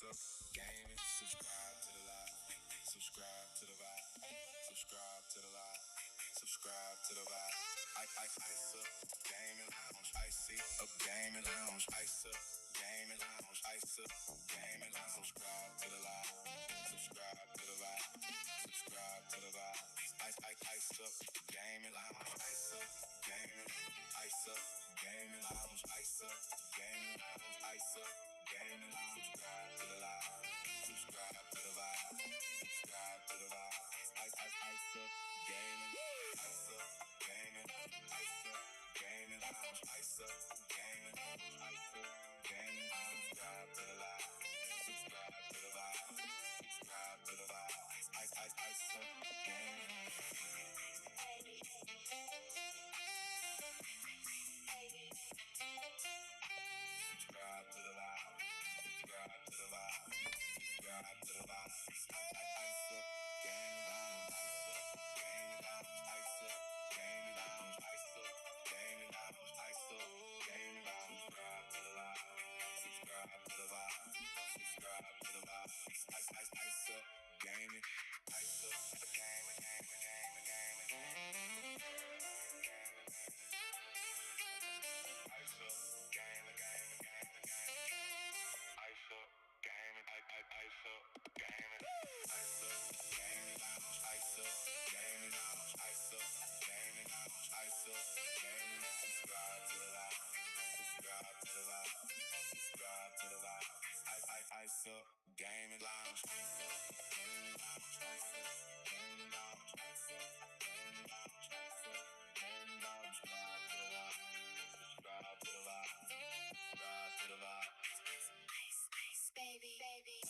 Ice up, gaming, subscribe to the live, subscribe to the vibe, subscribe to the live, subscribe to the vibe. Ice up, gaming lounge, icy up, gaming lounge, ice up, gaming lounge, ice up, gaming lounge. Subscribe to the live, subscribe to the vibe, subscribe to the vibe. Ice up, gaming lounge, ice up, gaming, ice up, gaming lounge, ice up, gaming lounge, ice up. Gaming, subscribe to the live, subscribe to the vibe, subscribe to the vibe. Ice up, gaming, ice up, gaming, ice up, gaming, ice up, gaming, ice up, gaming. Subscribe to the live, subscribe to the vibe, subscribe to the vibe. Ice up, gaming. Subscribe to the live. Subscribe to the vibe. Subscribe to the vibe. Ice up, game down. Ice up, game down. Ice up, game down. Ice up, game down. Ice up, game down. Subscribe to the live. Subscribe to the vibe. Subscribe to the vibe. Ice up, gaming. Ice up, game. Ice up, game. Ice up, gaming, ice up, gaming, ice up, gaming lounge, ice up, gaming lounge, ice up, gaming lounge, ice up, gaming. Subscribe to the live, subscribe to the live, subscribe to the live. Ice up, gaming lounge, ice up, gaming lounge, ice up, gaming lounge, ice up, gaming lounge, ice up, gaming lounge. Subscribe to the live, subscribe to the live, subscribe to the live. Baby. Ice, baby. Baby.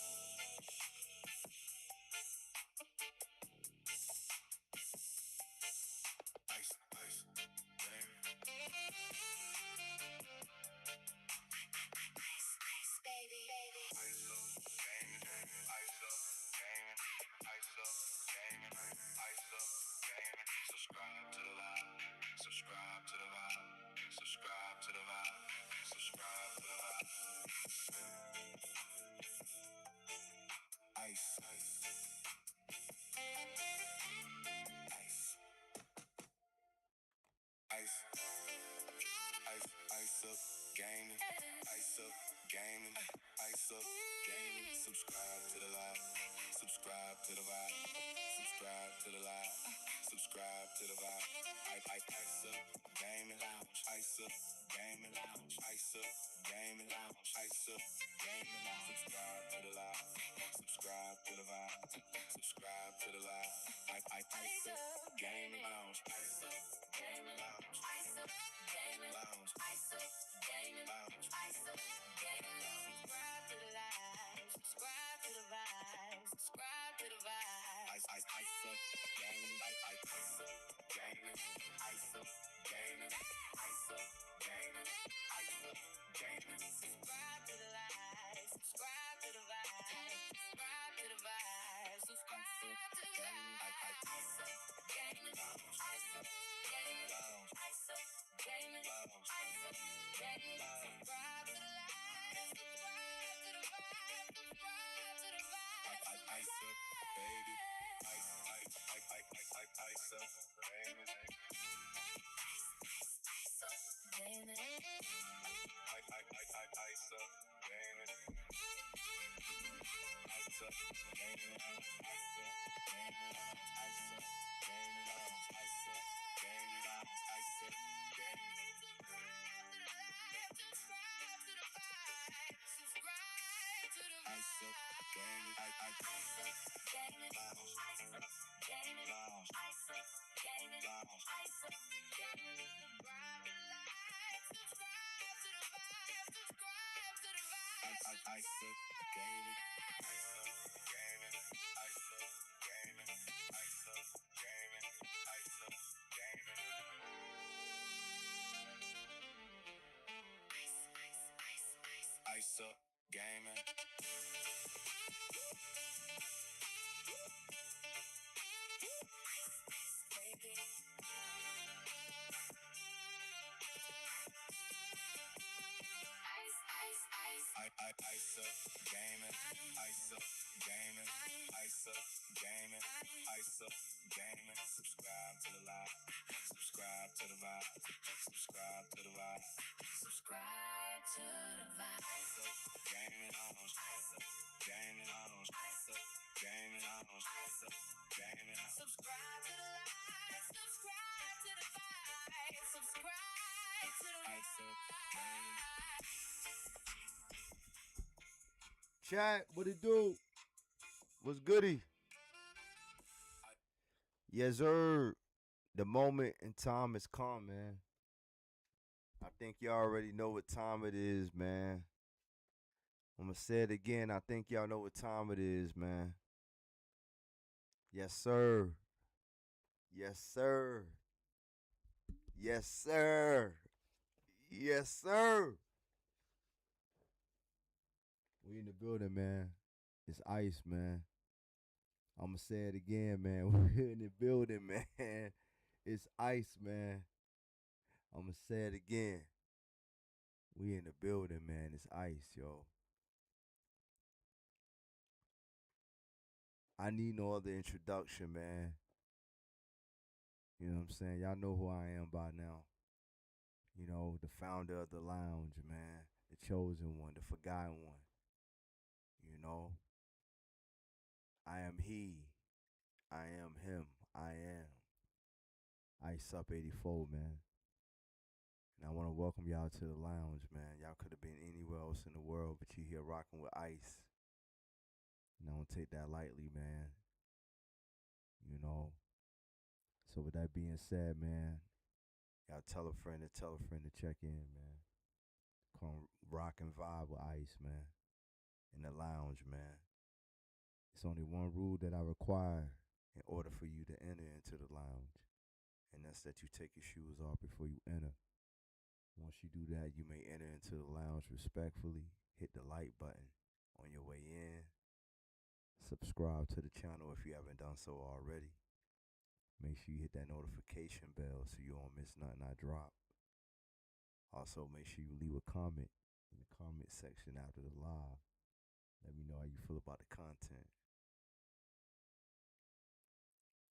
Ice up, gaming, ice up, gaming, ice up, gaming, ice up, gaming. Subscribe to the live, subscribe to the vibe, subscribe to the vibe, subscribe to the vibe. Ice up, gaming, ice up, gaming, ice up, gaming. Subscribe to the live, subscribe to the vibe, subscribe to the live, subscribe to the vibe. Ice up, gaming lounge, ice up, gaming lounge, ice up, gaming lounge, ice up, gaming lounge. Subscribe to the live, subscribe to the vibe, subscribe to the live. Ice up, gaming lounge, ice up, gaming lounge, ice up, gaming lounge, ice up, gaming lounge, ice up, gaming lounge. Subscribe to the live, subscribe to the vibe, subscribe to the vibe. Ice up, gaming, ice up, gaming, ice up, gaming, ice up, gaming, ice up, gaming. Subscribe to the live, subscribe to the vibe, subscribe to the vibe, subscribe to the vibe. Ice up, gaming, ice up, gaming, ice up, gaming, ice up, gaming. Subscribe to the live, subscribe to the vibe, subscribe to the vibe. Ice up, baby. Ice up, gaming. Ice up, gaming. Ice up, gaming. Ice up, gaming. Ice up, gaming. Ice up, gaming. Ice up, gaming. Ice up, gaming. Subscribe to the vibe. Subscribe to the vibe. Ice up, gaming. Ice up, gaming. Ice up, gaming. Ice up, gaming. Ice up, gaming. Subscribe to the live. Subscribe to the vibe. Subscribe to the vibe. Ice up, gaming. Ice up, gaming. Ice up, gaming. Ice up, gaming. Ice up, gaming. Ice up, gaming. Baby. Ice Ice up, gaming, ice up, gaming, ice up, gaming, ice up, gaming. Subscribe to the live, subscribe to the vibe, subscribe to the vibe, subscribe to the vibe. Ice up, gaming on, ice up, gaming on, ice up, gaming on, ice up, gaming. Subscribe to the live, subscribe to the vibe, subscribe to the ice up, gaming. Chat, what it do? What's goody? Yes, sir. The moment in time has come, man. I think y'all already know what time it is, man. I'm gonna say it again. I think y'all know what time it is, man. Yes, sir. Yes, sir. Yes, sir. Yes, sir. We in the building, man. It's ice, man. I'm gonna say it again, man. We're in the building, man. It's ice, man. I'm gonna say it again. We in the building, man. It's ice, yo. I need no other introduction, man. You know what I'm saying? Y'all know who I am by now. You know, the founder of the lounge, man. The chosen one, the forgotten one. You know, I am he. I am him. I am Ice Up 84, man. And I want to welcome y'all to the lounge, man. Y'all could have been anywhere else in the world, but you here rocking with Ice. And I don't take that lightly, man. You know. So with that being said, man, y'all tell a friend to check in, man. Come rock and vibe with Ice, man. In the lounge, man. It's only one rule that I require in order for you to enter into the lounge. And that's that you take your shoes off before you enter. Once you do that, you may enter into the lounge respectfully. Hit the like button on your way in. Subscribe to the channel if you haven't done so already. Make sure you hit that notification bell so you don't miss nothing I drop. Also, make sure you leave a comment in the comment section after the live. Let me know how you feel about the content.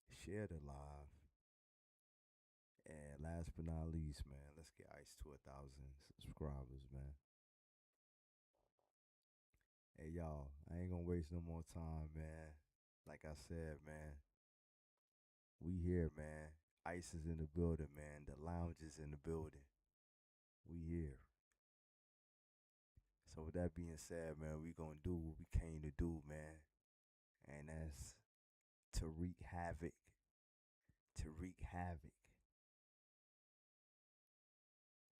Share the live. And last but not least, man, let's get Ice to 1,000 subscribers, man. Hey, y'all, I ain't gonna waste no more time, man. Like I said, man, we here, man. Ice is in the building, man. The lounge is in the building. We here. So with that being said, man, we gonna do what we came to do, man. And that's to wreak havoc. To wreak havoc.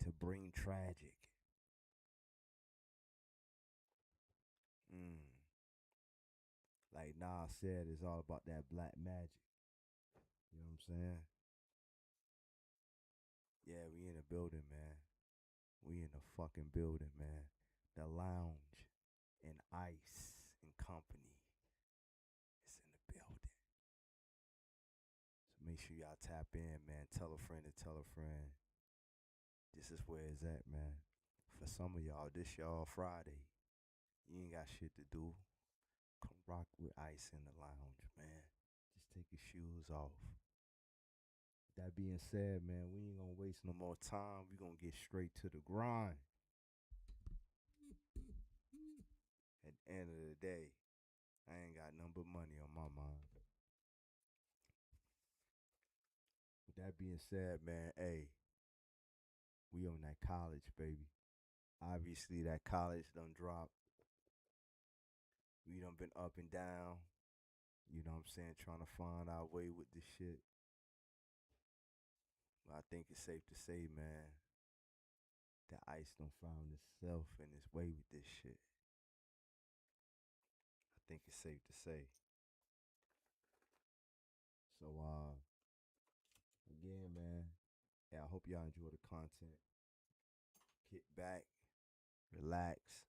To bring tragic. Like Nas said, it's all about that black magic. You know what I'm saying? Yeah, we in the building, man. We in the fucking building, man. The lounge and Ice and company is in the building. So make sure y'all tap in, man. Tell a friend to tell a friend. This is where it's at, man. For some of y'all, this y'all Friday. You ain't got shit to do. Come rock with Ice in the lounge, man. Just take your shoes off. That being said, man, we ain't gonna waste no more time. We gonna get straight to the grind. At the end of the day, I ain't got nothing but money on my mind. With that being said, man, hey, we on that college, baby. Obviously, that college done dropped. We done been up and down. You know what I'm saying? Trying to find our way with this shit. But I think it's safe to say, man, that Ice done found itself and his way with this shit. I think it's safe to say. So, again, man, yeah, I hope y'all enjoy the content. Kick back, relax,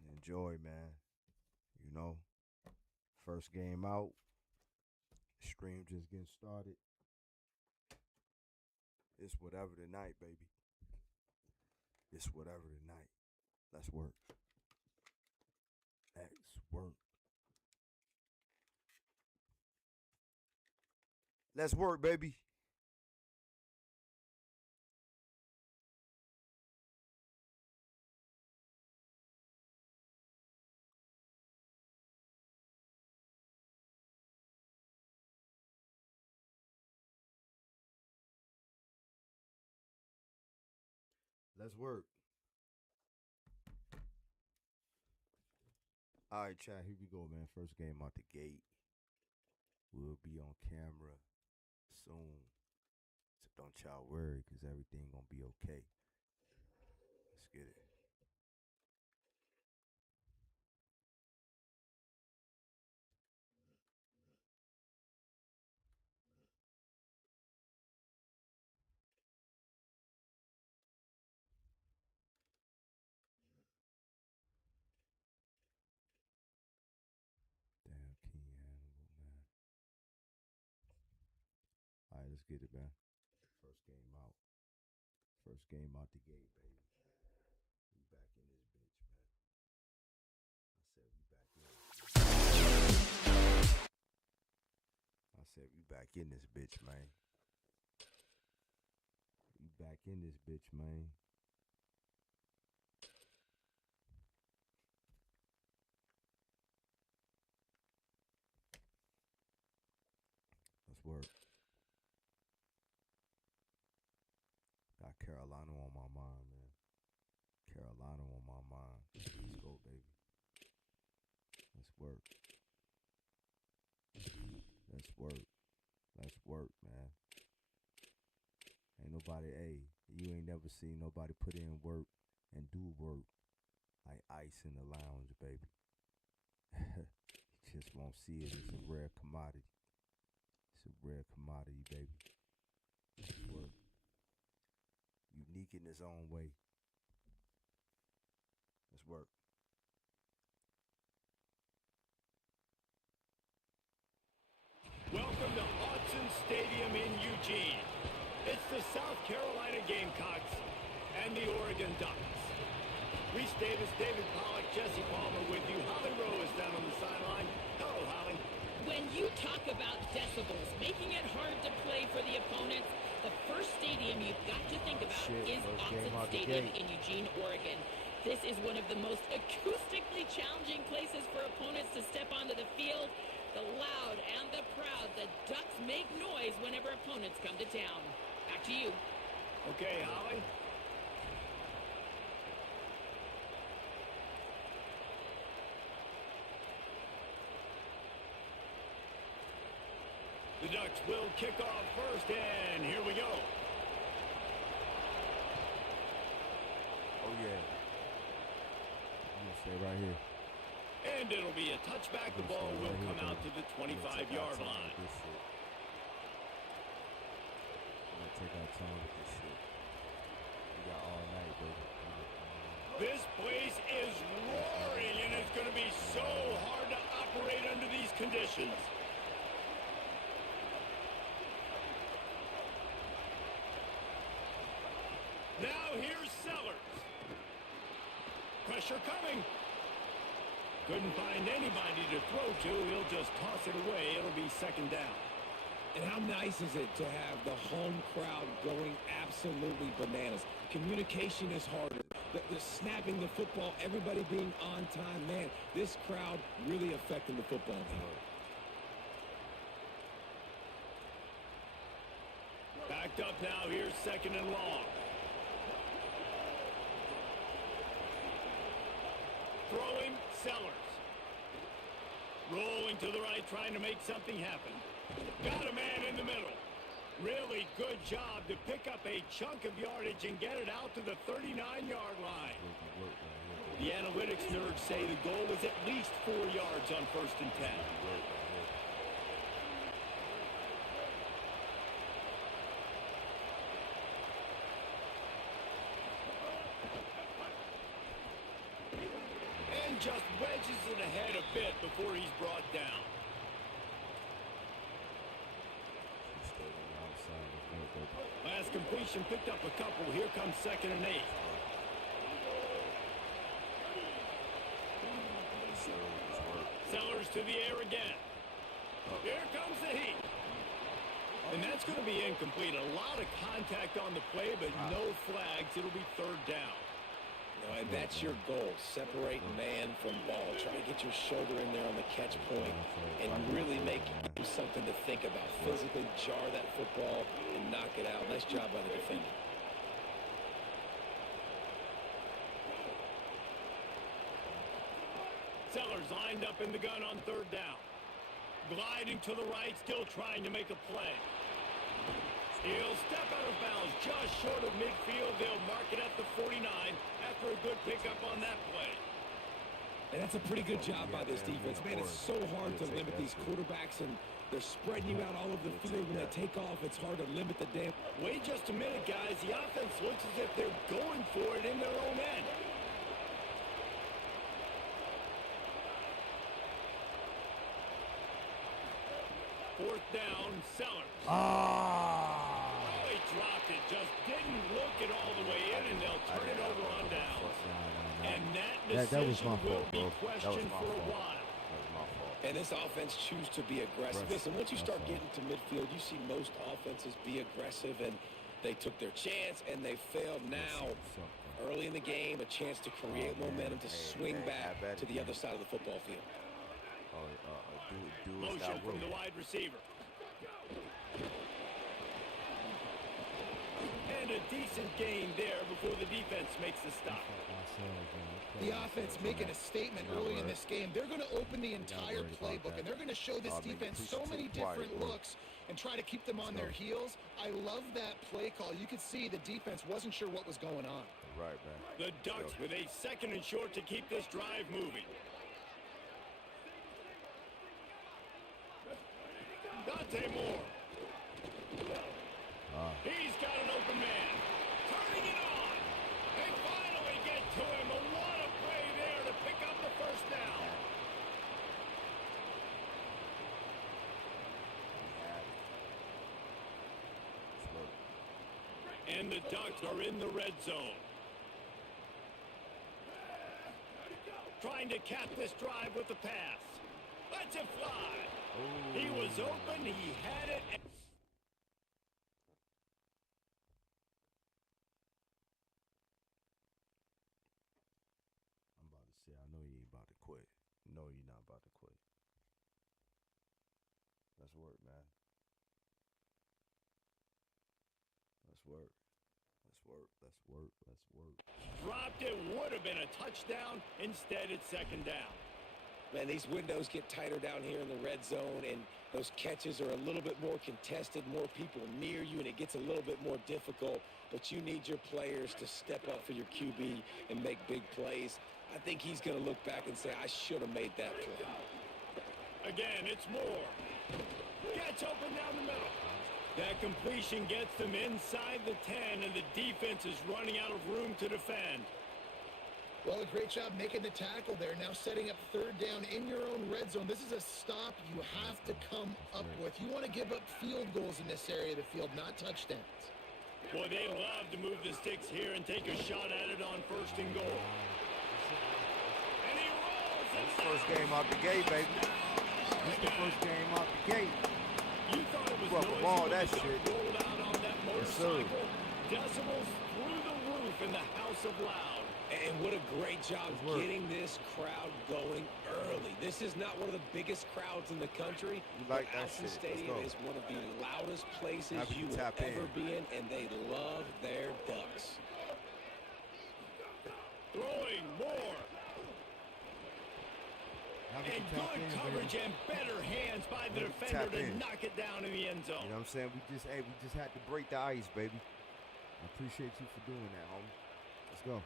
and enjoy, man. You know, first game out, stream just getting started. It's whatever tonight, baby. It's whatever tonight. Let's work. work. Let's work, baby. Let's work. All right, chat, here we go, man. First game out the gate. We'll be on camera soon. So don't y'all worry, because everything gonna be okay. Let's get it. Damn, King Animal, man. All right, let's get it, man. First game out. First game out the gate, baby. We back in this bitch, man. I said we back in this bitch, man. We back in this bitch, man. Let's work. Got Carolina on my mind, man. Carolina on my mind. Let's go, baby. Let's work. Let's work. Let's work, man. Ain't nobody, you ain't never seen nobody put in work and do work like ice in the lounge, baby. You just won't see it. It's a rare commodity. It's a rare commodity, baby. Let's work. Unique in its own way. Let's work. Welcome to Autzen Stadium in Eugene. It's the South Carolina Gamecocks and the Oregon Ducks. Reese Davis, David Pollock, Jesse Palmer with you. Holly Rowe is down on the sideline. Hello, Holly. When you talk about decibels, making it hard to play for the opponents, the first stadium you've got to think about is Autzen Stadium in Eugene, Oregon. This is one of the most acoustically challenging places for opponents to step onto the field. The loud and the proud, the Ducks make noise whenever opponents come to town. Back to you. Okay, Holly. The Ducks will kick off first, and here we go. Oh, yeah. I'm going to stay right here. And it'll be a touchback. The ball will come out to the 25-yard line. We're going to take our time with this shit. We got all night, baby. This place is roaring, and it's going to be so hard to operate under these conditions. Now here's Sellers. Pressure coming. Couldn't find anybody to throw to. He'll just toss it away. It'll be second down. And how nice is it to have the home crowd going absolutely bananas? Communication is harder. The snapping the football, everybody being on time. Man, this crowd really affecting the football game. Backed up now. Here's second and long. Throwing, Sellers. Rolling to the right, trying to make something happen. Got a man in the middle. Really good job to pick up a chunk of yardage and get it out to the 39-yard line. The analytics nerds say the goal was at least 4 yards on first and 10. Just wedges it ahead a bit before he's brought down. Last completion picked up a couple. Here comes second and 8. to the air again. Here comes the heat. And that's going to be incomplete. A lot of contact on the play, but no flags. It'll be third down. And that's your goal, separate man from ball. Try to get your shoulder in there on the catch point and really make you something to think about. Physically jar that football and knock it out. Nice job by the defender. Sellers lined up in the gun on third down. Gliding to the right, still trying to make a play. He'll step out of bounds just short of midfield. They'll mark it at the 49 after a good pickup on that play. And that's a pretty good job by this defense. Man, it's so hard to limit these quarterbacks, and they're spreading you out all over the field. When they take off, it's hard to limit the damn. Wait just a minute, guys. The offense looks as if they're going for it in their own end. Fourth down, Sellers. He dropped it. Just didn't look it all the way in, and they'll turn it over on downs. And that decision will be questioned for a while. And this offense choose to be aggressive. Listen, once you start getting to midfield, you see most offenses be aggressive, and they took their chance, and they failed. Now, early in the game, a chance to create momentum to swing back to the other side of the football field. Motion from the wide receiver. And a decent gain there before the defense makes the stop. The offense making a statement early in this game. They're going to open the entire playbook, and they're going to show this defense so many different looks and try to keep them on their heels. I love that play call. You could see the defense wasn't sure what was going on. Right, man. The Ducks with a 2nd and short to keep this drive moving. Dante Moore. He's got an open man. Turning it on. They finally get to him. And what a play there to pick up the first down. And the Ducks are in the red zone. Trying to cap this drive with the pass. Let's it fly. He was open. He had it. I'm about to say, I know you ain't about to quit. No, you're not about to quit. Let's work, man. Let's work. Let's work. Let's work. Let's work. Dropped it. Would have been a touchdown. Instead, it's 2nd down. Man, these windows get tighter down here in the red zone, and those catches are a little bit more contested, more people near you, and it gets a little bit more difficult. But you need your players to step up for your QB and make big plays. I think he's going to look back and say, I should have made that play. Again, it's Moore. Gets open down the middle. That completion gets them inside the 10, and the defense is running out of room to defend. Well, a great job making the tackle there. Now setting up 3rd down in your own red zone. This is a stop you have to come up with. You want to give up field goals in this area of the field, not touchdowns. Boy, they love to move the sticks here and take a shot at it on 1st and goal. And he rolls it. First game out the gate, baby. This the first game out the gate. You thought it was noisy all when that the shit. rolled out on that motorcycle. Decibels through the roof in the House of Loud. And what a great job getting this crowd going early. This is not one of the biggest crowds in the country. Like but that Alson shit. Stadium is one of the loudest places you will ever be in, and they love their Ducks. Throwing more. And good coverage and better hands by the defender to knock it down in the end zone. You know what I'm saying? We just had to break the ice, baby. I appreciate you for doing that, homie. Let's go.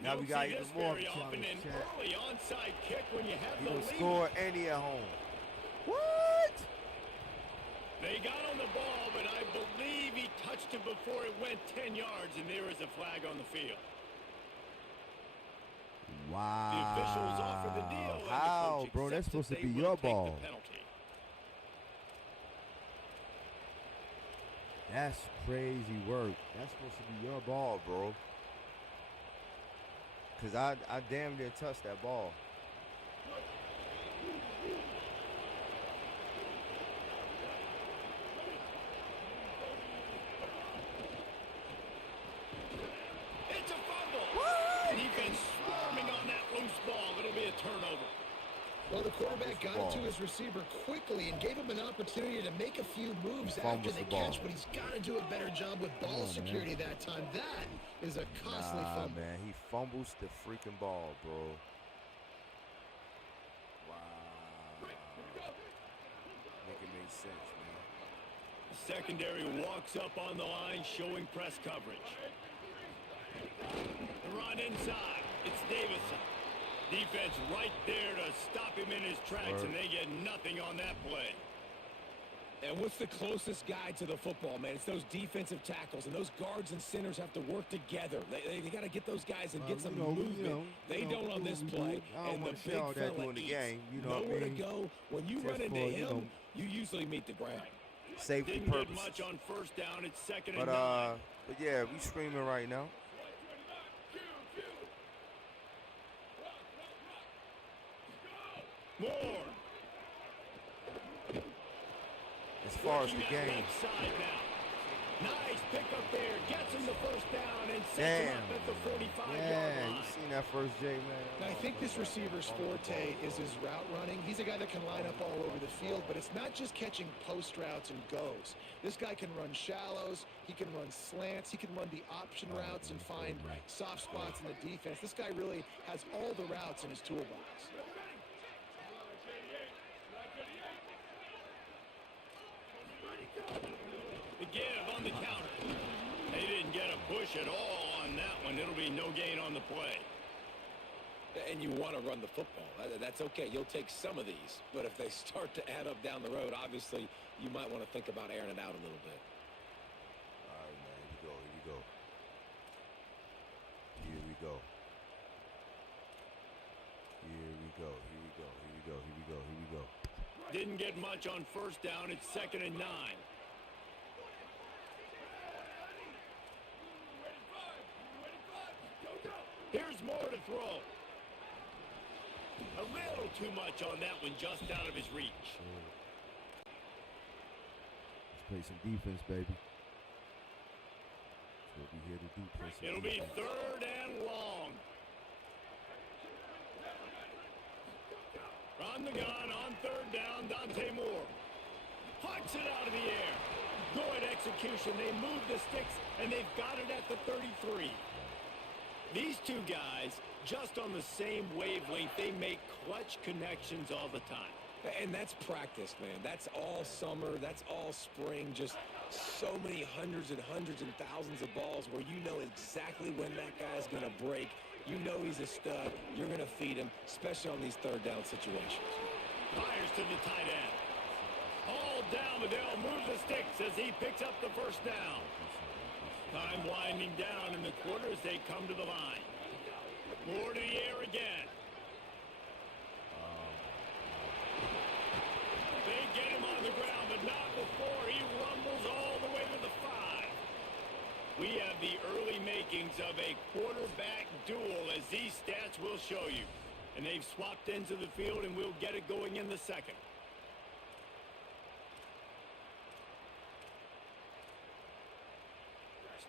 Now we got even more often an early onside kick when you have the lead. Score any at home. What? They got on the ball, but I believe he touched it before it went 10 yards, and there is a flag on the field. Wow. The officials offer the deal. How, bro? That's supposed to be your ball. That's crazy work. That's supposed to be your ball, bro. Because I damn near touched that ball. It's a fumble. Defense swarming on that loose ball. It'll be a turnover. Well, the quarterback got it to his receiver quickly and gave him an opportunity to make a few moves after the catch, but he's got to do a better job with ball security that time. That is a costly fumble. Man, he fumbles the freaking ball, bro. Wow. Make it make sense, man. The secondary walks up on the line, showing press coverage. The run inside. It's Davison. Defense right there to stop him in his tracks, and they get nothing on that play. And what's the closest guy to the football, man? It's those defensive tackles, and those guards and centers have to work together. They got to get those guys and get some movement. They don't on this play. And the big fella eats. Nowhere to go. When you run into him, you usually meet the ground. Safety Didn't purposes. get much on first down. It's second and 9. But yeah, we screaming right now. More. As far as the game. Left side now. Nice pickup there. Gets him the first down and sets him up at the 45-yard line. You seen that first J, man? I think this receiver's forte is his route running. He's a guy that can line up all over the field, but it's not just catching post routes and goes. This guy can run shallows. He can run slants. He can run the option routes and find soft spots in the defense. This guy really has all the routes in his toolbox. The give on the counter. They didn't get a push at all on that one. It'll be no gain on the play. And you want to run the football. That's okay. You'll take some of these. But if they start to add up down the road, obviously, you might want to think about airing it out a little bit. All right, man. Here we go. Here we go. Here we go. Here we go. Here we go. Here we go. Here we go. Didn't get much on first down. It's second and 9. Here's more to throw. A little too much on that one, just out of his reach. Let's play some defense, baby. That's what we're here to do. Play some It'll defense. be third and long. On the gun, on third down, Dante Moore. Hucks it out of the air. Good execution. They move the sticks, and they've got it at the 33. These two guys, just on the same wavelength, they make clutch connections all the time. And that's practice, man. That's all summer. That's all spring. Just so many hundreds and thousands of balls where you know exactly when that guy's going to break. You know he's a stud. You're going to feed him, especially on these third down situations. Fires to the tight end. All down, Liddell moves the sticks as he picks up the first down. Time winding down in the quarter as they come to the line. More to the air again. They get him on the ground, but not before he rumbles all the way to the 5. We have the early makings of a quarterback duel, as these stats will show you. And they've swapped into the field, and we'll get it going in the second.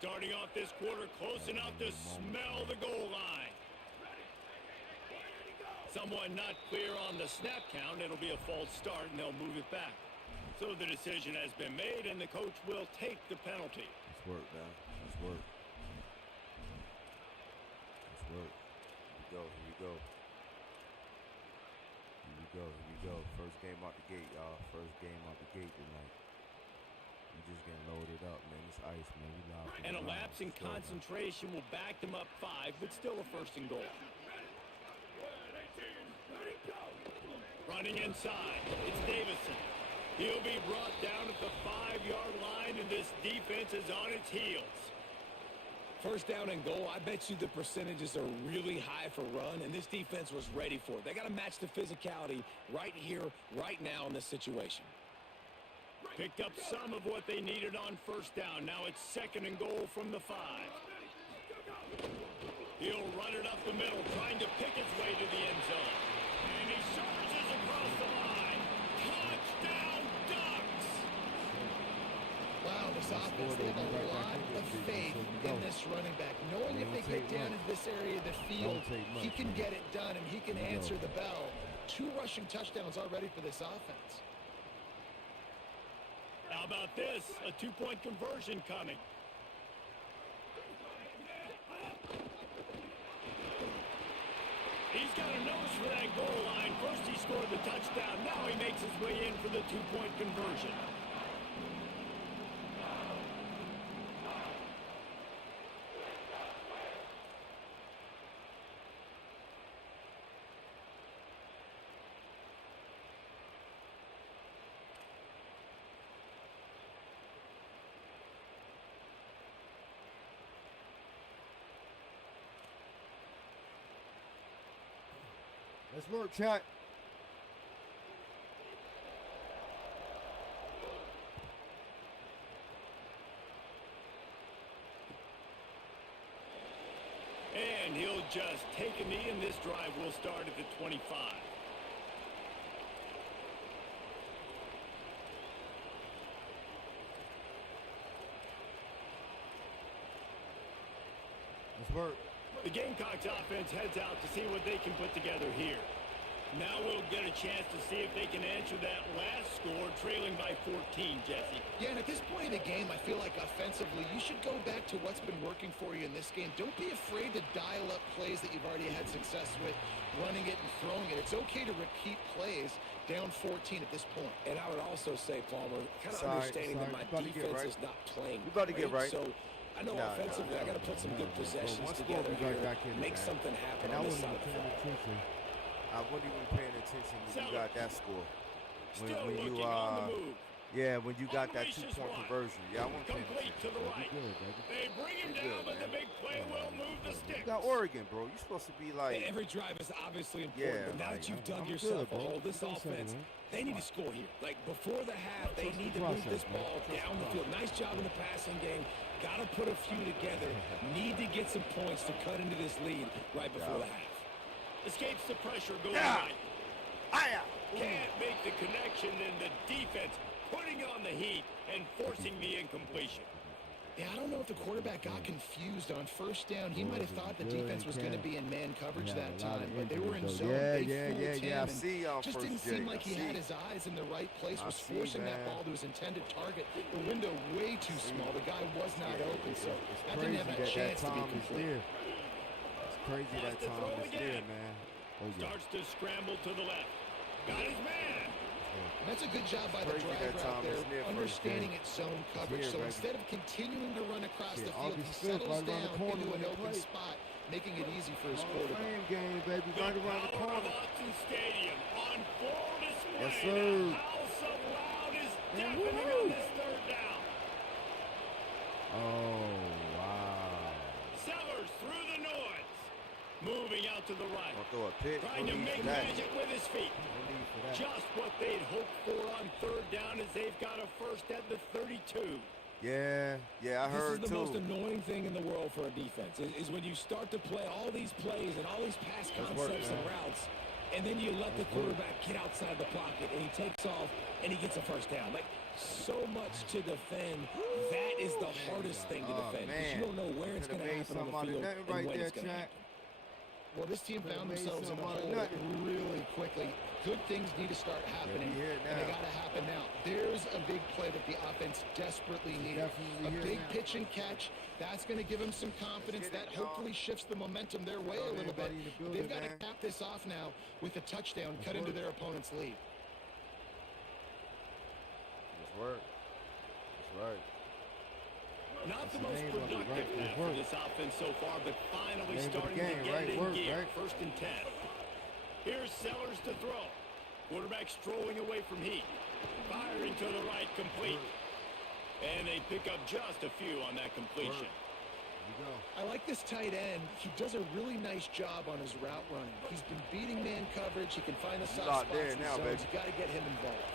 Starting off this quarter, close enough to smell the goal line. Someone not clear on the snap count. It'll be a false start, and they'll move it back. So the decision has been made, and the coach will take the penalty. Let's work, man. Let's work. Let's work. Here we go. Here we go. Here we go. Here we go. First game out the gate, y'all. First game out the gate tonight. We just getting loaded up, man. It's ice, man. We live. And a lapse in concentration will back them up 5, but still a first and goal. Running inside, it's Davison. He'll be brought down at the 5-yard line, and this defense is on its heels. First down and goal, I bet you the percentages are really high for run, and this defense was ready for it. They got to match the physicality right here, right now in this situation. Picked up some of what they needed on first down. Now it's second and goal from the 5. He'll run it up the middle, trying to pick his way to the end zone. And he surges across Touchdown Ducks! Wow, this offense, they have a lot of faith in this running back. Knowing if they get down into this area of the field, he can get it done and he can answer the bell. 2 rushing touchdowns already for this offense. How about this? A 2-point conversion coming. He's got a nose for that goal line. First he scored the touchdown. Now he makes his way in for the 2-point conversion. Let's work, chat. And he'll just take a knee, and this drive will start at the 25. Let's work. The Gamecocks offense heads out to see what they can put together here. Now we'll get a chance to see if they can answer that last score, trailing by 14, Jesse. Yeah, and at this point in the game, I feel like offensively, you should go back to what's been working for you in this game. Don't be afraid to dial up plays that you've already had success with, running it and throwing it. It's okay to repeat plays down 14 at this point. And I would also say, Palmer, kind of understanding that my defense is not playing. We about to get right. So I know offensively, I got to put some good possessions together here, make something happen on this side of the football. I wasn't even paying attention when you got that score. When you when you got that 2-point conversion. Yeah, I wasn't paying Complete attention. to the right. Good, baby. They bring him down, but the big play will move the sticks. You got Oregon, bro. You're supposed to be like... Every drive is obviously important, but now that you've dug yourself a hole, this offense, they need to score here. Like, before the half, they need to move this ball down the field. Nice job in the passing game. Got to put a few together. Need to get some points to cut into this lead right before the half. Escapes the pressure going right. Can't make the connection, and the defense putting on the heat and forcing the incompletion. Yeah, I don't know if the quarterback got confused on first down. He might have thought the defense was going to be in man coverage that time, but they were in zone. Yeah. I see y'all just didn't seem like he had his eyes in the right place, was forcing that ball to his intended target. The window way too small. The guy was not open, so that didn't have a chance to be complete. It's crazy that Tom is there, man. Starts to scramble to the left. Got his man. And that's a good job by the driver out there, understanding its zone coverage. So instead of continuing to run across the field, he settles down into an open spot, making it easy for his quarterback. Game, baby, right around the corner. Autzen Stadium on full display. Yes, sir. The house of loud is deafening on this third down. Oh, wow. Sellers through the noise. Moving out to the right. Throw a pick. Trying to make magic with his feet. Just what they'd hoped for on third down, as they've got a first at the 32. Yeah, I heard too. This is the most annoying thing in the world for a defense, is when you start to play all these plays and all these pass concepts and routes, and then you let the quarterback get outside the pocket, and he takes off, and he gets a first down. Like, so much to defend. That is the hardest thing to defend, because you don't know where it's going to happen on the field and when it's going to happen. Well, this team found themselves in a hole really quickly. Good things need to start happening, and they got to happen now. There's a big play that the offense desperately needs. A big pitch and catch. That's going to give them some confidence. That hopefully shifts the momentum their way a little bit. They've got to cap this off now with a touchdown, cut into their opponent's lead. That's right. Not the most productive half for this offense so far, but finally starting to get it in gear. First and 10. Here's Sellers to throw. Quarterback strolling away from Heat. Firing to the right, complete. And they pick up just a few on that completion. I like this tight end. He does a really nice job on his route running. He's been beating man coverage. He can find the soft spots in the zones. You got to get him involved.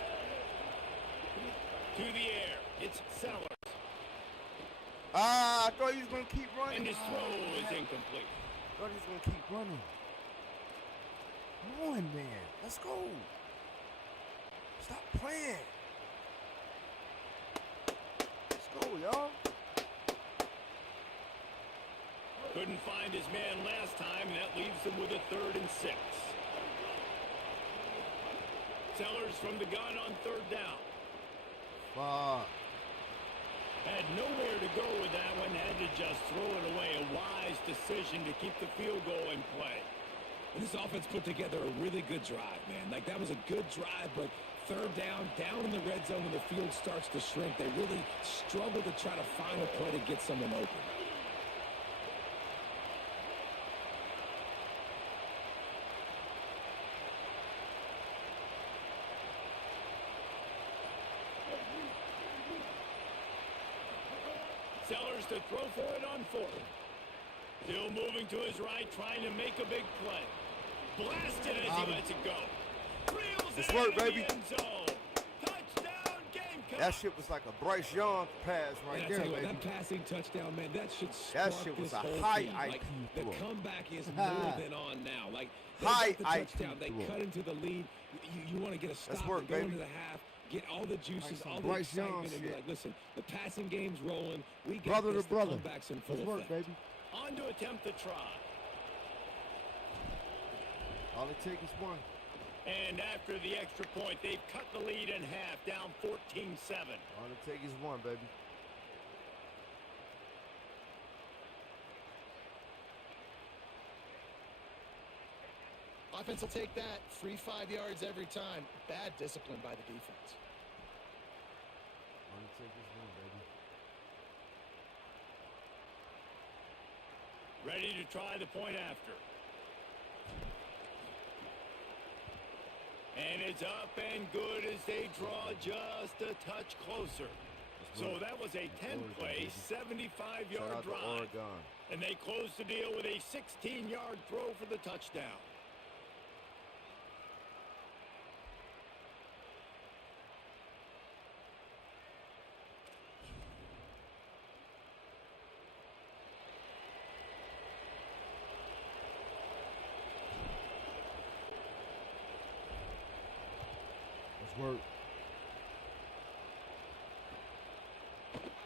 To the air. It's Sellers. I thought he was going to keep running. And his throw is incomplete. I thought he was going to keep running. Come on, man. Let's go. Stop playing. Let's go, y'all. Couldn't find his man last time, and that leaves them with a 3rd and 6. Sellers from the gun on 3rd down. Fuck. Had nowhere to go with that one, had to just throw it away. A wise decision to keep the field goal in play. And this offense put together a really good drive, man. Like, that was a good drive, but 3rd down in the red zone when the field starts to shrink, they really struggle to try to find a play to get someone open. Sellers to throw for it on 4th. Still moving to his right, trying to make a big play. Blasted as he lets it go. It's work, baby. Touchdown, Gamecock. That shit was like a Bryce Young pass right there, baby. That passing touchdown, man, that should That spark shit was this a whole high team. IQ Like, throw. the comeback is more than on now. Like, they High got the touchdown. IQ They throw. cut into the lead. You want to get a stop work, and go baby. into the half, get all the juices, Like all the Bryce Young excitement, and be shit. like, listen, the passing game's rolling. We got Brother this. to brother. The comeback's in full Let's work, effect. baby. On to attempt the try. All it takes is one. And after the extra point, they've cut the lead in half, down 14-7. All it takes is one, baby. Offense will take that. Free 5 yards every time. Bad discipline by the defense. All it takes is one, baby. Ready to try the point after. And it's up and good as they draw just a touch closer. So that was a 10-play, 75-yard drive. Oregon. And they close the deal with a 16-yard throw for the touchdown. Let's work.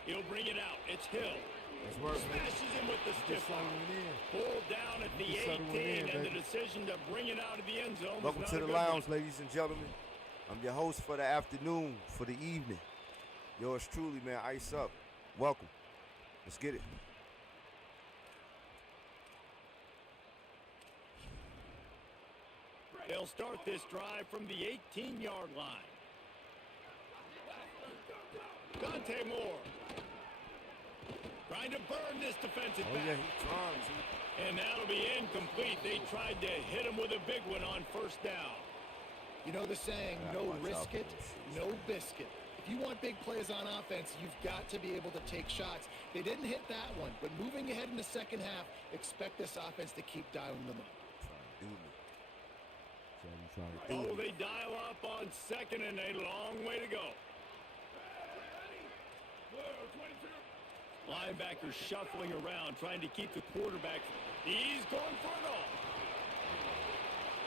He'll bring it out. It's Hill. Let's work, baby. Smashes him with the stiff arm. Pulled down at the Get settled 18, in, and the baby. decision to bring it out of the end zone. Welcome was to not the a good lounge, one. ladies and gentlemen. I'm your host for the afternoon, for the evening. Yours truly, man, Ice Up. Welcome. Let's get it. They'll start this drive from the 18-yard line. Dante Moore trying to burn this defensive Oh, back. yeah, he trying to. And that'll be incomplete. They tried to hit him with a big one on 1st down. You know the saying, Yeah, no watch out risk for it, those no biscuit. If you want big plays on offense, you've got to be able to take shots. They didn't hit that one, but moving ahead in the second half, expect this offense to keep dialing them up. Trying to do me. Oh, they dial up on 2nd and a long way to go. Linebacker shuffling around, trying to keep the quarterback. He's going for it all.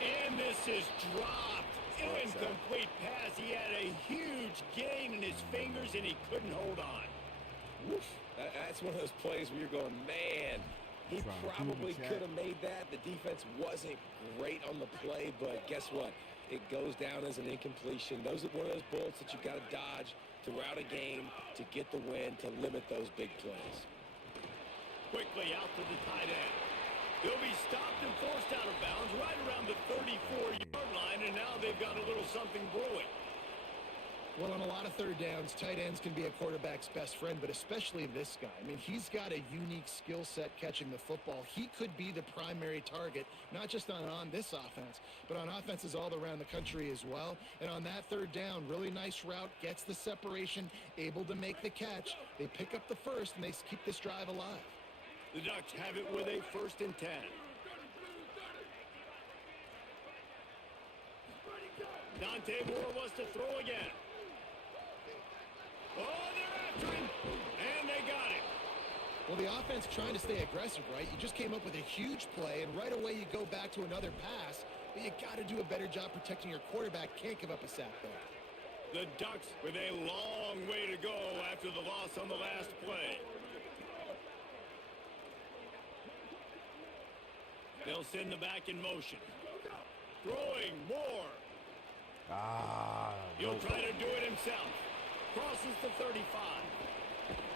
And this is dropped. Incomplete pass. He had a huge gain in his fingers, and he couldn't hold on. Woof. That's one of those plays where you're going, man, he probably could have made that. The defense wasn't great on the play, but guess what? It goes down as an incompletion. Those are one of those bullets that you've got to dodge throughout a game to get the win, to limit those big plays. Quickly out to the tight end. He'll be stopped and forced out of bounds right around the 34-yard line, and now they've got a little something brewing. Well, on a lot of 3rd downs, tight ends can be a quarterback's best friend, but especially this guy. I mean, he's got a unique skill set catching the football. He could be the primary target, not just on this offense, but on offenses all around the country as well. And on that 3rd down, really nice route, gets the separation, able to make the catch. They pick up the first, and they keep this drive alive. The Ducks have it with a 1st and 10. Dante Moore wants to throw again. Oh, they're after him, and they got him. Well, the offense trying to stay aggressive, right? You just came up with a huge play, and right away you go back to another pass, but you got to do a better job protecting your quarterback. Can't give up a sack there. The Ducks with a long way to go after the loss on the last play. They'll send the back in motion. Throwing more. He'll try to do it himself. Crosses the 35.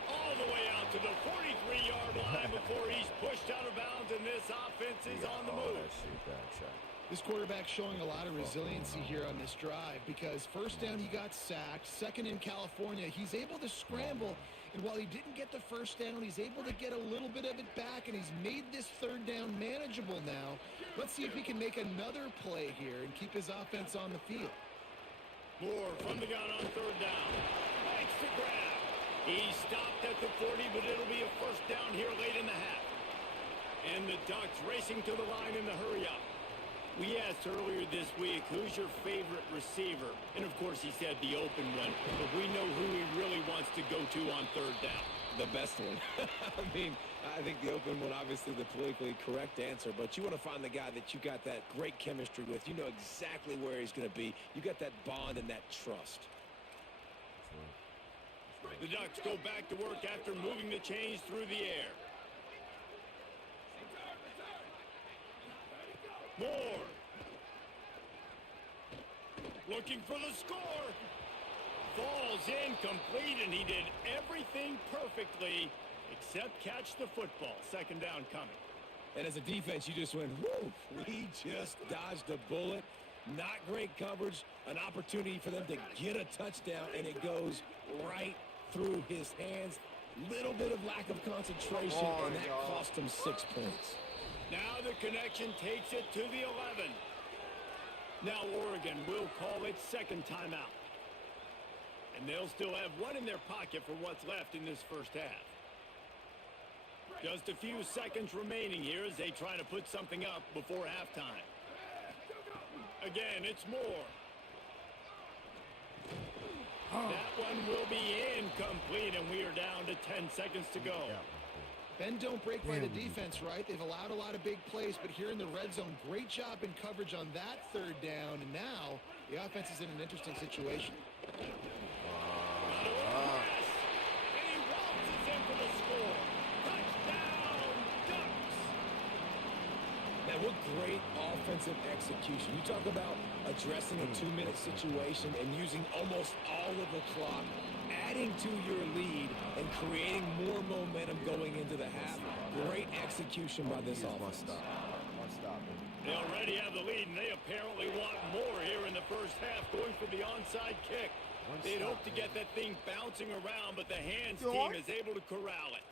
All the way out to the 43-yard line before he's pushed out of bounds, and this offense is on the move. This quarterback showing a lot of resiliency here on this drive because first down he got sacked, second in California, he's able to scramble, and while he didn't get the first down, he's able to get a little bit of it back, and he's made this third down manageable now. Let's see if he can make another play here and keep his offense on the field. Moore from the gun on third down. Makes the grab. He stopped at the 40, but it'll be a first down here late in the half. And the Ducks racing to the line in the hurry-up. We asked earlier this week, who's your favorite receiver? And, of course, he said the open one. But we know who he really wants to go to on third down. The best one. I mean, I think the open one, obviously the politically correct answer, but you want to find the guy that you got that great chemistry with. You know exactly where he's going to be. You got that bond and that trust. The Ducks go back to work after moving the chains through the air. Moore. Looking for the score. Falls incomplete, and he did everything perfectly except catch the football. Second down coming. And as a defense, you just went, whoo, we just dodged a bullet. Not great coverage, an opportunity for them to get a touchdown, and it goes right through his hands. Little bit of lack of concentration, and that cost him 6 points. Now the connection takes it to the 11. Now Oregon will call its second timeout. And they'll still have one in their pocket for what's left in this first half. Just a few seconds remaining here as they try to put something up before halftime. Again, it's Moore. That one will be incomplete, and we are down to 10 seconds to go. Bend don't break by the defense, right? They've allowed a lot of big plays, but here in the red zone, great job in coverage on that third down, and now the offense is in an interesting situation. And he waltzes in for the score. Touchdown, Ducks! Now, what great offensive execution. You talk about addressing a 2-minute situation and using almost all of the clock, adding to your lead and creating more momentum going into the half. Great execution by this offense. They already have the lead, and they apparently want more here in the first half, going for the onside kick. They'd hope to get that thing bouncing around, but the hands team is able to corral it.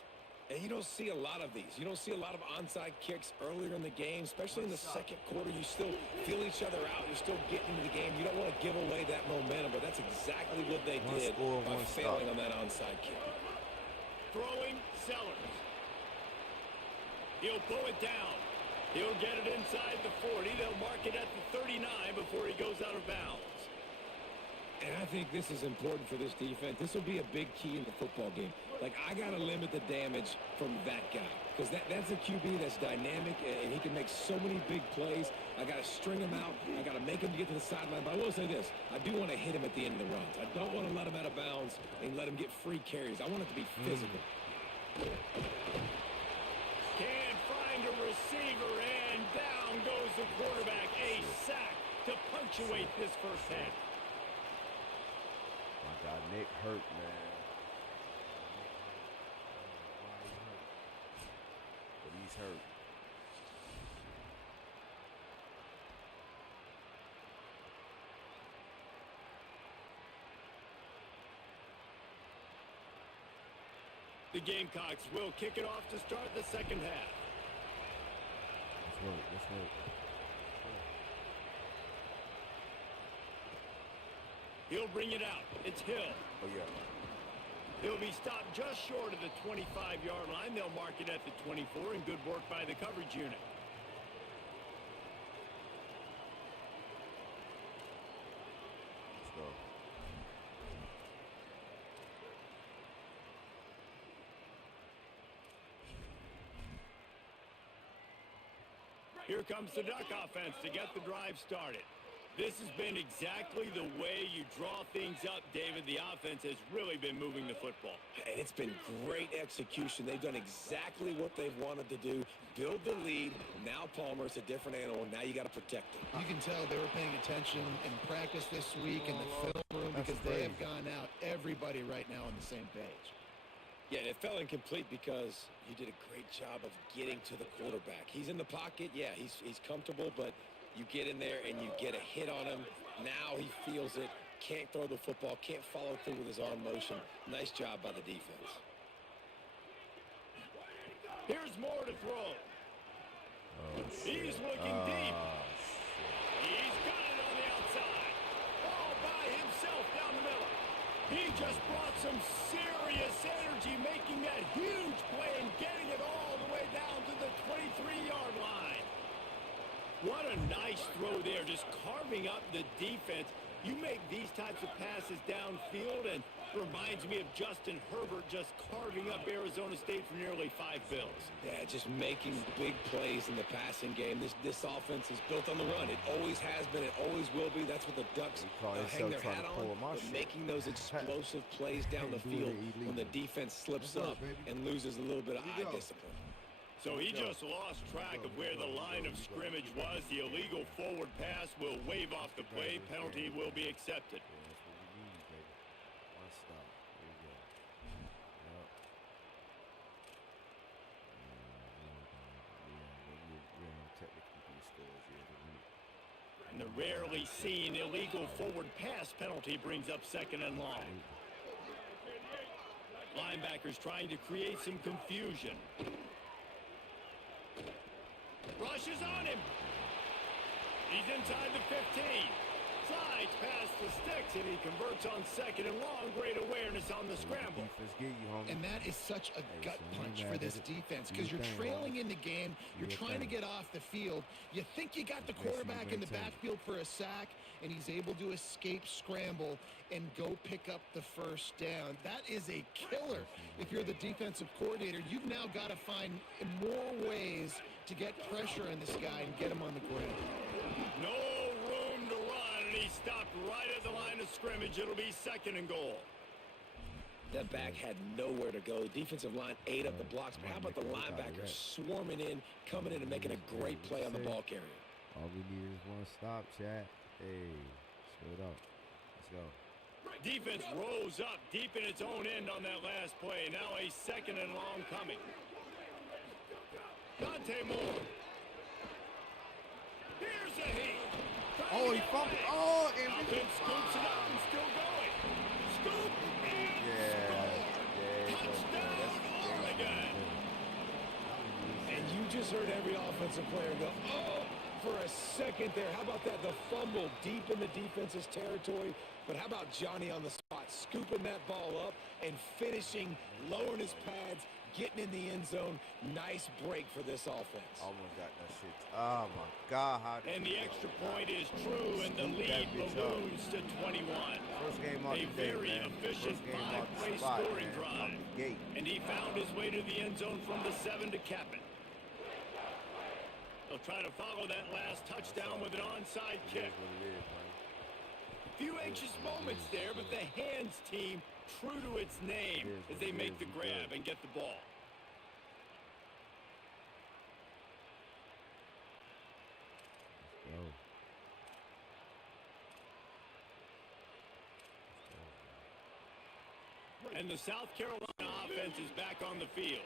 And you don't see a lot of these. You don't see a lot of onside kicks earlier in the game, especially in the second quarter. You still feel each other out. You're still getting into the game. You don't want to give away that momentum, but that's exactly what they did by failing on that onside kick. Throwing Sellers. He'll pull it down. He'll get it inside the 40. They'll mark it at the 39 before he goes out of bounds. And I think this is important for this defense. This will be a big key in the football game. Like, I got to limit the damage from that guy because that's a QB that's dynamic, and he can make so many big plays. I got to string him out. I got to make him get to the sideline. But I will say this. I do want to hit him at the end of the runs. I don't want to let him out of bounds and let him get free carries. I want it to be physical. Can't find a receiver, and down goes the quarterback. A sack to punctuate this first half. My God, Nick hurt, man. But he's hurt. The Gamecocks will kick it off to start the second half. Let's work. He'll bring it out. It's Hill. Oh, yeah. He'll be stopped just short of the 25-yard line. They'll mark it at the 24, and good work by the coverage unit. Let's go. Here comes the Duck offense to get the drive started. This has been exactly the way you draw things up, David. The offense has really been moving the football. And it's been great execution. They've done exactly what they've wanted to do. Build the lead. Now Palmer's a different animal. Now you got to protect him. You can tell they were paying attention in practice this week in the film room because they have gone out, everybody right now on the same page. Yeah, and it fell incomplete because you did a great job of getting to the quarterback. He's in the pocket. Yeah, he's comfortable, but you get in there and you get a hit on him. Now he feels it. Can't throw the football. Can't follow through with his arm motion. Nice job by the defense. Here's more to throw. He's looking deep. He's got it on the outside. All by himself down the middle. He just brought some serious energy, making that huge play and getting it all the way down to the 23-yard line. What a nice throw there, just carving up the defense. You make these types of passes downfield, and reminds me of Justin Herbert just carving up Arizona State for nearly 5 bills. Yeah, just making big plays in the passing game. This offense is built on the run. It always has been. It always will be. That's what the Ducks hang their hat on. But making those explosive plays down the field when the defense slips up and loses a little bit of eye discipline. So he just lost track of where the line of scrimmage was. The illegal forward pass will wave off the play. Penalty will be accepted. And the rarely seen illegal forward pass penalty brings up 2nd and long. Linebackers trying to create some confusion. Rushes on him. He's inside the 15. Slides past the sticks, and he converts on 2nd and long. Great awareness on the scramble. And that is such a gut punch for this defense because you're trailing in the game. You're trying to get off the field. You think you got the quarterback in the backfield for a sack, and he's able to escape scramble and go pick up the first down. That is a killer. If you're the defensive coordinator, you've now got to find more ways to get pressure on this guy and get him on the ground. No room to run, and he stopped right at the line of scrimmage. It'll be 2nd and goal. That back had nowhere to go. Defensive line ate up the blocks. But how about the linebackers swarming in, coming in, and making a great play on the ball carrier? All we need is one stop, chat. Hey, straight up. Let's go. Defense rose up deep in its own end on that last play. Now a 2nd and long coming. Dante Moore. Here's a heat. Oh, he fumbled. Oh, and offense scoops it up and still going. Scoop and touchdown, Oregon. And you just heard every offensive player go, oh, for a second there. How about that? The fumble deep in the defense's territory. But how about Johnny on the spot, scooping that ball up and finishing, lowering his pads, getting in the end zone. Nice break for this offense. Almost got that shit. Oh, my God. And the extra point is true, and the lead balloons to 21. First game off a very efficient 5-play scoring drive. And he found his way to the end zone from the 7 to cap it. They'll try to follow that last touchdown with an onside kick. Few anxious moments there, but the hands team true to its name as they make the grab and get the ball. And the South Carolina offense is back on the field.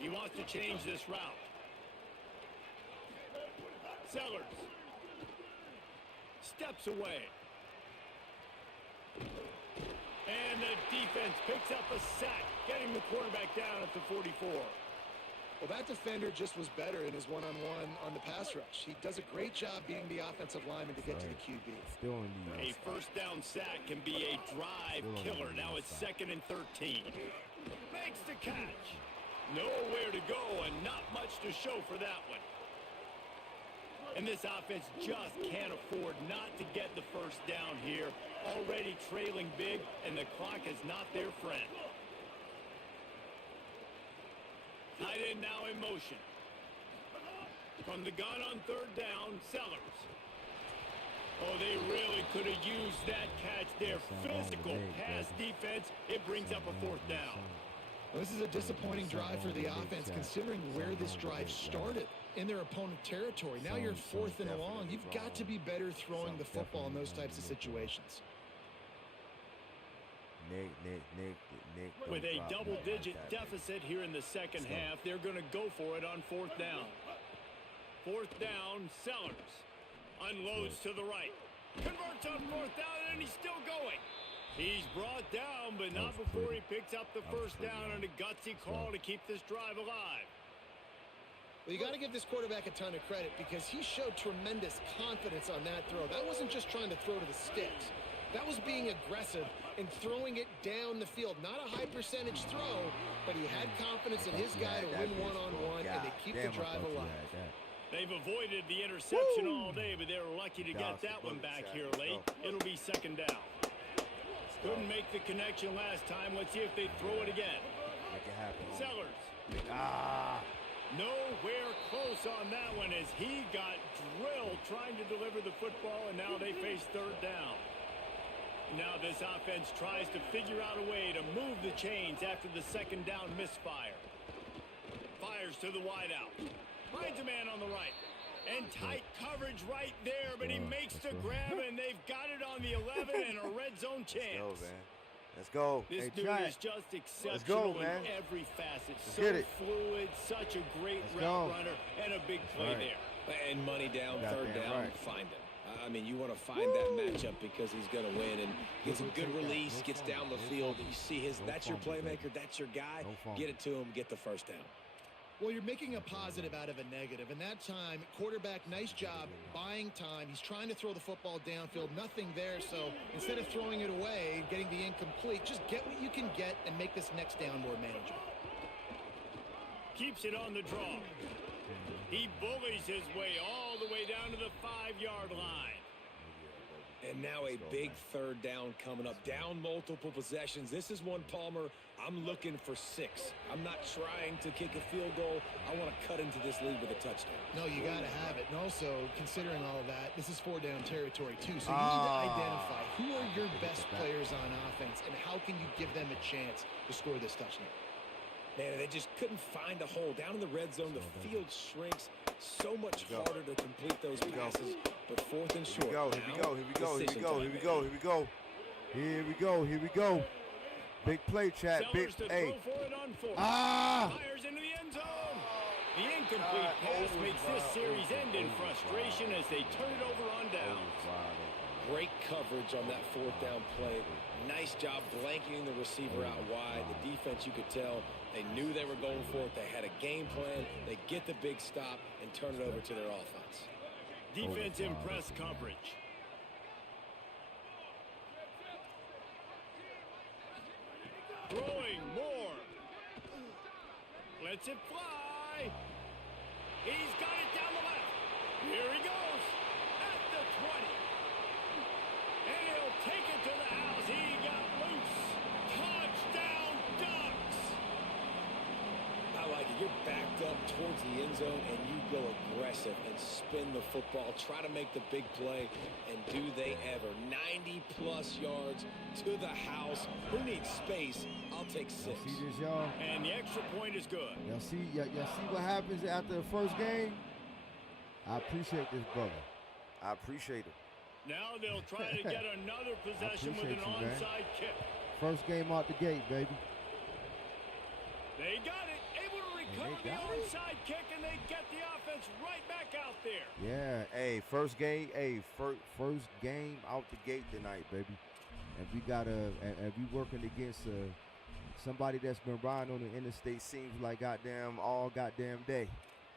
He wants to change this route. Sellers steps away. And the defense picks up a sack, getting the quarterback down at the 44. Well, that defender just was better in his one-on-one on the pass rush. He does a great job being the offensive lineman to get to the QB. A first down sack can be a drive killer. Now it's 2nd and 13. Makes the catch. Nowhere to go and not much to show for that one. And this offense just can't afford not to get the first down here. Already trailing big, and the clock is not their friend. Tight end now in motion. From the gun on 3rd down, Sellers. Oh, they really could have used that catch there. Physical pass defense. It brings up a 4th down. Well, this is a disappointing drive for the offense, considering where this drive started in their opponent territory. Now you're 4th and long. You've got to be better throwing the football in those types of situations. Nick. With a double-digit deficit here in the second half, they're going to go for it on 4th down. 4th down, Sellers. Unloads to the right. Converts on 4th down, and he's still going. He's brought down, but not before he picks up the 1st down on a gutsy call to keep this drive alive. Well, you got to give this quarterback a ton of credit because he showed tremendous confidence on that throw. That wasn't just trying to throw to the sticks. That was being aggressive and throwing it down the field. Not a high percentage throw, but he had confidence in his guy to win one-on-one, and they keep the drive alive. They've avoided the interception all day, but they were lucky to get that one back here late. It'll be 2nd down. Couldn't make the connection last time. Let's see if they throw it again. Make it happen. Sellers. Nowhere close on that one as he got drilled trying to deliver the football, and now they face 3rd down. Now this offense tries to figure out a way to move the chains after the 2nd down misfire. Fires to the wideout. Finds a man on the right. And tight coverage right there, but he makes the grab, and they've got it on the 11 and a red zone chance. Let's go, man. This dude is just exceptional in every facet. So fluid, such a great route runner, and a big play there. And money down, 3rd down, find him. I mean, you want to find that matchup because he's going to win, and gets a good release, gets down the field. You see that's your playmaker, that's your guy. Get it to him, get the 1st down. Well, you're making a positive out of a negative. And that time, quarterback, nice job buying time. He's trying to throw the football downfield. Nothing there. So instead of throwing it away and getting the incomplete, just get what you can get and make this next down more manageable. Keeps it on the draw. He bullies his way all the way down to the 5-yard line. And now a big 3rd down coming up. Down multiple possessions. This is one, Palmer, I'm looking for 6. I'm not trying to kick a field goal. I want to cut into this lead with a touchdown. No, you got to have it. And also, considering all of that, this is 4-down territory, too. So you need to identify who are your best players on offense and how can you give them a chance to score this touchdown. Man, they just couldn't find a hole. Down in the red zone, the field shrinks. So much harder to complete those passes. But 4th and short. Here we go. Big play, chat. Big, hey. Fires into the end zone. The incomplete pass makes this series end in frustration as they turn it over on downs. Great coverage on that 4th down play. Nice job blanketing the receiver out wide. The defense, you could tell, they knew they were going for it. They had a game plan. They get the big stop and turn it over to their offense. Defense in press coverage. Throwing more. Lets it fly. He's got it down the left. Here he goes. At the 20. And he'll take it to the house. He got loose. Touchdown Ducks. I like it. You're backed up towards the end zone, and you go aggressive and spin the football. Try to make the big play, and do they ever. 90-plus yards to the house. Who needs space? I'll take 6. Y'all see this, y'all? And the extra point is good. Y'all see what happens after the first game? I appreciate this brother. I appreciate it. Now they'll try to get another possession with an onside kick. First game out the gate, baby. They got it. Able to recover the onside kick, and they get the offense right back out there. Yeah, hey, first game out the gate tonight, baby. And we working against somebody that's been riding on the interstate seems like all goddamn day.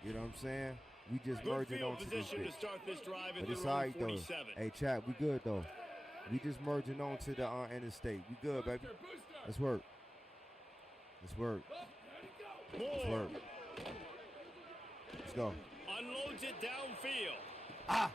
You know what I'm saying? We just merging on to this bitch. To start this drive but it's all right, though. Hey, chat, we good, though. We just merging on to the interstate. We good, baby. Let's work. Let's work. Let's work. Let's go. Unloads it downfield.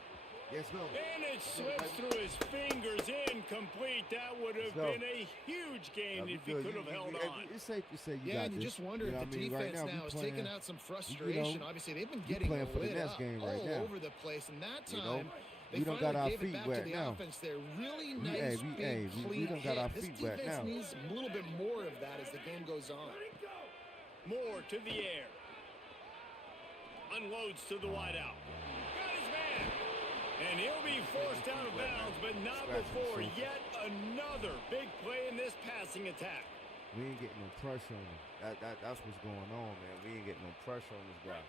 Let's go. And it slips through his fingers, incomplete. That would have been a huge gain if he could have held on. It's safe to say and you just wonder if the defense now is taking out some frustration. Obviously, they've been getting lit up all over the place. And that time, They we don't got our finally gave it feet back to wet the now. offense there. Really We- nice, hey, big, we clean don't got hit. our This feet wet defense now. needs a little bit more of that as the game goes on. Moore to the air. Unloads to the wideout. Got his man. And he'll be forced out of bounds, but not before yet another big play in this passing attack. We ain't getting no pressure on him. That's what's going on, man. We ain't getting no pressure on this guy.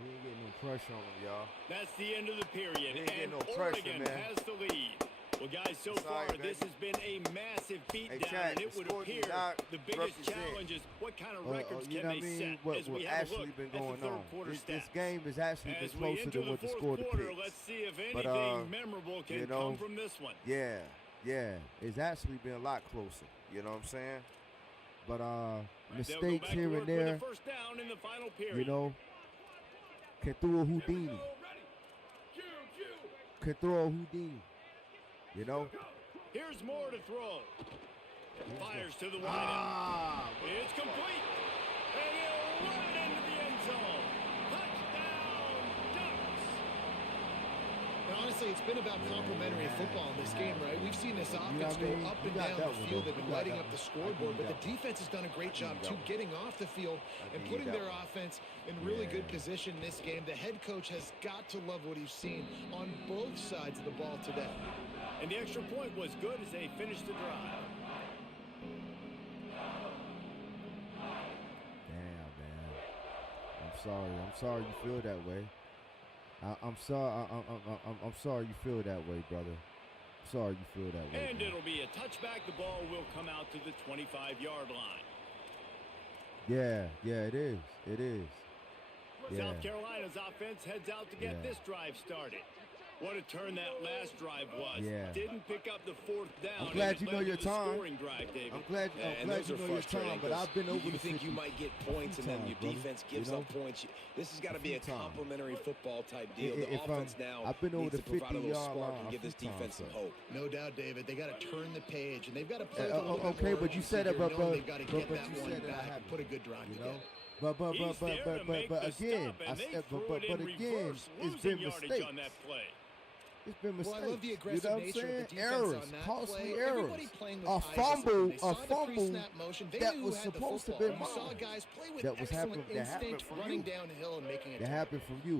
We ain't getting no pressure on him, y'all. That's the end of the period, We ain't getting and no pressure, Oregon man. has the lead. Well, guys, so It's all far, right, this baby. has been a massive beatdown, Chad, and it the would score appear did not the biggest represent, challenge is what kind of records you can know they what I mean? set What as we have a actually look been at the going third on. quarter This stats. game has actually been As we closer enter than the what the fourth score quarter, depicts. let's see if anything But, memorable can you know, come from this one. Yeah, it's actually been a lot closer. You know what I'm saying? But They'll go mistakes back to here work and there, with a first down in the final period. you know, can throw a Houdini. Can throw a Houdini. You know? Here's Moore to throw. Fires to the wideout. It's complete. And he'll run it into the end zone. Touchdown, Ducks. And honestly, it's been about complementary football in this game, right? We've seen this offense what I mean? go up You and got down that the one, field. though. They've been You got lighting that up the one. I scoreboard, give but you the that defense has done a great job, you too, that getting off the field and give you putting that their one. offense in really good Yeah. position in this game. The head coach has got to love what he's seen on both sides of the ball today. And the extra point was good as they finished the drive. Damn, man. I'm sorry you feel that way. I'm sorry you feel that way, brother. I'm sorry you feel that way. And man. it'll be a touchback. The ball will come out to the 25-yard line. Yeah, it is. Yeah. South Carolina's offense heads out to get this drive started. What a turn that last drive was. Yeah. Didn't pick up the fourth down. I'm glad and it you know led your to the time. scoring drive, David. I'm glad And those you are know your frustrating, time, but I've been over you the think 50 you might get points and then your brother. defense gives You know? up points. This has got to be a few times. complementary football type deal. If The offense now I've been over needs the to provide a little 50-yard spark line and a give this few defense times, some hope. No doubt, David. They got to turn the page, and they've got to play with a little bit okay, more but you said urgency it, but here, knowing they've got to get that you one said that back I and put a good drive you together. know. But He's there to make the again, stop, and they threw it in but again, reverse, it's losing been yardage mistakes. on that play. It's been mistakes. Well, I love the you aggressive know what I'm nature of saying? the defense Errors, on that costly play. errors. Everybody playing with A eyes this fumble, time. They saw the pre-snap motion. They that knew was who had the supposed to football. be You saw mine. guys play with That was excellent happened- that happened instinct, from running you. downhill and making it. That happened from you.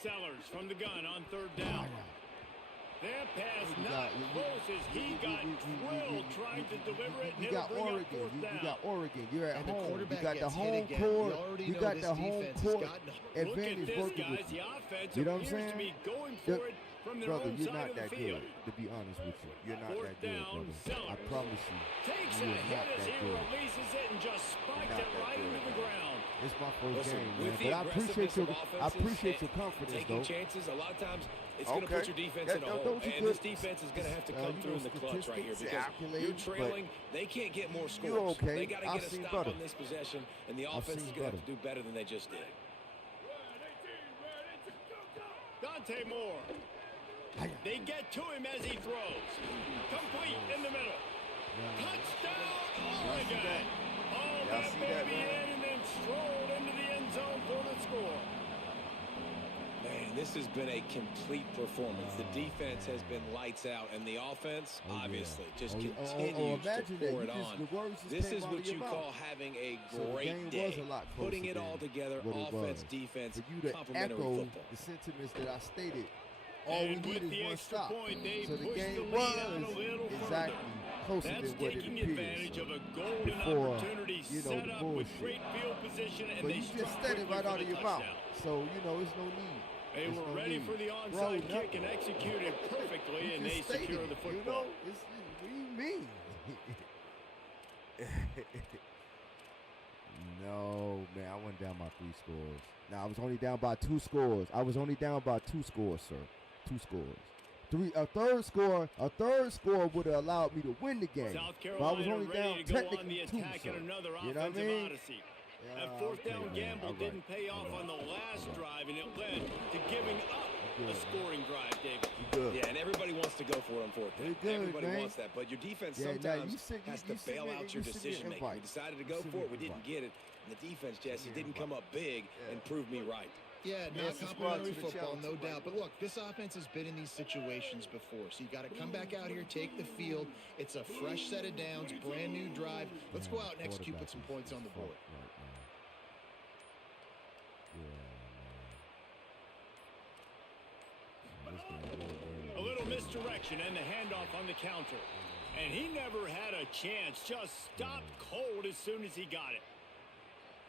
Sellers from the gun on third down. That pass You not got- close as he got drilled trying to deliver it, and You it'll got bring up Oregon. fourth You down. got Oregon. You're at And the home. You quarterback got the gets hit home again. court. You already You know got this the home defense has court gotten Look at advantage this, working guys. with The you. offense You know what I'm appears to saying? be going The- for it from their Brother, own you're side not of the that field. good. To be honest with you, you're not Fourth that good, down, brother. I Sellers. promise you. Takes a You're hit not as that he good. releases it and just spiked Not it that right good, into the man. ground. It's my first Listen, game, with man. the But I appreciate aggressiveness your, of offenses and confidence, taking though. chances, a lot of times it's going to Okay. put your defense That- in a those hole. are And good- this defense is going to have to come you through know, in the clutch right here statistics, because accolades, you're but trailing. They can't get more scores. you're okay. They got to I've get a seen stop better. on this possession, and the I've offense is seen going to have better. to do better than they just did. Dante Moore. They get to him as he throws. Complete in the middle. Touchdown, Oregon. Oh, Y'all that see that, baby man? in and then strolled into the end zone for the score. Man, this has been a complete performance. The defense has been lights out, and the offense, Oh, yeah. obviously, just Oh, continues imagine to that. pour You it just- on. the words just This came is out what of your you mouth. call having a So the great game day. was a lot closer Putting it all than together, what it offense, was. defense, For you to complementary echo football. the sentiments that I stated, all we And need with is the one extra stop. point, they So the pushed game the lead out a was little exactly further. closer That's than what it taking appears. advantage So of a golden before, opportunity you know, set the up with bullshit. great field position, and But they you struck just said it quickly right for out the of your mouth. touchdown. So, you know, it's no need. They It's were no ready need. for the Bro, onside kick and no. executed perfectly, You and just they stated secure it, the You football. know, what do you mean? No, man, I went down by 3 scores. Now, I was only down by 2 scores. I was only down by 2 scores, sir. 2 scores. A third score would have allowed me to win the game. South But I was Carolina only ready down to go on the technically 2, attack sir. in another You know what I offensive mean? odyssey. Yeah, That fourth down man. gamble All right. didn't pay off on the last drive, and it led to giving up a scoring drive, David. You good. Yeah, and everybody wants to go for it on fourth down. Very good, Everybody man. wants that, but your defense Yeah, now sometimes you sent- has you to sent bail me- out you your sent me an decision making. We invite. decided to You go sent for me it. an We didn't invite. get it. And the defense, Jesse, me an didn't come up big Yeah. and prove me right. Yeah, Yeah, not subscribe complimentary to the football, channel, no too, doubt. But look, this offense has been in these situations before, so you got to come back out here, take the field. It's a fresh set of downs, brand new drive. Let's go out and execute, put some points on the board. A little misdirection and the handoff on the counter. And he never had a chance. Just stopped cold as soon as he got it.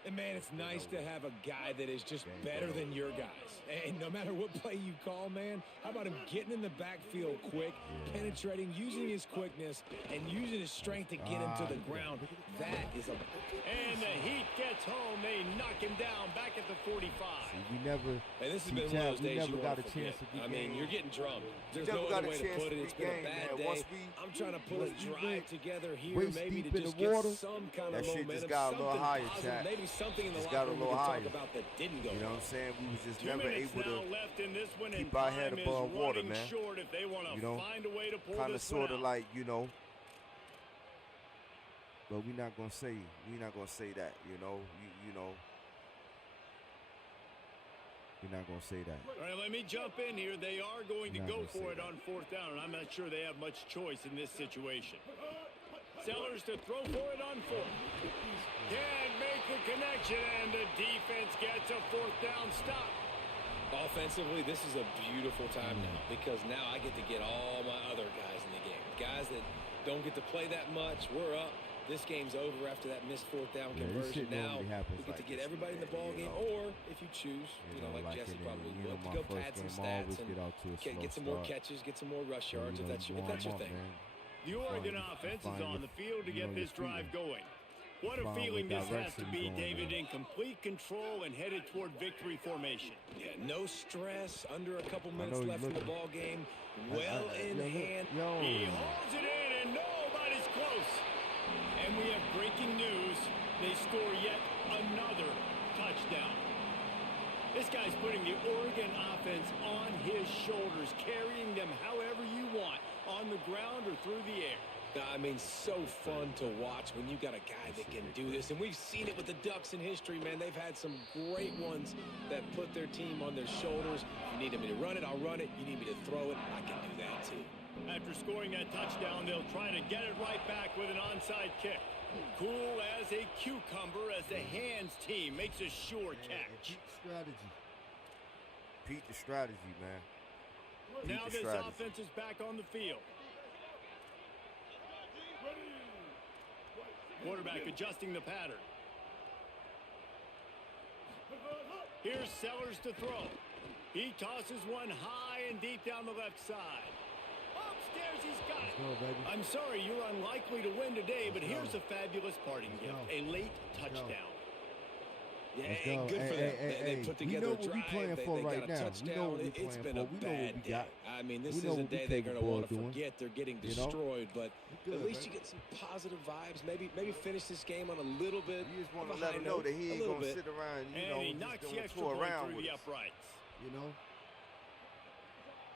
And, man, it's nice to have a guy that is just better than your guys. And no matter what play you call, man, how about him getting in the backfield quick, penetrating, using his quickness, and using his strength to get him to the ground. That is a... And the Heat gets home. They knock him down back at the 45. We never... And this has been one of those days you got want a to chance forget. to be I mean, you're getting drummed. There's never no got other a way to chance put it. to It's be been a game, bad man. day. Once we- I'm trying to put a drive together here, waist maybe deep to in just the water, get some kind of that shit momentum, just got a little something higher, positive, chat. maybe something in the Just got locker a room we little can talk higher. about that didn't go. You know what I'm saying? We was just 2 never minutes able now to left in this one, keep and our time head is above water, running man. short if they want to You know, find a way to pull kind of this one sort of out. like, you know. But we're not gonna say that, you know. You know. We're not gonna say that. All right, let me jump in here. They are going to Not go gonna for say it that. on 4th down, and I'm not sure they have much choice in this situation. Sellers to throw for it on 4th. Can't make the connection, and the defense gets a 4th down stop. Offensively, this is a beautiful time now because now I get to get all my other guys in the game. Guys that don't get to play that much, we're up. This game's over after that missed 4th down Yeah, this conversion. shit Now normally happens we get to like get this, everybody in the man, ball you game, know. or if you choose, like like Jesse in probably you know, would, to my go first pad some game, I stats always and get out to a slow get some more start. catches, get some more rush So, yards you if know, that's you your warm up, thing. man. The Oregon you offense is find on your- the field to you get know, this your drive feet. going. What a find feeling what this has to direction be, you're going David, in. in complete control and headed toward victory formation. Yeah, no stress, under a couple I minutes know he's left in the looking. ball game, well in Yo, look. hand. He Yo. holds it in, and nobody's close. And we have breaking news. They score yet another touchdown. This guy's putting the Oregon offense on his shoulders, carrying them however you want, on the ground or through the air. I mean, so fun to watch when you got a guy that can do this. And we've seen it with the Ducks in history, man. They've had some great ones that put their team on their shoulders. You need me to run it, I'll run it. You need me to throw it, I can do that too. After scoring that touchdown, they'll try to get it right back with an onside kick. Cool as a cucumber as the hands team makes a sure catch. Peep the strategy. Peep the strategy, man. Peep Now the this strategy. offense is back on the field. Quarterback adjusting the pattern. Here's Sellers to throw. He tosses one high and deep down the left side. Upstairs, he's got it. Let's go, baby. I'm sorry, you're unlikely to win today, but Let's here's go. a fabulous parting Let's gift. go. A late Let's go. touchdown. Yeah, Let's hey, go. good for Hey, them. hey, They hey, put we together know a what we drive. playing they for got right a now. We know touchdown. what we It's playing been for. a We know what bad we day. got. I mean, this We is know a what we day they're going to capable want of to doing. forget. They're getting You know? destroyed, but Good, at least man. you get some positive vibes. Maybe finish this game on a little bit You just want of to a let high him know note, that he a ain't little going to bit. sit around, you And know, he just knocks the don't extra tour point around through with the us. uprights. You know?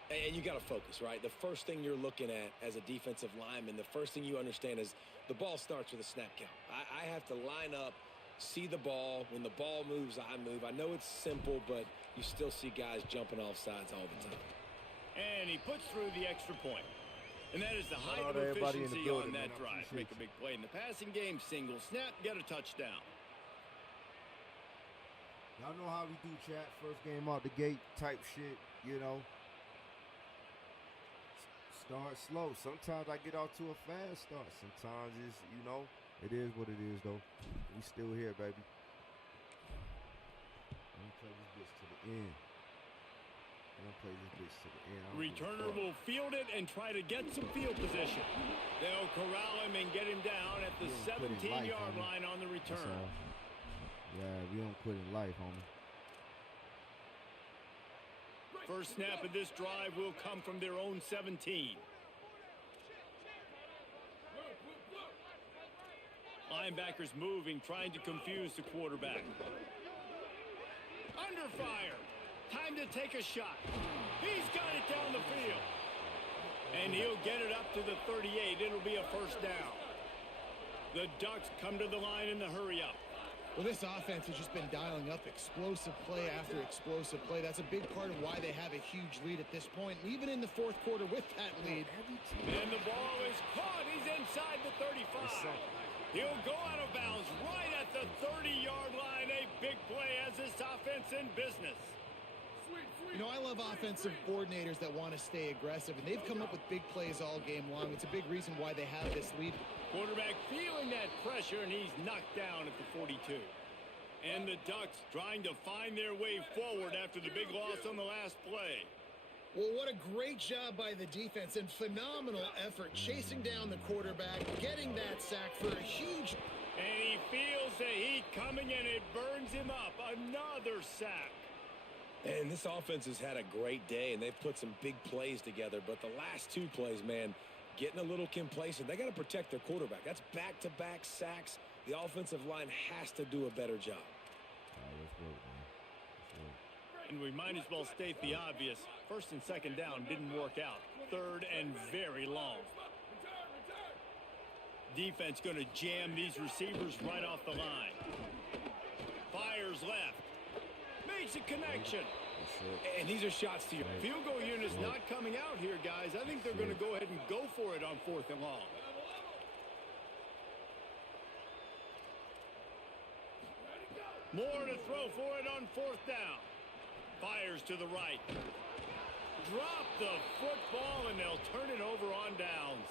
And you got to focus, right? The first thing you're looking at as a defensive lineman, the first thing you understand is the ball starts with a snap count. I have to line up, see the ball. When the ball moves, I move. I know it's simple, but you still see guys jumping off sides all the time. And he puts through the extra point. And that is the height out of to everybody in the efficiency building, on that man. I drive. appreciate Make a big play in the passing game, single snap, get a touchdown. Y'all know how we do, chat. First game out the gate type shit, you know. Start slow. Sometimes I get out to a fast start. Sometimes it's, you know, it is what it is, though. We still here, baby. I'm gonna play this bitch to the end. I'm gonna play this bitch to the end. I don't give a Returner fuck. will field it and try to get some field position. They'll corral him and get him down at the We don't quit in life, 17-yard homie. line on the That's return. all. Yeah, we don't quit in life, homie. First snap of this drive will come from their own 17. Linebackers moving, trying to confuse the quarterback. Under fire. Time to take a shot. He's got it down the field. And he'll get it up to the 38. It'll be a first down. The Ducks come to the line in the hurry up. Well, this offense has just been dialing up explosive play after explosive play. That's a big part of why they have a huge lead at this point. And even in the fourth quarter with that lead. And the ball is caught. He's inside the 35. He'll go out of bounds right at the 30-yard line. A big play as this offense in business. You know, I love offensive coordinators that want to stay aggressive, and they've come up with big plays all game long. It's a big reason why they have this lead. Quarterback feeling that pressure, and he's knocked down at the 42. And the Ducks trying to find their way forward after the big loss on the last play. Well, what a great job by the defense and phenomenal effort chasing down the quarterback, getting that sack for a huge... And he feels the heat coming, and it burns him up. Another sack. And this offense has had a great day, and they've put some big plays together. But the last two plays, man, getting a little complacent. They got to protect their quarterback. That's back-to-back sacks. The offensive line has to do a better job. And we might as well state the obvious. First and second down didn't work out. Third and very long. Defense going to jam these receivers right off the line. Fires left. Makes a connection. And these are shots to your field goal unit's not coming out here, guys. I think they're going to go ahead and go for it on 4th and long. More to throw for it on 4th down. Fires to the right. Drop the football, and they'll turn it over on downs.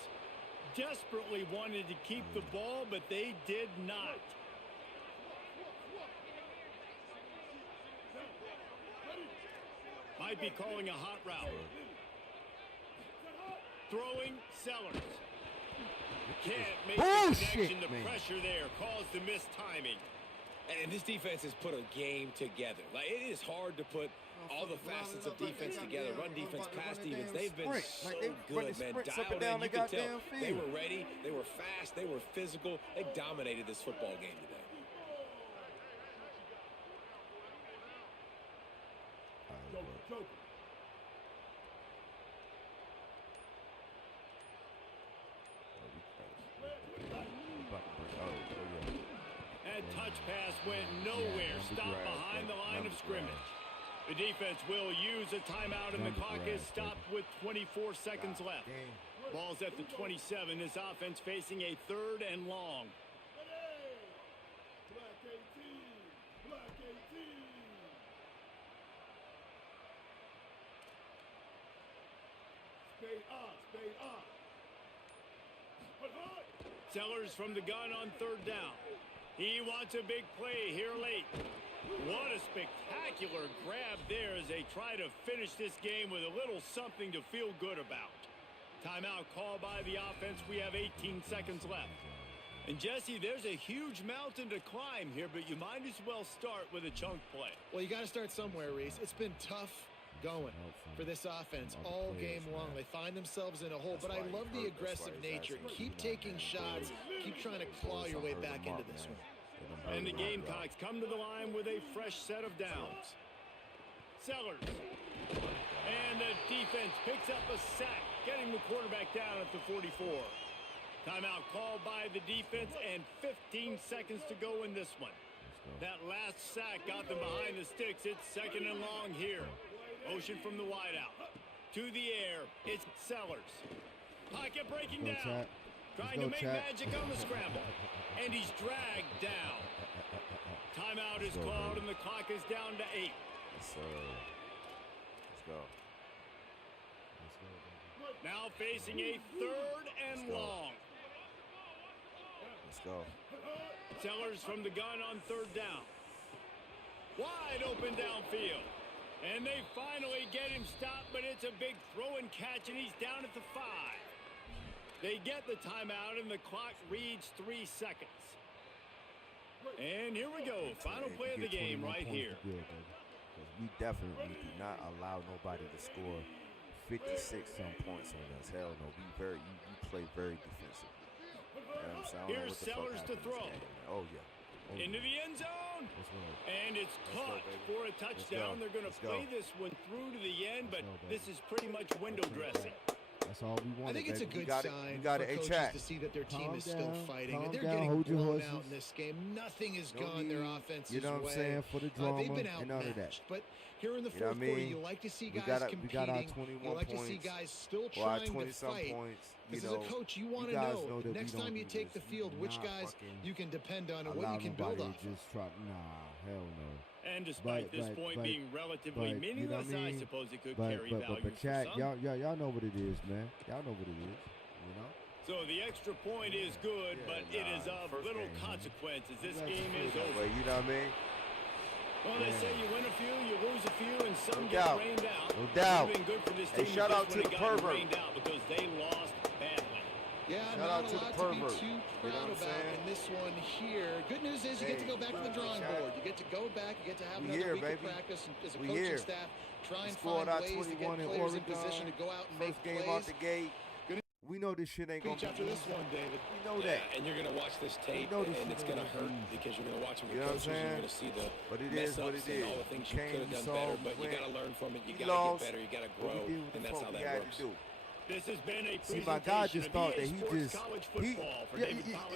Desperately wanted to keep the ball, but they did not. Might be calling a hot route. Throwing Sellers. Can't make the connection. The pressure there caused the missed timing. And this defense has put a game together. Like, it is hard to put all the facets of defense together. Run defense, pass defense. They've been so good, man. Dialed in. You can tell they were ready. They were fast. They were physical. They dominated this football game today. That touch pass went nowhere. Stopped behind the line of scrimmage. The defense will use a timeout, and the clock is stopped with 24 seconds left. Ball's at the 27. This offense facing a 3rd and long. Sellers from the gun on 3rd down. He wants a big play here late. What a spectacular grab there as they try to finish this game with a little something to feel good about. Timeout called by the offense. We have 18 seconds left. And Jesse, there's a huge mountain to climb here, but you might as well start with a chunk play. Well, you got to start somewhere, Reese. It's been tough going for this offense all game long. They find themselves in a hole, but I love the aggressive nature. Keep taking shots. Keep trying to claw your way back into this one. And the Gamecocks come to the line with a fresh set of downs. Sellers. And the defense picks up a sack, getting the quarterback down at the 44. Timeout called by the defense, and 15 seconds to go in this one. That last sack got them behind the sticks. It's 2nd and long here. Motion from the wideout. To the air, it's Sellers. Pocket breaking down. Trying to make magic on the scramble. And he's dragged down. Timeout is called, and the clock is down to 8. Let's go. Now facing a 3rd and long. Let's go. Sellers from the gun on 3rd down. Wide open downfield. And they finally get him stopped, but it's a big throw and catch, and he's down at the 5. They get the timeout, and the clock reads 3 seconds. And here we go. Final play of the game right here. We definitely do not allow nobody to score 56-some points on us. Hell no. You play very defensive. Here's Sellers to throw. Oh, yeah. Into the end zone. And it's caught for a touchdown. They're going to play this one through to the end, but this is pretty much window dressing. That's all we want. I think it's a good sign for coaches to see that their team is still fighting. And they're getting blown out in this game. Nothing is gone their offense's way. You know what I'm saying? For the drama they've been and none of that. But here in the fourth quarter, you like to see guys competing. We got our 21 you like points, to see guys still trying to fight. Points, because as a coach, you want to know next time you take the field, which guys you can depend on and what you can build off. Hell no. And despite this point being relatively meaningless, I suppose it could carry value but Chad, for some. y'all know what it is, man. Y'all know what it is, you know? So the extra point is good, but it is of little consequence as this game is over. You know what I mean? Well, they say you win a few, you lose a few, and some get rained out. No doubt. It's been good for this team. Shout out to the pervert. Rained out because they lost badly. Yeah, shout out to the pervert. To be too proud about in this one here. Good news is you get to go back to the drawing board. You get to go back. You get to have another week of practice as a coaching staff. Try and find ways to get players in position to go out and make plays. First game out the gate. We know this shit ain't gonna be after this one, David. We know that. And you're gonna watch this tape, and it's gonna hurt because you're gonna watch it with coaches. You're gonna see the mess ups and all the things you could have done better. But you gotta learn from it. You gotta get better. You gotta grow, and that's how that works. This has been a see, my guy just thought that he just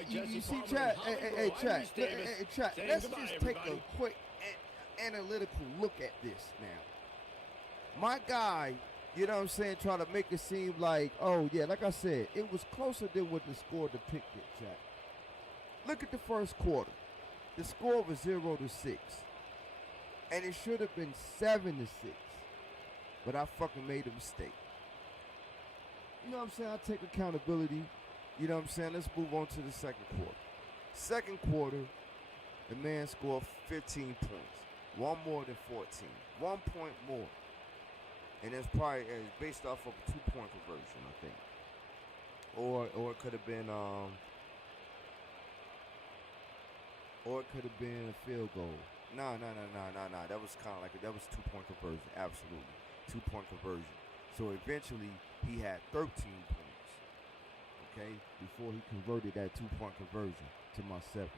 you see, Chad. Hey, Chad. Hey, Chad. Let's just take a quick analytical look at this now. My guy. You know what I'm saying? Try to make it seem like, oh, yeah, like I said, it was closer than what the score depicted, Jack. Look at the first quarter. The score was 0-6. And it should have been 7-6. But I fucking made a mistake. You know what I'm saying? I take accountability. You know what I'm saying? Let's move on to the second quarter. Second quarter, the man scored 15 points. One more than 14. 1 point more. And it's probably based off of a 2-point conversion, I think. Or it could have been a field goal. No. That was kind of like that was 2-point conversion. Absolutely, 2-point conversion. So eventually he had 13 points. Okay, before he converted that 2-point conversion to my 7.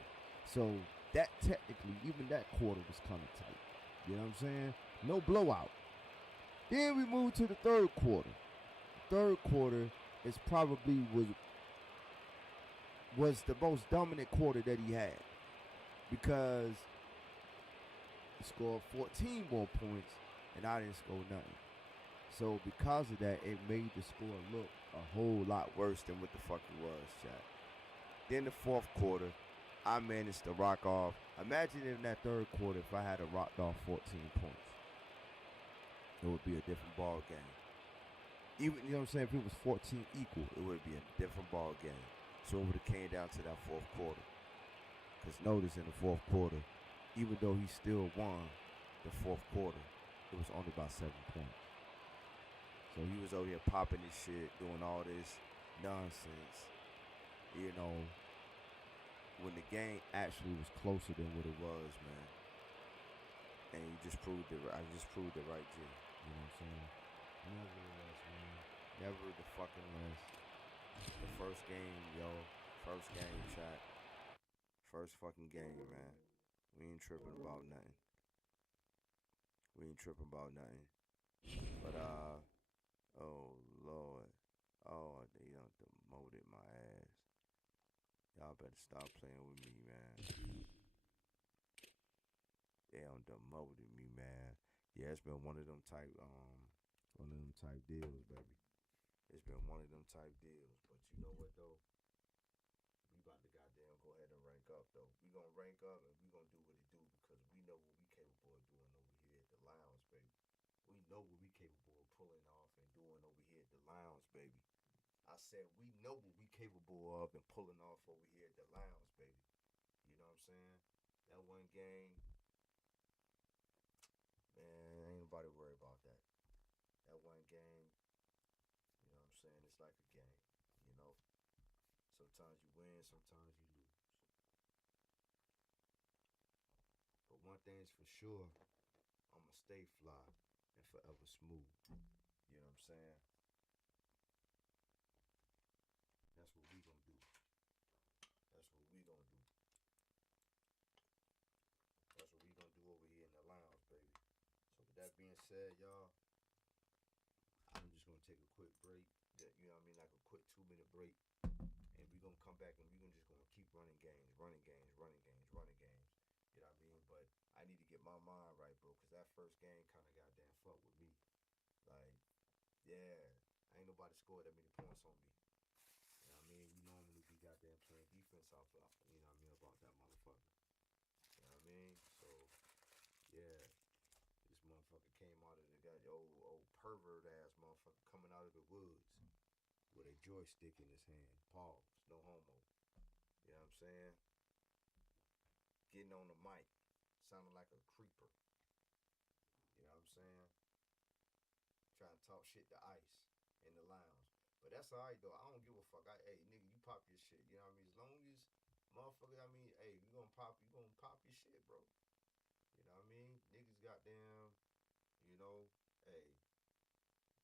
So that technically, even that quarter was kind of tight. You know what I'm saying? No blowout. Then we move to the third quarter. The third quarter is probably was the most dominant quarter that he had because he scored 14 more points and I didn't score nothing. So because of that, it made the score look a whole lot worse than what the fuck it was, Jack. Then the fourth quarter, I managed to rock off. Imagine in that third quarter if I had rocked off 14 points. It would be a different ball game. Even, you know what I'm saying, if it was 14 equal, it would be a different ball game. So it would have came down to that fourth quarter. Because notice in the fourth quarter, even though he still won the fourth quarter, it was only by 7 points. So he was over here popping this shit, doing all this nonsense, you know, when the game actually was closer than what it was, man. And you just proved it. I just proved it right there. You know what I'm saying? Never less, man. Never the fucking less. The first game, yo. First game, chat. First fucking game, man. We ain't tripping about nothing. But, oh, Lord. Oh, they done demoted my ass. Y'all better stop playing with me, man. They done demoted me, man. Yeah, it's been one of them type deals, baby. It's been one of them type deals. But you know what, though? We about to goddamn go ahead and rank up, though. We gonna rank up and we gonna do what it do because we know what we capable of doing over here at the lounge, baby. We know what we capable of pulling off and doing over here at the lounge, baby. I said we know what we capable of and pulling off over here at the lounge, baby. You know what I'm saying? That one game, man, ain't nobody worry about that. That one game, you know what I'm saying? It's like a game, you know? Sometimes you win, sometimes you lose. But one thing's for sure, I'ma stay fly and forever smooth. You know what I'm saying? That's what we gonna do. That's what we gonna do. That's what we gonna do over here in the lounge, baby. So with that being said, y'all, I'm just gonna take a quick break. you know what I mean, like a quick 2-minute break, and we're gonna come back and we're gonna just gonna keep running games. You know what I mean? But I need to get my mind right, bro, because that first game kind of goddamn fucked with me. Like, yeah, ain't nobody scored that many points on me. You know what I mean? We normally be goddamn playing defense off, you know what I mean, about that motherfucker. You know what I mean? So, yeah, this motherfucker came out of the old pervert ass motherfucker coming out of the woods with a joystick in his hand. Pause. No homo. You know what I'm saying? Getting on the mic. Sounding like a creeper. You know what I'm saying? Trying to talk shit to Ice in the lounge. But that's alright though. I don't give a fuck. Hey, nigga, you pop your shit. You know what I mean? As long as motherfucker, I mean, hey, you gonna pop your shit, bro. You know what I mean? Niggas goddamn, you know, hey,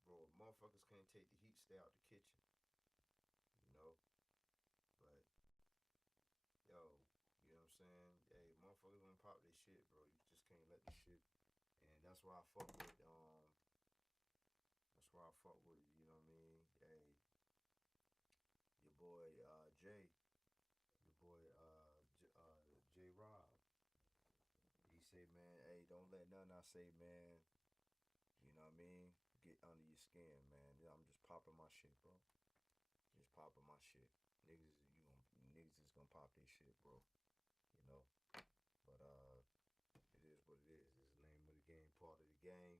bro, motherfuckers can't take the heat, stay out the kitchen. You know? But yo, you know what I'm saying? Hey, motherfuckers gonna pop their shit, bro. You just can't let the shit. And that's why I fuck with you know what I mean? Hey, your boy Jay, your boy J Rob. He say, man, hey, don't let nothing I say, man, you know what I mean, get under your skin, man. I'm just popping my shit, bro. Just popping my shit. Niggas is gonna pop their shit, bro. You know. But it is what it is. It's the name of the game, part of the game.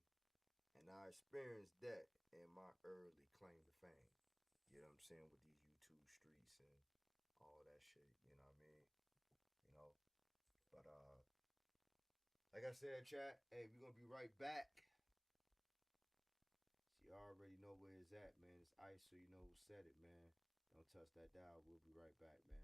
And I experienced that in my early claim to fame. You know what I'm saying? With these YouTube streets and all that shit. You know what I mean? You know. But like I said, chat, hey, we're gonna be right back. So you already know where it's at, man. It's Ice, so you know who said it, man. Don't touch that dial. We'll be right back, man.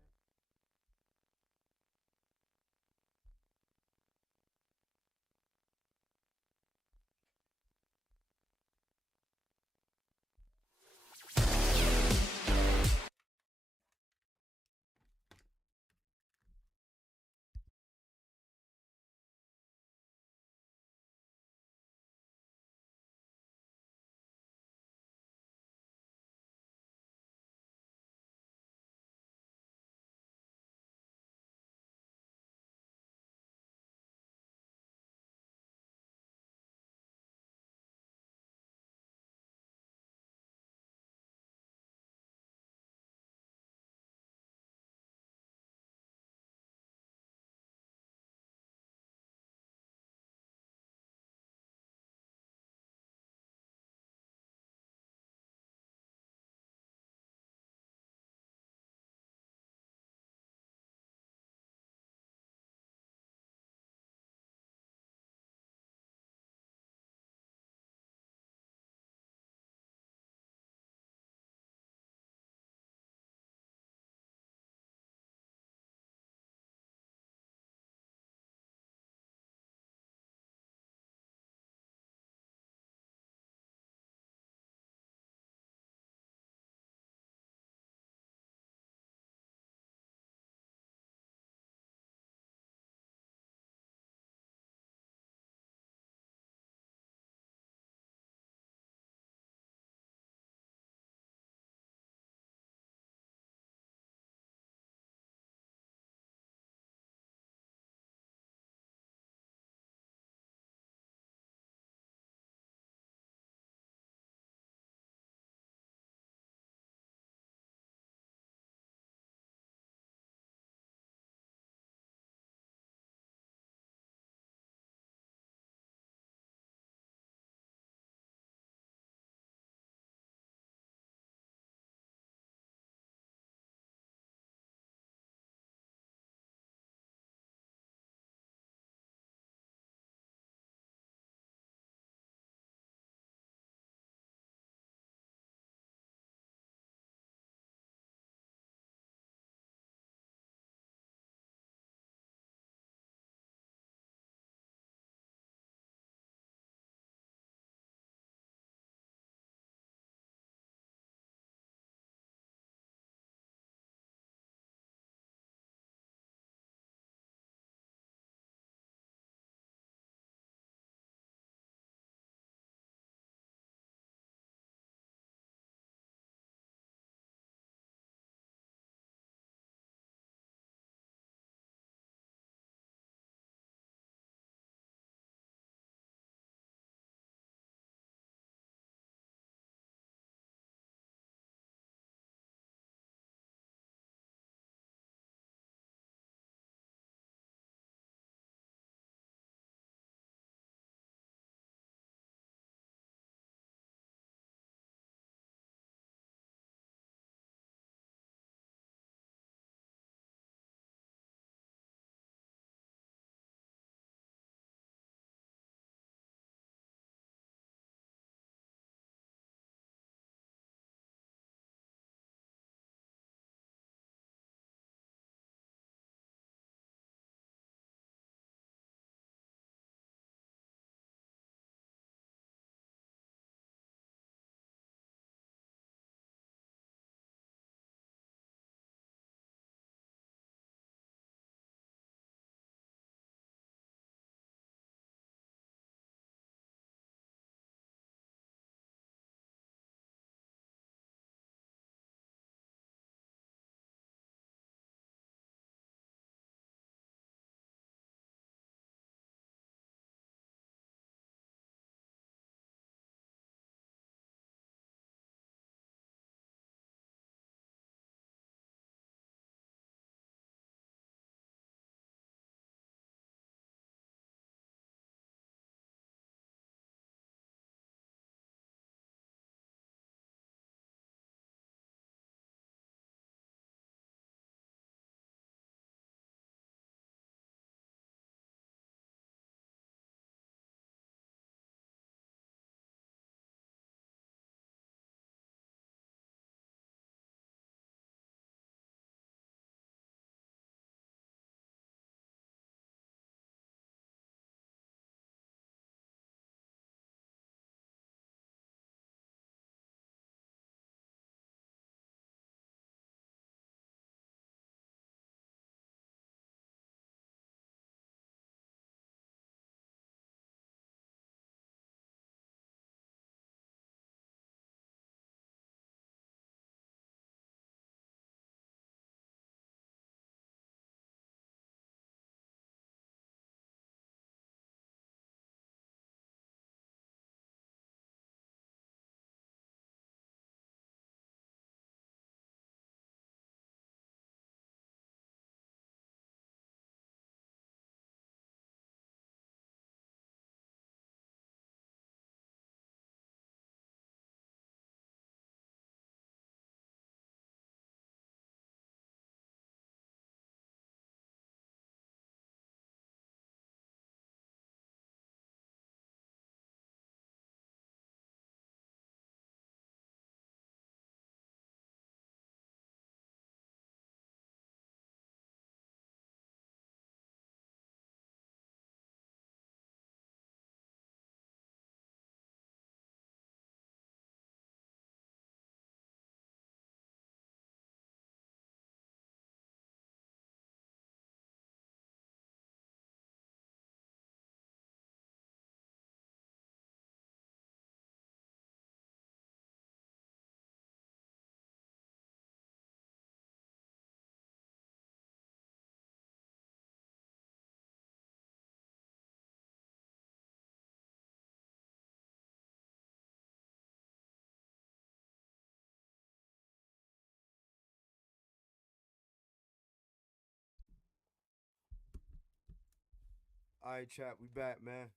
All right, chat, we back, man.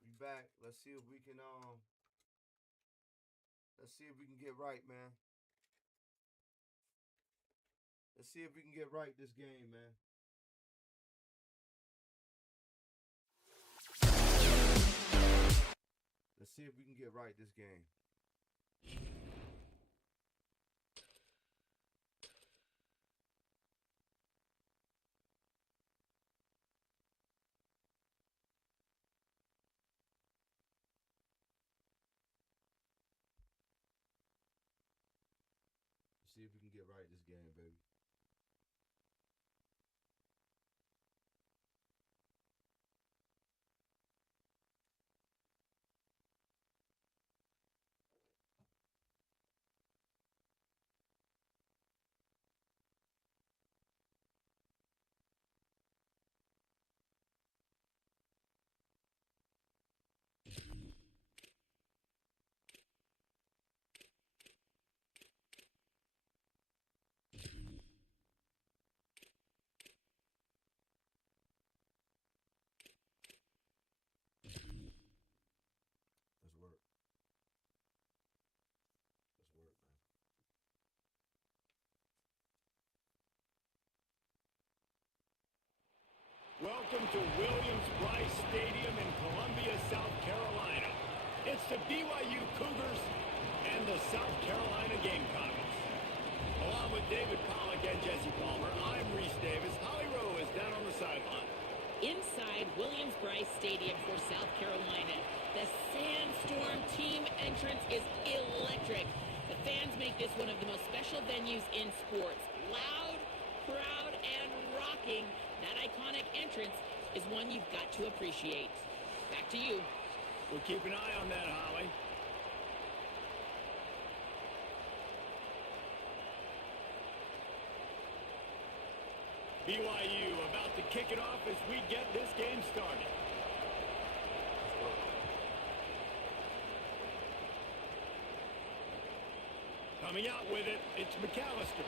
We back. Let's see if we can get right, man. Let's see if we can get right this game, man. Let's see if we can get right this game. See if we can get right this game, baby. Let's work. Let's work, man. Welcome to Williams-Brice Stadium in Columbia, South Carolina. It's the BYU Cougars and the South Carolina Gamecocks. Along with David Pollack and Jesse Palmer, I'm Reese Davis. Holly Rowe is down on the sideline. Inside Williams-Brice Stadium for South Carolina, the Sandstorm team entrance is electric. The fans make this one of the most special venues in sports. Loud, proud, and rocking. That iconic entrance is one you've got to appreciate. Back to you. We'll keep an eye on that, Holly. BYU about to kick it off as we get this game started. Coming out with it, it's McAllister.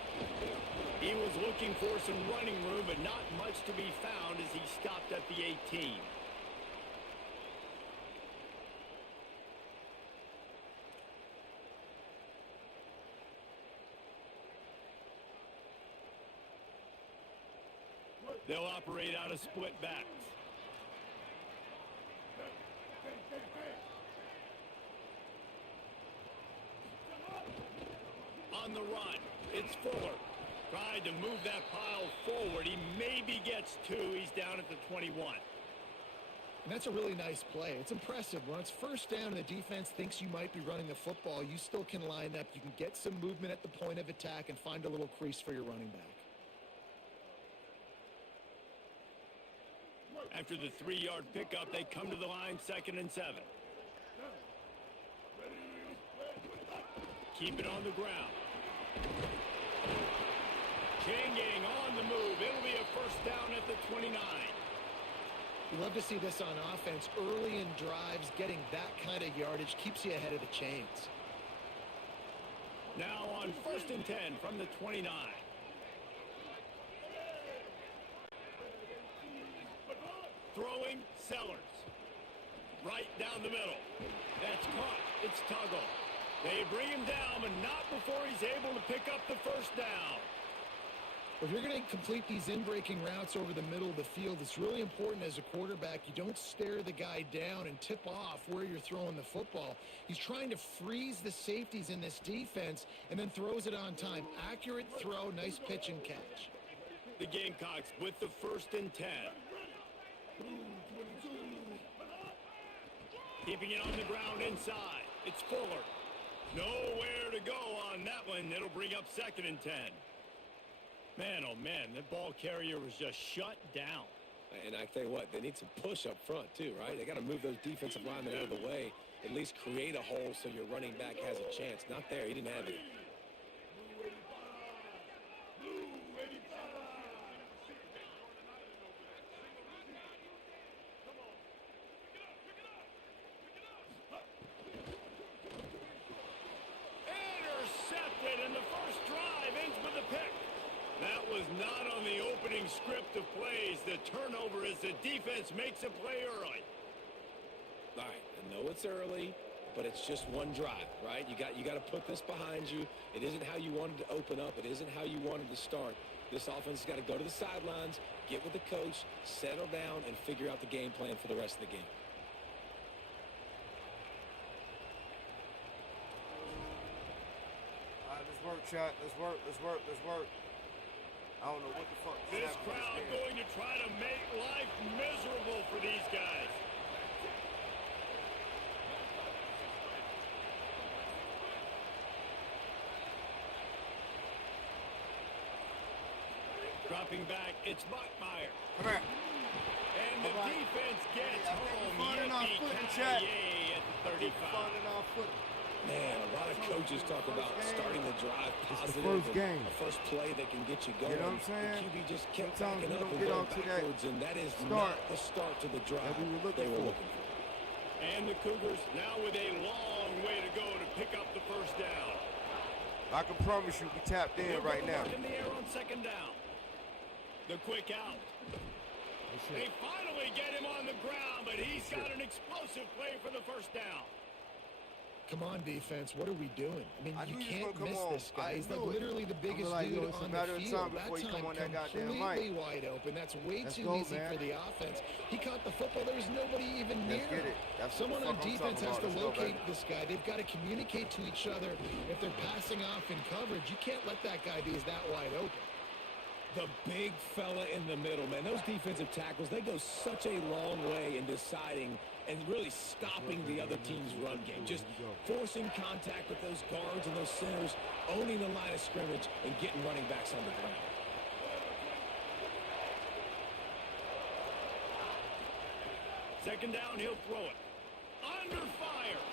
He was looking for some running room, but not much to be found as he stopped at the 18. They'll operate out of split backs. On the run, it's Fuller. Tried to move that pile forward. He maybe gets two. He's down at the 21. And that's a really nice play. It's impressive. When it's first down and the defense thinks you might be running the football, you still can line up. You can get some movement at the point of attack and find a little crease for your running back. After the 3-yard pickup, they come to the line, 2nd and 7. Keep it on the ground. Changing on the move. It'll be a first down at the 29. You love to see this on offense. Early in drives, getting that kind of yardage keeps you ahead of the chains. Now on 1st and 10 from the 29. Throwing, Sellers. Right down the middle. That's caught. It's Tuggle. They bring him down, but not before he's able to pick up the first down. If you're going to complete these in-breaking routes over the middle of the field, it's really important as a quarterback you don't stare the guy down and tip off where you're throwing the football. He's trying to freeze the safeties in this defense and then throws it on time. Accurate throw, nice pitch and catch. The Gamecocks with the 1st and 10. Keeping it on the ground inside. It's Fuller. Nowhere to go on that one. It'll bring up 2nd and 10. Man, oh man, that ball carrier was just shut down. And I tell you what, they need some push up front too, right? They got to move those defensive linemen out of the way, at least create a hole so your running back has a chance. Not there. He didn't have it. was not on the opening script of plays. The turnover as the defense makes a play early. All right, I know it's early, but it's just one drive, right? You got to put this behind you. It isn't how you wanted to open up. It isn't how you wanted to start. This offense has got to go to the sidelines, get with the coach, settle down, and figure out the game plan for the rest of the game. All right, let's work, chat. Let's work. I don't know what the fuck. This crowd going to try to make life miserable for these guys. Dropping back, it's Bachmeier. Come here. And the defense gets home. Finding our footing, chat. Yippee-ki-yay at 35. Finding our footing. Man, a lot of coaches talk about starting the drive positive. First game. A first play that can get you going. You know what I'm saying? The QB just kept Sometimes backing we up don't and get going onto that backwards, and that is start not the start to the drive that we were looking they were for. looking for. And the Cougars now with a long way to go to pick up the first down. I can promise you, we tapped in right now. In the air on second down. The quick out. They finally get him on the ground, but he's got an explosive play for the first down. Come on, defense. What are we doing? I mean, you knew he was can't gonna come miss on. this guy. I He's like knew it. literally the biggest like, dude it's a on matter the of field. time before That you come time on that goddamn completely mic. wide open. That's way Let's too go, easy man. for the offense. He caught the football. There was nobody even near Let's get him. it. That's Someone what on the fuck I'm defense talking has to about. Let's go, locate baby. this guy. They've got to communicate to each other. If they're passing off in coverage, you can't let that guy be that wide open. The big fella in the middle, man. Those defensive tackles, they go such a long way in deciding and really stopping the other team's run game. Just forcing contact with those guards and those centers, owning the line of scrimmage, and getting running backs on the ground. Second down, he'll throw it. Under fire.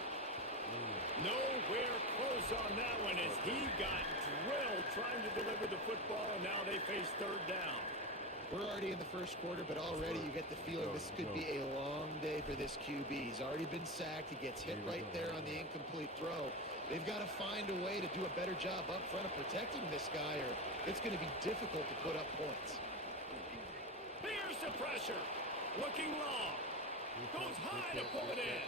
Nowhere close on that one as he got drilled trying to deliver the football, and now they face third down. We're already in the first quarter, but already you get the feeling this could be a long day for this QB. He's already been sacked. He gets hit right there on the incomplete throw. They've got to find a way to do a better job up front of protecting this guy, or it's going to be difficult to put up points. Here's the pressure. Looking long. Goes high to pull it in.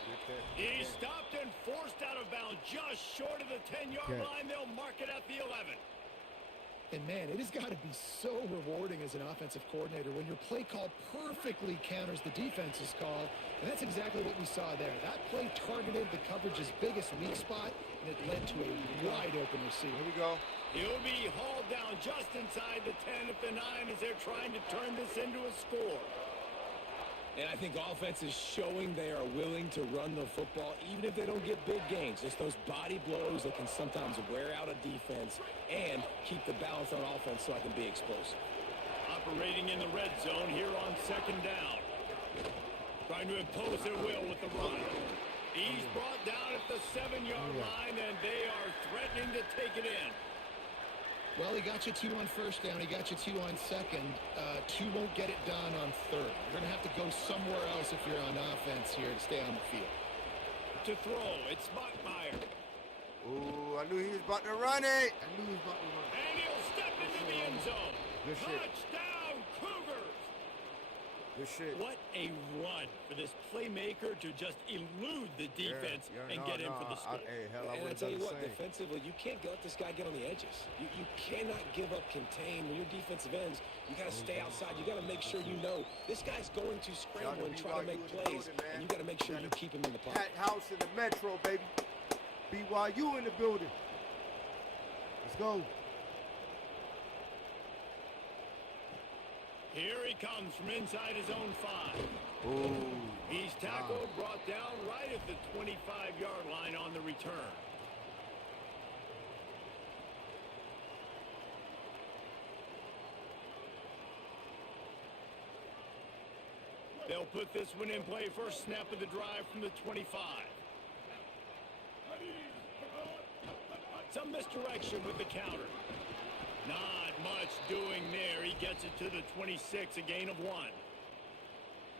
He's stopped and forced out of bounds just short of the 10-yard line. They'll mark it at the 11. And, man, it has got to be so rewarding as an offensive coordinator when your play call perfectly counters the defense's call, and that's exactly what we saw there. That play targeted the coverage's biggest weak spot, and it led to a wide-open receiver. Here we go. He'll be hauled down just inside the 10 at the 9 as they're trying to turn this into a score. And I think offense is showing they are willing to run the football, even if they don't get big gains. Just those body blows that can sometimes wear out a defense and keep the balance on offense so I can be explosive. Operating in the red zone here on second down. Trying to impose their will with the run. He's brought down at the 7-yard line, and they are threatening to take it in. Well, he got you 2 on first down. He got you 2 on second. 2 won't get it done on third. You're going to have to go somewhere else if you're on offense here to stay on the field. To throw, it's Bachmeier. Ooh, I knew he was about to run it. And he'll step into the end zone. Good shit. Touchdown, Cougars. Good shit. What a run for this playmaker to just elude the defense and get in for the score. Hey, hell, I And I would have tell done you the what, same. defensively, you can't let this guy get on the edges. You cannot give up contain. When you're defensive ends, you got to stay outside. You got to make sure you know this guy's going to scramble and try to make plays, and you got to make sure you keep him in the pocket. Cat house in the metro, baby. BYU in the building. Let's go. Here he comes from inside his own 5. Ooh. He's tackled, brought down right at the 25-yard line on the return. They'll put this one in play. First snap of the drive from the 25. Some misdirection with the counter. Not much doing there. He gets it to the 26, a gain of 1.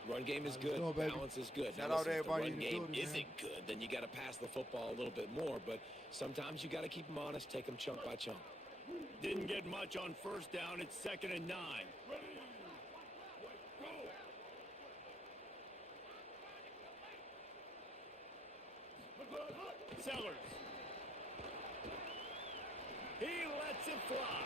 Run game is good. Let's go, baby. Balance is good. Shout Now, out listen, if the everybody run in the game building, man. isn't good, then you got to pass the football a little bit more. But sometimes you got to keep them honest, take them chunk by chunk. Didn't get much on first down. It's 2nd and 9. Sellers. He lets it fly.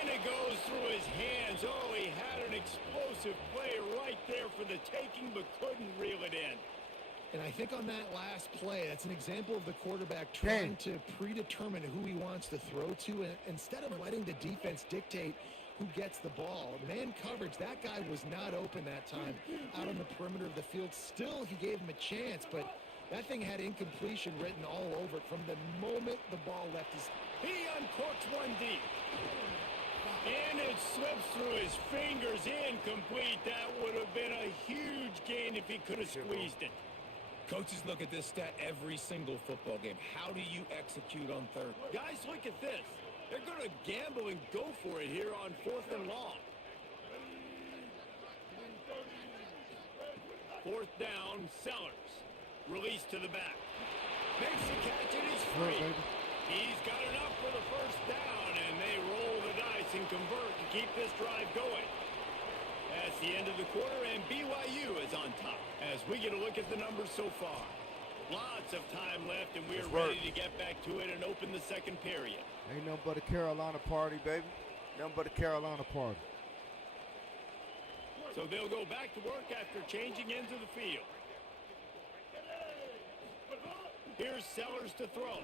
And it goes through his hands. Oh, he had an explosive play right there for the taking, but couldn't reel it in. And I think on that last play, that's an example of the quarterback trying to predetermine who he wants to throw to, and instead of letting the defense dictate who gets the ball. Man coverage, that guy was not open that time out on the perimeter of the field. Still, he gave him a chance, but that thing had incompletion written all over it from the moment the ball left his... He uncorks one deep. And it slips through his fingers, incomplete. That would have been a huge gain if he could have squeezed it. Coaches look at this stat every single football game. How do you execute on third? Guys, look at this. They're going to gamble and go for it here on 4th and long. 4th down, Sellers. Release to the back. Makes the catch and he's free. He's got enough for the first down, and they roll the dice and convert to keep this drive going. That's the end of the quarter, and BYU is on top as we get a look at the numbers so far. Lots of time left, and we're ready to get back to it and open the second period. Ain't nothing but a Carolina party, baby. Nothing but a Carolina party. So they'll go back to work after changing into the field. Here's Sellers to throw.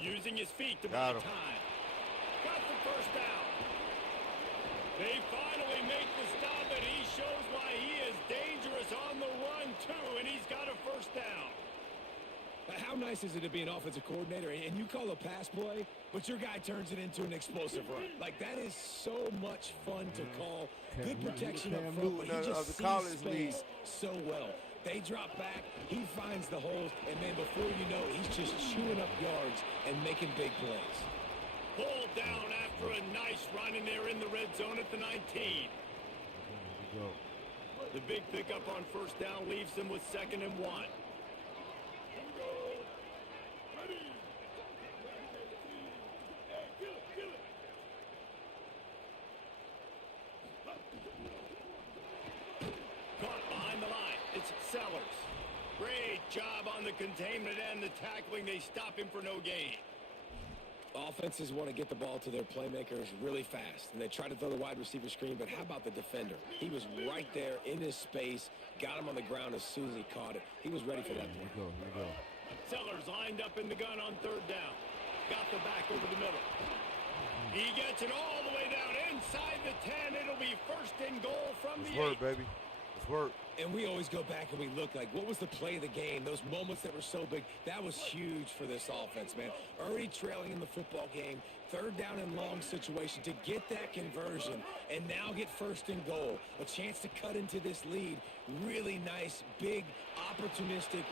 Using his feet to buy time. Got the first down. They finally make the stop, and he shows why he is dangerous on the run, too, and he's got a first down. How nice is it to be an offensive coordinator and you call a pass play, but your guy turns it into an explosive run? Like, that is so much fun to call. Good protection up front, but he just sees space so well. They drop back, he finds the holes, and then before you know it, he's just chewing up yards and making big plays. Pulled down after a nice run, and they're in the red zone at the 19. The big pickup on first down leaves them with 2nd and 1. Caught behind the line. It's Sellers. Great job on the containment and the tackling. They stop him for no gain. Offenses want to get the ball to their playmakers really fast, and they try to throw the wide receiver screen, but how about the defender? He was right there in his space, got him on the ground as soon as he caught it. He was ready for that play. Here we go. Sellers lined up in the gun on 3rd down. Got the back over the middle. He gets it all the way down inside the 10. It'll be 1st and goal from the 8. Work, baby. It's work. And we always go back and we look like, what was the play of the game? Those moments that were so big, that was huge for this offense, man. Already trailing in the football game, 3rd down and long situation to get that conversion and now get 1st and goal. A chance to cut into this lead. Really nice, big, opportunistic.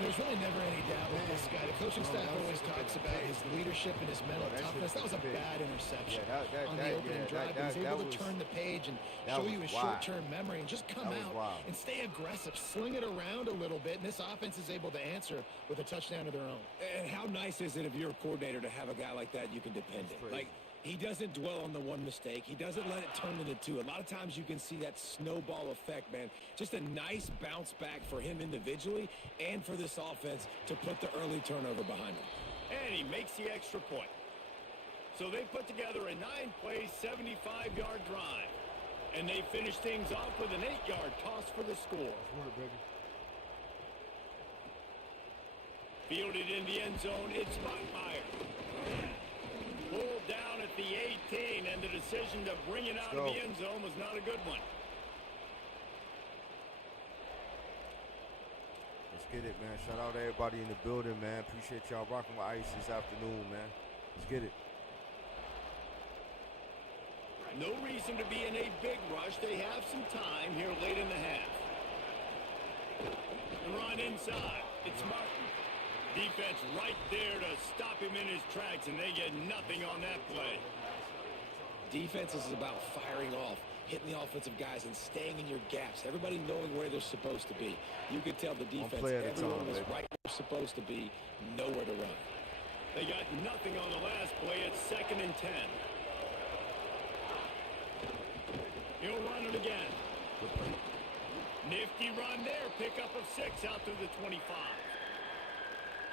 There's really never any doubt with this guy. The coaching staff always talks about his leadership and his mental toughness. That was a bad interception on the opening drive. He was able to turn the page and show you his short-term memory and just come out and stay aggressive, sling it around a little bit, and this offense is able to answer with a touchdown of their own. And how nice is it if you're a coordinator to have a guy like that you can depend on? Like, he doesn't dwell on the one mistake. He doesn't let it turn into two. A lot of times you can see that snowball effect, man. Just a nice bounce back for him individually and for this offense to put the early turnover behind him. And he makes the extra point. So they put together a 9-play, 75-yard drive. And they finish things off with an 8-yard toss for the score. Fielded in the end zone, it's Bachmeyer. Pulled down at the 18, and the decision to bring it out of the end zone was not a good one. Let's get it, man. Shout out to everybody in the building, man. Appreciate y'all rocking with Ice this afternoon, man. Let's get it. No reason to be in a big rush. They have some time here late in the half. Run inside. It's Martin. Defense right there to stop him in his tracks, and they get nothing on that play. Defense is about firing off. hitting the offensive guys and staying in your gaps, everybody knowing where they're supposed to be. You could tell the defense, everyone was right where they're supposed to be, nowhere to run. They got nothing on the last play. It's 2nd and 10. He'll run it again. Nifty run there. Pickup of 6 out to the 25.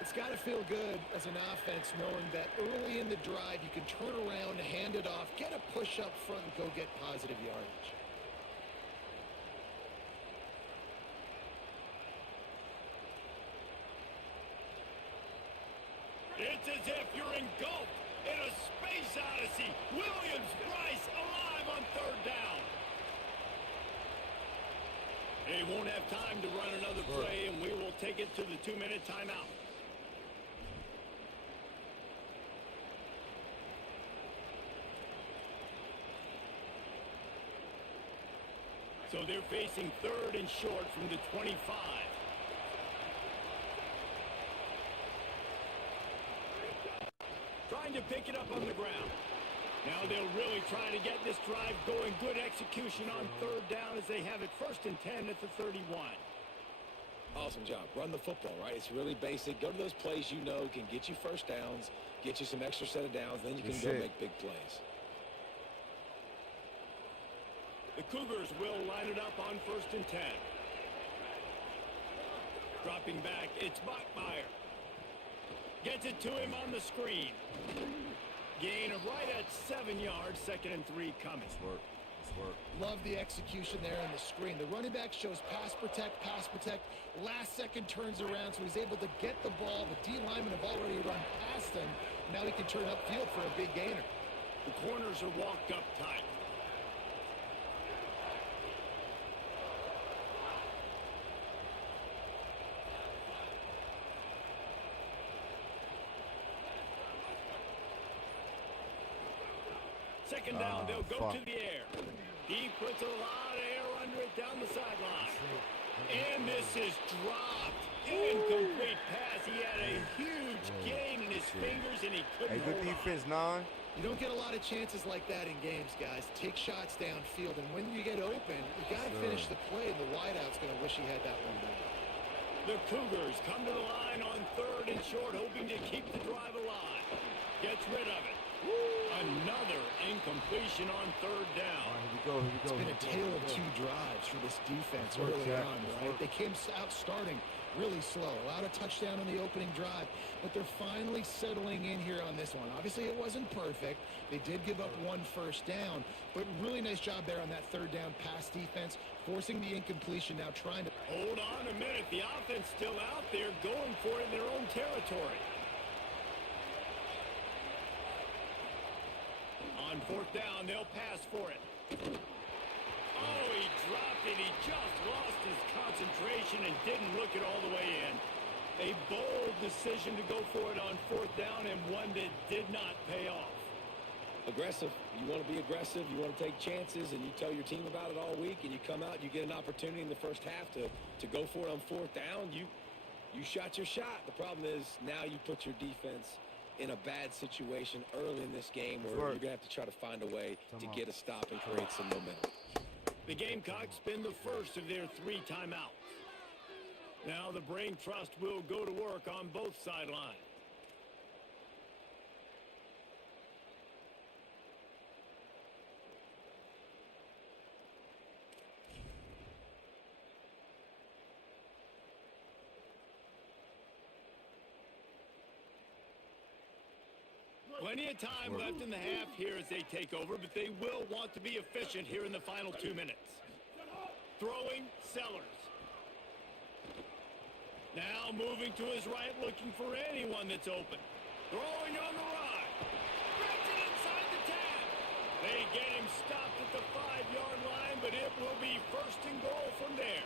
It's got to feel good as an offense knowing that early in the drive you can turn around, hand it off, get a push up front, and go get positive yardage. It's as if you're engulfed in a space odyssey. Williams-Brice alive on 3rd down. They won't have time to run another play, and we will take it to the 2-minute timeout. So they're facing 3rd and short from the 25. Trying to pick it up on the ground. Now they'll really try to get this drive going. Good execution on 3rd down as they have it 1st and 10 at the 31. Awesome job. Run the football, right? It's really basic. Go to those plays you know can get you first downs, get you some extra set of downs, then you can go make big plays. The Cougars will line it up on 1st and 10. Dropping back, it's Bachmeier. Gets it to him on the screen. Gain of right at 7 yards, 2nd and 3 coming. It's work. Love the execution there on the screen. The running back shows pass protect. Last second turns around, so he's able to get the ball. The D linemen have already run past him. Now he can turn upfield for a big gainer. The corners are walked up tight. Second down, they'll go to the air. He puts a lot of air under it down the sideline. And this is dropped. Incomplete pass. He had a huge gain in his fingers, and he couldn't hold good defense, 9. You don't get a lot of chances like that in games, guys. Take shots downfield, and when you get open, you got to finish the play, and the wideout's going to wish he had that one done. The Cougars come to the line on 3rd and short, hoping to keep the drive alive. Gets rid of it. Another incompletion on 3rd down. Here we go. It's been a tale of 2 drives for this defense early on, right? They came out starting really slow. A lot of touchdown on the opening drive, but they're finally settling in here on this one. Obviously, it wasn't perfect. They did give up 1 first down, but really nice job there on that 3rd down pass defense, forcing the incompletion, now trying to... Hold on a minute. The offense still out there going for it in their own territory. On 4th down, they'll pass for it. Oh, he dropped it. He just lost his concentration and didn't look it all the way in. A bold decision to go for it on 4th down, and one that did not pay off. Aggressive. You want to be aggressive. You want to take chances, and you tell your team about it all week, and you come out, you get an opportunity in the first half to go for it on 4th down. You shot your shot. The problem is now you put your defense in a bad situation early in this game where you're going to have to try to find a way to get a stop and create some momentum. The Gamecocks spend the first of their 3 timeouts. Now the Brain Trust will go to work on both sidelines. Plenty of time left in the half here as they take over, but they will want to be efficient here in the final 2 minutes. Throwing, Sellers. Now moving to his right, looking for anyone that's open. Throwing on the run. Gets it inside the 10. They get him stopped at the 5-yard line, but it will be 1st and goal from there.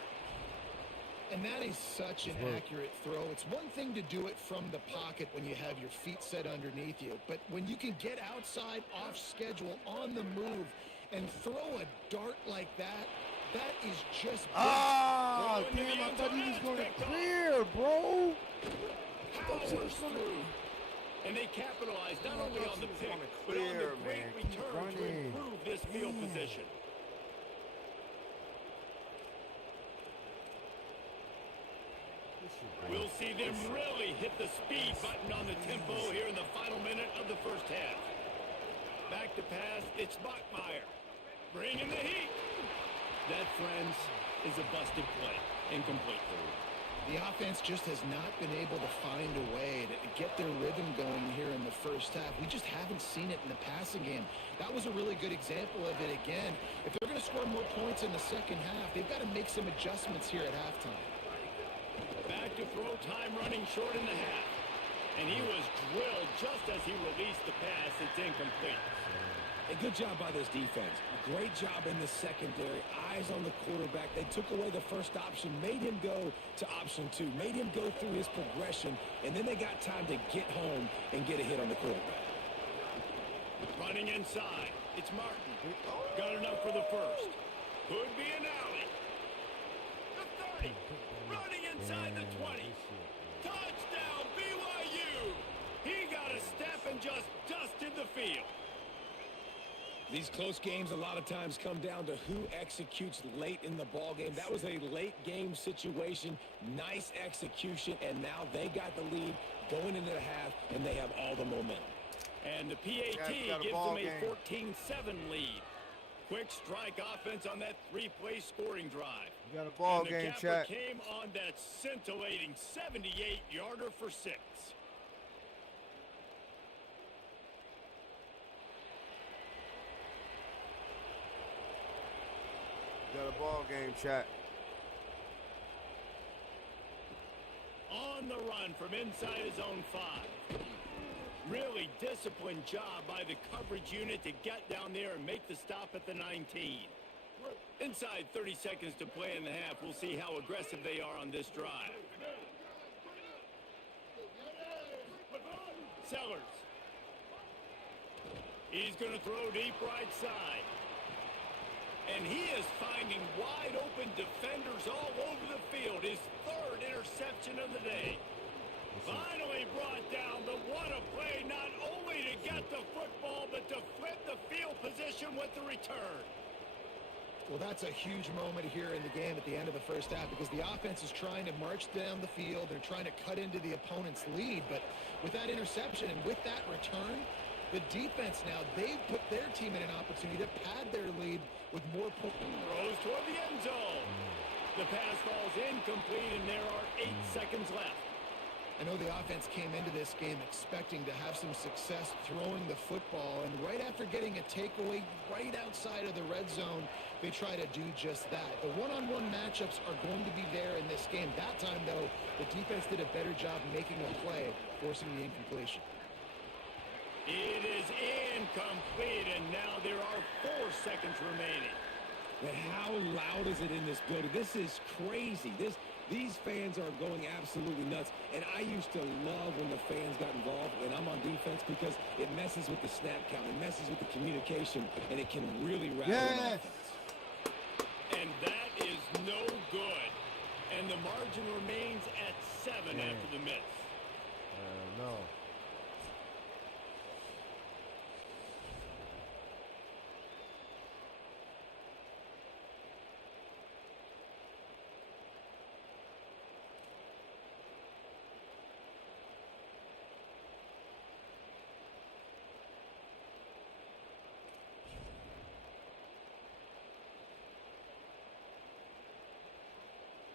And that is such an accurate throw. It's one thing to do it from the pocket when you have your feet set underneath you, but when you can get outside, off schedule, on the move, and throw a dart like that, that is just... Ah, damn, I thought he was going to clear, bro. Powers through. And they capitalize not only on the pick, but on the great return to improve this field position. We'll see them really hit the speed button on the tempo here in the final minute of the first half. Back to pass, it's Bachmeier. Bringing the heat. That, friends, is a busted play. Incomplete. The offense just has not been able to find a way to get their rhythm going here in the first half. We just haven't seen it in the passing game. That was a really good example of it again. If they're going to score more points in the second half, they've got to make some adjustments here at halftime. Back to throw time, running short in the half. And he was drilled just as he released the pass. It's incomplete. A good job by this defense. Great job in the secondary. Eyes on the quarterback. They took away the first option, made him go to option 2, made him go through his progression, and then they got time to get home and get a hit on the quarterback. Running inside. It's Martin. Got enough for the first. Could be an alley. The 30. Running inside the 20. Touchdown, BYU. He got a step and just dusted the field. These close games a lot of times come down to who executes late in the ball game. That was a late game situation. Nice execution, and now they got the lead going into the half, and they have all the momentum. And the PAT gives them a 14-7 lead. Quick strike offense on that 3-play scoring drive. You got a ball game, chat. Came on that scintillating 78-yarder for 6. Got a ball game, chat. On the run from inside his own 5. Really disciplined job by the coverage unit to get down there and make the stop at the 19. Inside 30 seconds to play in the half. We'll see how aggressive they are on this drive. Sellers. He's going to throw deep right side. And he is finding wide open defenders all over the field. His 3rd interception of the day. Finally brought down, but what a play, not only to get the football, but to flip the field position with the return. Well, that's a huge moment here in the game at the end of the first half because the offense is trying to march down the field. They're trying to cut into the opponent's lead, but with that interception and with that return, the defense now, they've put their team in an opportunity to pad their lead with more points. Throws toward the end zone. The pass falls incomplete, and there are 8 seconds left. I know the offense came into this game expecting to have some success throwing the football, and right after getting a takeaway right outside of the red zone, they try to do just that. The one-on-one matchups are going to be there in this game. That time, though, the defense did a better job making a play, forcing the incompletion. It is incomplete, and now there are 4 seconds remaining. But how loud is it in this building? This is crazy. These fans are going absolutely nuts. And I used to love when the fans got involved when I'm on defense because it messes with the snap count. It messes with the communication, and it can really rattle an offense. And that is no good. And the margin remains at 7 after the miss. No.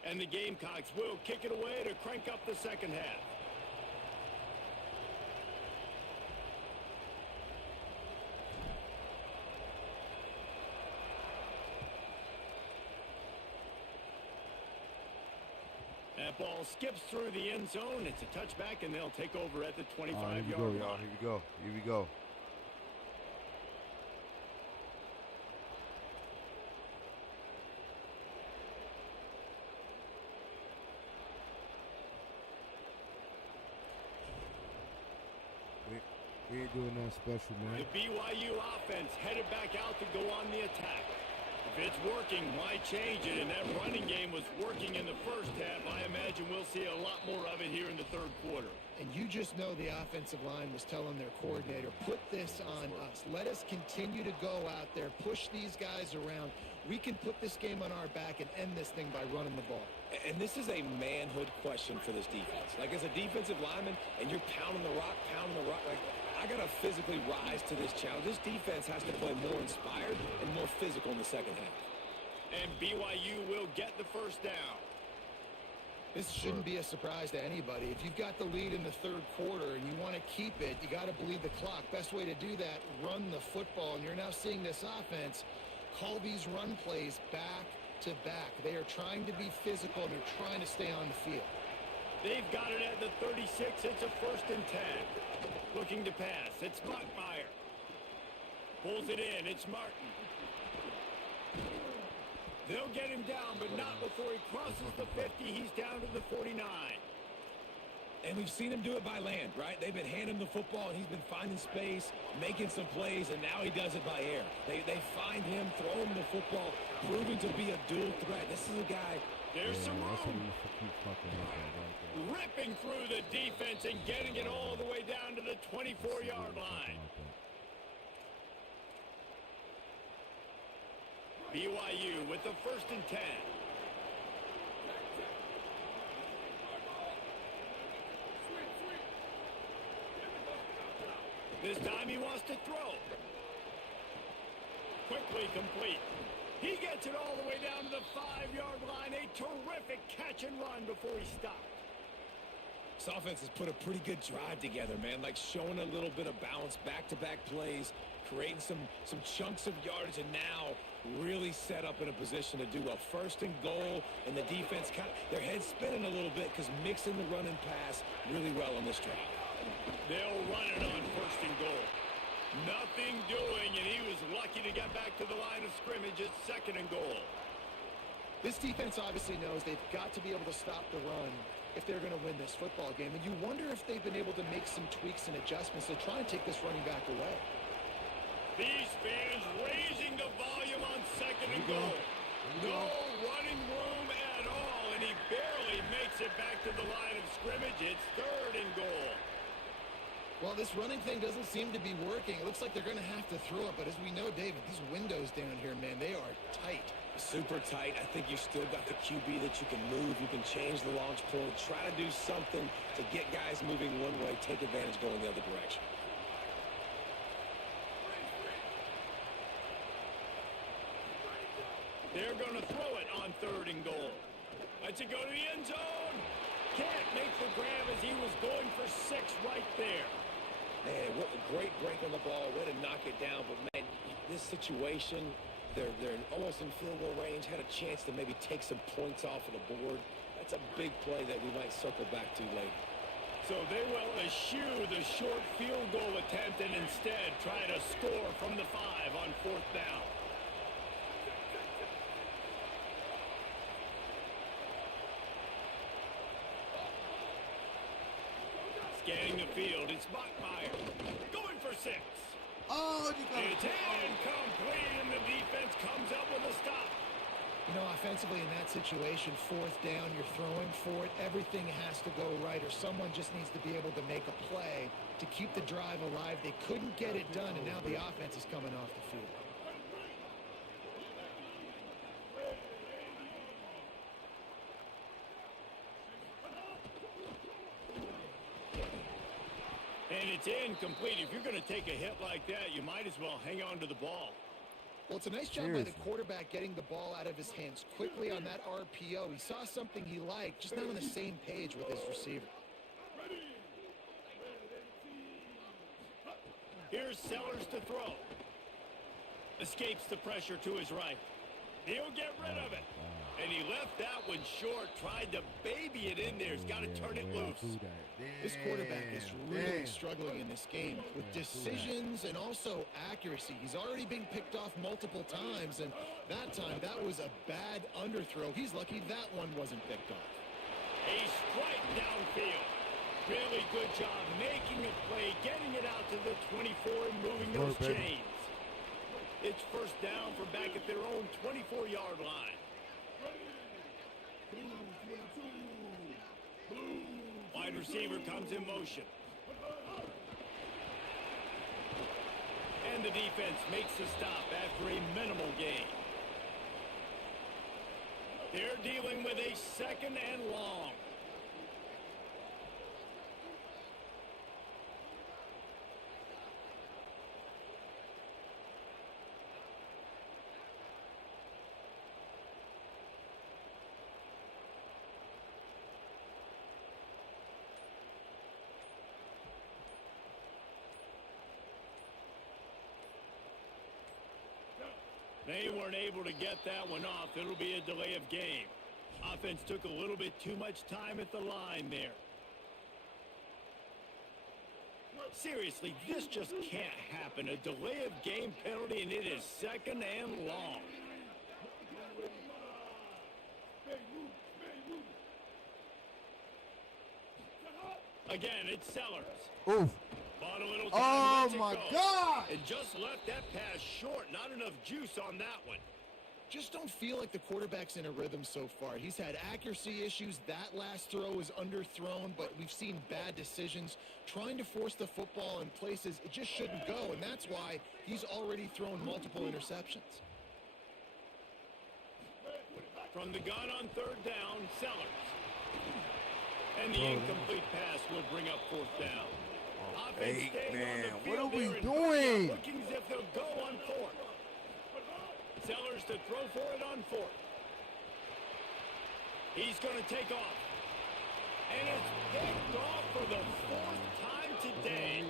And the Gamecocks will kick it away to crank up the second half. That ball skips through the end zone. It's a touchback, and they'll take over at the 25-yard line. Y'all. Here we go. Here we go. We ain't doing nothing special, man. The BYU offense headed back out to go on the attack. If it's working, why change it? And that running game was working in the first half. I imagine we'll see a lot more of it here in the third quarter. And you just know the offensive line was telling their coordinator, put this on us. Let us continue to go out there, push these guys around. we can put this game on our back and end this thing by running the ball. And this is a manhood question for this defense. Like, as a defensive lineman, and you're pounding the rock, like, I got to physically rise to this challenge. This defense has to play more inspired and more physical in the second half. And BYU will get the first down. This shouldn't be a surprise to anybody. If you've got the lead in the third quarter and you want to keep it, you got to bleed the clock. Best way to do that, run the football. And you're now seeing this offense call these run plays back to back. They are trying to be physical, and they're trying to stay on the field. They've got it at the 36. It's a 1st and 10. Looking to pass. It's Mockmeyer. Pulls it in. It's Martin. They'll get him down, but not before he crosses the 50. He's down to the 49. And we've seen him do it by land, right? They've been handing him the football, and he's been finding space, making some plays, and now he does it by air. They find him, throw him the football, proving to be a dual threat. This is a guy. There's some room. Ripping through the defense and getting it all the way down to the 24-yard line. BYU with the 1st and 10. This time he wants to throw. Quickly complete. He gets it all the way down to the 5-yard line. A terrific catch and run before he stopped. This offense has put a pretty good drive together, man. Like, showing a little bit of balance, back-to-back plays, creating some chunks of yardage, and now really set up in a position to do a 1st and goal, and the defense their head's spinning a little bit because mixing the run and pass really well on this drive. They'll run it on 1st and goal. Nothing doing, and he was lucky to get back to the line of scrimmage at 2nd and goal. This defense obviously knows they've got to be able to stop the run if they're going to win this football game. And you wonder if they've been able to make some tweaks and adjustments to try and take this running back away. These fans raising the volume on 2nd and goal. No running room at all, and he barely makes it back to the line of scrimmage. It's 3rd and goal. Well, this running thing doesn't seem to be working. It looks like they're going to have to throw it, but as we know, David, these windows down here, man, they are tight. Super tight. I think you still got the QB that you can move. You can change the launch point, try to do something to get guys moving one way, take advantage going the other direction. They're going to throw it on 3rd and goal. Lets it go to the end zone. Can't make the grab as he was going for 6 right there. Man, what a great break on the ball. Way to knock it down. But, man, this situation, they're almost in field goal range. Had a chance to maybe take some points off of the board. That's a big play that we might circle back to later. So they will eschew the short field goal attempt and instead try to score from the 5 on 4th down. Scanning the field, it's Mockmeyer. Going for 6. Oh, you got It's incomplete, and the defense comes up with a stop. You know, offensively in that situation, 4th down, you're throwing for it. Everything has to go right, or someone just needs to be able to make a play to keep the drive alive. They couldn't get it done, and now the offense is coming off the field. And it's incomplete. If you're going to take a hit like that, you might as well hang on to the ball. Well, it's a nice job by the quarterback getting the ball out of his hands quickly on that RPO. He saw something he liked, just not on the same page with his receiver. Here's Sellers to throw. Escapes the pressure to his right. He'll get rid of it. And he left that one short, tried to baby it in there. He's got to turn it loose. This quarterback is really struggling in this game with decisions and also accuracy. He's already been picked off multiple times, and that time, that was a bad underthrow. He's lucky that one wasn't picked off. A strike downfield. Really good job making a play, getting it out to the 24 and moving those chains. It's 1st down from back at their own 24-yard line. Wide receiver comes in motion. And the defense makes the stop after a minimal gain. They're dealing with a 2nd and long. They weren't able to get that one off. It'll be a delay of game. Offense took a little bit too much time at the line there. Seriously, this just can't happen. A delay of game penalty, and it is 2nd and long. Again, it's Sellers. Oof. Bought a little time, Oh, lets it my go. God. And just left that pass short. Not enough juice on that one. Just don't feel like the quarterback's in a rhythm so far. He's had accuracy issues. That last throw was underthrown, but we've seen bad decisions trying to force the football in places it just shouldn't go, and that's why he's already thrown multiple interceptions. From the gun on 3rd down, Sellers. And the incomplete pass will bring up 4th down. Offense Hey, staying on man, the what field are we here and doing? looking as if they'll go on 4th. Sellers to throw for it on 4th. He's going to take off. And it's picked off for the 4th time today.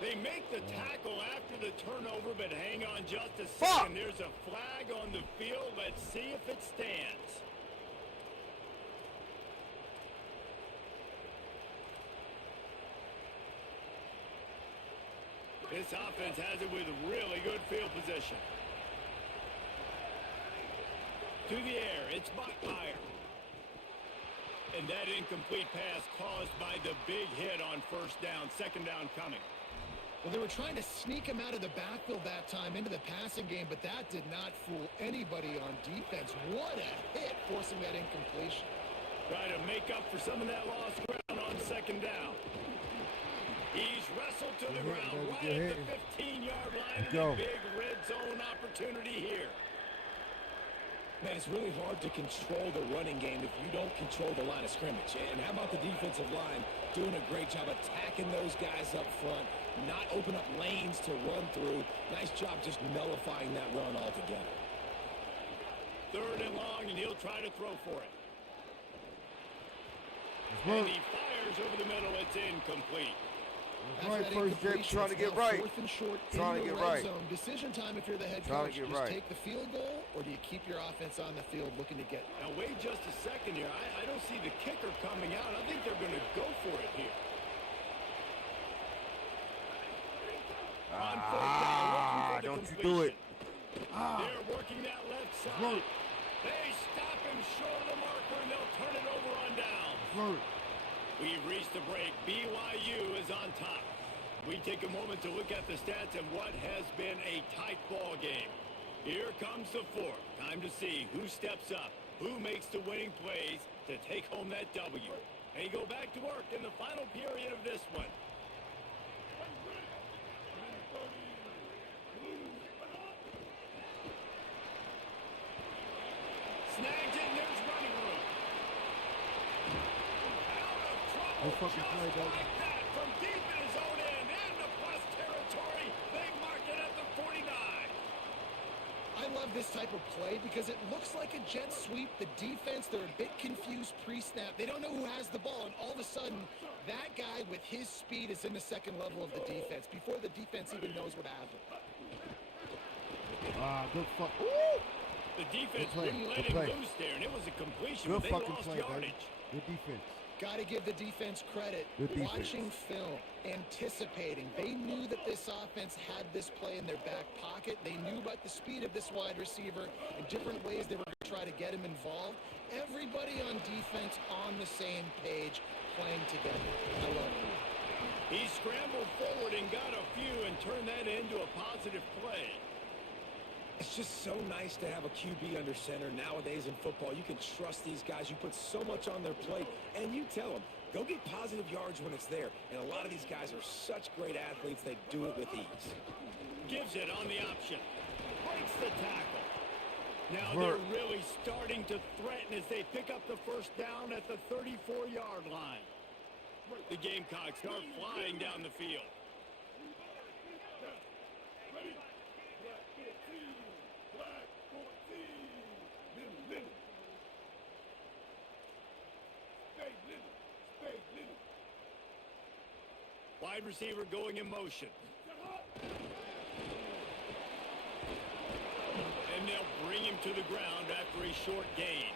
They make the tackle after the turnover, but hang on just a second. There's a flag on the field. Let's see if it stands. This offense has it with really good field position. To the air, it's Bachmeier. And that incomplete pass caused by the big hit on 1st down, 2nd down coming. Well, they were trying to sneak him out of the backfield that time into the passing game, but that did not fool anybody on defense. What a hit, forcing that incompletion. Try to make up for some of that lost ground on 2nd down. He's wrestled to the ground right at the 15-yard line. And a big red zone opportunity here. Man, it's really hard to control the running game if you don't control the line of scrimmage. And how about the defensive line doing a great job attacking those guys up front, not open up lanes to run through. Nice job just nullifying that run altogether. 3rd and long, and he'll try to throw for it. And he fires over the middle. It's incomplete. Right, first Jake trying to get right. 4th and short Trying to get right. Zone. Decision time if you're the head Trying coach. to get Just right. take the field goal, or do you keep your offense on the field looking to get? Now, wait just a second here. I don't see the kicker coming out. I think they're going to go for it here. On 4th down, looking for the don't you completion. do it. They're working that left side. They stop him short of the marker, and they'll turn it over on down. We've reached the break. BYU is on top. We take a moment to look at the stats and what has been a tight ball game. Here comes the 4th. Time to see who steps up, who makes the winning plays to take home that W. And you go back to work in the final period of this one. Snags it, and there's running room. Out of trouble, Good fucking play, just dog. like that, from deep in his own end, into plus territory. They mark it at the 49. I love this type of play because it looks like a jet sweep. The defense, they're a bit confused pre-snap. They don't know who has the ball, and all of a sudden, that guy with his speed is in the 2nd level of the defense before the defense even knows what happened. Good fuck. Woo! The defense Good play, wouldn't let good him play. loose there, and it was a completion, Good but they fucking lost play, yardage. baby. Good defense. Got to give the defense credit. Good defense. Watching film, anticipating. They knew that this offense had this play in their back pocket. They knew about the speed of this wide receiver and different ways they were going to try to get him involved. Everybody on defense on the same page, playing together. I love it. He scrambled forward and got a few and turned that into a positive play. It's just so nice to have a QB under center nowadays in football. You can trust these guys. You put so much on their plate, and you tell them, go get positive yards when it's there. And a lot of these guys are such great athletes, they do it with ease. Gives it on the option. Breaks the tackle. Now they're really starting to threaten as they pick up the first down at the 34-yard line. The Gamecocks start flying down the field. Wide receiver going in motion. And they'll bring him to the ground after a short gain.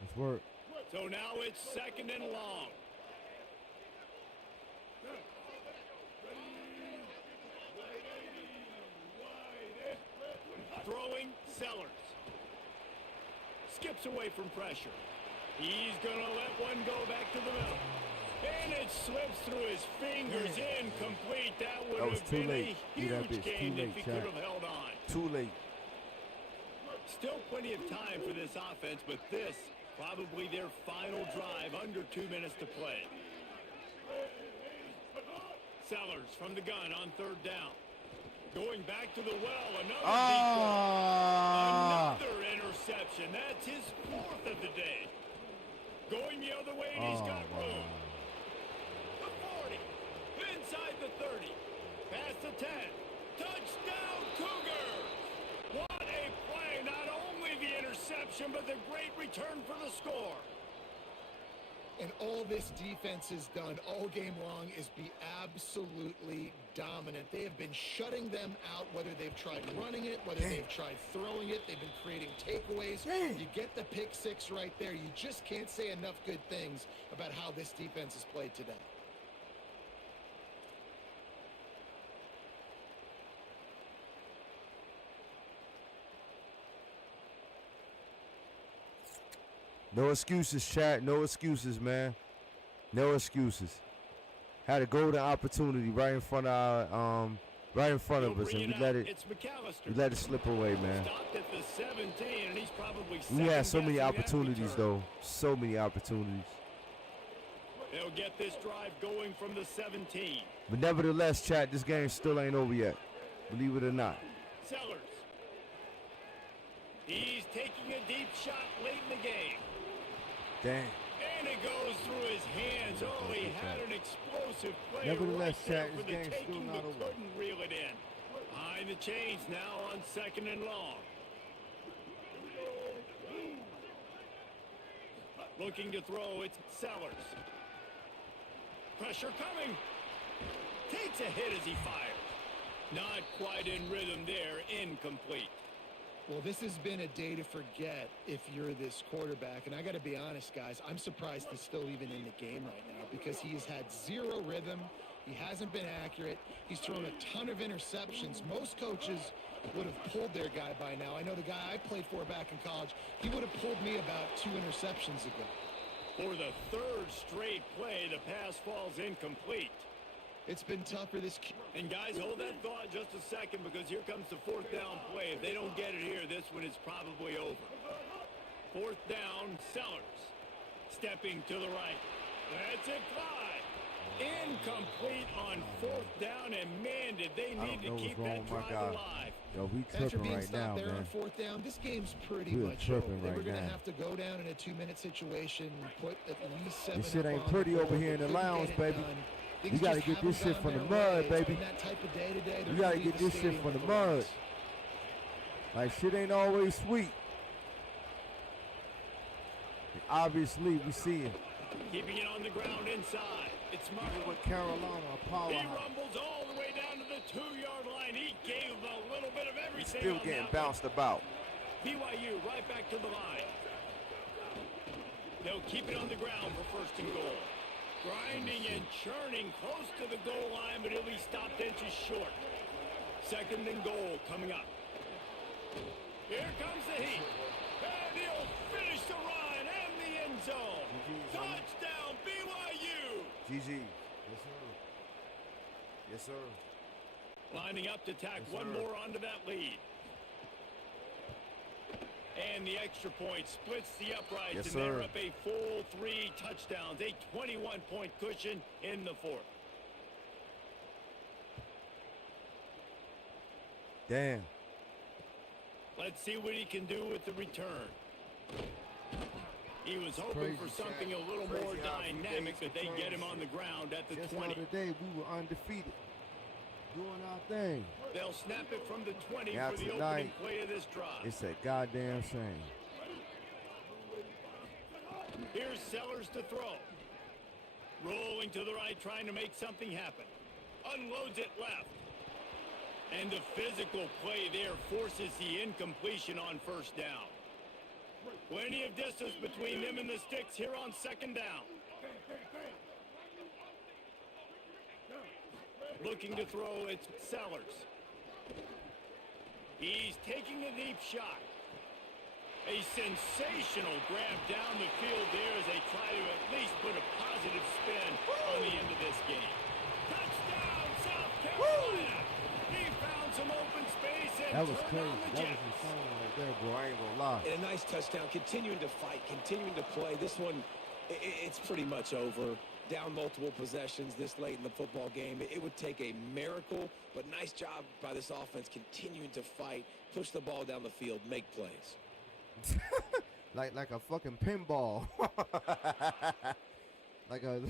Let's work. So now it's 2nd and long. Throwing, Sellers. Skips away from pressure. He's going to let one go back to the middle. And it slips through his fingers. Incomplete. That would have been a huge gain if he could have held on. Too late. Still plenty of time for this offense, but this probably their final drive, under 2 minutes to play. Sellers from the gun on 3rd down. Going back to the well, another deep ball. Another interception. That's his 4th of the day. Going the other way, and he's got room. The 40, inside the 30, past the 10. Touchdown, Cougars! What a play! Not only the interception, but the great return for the score. And all this defense has done all game long is be absolutely dominant. They have been shutting them out, whether they've tried running it, whether they've tried throwing it. They've been creating takeaways. You get the pick 6 right there. You just can't say enough good things about how this defense has played today. No excuses, chat. No excuses, man. No excuses. Had a golden opportunity right in front of our, us, and we let it slip away, man. Stopped at the 17, and he's probably we had so many opportunities, though. So many opportunities. They'll get this drive going from the 17. But nevertheless, chat, this game still ain't over yet. Believe it or not. Sellers. He's taking a deep shot late in the game. Dang. And it goes through his hands. Oh, he had an explosive play. Nevertheless, right chat, this game's still not over. Couldn't reel it in. Behind the chains now on 2nd and long. Looking to throw, it's Sellers. Pressure coming. Takes a hit as he fires. Not quite in rhythm there. Incomplete. Well, this has been a day to forget if you're this quarterback. And I got to be honest, guys, I'm surprised he's still even in the game right now because he has had zero rhythm. He hasn't been accurate. He's thrown a ton of interceptions. Most coaches would have pulled their guy by now. I know the guy I played for back in college, he would have pulled me about 2 interceptions ago. For the 3rd straight play, the pass falls incomplete. It's been tough for this kid. And guys, hold that thought just a second because here comes the 4th down play. If they don't get it here, this one is probably over. 4th down, Sellers. Stepping to the right. That's it, fly. Incomplete on 4th down, and man, did they need to keep that drive alive. Yo, we tripping right now, there man. on 4th down, this game's pretty much over. They were going to have to go down in a 2-minute situation and put at least 7 This shit ain't up on pretty the over board. here in the Couldn't lounge, get it baby. done. You got to get this shit from the mud, baby. You got to get this shit from the mud. Like, shit ain't always sweet. Obviously, we see it. Keeping it on the ground inside. It's Martin. With Carolina, a powerhouse. He rumbles all the way down to the 2-yard line. He gave him a little bit of everything. Still getting bounced about. BYU right back to the line. They'll keep it on the ground for 1st and goal. Grinding and churning close to the goal line, but he'll be stopped inches short. 2nd and goal coming up. Here comes the heat. And he'll finish the run and the end zone. Touchdown, BYU. GG. Yes, sir. Yes, sir. Lining up to tack one more onto that lead. And the extra point splits the uprights, Yes, and sir. they're up a full 3 touchdowns, a 21-point cushion in the fourth. Damn. Let's see what he can do with the return. He was hoping for something a little more dynamic, but they get him on the ground at the 20. Today we were undefeated, doing our thing. They'll snap it from the 20 Now for the tonight, opening play of this drive. It's a goddamn shame. Here's Sellers to throw. Rolling to the right, trying to make something happen. Unloads it left. And the physical play there forces the incompletion on first down. Plenty of distance between them and the sticks here on second down. Looking to throw, it's Sellers. He's taking a deep shot. A sensational grab down the field there as they try to at least put a positive spin on the end of this game. Touchdown, South Carolina! He found some open space and That was turned crazy. on the That Jets. was insane right there, bro. I ain't gonna lie. And a nice touchdown, continuing to fight, continuing to play. This one, it's pretty much over. Down multiple possessions this late in the football game. It would take a miracle, but nice job by this offense continuing to fight, push the ball down the field, make plays. like a fucking pinball. like a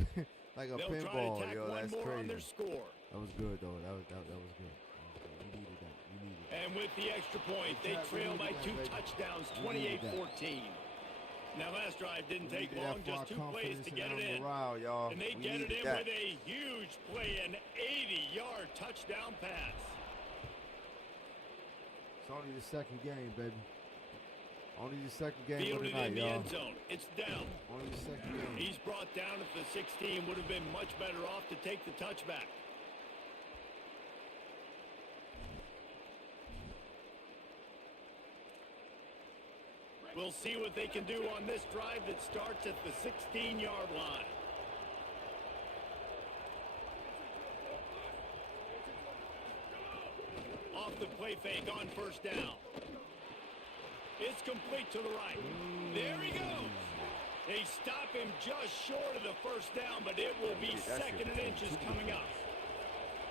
They'll pinball, try to tack yo. one That's more on crazy. their score. That was good though. That was good. We needed that. We needed that. And with the extra point, they trail by 2 touchdowns, 28-14. Now, last drive didn't take long, just 2 plays to get it in. Morale, y'all. And they get it in with a huge play, an 80-yard touchdown pass. It's only the second game, baby. Only the second game of Fielded the night, in the y'all. end zone. It's down. Only the second game. He's brought down at the 16. Would have been much better off to take the touchback. We'll see what they can do on this drive that starts at the 16-yard line. Off the play fake on first down. It's complete to the right. There he goes. They stop him just short of the first down, but it will be second and inches coming up.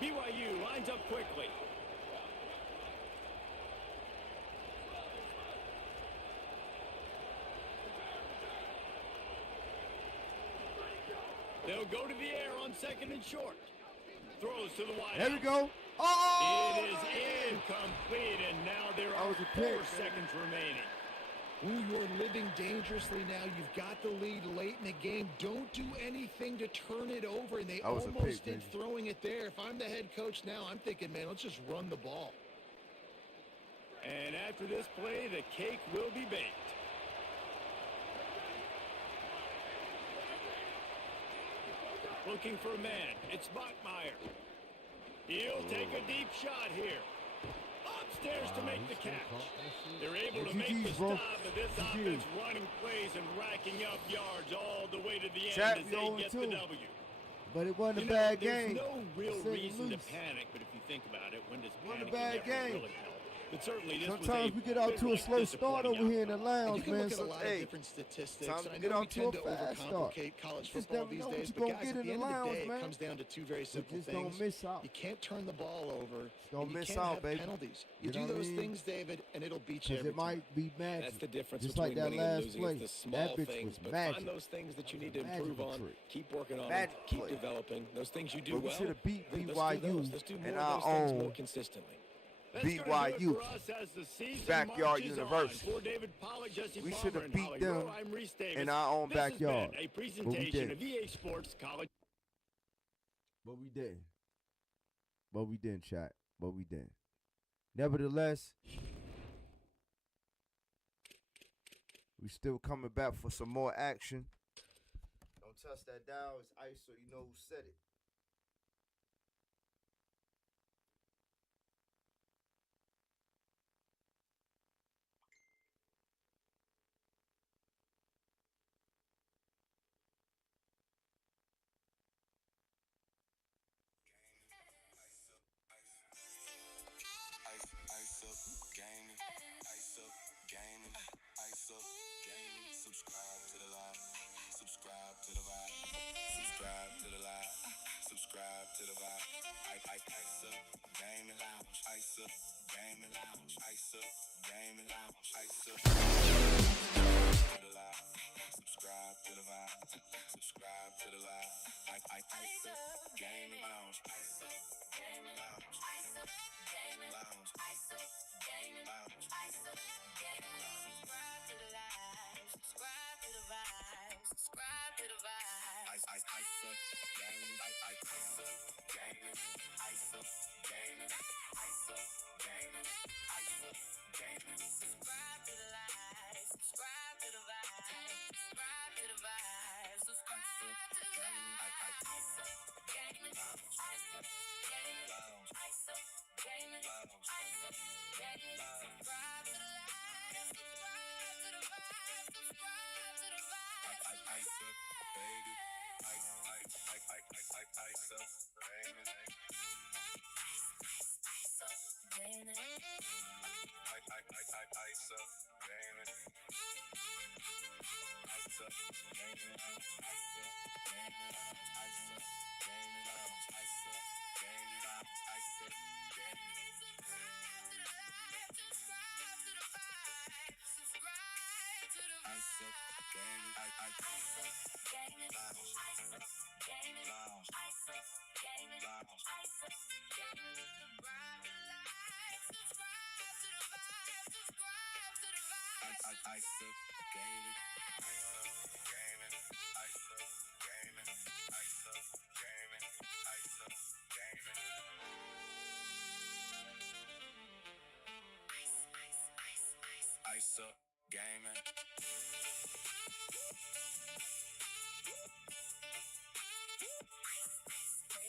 BYU lines up quickly. They'll go to the air on second and short. Throws to the wide. There we go. Oh! It is incomplete, and now there That are was a 4 pick. seconds remaining. Ooh, you're living dangerously now. You've got the lead late in the game. Don't do anything to turn it over. And they That was a almost pick, did throwing it there. If I'm the head coach now, I'm thinking, man, let's just run the ball. And after this play, the cake will be baked. Looking for a man. It's Bachmeyer. He'll take a deep shot here. Upstairs to make the catch. They're able to make the bro. stop, but this offense running plays and racking up yards all the way to the end Chat, as we they 0-2. get the W. But it wasn't You a know, bad there's game. no real Say reason to loose. panic, but if you think about it, when does Wasn't a panicking bad ever game. really help? But certainly this Sometimes was we get out to a bitterly slow start over disappointing here in the And lounge, you can man. look at a So, lot hey, of different statistics. time And to I get know out we to a tend to fast start. overcomplicate college Just football never these know what days. you But gonna guys, get at in the end the of the lounge, day, man. it comes down to 2 very simple just things. don't miss out. You can't turn the ball over. Don't and you miss can't out, have baby. penalties. You You know do what I those mean? things, David, and it'll beat you Because every it might time. be magic. That's the difference Just between like that winning and last losing. play. It's the small That bitch things, was but magic. find those things that you need to That was a improve on. magical trick. Keep working on Magic it. Keep play. developing. Those things you do But we well. should have beat let's do BYU those. Let's do more in of our those things more own consistently. That's gonna do it BYU for us as the season backyard marches university. On. For David Pollack, Jesse We Palmer, should have and beat Holly them Rowe, I'm Reese Davis. in our own This has been backyard. a But we presentation of did. EA Sports College. But we didn't. But we didn't, chat. But we didn't. Nevertheless, we still coming back for some more action. Don't touch that dial. It's ice, so you know who said it. Ice up, gaming. Ice up, gaming. Ice up, gaming lounge. Ice up, gaming lounge. Ice up. To the live. Subscribe to the vibe. Subscribe to the live. Ice up, gaming lounge. Ice up, gaming lounge. Ice up, gaming lounge. Ice up, gaming lounge. Ice up, gaming lounge. Subscribe to the live. Subscribe to the vibe. Subscribe to the vibe. Ice up, gaming. Ice up, gaming. Ice up, gaming. Ice up, gaming. Ice up, gaming. Subscribe to the live. Subscribe to the vibe. Subscribe to the vibe. Subscribe to the vibe. Ice up, gaming. Ice up, gaming. Ice up, gaming. Ice up, gaming. Subscribe to the live. Subscribe to the vibe. Subscribe to the vibe. Ice up, baby. Ice up, gaming. Ice up, gaming. Ice up, gaming. Ice up, gaming. Ice up, gaming. Ice up, gaming. Ice up, gaming. Ice up, gaming. Subscribe to the live. Subscribe to the vibe. Subscribe to the vibe. Ice up, gaming. Ice up, gaming. Ice up, gaming. Ice up, gaming. Ice up, gaming. Subscribe to the live. Subscribe to the vibe. Subscribe to the vibe. Ice up, gaming. Ice up, gaming. Ice up, gaming. Ice up, gaming. Ice up, gaming. Ice up, gaming.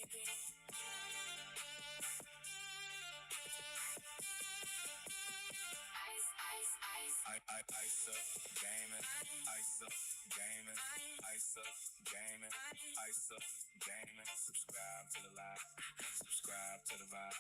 Baby. Ice up, gaming. Ice up, gaming. Ice up, gaming. Ice up, gaming. Subscribe to the live. Subscribe to the vibe.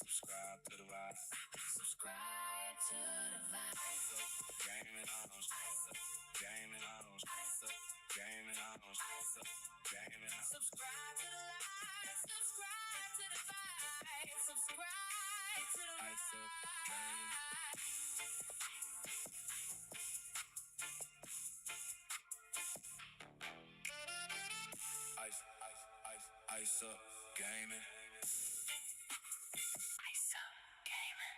Subscribe to the vibe. Subscribe to the vibe. Ice up, gaming. Ice up, gaming. Ice up, gaming. Ice up, gaming. Subscribe to the live. Subscribe to the vibe. Subscribe to the vibe. Ice up, gaming. Ice up, gaming.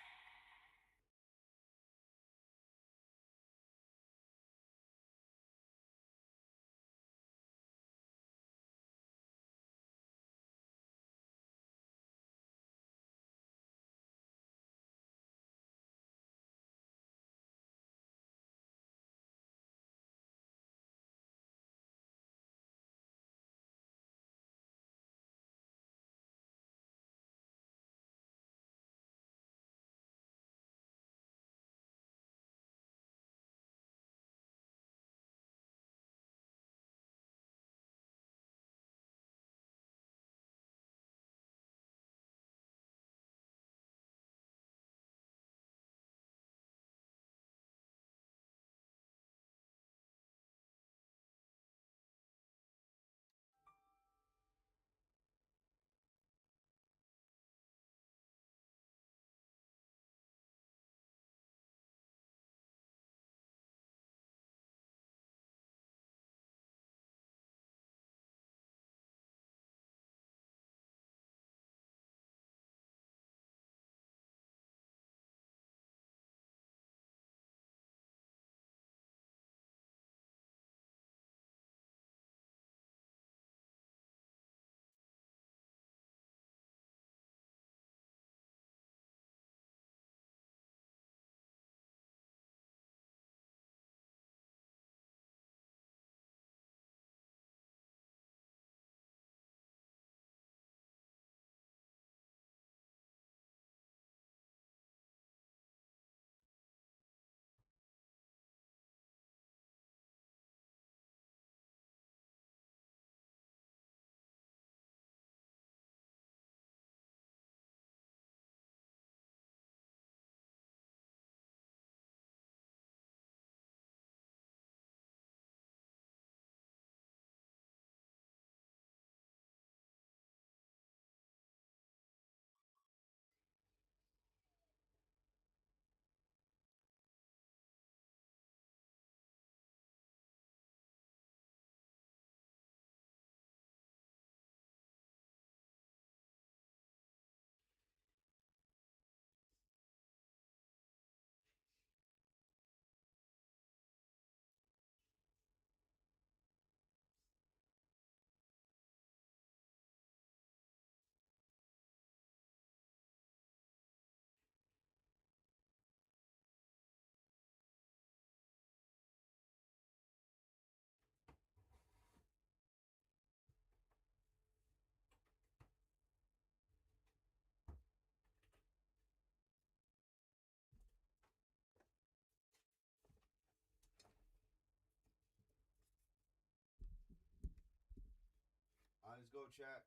Let's go, chat.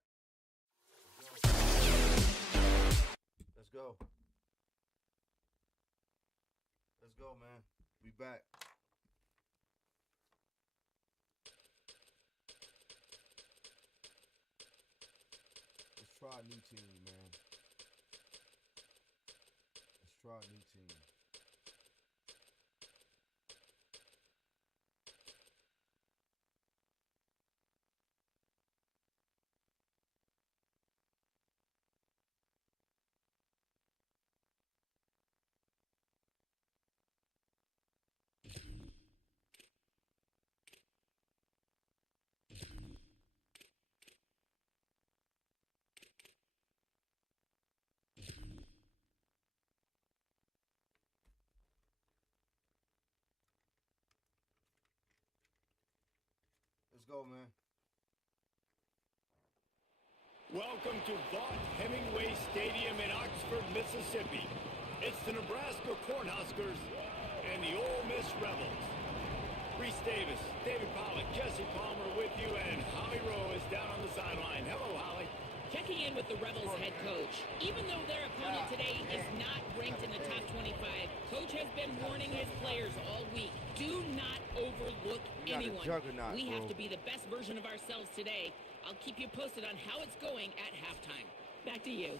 Let's go. Let's go, man. We back. Let's try a new team, man. Let's try a new team. Let's go, man. Welcome to Vaught Hemingway Stadium in Oxford, Mississippi. It's the Nebraska Cornhuskers and the Ole Miss Rebels. Reese Davis, David Pollock, Jesse Palmer with you, and Holly Rowe is down on the sideline. Hello, Holly. Checking in with the Rebels head coach. Even though their opponent today is not ranked in the top 25, Coach has been warning his players all week. Do not overlook anyone. We have to be the best version of ourselves today. I'll keep you posted on how it's going at halftime. Back to you.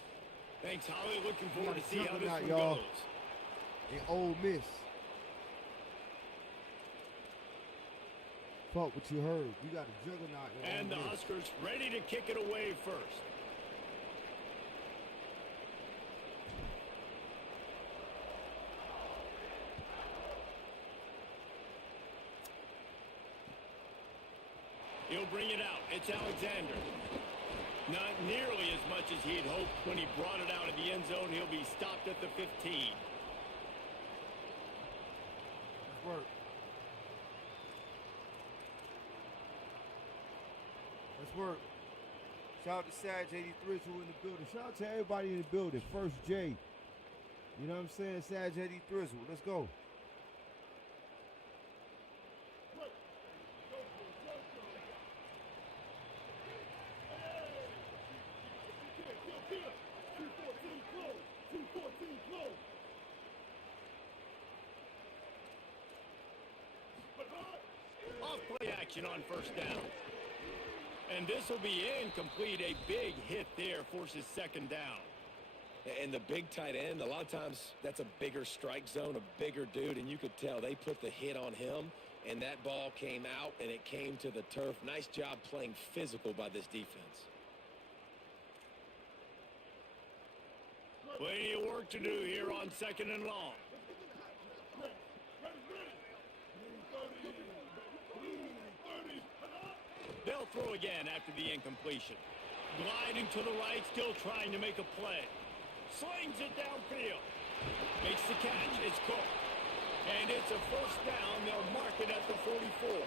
Thanks, Holly. Looking forward to see how this one goes. In Ole Miss. Fuck what you heard. You got a juggernaut. And the Huskers ready to kick it away first. He'll bring it out. It's Alexander. Not nearly as much as he had hoped when he brought it out of the end zone. He'll be stopped at the 15. Let's work. Let's work. Shout out to Sag 83 who in the building. Shout out to everybody in the building. First J. You know what I'm saying? Sag 83. Let's go. Off-play action on first down. And this will be incomplete. A big hit there forces second down. And the big tight end, a lot of times that's a bigger strike zone, a bigger dude, and you could tell they put the hit on him, and that ball came out, and it came to the turf. Nice job playing physical by this defense. Plenty of work to do here on second and long. They'll throw again after the incompletion. Gliding to the right, still trying to make a play. Slings it downfield. Makes the catch. It's Cook. And it's a first down. They'll mark it at the 44.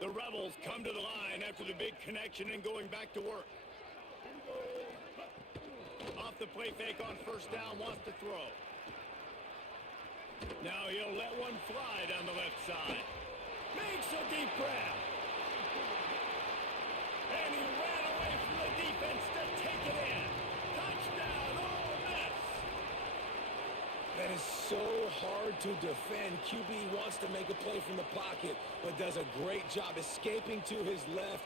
The Rebels come to the line after the big connection and going back to work. Off the play fake on first down, wants to throw. Now he'll let one fly down the left side. Makes a deep grab. And he ran away from the defense to take it in. Touchdown, Ole Miss. That is so hard to defend. QB wants to make a play from the pocket, but does a great job escaping to his left,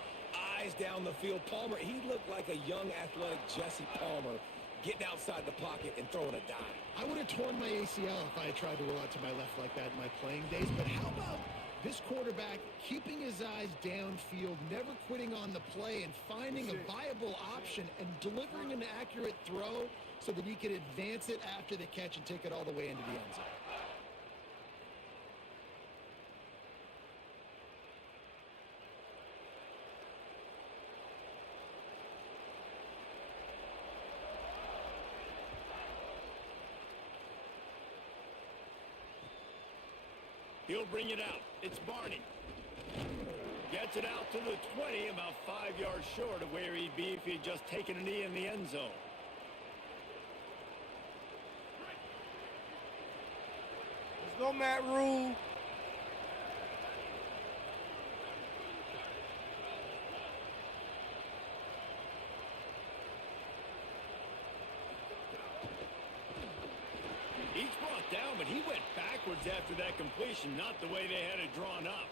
eyes down the field. Palmer, he looked like a young, athletic Jesse Palmer, getting outside the pocket and throwing a dime. I would have torn my ACL if I had tried to roll out to my left like that in my playing days, but how about this quarterback keeping his eyes downfield, never quitting on the play, and finding a viable option and delivering an accurate throw so that he could advance it after the catch and take it all the way into the end zone. He'll bring it out. It's Barney. Gets it out to the 20, about 5 yards short of where he'd be if he'd just taken a knee in the end zone. Let's go, Matt Rule. He's brought down, but he went backwards after that completion, not the way they had it drawn up.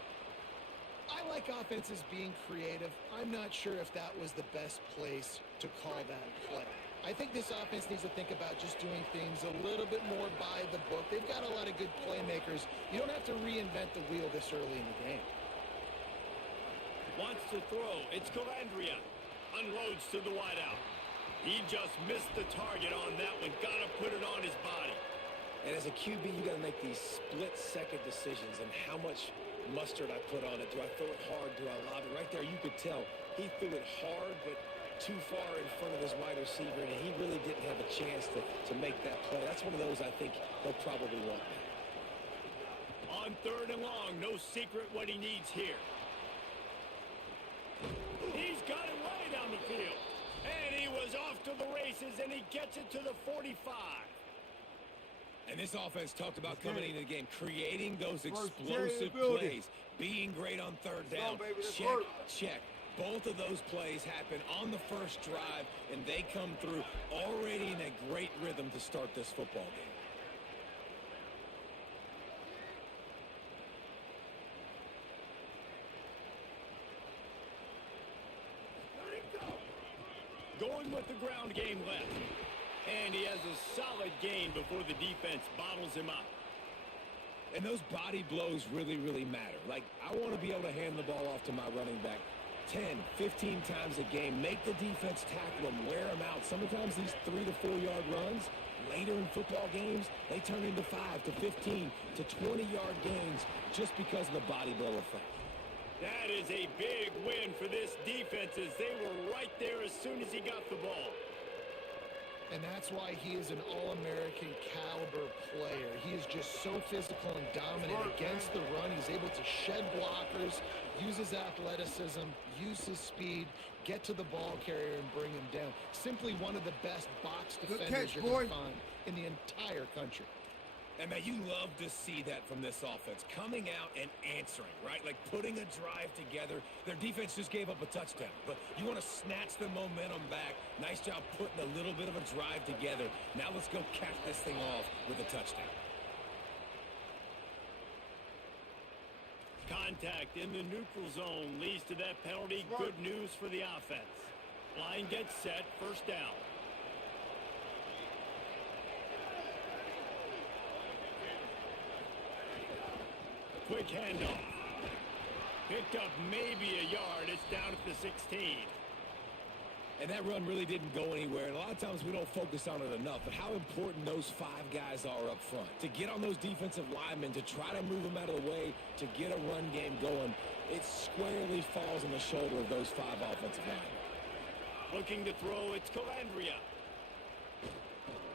I like offenses being creative. I'm not sure if that was the best place to call that play. I think this offense needs to think about just doing things a little bit more by the book. They've got a lot of good playmakers. You don't have to reinvent the wheel this early in the game. Wants to throw. It's Calandria. Unloads to the wideout. He just missed the target on that one. Got to put it on his body. And as a QB, you got to make these split-second decisions and how much mustard I put on it. Do I throw it hard? Do I lob it? Right there, you could tell he threw it hard, but too far in front of his wide receiver, and he really didn't have a chance to make that play. That's one of those I think he'll probably want back. On 3rd and long, no secret what he needs here. He's got it way down the field. And he was off to the races, and he gets it to the 45. And this offense talked about coming into the game, creating those explosive plays, being great on 3rd down. Check, check. Both of those plays happen on the first drive, and they come through already in a great rhythm to start this football game. Going with the ground game left. And he has a solid gain before the defense bottles him up. And those body blows really, really matter. Like, I want to be able to hand the ball off to my running back 10, 15 times a game. Make the defense tackle them, wear them out. Sometimes these 3 to 4 yard runs, later in football games, they turn into 5 to 15 to 20 yard gains just because of the body blow effect. That is a big win for this defense as they were right there as soon as he got the ball. And that's why he is an All-American caliber player. He is just so physical and dominant against the run. He's able to shed blockers, use his athleticism, use his speed, get to the ball carrier and bring him down. Simply one of the best box defenders you're going to find in the entire country. And, man, you love to see that from this offense, coming out and answering, right? Like putting a drive together. Their defense just gave up a touchdown, but you want to snatch the momentum back. Nice job putting a little bit of a drive together. Now let's go cap this thing off with a touchdown. Contact in the neutral zone leads to that penalty. Good news for the offense. Line gets set, 1st down. Quick handoff. Picked up maybe a yard. It's down at the 16. And that run really didn't go anywhere. And a lot of times we don't focus on it enough. But how important those 5 guys are up front. To get on those defensive linemen, to try to move them out of the way, to get a run game going, it squarely falls on the shoulder of those 5 offensive linemen. Looking to throw, it's Calandria.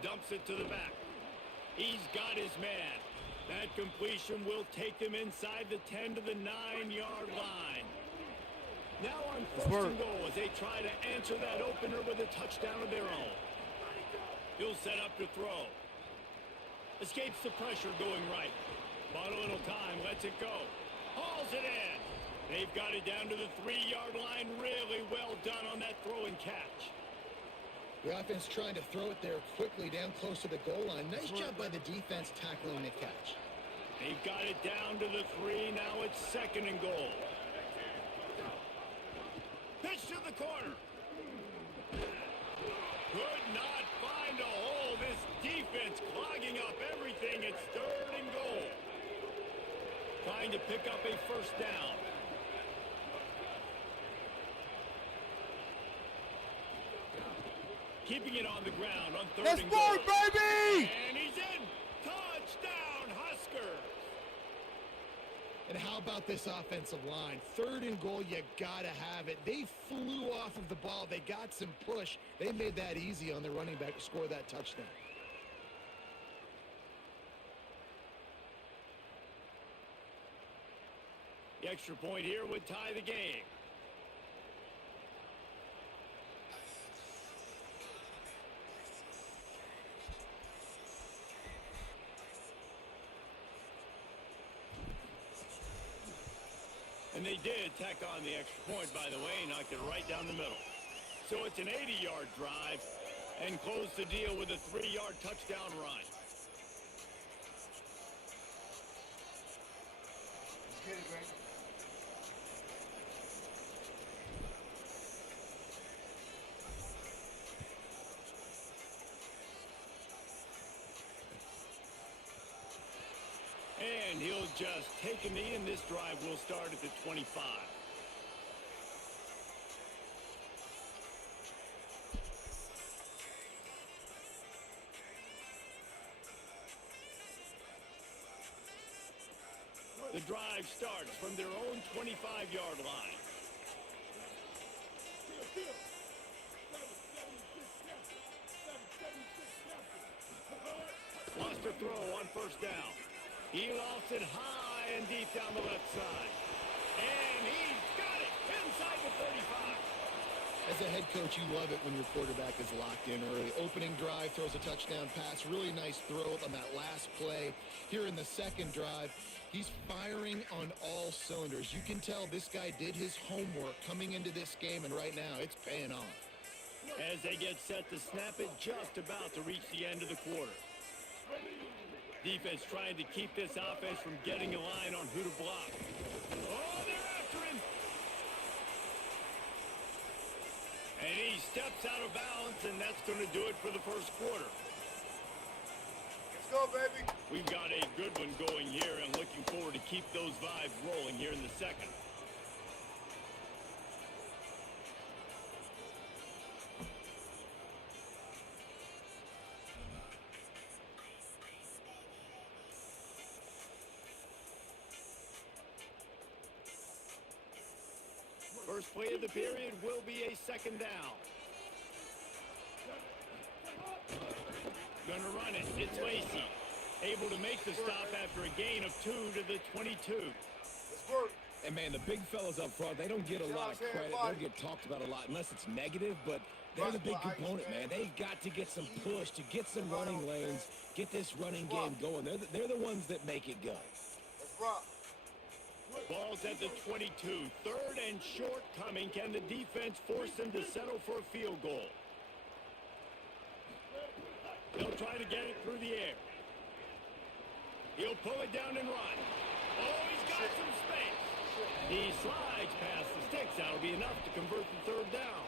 Dumps it to the back. He's got his man. That completion will take them inside the 10 to the 9-yard line. Now on 1st and goal as they try to answer that opener with a touchdown of their own. He'll set up to throw. Escapes the pressure going right. Bought a little time, lets it go. Hauls it in. They've got it down to the 3-yard line. Really well done on that throw and catch. The offense trying to throw it there quickly down close to the goal line. Nice job by the defense tackling the catch. They've got it down to the 3. Now it's 2nd and goal. Pitch to the corner. Could not find a hole. This defense clogging up everything. It's 3rd and goal. Trying to pick up a 1st down. Keeping it on the ground on 3rd and goal. Let's go, baby! And he's in. Touchdown, Huskers. And how about this offensive line? 3rd and goal, you gotta have it. They flew off of the ball. They got some push. They made that easy on the running back to score that touchdown. The extra point here would tie the game. And they did tack on the extra point, by the way, knocked it right down the middle. So it's an 80-yard drive and close the deal with a 3-yard touchdown run. Let's get it, baby. And he'll just take a knee, and this drive will start at the 25. The drive starts from their own 25-yard line. Lost a throw on first down. He lofts it high and deep down the left side. And he's got it inside the 35. As a head coach, you love it when your quarterback is locked in early. Opening drive, throws a touchdown pass. Really nice throw on that last play. Here in the second drive, he's firing on all cylinders. You can tell this guy did his homework coming into this game, and right now it's paying off. As they get set to snap it, just about to reach the end of the quarter. Defense trying to keep this offense from getting a line on who to block. Oh, they're after him. And he steps out of bounds, and that's going to do it for the first quarter. Let's go, baby. We've got a good one going here, and looking forward to keep those vibes rolling here in the second. First play of the period will be a second down. Gonna run it. It's Lacey. Able to make the stop after a gain of 2 to the 22. Let's work. And, man, the big fellas up front, they don't get a lot of credit. They don't get talked about a lot unless it's negative, but they're the big component, man. They've got to get some push to get some running lanes, get this running game going. They're the ones that make it go. Let's rock. Ball's at the 22. Third and short coming. Can the defense force them to settle for a field goal? They'll try to get it through the air. He'll pull it down and run. Oh, he's got some space. He slides past the sticks. That'll be enough to convert the third down.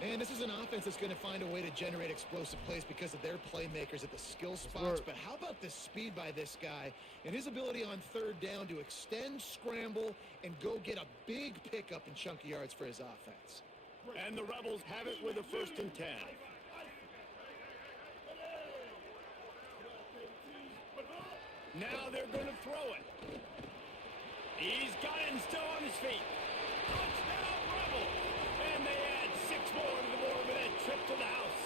And this is an offense that's going to find a way to generate explosive plays because of their playmakers at the skill spots. But how about the speed by this guy and his ability on third down to extend, scramble, and go get a big pickup in chunky yards for his offense. And the Rebels have it with a 1st and 10. Now they're going to throw it. He's got it and still on his feet. Touchdown, Rebels! And they add 6 more to the board with that trip to the house.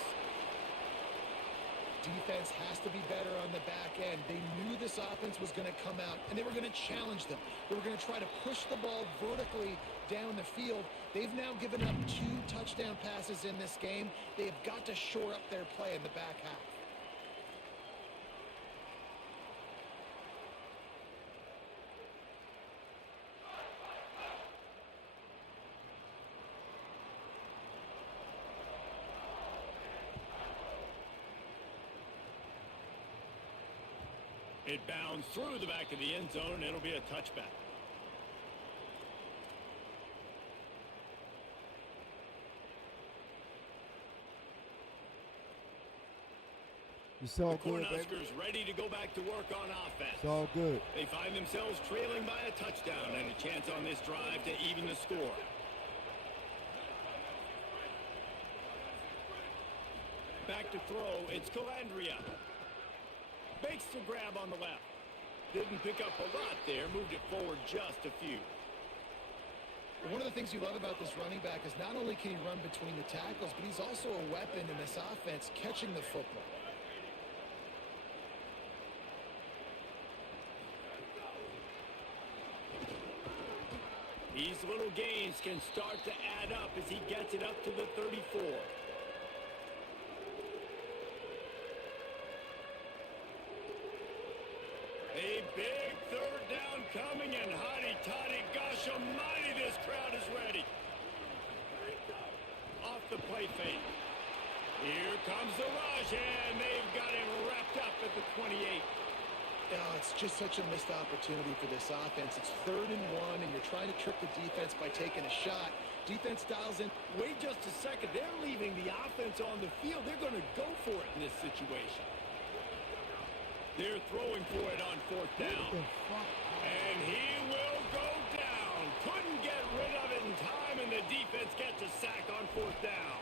Defense has to be better on the back end. They knew this offense was going to come out, and they were going to challenge them. They were going to try to push the ball vertically down the field. They've now given up 2 touchdown passes in this game. They've got to shore up their play in the back half. It bounds through the back of the end zone. It'll be a touchback. It's all The good, baby. Cornhuskers ready to go back to work on offense. It's all good. They find themselves trailing by a touchdown and a chance on this drive to even the score. Back to throw. It's Calandria. Makes the grab on the left. Didn't pick up a lot there. Moved it forward just a few. One of the things you love about this running back is not only can he run between the tackles, but he's also a weapon in this offense catching the football. These little gains can start to add up as he gets it up to the 34. A big third down coming, and hotty-toddy, gosh almighty, this crowd is ready. Off the play fake. Here comes the rush, and they've got him wrapped up at the 28. Oh, it's just such a missed opportunity for this offense. It's 3rd and 1, and you're trying to trick the defense by taking a shot. Defense dials in. Wait just a second. They're leaving the offense on the field. They're going to go for it in this situation. They're throwing for it on 4th down. And he will go down. Couldn't get rid of it in time, and the defense gets a sack on 4th down.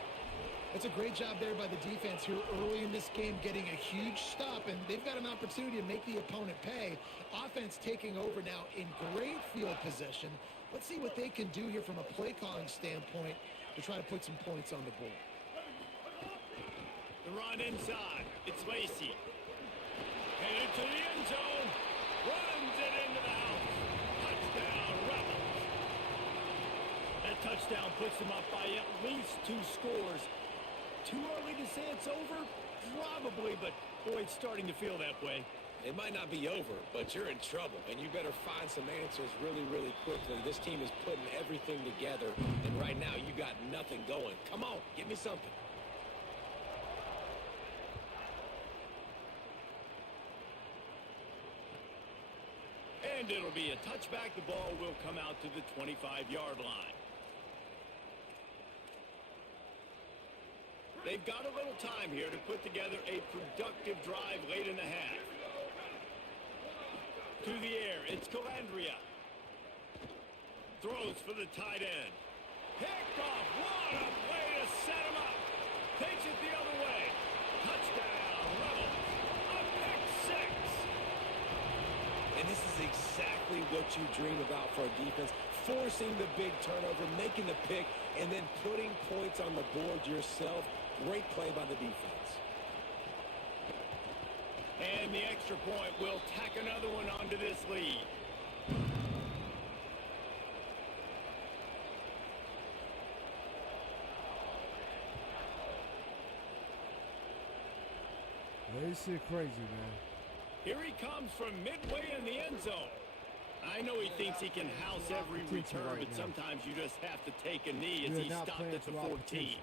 That's a great job there by the defense here early in this game, getting a huge stop, and they've got an opportunity to make the opponent pay. Offense taking over now in great field position. Let's see what they can do here from a play calling standpoint to try to put some points on the board. The run inside. It's Lacey. Headed to the end zone. Runs it into the house. Touchdown, Rebels. That touchdown puts them up by at least 2 scores. Too early to say it's over? Probably, but boy, it's starting to feel that way. It might not be over, but you're in trouble, and you better find some answers really, really quickly. This team is putting everything together, and right now you got nothing going. Come on, give me something. And it'll be a touchback. The ball will come out to the 25-yard line. They've got a little time here to put together a productive drive late in the half. To the air, it's Calandria. Throws for the tight end. Picked off. What a play to set him up. Takes it the other way. Touchdown, Rebels. A pick 6. And this is exactly what you dream about for a defense. Forcing the big turnover, making the pick, and then putting points on the board yourself. Great play by the defense. And the extra point will tack another one onto this lead. This shit crazy, man. Here he comes from midway in the end zone. I know he thinks he can house every return, right but now. sometimes you just have to take a knee as You're he not stopped playing at the to our 14. potential.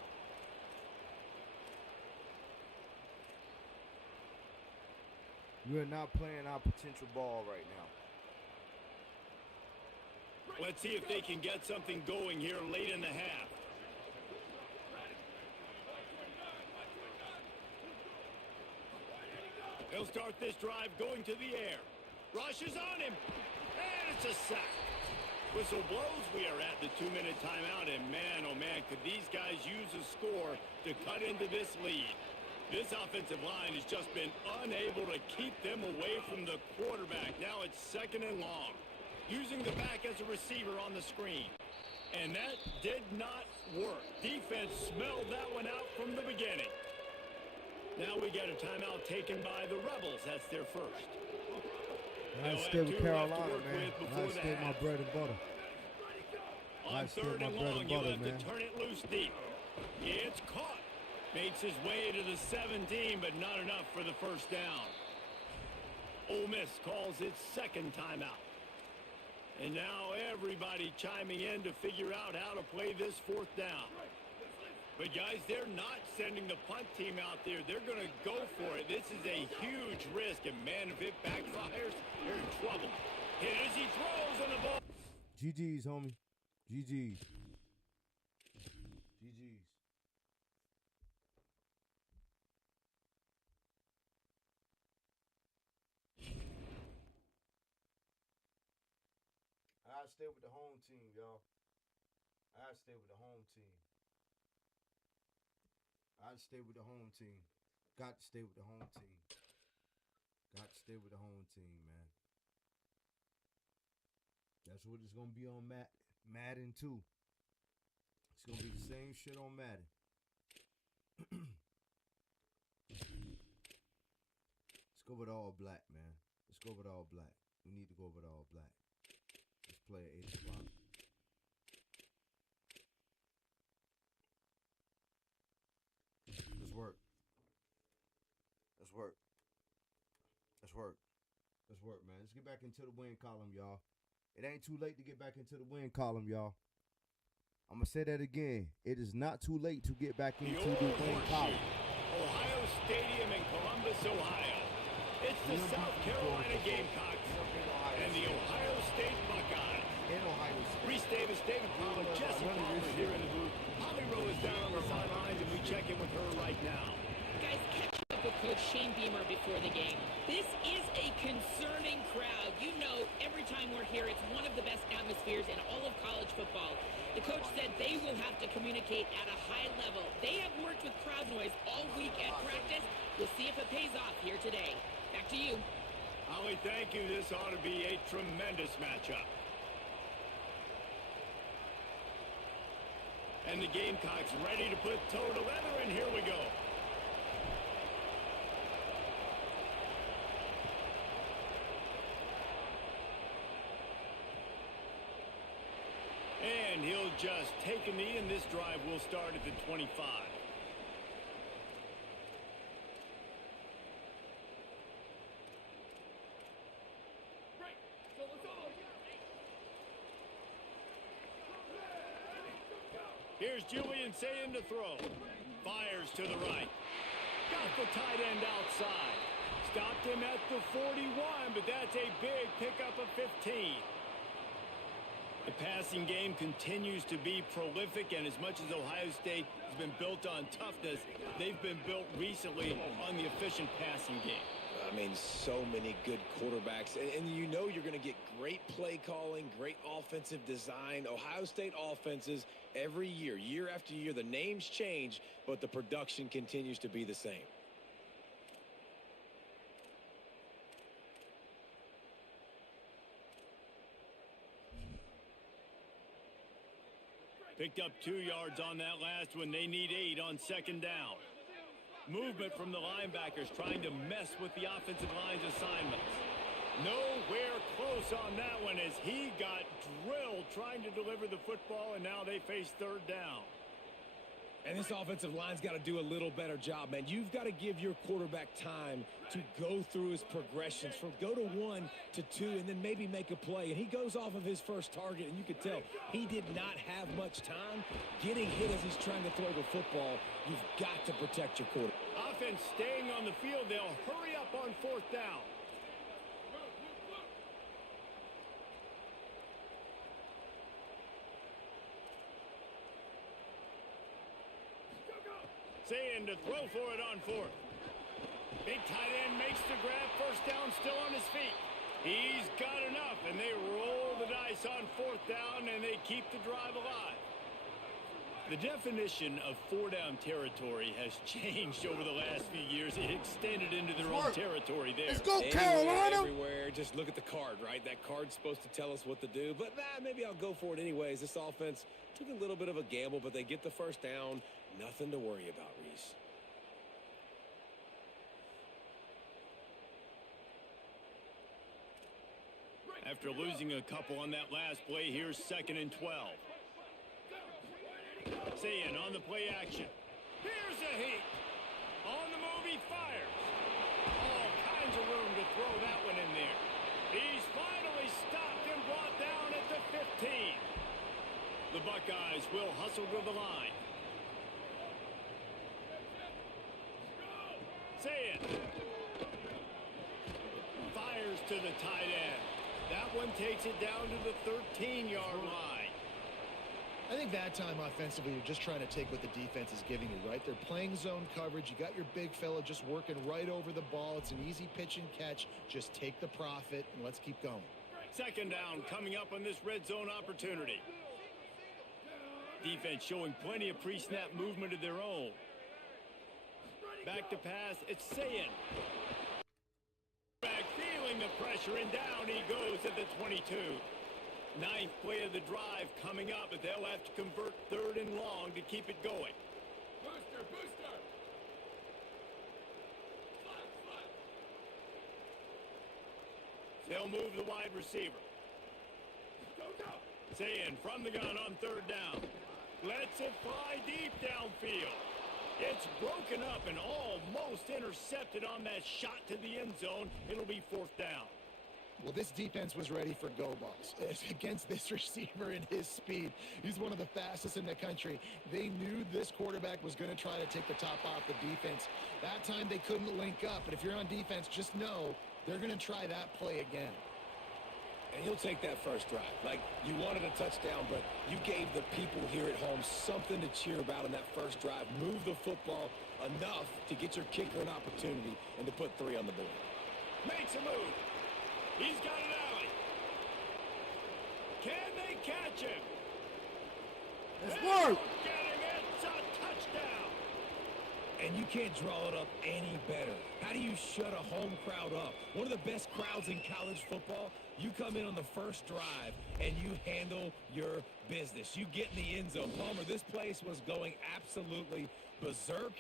We're not playing our potential ball right now. Let's see if they can get something going here late in the half. He'll start this drive going to the air. Rushes on him. And it's a sack. Whistle blows. We are at the 2-minute timeout. And man, oh man, could these guys use a score to cut into this lead. This offensive line has just been unable to keep them away from the quarterback. Now it's 2nd and long. Using the back as a receiver on the screen. And that did not work. Defense smelled that one out from the beginning. Now we get a timeout taken by the Rebels. That's their first. I stay with Carolina, man. I stay my bread and butter. On 3rd and long, you have to turn it loose deep. It's caught. Makes his way to the 17, but not enough for the first down. Ole Miss calls its 2nd timeout. And now everybody chiming in to figure out how to play this 4th down. But guys, they're not sending the punt team out there. They're going to go for it. This is a huge risk. And man, if it backfires, they're in trouble. Hit as he throws on the ball. GG's, homie. GG's. GG's. I stay with the home team, y'all. I stay with the home team. I stay with the home team. Got to stay with the home team. Got to stay with the home team, man. That's what it's gonna be on Madden too. It's gonna be the same shit on Madden. Let's go with all black, man. Let's go with all black. We need to go with all black. Let's play at 8 o'clock. Let's work. Let's work. Let's work. Let's work, man. Let's get back into the win column, y'all. It ain't too late to get back into the win column, y'all. I'm going to say that again. It is not too late to get back into the win column. Ohio Stadium in Columbus, Ohio. It's the South Carolina Gamecocks and the Ohio State Buckeyes. In Ohio State. Reese Davis, David Pollack, Jesse Palmer here in the booth. Holly Rowe is down on the sidelines, and we check in with her right now. Guys, catch up with Coach Shane Beamer before the game. This is a concerning crowd. You know, every time we're here, it's one of the best atmospheres in all of college football. The coach said they will have to communicate at a high level. They have worked with crowd noise all week at practice. We'll see if it pays off here today. Back to you. Holly, thank you. This ought to be a tremendous matchup. And the Gamecocks ready to put toe to leather, and here we go. And he'll just take a knee, and this drive will start at the 25. Here's Julian saying to throw. Fires to the right. Got the tight end outside. Stopped him at the 41, but that's a big pickup of 15. The passing game continues to be prolific, and as much as Ohio State has been built on toughness, they've been built recently on the efficient passing game. I mean, so many good quarterbacks, and you know you're going to get great play calling, great offensive design. Ohio State offenses every year, year after year, the names change, but the production continues to be the same. Picked up 2 yards on that last one. They need 8 on second down. Movement from the linebackers trying to mess with the offensive line's assignments. Nowhere close on that one as he got drilled trying to deliver the football, and now they face third down. And this offensive line's got to do a little better job, man. You've got to give your quarterback time to go through his progressions from go to 1 to 2 and then maybe make a play. And he goes off of his first target, and you could tell he did not have much time getting hit as he's trying to throw the football. You've got to protect your quarterback. Offense staying on the field. They'll hurry up on fourth down. Saying to throw for it on fourth. Big tight end makes the grab. First down, still on his feet. He's got enough, and they roll the dice on fourth down, and they keep the drive alive. The definition of four-down territory has changed over the last few years. It extended into their own territory there. Let's go, Carolina! Everywhere. Just look at the card, right? That card's supposed to tell us what to do, but maybe I'll go for it anyways. This offense took a little bit of a gamble, but they get the first down. Nothing to worry about, Reese. After losing a couple on that last play, here's 2nd and 12. Sayin on the play action. Here's a heat. On the move, he fires. All kinds of room to throw that one in there. He's finally stopped and brought down at the 15. The Buckeyes will hustle to the line. Sayin fires to the tight end. That one takes it down to the 13-yard line. I think that time offensively, you're just trying to take what the defense is giving you, right? They're playing zone coverage. You got your big fella just working right over the ball. It's an easy pitch and catch. Just take the profit, and let's keep going. 2nd down coming up on this red zone opportunity. Defense showing plenty of pre-snap movement of their own. Back to pass, it's Sayin. Back feeling the pressure, and down he goes at the 22. 9th play of the drive coming up, but they'll have to convert 3rd and long to keep it going. Booster, booster. They'll move the wide receiver. Sayin from the gun on 3rd down. Lets it fly deep downfield. It's broken up and almost intercepted on that shot to the end zone. It'll be 4th down. Well, this defense was ready for go balls. Against this receiver and his speed, he's one of the fastest in the country. They knew this quarterback was going to try to take the top off the defense. That time they couldn't link up, but if you're on defense, just know they're going to try that play again. And he'll take that first drive. Like, you wanted a touchdown, but you gave the people here at home something to cheer about in that first drive. Move the football enough to get your kicker an opportunity and to put 3 on the board. Makes a move. He's got an alley. Can they catch him? Let's work. Getting it. It's a touchdown. And you can't draw it up any better. How do you shut a home crowd up? One of the best crowds in college football. You come in on the first drive and you handle your business. You get in the end zone. Palmer, this place was going absolutely berserk,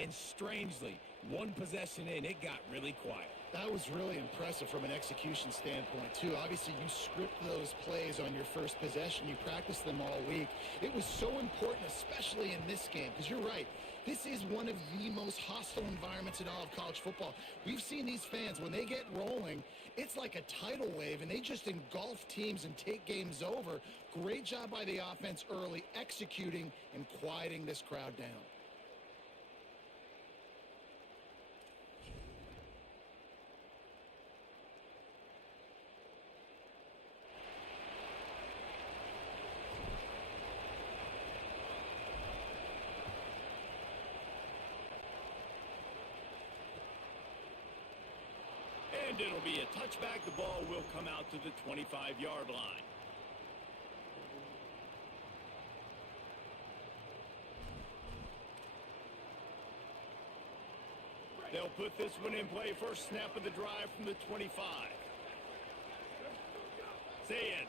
and strangely, one possession in, it got really quiet. That was really impressive from an execution standpoint, too. Obviously, you script those plays on your first possession. You practice them all week. It was so important, especially in this game, because you're right. This is one of the most hostile environments in all of college football. We've seen these fans, when they get rolling, it's like a tidal wave, and they just engulf teams and take games over. Great job by the offense early, executing and quieting this crowd down. And it'll be a touchback. The ball will come out to the 25-yard line. They'll put this one in play. First snap of the drive from the 25. Say it.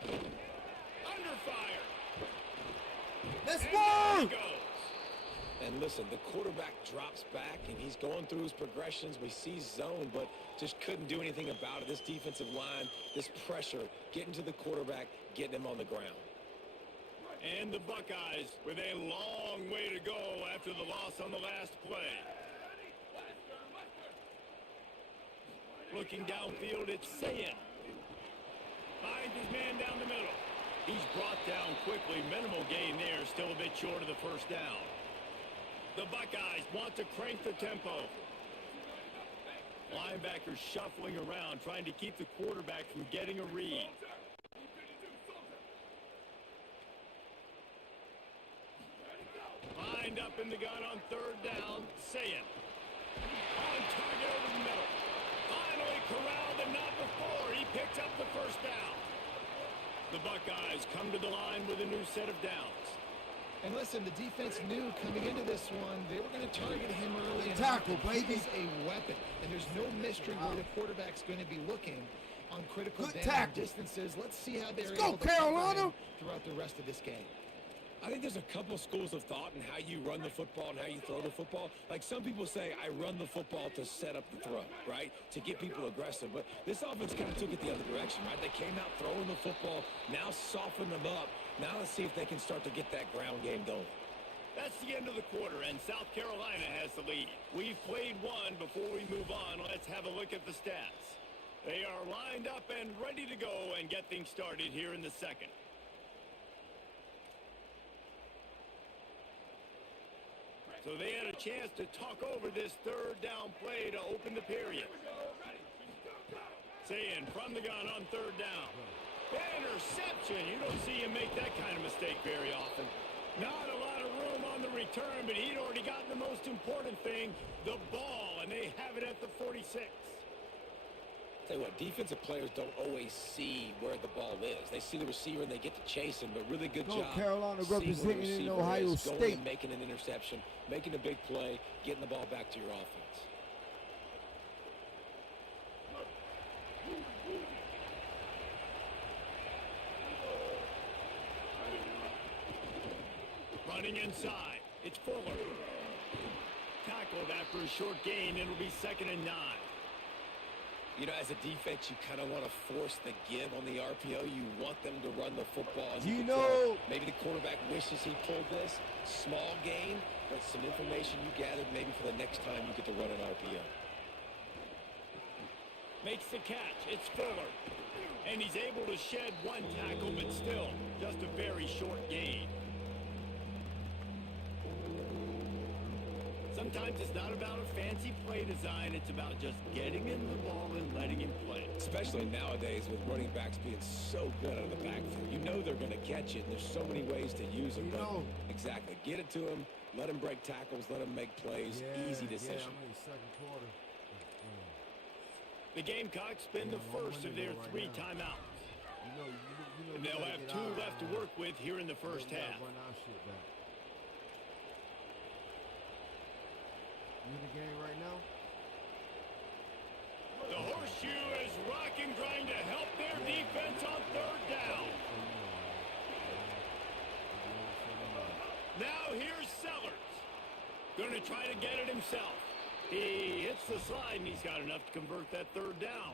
Under fire. Let's And work. there he goes. And listen, the quarterback drops back, and he's going through his progressions. We see zone, but just couldn't do anything about it. This defensive line, this pressure, getting to the quarterback, getting him on the ground. And the Buckeyes with a long way to go after the loss on the last play. Looking downfield, it's Sayin. Finds his man down the middle. He's brought down quickly. Minimal gain there, still a bit short of the first down. The Buckeyes want to crank the tempo. Linebackers shuffling around, trying to keep the quarterback from getting a read. Lined up in the gun on third down. Sayin. On target over the middle. Finally corralled and not before. He picks up the first down. The Buckeyes come to the line with a new set of downs. And listen, the defense knew coming into this one, they were going to target him early. Tackle, baby. He's a weapon, and there's no mystery where the quarterback's going to be looking on critical Good down tackle. distances. Let's see how they're Go, able to Carolina. cover him throughout the rest of this game. I think there's a couple schools of thought in how you run the football and how you throw the football. Like, some people say, I run the football to set up the throw, right? To get people aggressive. But this offense kind of took it the other direction, right? They came out throwing the football, now soften them up. Now let's see if they can start to get that ground game going. That's the end of the quarter, and South Carolina has the lead. We've played one. Before we move on, let's have a look at the stats. They are lined up and ready to go and get things started here in the second. So they had a chance to talk over this third down play to open the period. Sayin from the gun on third down. Interception. You don't see him make that kind of mistake very often. Not a lot of room on the return, but he'd already gotten the most important thing, the ball, and they have it at the 46. Tell you what, defensive players don't always see where the ball is. They see the receiver and they get to chase him, but really good Go job. Carolina seeing where the representing in receiver Ohio is, going State. and making an interception, making a big play, getting the ball back to your offense. Running inside. It's Fuller. Tackled after a short gain. It'll be 2nd and 9. You know, as a defense, you kind of want to force the give on the RPO. You want them to run the football. And You can know- tell maybe the quarterback wishes he pulled this. Small gain, but some information you gathered maybe for the next time you get to run an RPO. Makes the catch. It's Fuller. And he's able to shed one tackle, but still, just a very short gain. Sometimes it's not about a fancy play design. It's about just getting him the ball and letting him play. Especially nowadays with running backs being so good out of the backfield. You know they're going to catch it, and there's so many ways to use them. Exactly. Get it to him. Let him break tackles. Let him make plays. Easy decision. Yeah, I'm in the second quarter. The Gamecocks spend the first of their 3 timeouts. And they'll have 2 left to work with here in the first half. Run our shit back. You in the game right now? The horseshoe is rocking, trying to help their defense on 3rd down. Now here's Sellers. Going to try to get it himself. He hits the slide, and he's got enough to convert that 3rd down.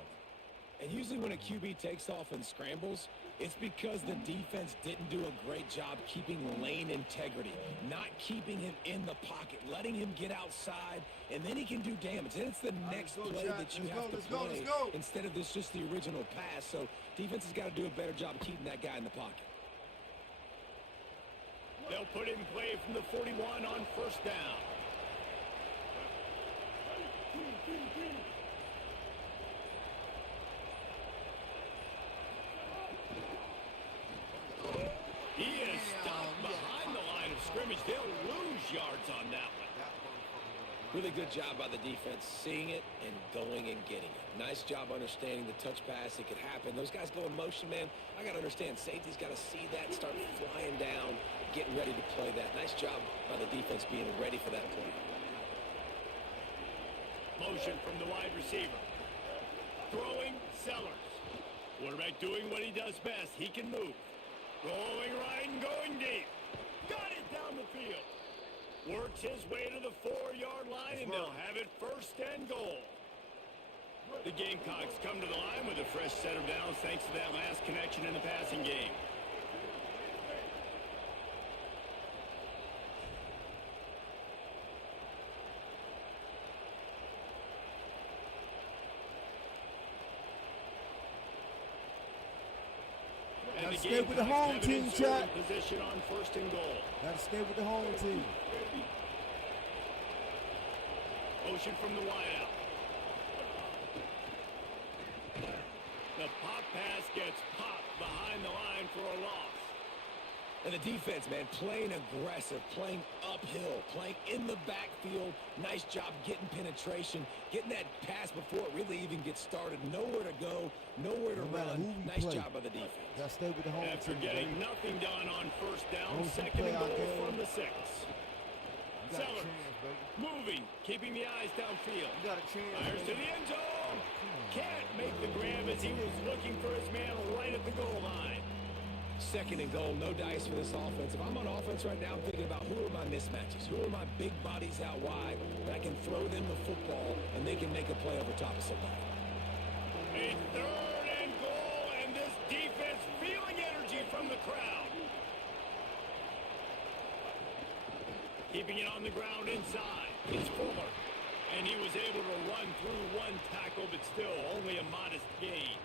And usually when a QB takes off and scrambles, it's because the defense didn't do a great job keeping lane integrity, not keeping him in the pocket, letting him get outside, and then he can do damage. And it's the next play that you have to play instead of this just the original pass. So defense has got to do a better job keeping that guy in the pocket. They'll put in play from the 41 on 1st down. He is stopped behind the line of scrimmage. They'll lose yards on that one. Really good job by the defense, seeing it and going and getting it. Nice job understanding the touch pass. It could happen. Those guys go in motion, man. I got to understand. Safety's got to see that, start flying down, getting ready to play that. Nice job by the defense being ready for that play. Motion from the wide receiver. Throwing Sellers. Quarterback doing what he does best. He can move. Going right and going deep. Got it down the field. Works his way to the 4-yard line, and they'll have it 1st and goal. The Gamecocks come to the line with a fresh set of downs thanks to that last connection in the passing game. Gotta stay with the home team, chat. Position on 1st and goal. Gotta stay with the home team. Motion from the wideout. The pop pass gets popped behind the line for a loss. And the defense, man, playing aggressive, playing uphill, playing in the backfield. Nice job getting penetration, getting that pass before it really even gets started. Nowhere to go, nowhere to run. Nice job by the defense. Gotta stay with the home After team. getting nothing done on 1st down, 2nd and goal from the 6. Sellers moving, keeping the eyes downfield. You got a chance. Fires to the end zone. Can't make the grab as he was looking for his man right at the goal line. 2nd and goal, no dice for this offense. If I'm on offense right now, I'm thinking about who are my mismatches, who are my big bodies out wide that I can throw them the football and they can make a play over top of somebody. A 3rd and goal, and this defense feeling energy from the crowd. Keeping it on the ground inside. It's Fuller. And he was able to run through one tackle, but still only a modest gain.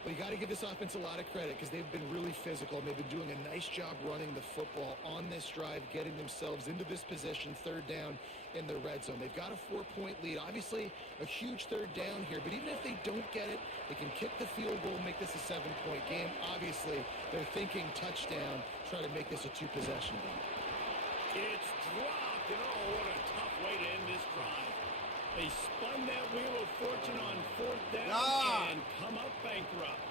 Well, you got to give this offense a lot of credit because they've been really physical. They've been doing a nice job running the football on this drive, getting themselves into this position, 3rd down in the red zone. They've got a 4-point lead. Obviously, a huge 3rd down here, but even if they don't get it, they can kick the field goal, make this a 7-point game. Obviously, they're thinking touchdown, try to make this a 2-possession game. It's dropped, and oh, what a tough way to end this drive. They spun that wheel of fortune on 4th down and come up bankrupt.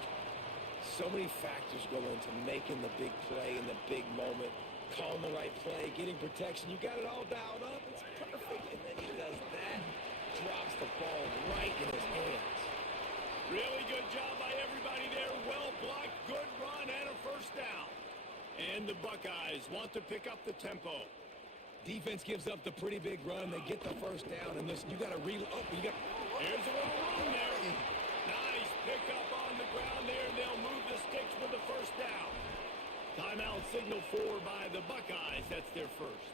So many factors go into making the big play in the big moment, calling the right play, getting protection. You got it all dialed up. It's perfect. And then he does that, drops the ball right in his hands. Really good job by everybody there. Well blocked, good run, and a 1st down. And the Buckeyes want to pick up the tempo. Defense gives up the pretty big run. They get the 1st down, and this, you got to reload. Oh, you got. Here's a little room there. Nice pick up on the ground there. They'll move the sticks for the 1st down. Timeout signal for by the Buckeyes. That's their 1st.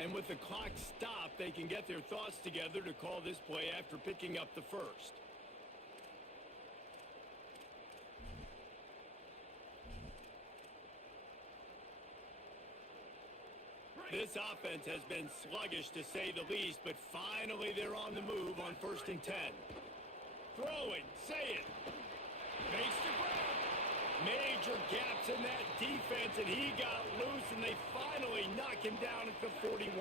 And with the clock stopped, they can get their thoughts together to call this play after picking up the first. This offense has been sluggish to say the least, but finally they're on the move on 1st and 10. Throwing, say it. Makes the grab. Major gaps in that defense, and he got loose, and they finally knock him down at the 41.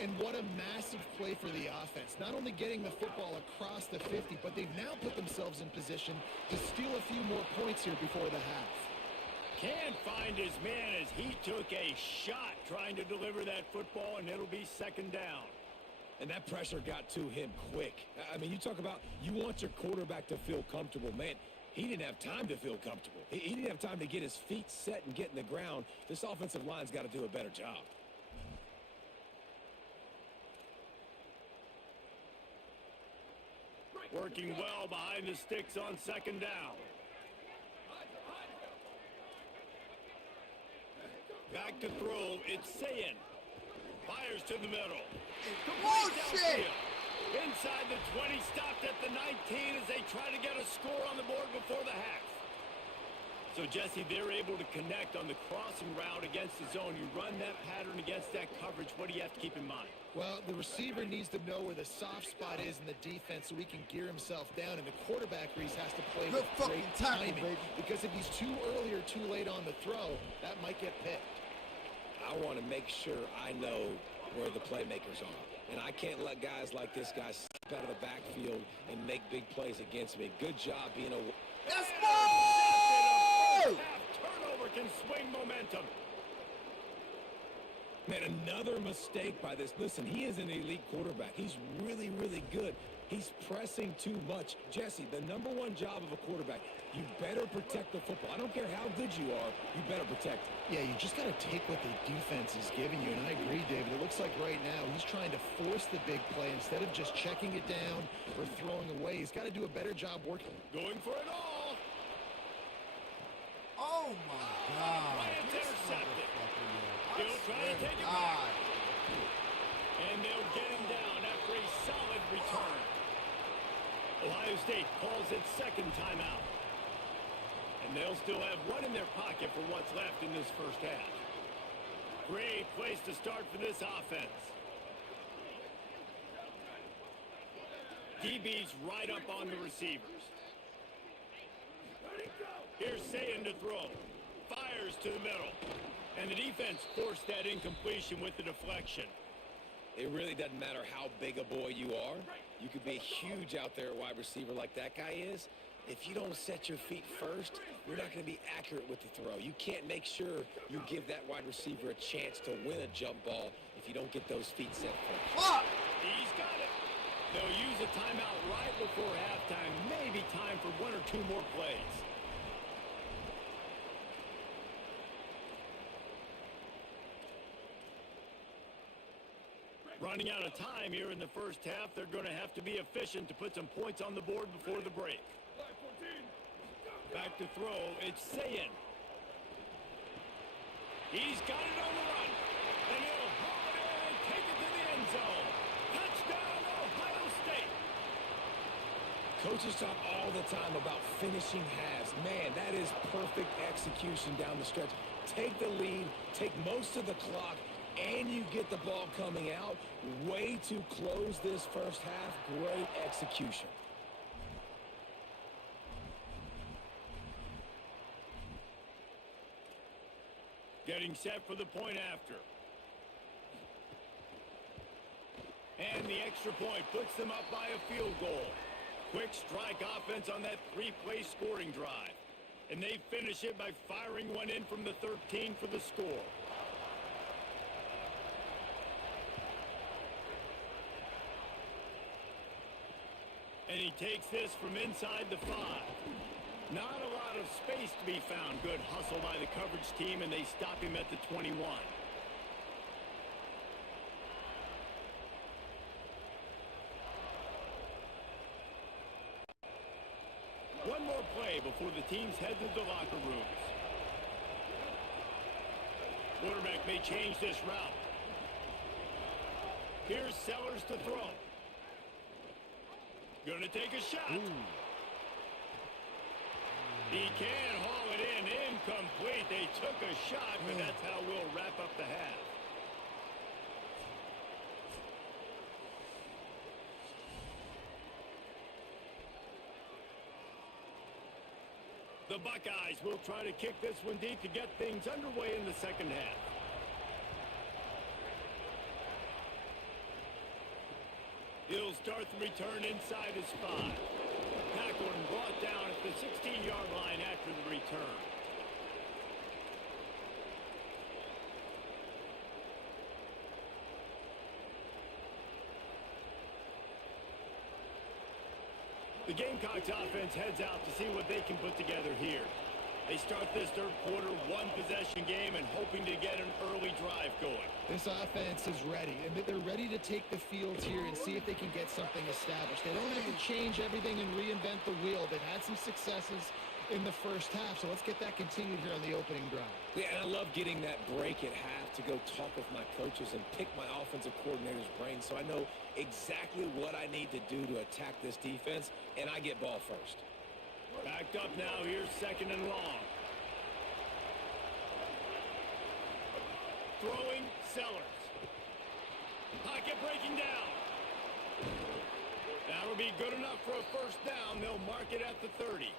And what a massive play for the offense. Not only getting the football across the 50, but they've now put themselves in position to steal a few more points here before the half. Can't find his man as he took a shot trying to deliver that football, and it'll be 2nd down. And that pressure got to him quick. I mean, you talk about you want your quarterback to feel comfortable. Man, he didn't have time to feel comfortable. He didn't have time to get his feet set and get in the ground. This offensive line's got to do a better job. Working well behind the sticks on 2nd down. Back to throw, it's Sayin. Fires to the middle. Bullshit! Inside the 20, stopped at the 19 as they try to get a score on the board before the half. So, Jesse, they're able to connect on the crossing route against the zone. You run that pattern against that coverage. What do you have to keep in mind? Well, the receiver needs to know where the soft spot is in the defense so he can gear himself down, and the quarterback has to play Good with fucking great tackle, timing. baby. Because if he's too early or too late on the throw, that might get picked. I want to make sure I know where the playmakers are. And I can't let guys like this guy step out of the backfield and make big plays against me. Good job being a... Let's go! Turnover can swing momentum. Man, another mistake by this. Listen, he is an elite quarterback. He's really, really good. He's pressing too much. Jesse, the #1 job of a quarterback, you better protect the football. I don't care how good you are, you better protect it. Yeah, you just got to take what the defense is giving you, and I agree, David. It looks like right now he's trying to force the big play instead of just checking it down or throwing away. He's got to do a better job working. Going for it all. Oh my God! Bryant's This intercepted. motherfucker, yo. He'll try to take it God. back. And they'll get him down after a solid return. Ohio State calls its 2nd timeout. And they'll still have one in their pocket for what's left in this first half. Great place to start for this offense. DB's right up on the receivers. Here's Sayin to throw. Fires to the middle. And the defense forced that incompletion with the deflection. It really doesn't matter how big a boy you are. You could be huge out there, a wide receiver like that guy is. If you don't set your feet first, you're not going to be accurate with the throw. You can't make sure you give that wide receiver a chance to win a jump ball if you don't get those feet set first. Fuck! He's got it. They'll use a timeout right before halftime. Maybe time for 1 or 2 more plays. Running out of time here in the first half. They're going to have to be efficient to put some points on the board before the break. Back to throw. It's Sayin. He's got it on the run. And he'll haul it in and take it to the end zone. Touchdown, Ohio State. Coaches talk all the time about finishing halves. Man, that is perfect execution down the stretch. Take the lead, take most of the clock, and you get the ball coming out. Way to close this first half. Great execution. Getting set for the point after. And the extra point puts them up by a field goal. Quick strike offense on that 3-play scoring drive. And they finish it by firing one in from the 13 for the score. And he takes this from inside the 5. Not a lot of space to be found. Good hustle by the coverage team, and they stop him at the 21. One more play before the teams head to the locker rooms. Quarterback may change this route. Here's Sellers to throw. Gonna take a shot. Ooh. He can haul it in. Incomplete. They took a shot, but that's how we'll wrap up the half. The Buckeyes will try to kick this one deep to get things underway in the second half. He'll start the return inside his 5. Tackled and brought down at the 16-yard line after the return. The Gamecocks offense heads out to see what they can put together here. They start this third quarter one-possession game and hoping to get an early drive going. This offense is ready, and they're ready to take the field here and see if they can get something established. They don't have to change everything and reinvent the wheel. They've had some successes in the first half, so let's get that continued here on the opening drive. Yeah, and I love getting that break at half to go talk with my coaches and pick my offensive coordinator's brain so I know exactly what I need to do to attack this defense, and I get ball first. Backed up now, here's second and long. Throwing, Sellers. Pocket breaking down. That'll be good enough for a first down. They'll mark it at the 30.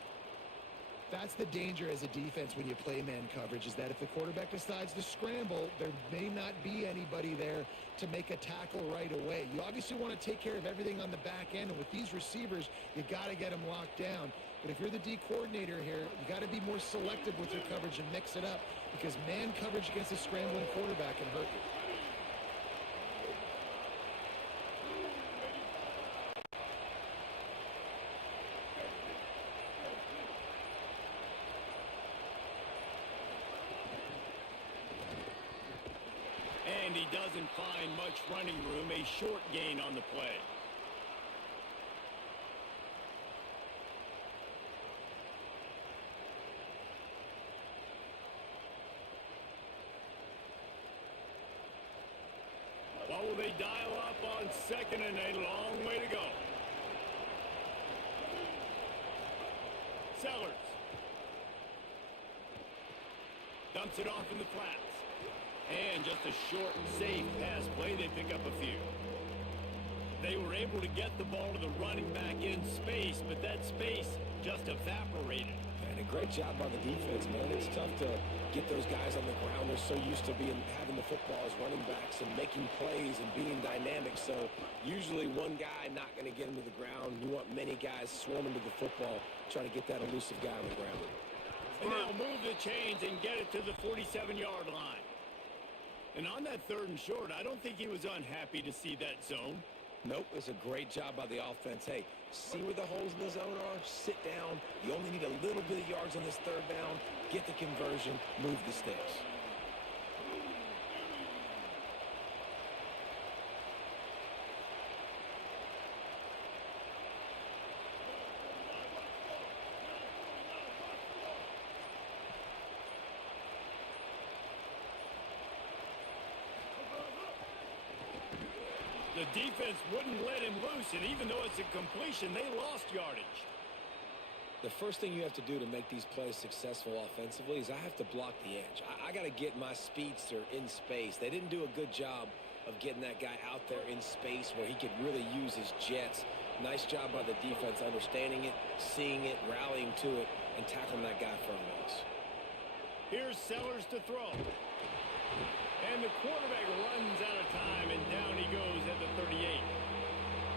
That's the danger as a defense when you play man coverage, is that if the quarterback decides to scramble, there may not be anybody there to make a tackle right away. You obviously want to take care of everything on the back end, and with these receivers, you got to get them locked down. But if you're the D coordinator here, you got to be more selective with your coverage and mix it up, because man coverage against a scrambling quarterback can hurt you. And he doesn't find much running room, a short gain on the play. What will they dial up on second and a long way to go? Sellers. Dumps it off in the flats. And just a short, safe pass play, they pick up a few. They were able to get the ball to the running back in space, but that space just evaporated. And a great job by the defense, man. It's tough to get those guys on the ground. They're so used to having the football as running backs and making plays and being dynamic. So usually one guy not going to get him to the ground. You want many guys swarming to the football, trying to get that elusive guy on the ground. And they'll move the chains and get it to the 47-yard line. And on that third and short, I don't think he was unhappy to see that zone. Nope, it's a great job by the offense. Hey, see where the holes in the zone are, sit down. You only need a little bit of yards on this third down. Get the conversion, move the sticks. The defense wouldn't let him loose, and even though it's a completion, they lost yardage. The first thing you have to do to make these plays successful offensively is I have to block the edge. I got to get my speedster in space. They didn't do a good job of getting that guy out there in space where he could really use his jets. Nice job by the defense understanding it, seeing it, rallying to it, and tackling that guy for a loss. Here's Sellers to throw. And the quarterback runs out of time, and down he goes at the 38.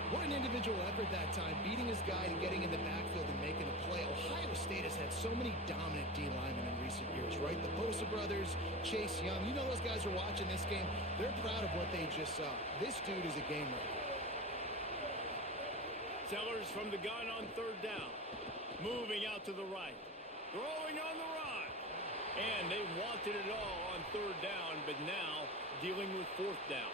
What an individual effort that time, beating his guy and getting in the backfield and making a play. Ohio State has had so many dominant D linemen in recent years, right? The Bosa brothers, Chase Young. You know those guys are watching this game. They're proud of what they just saw. This dude is a game record. Sellers from the gun on third down. Moving out to the right. Throwing on the run. And they wanted it all on third down, but now dealing with fourth down.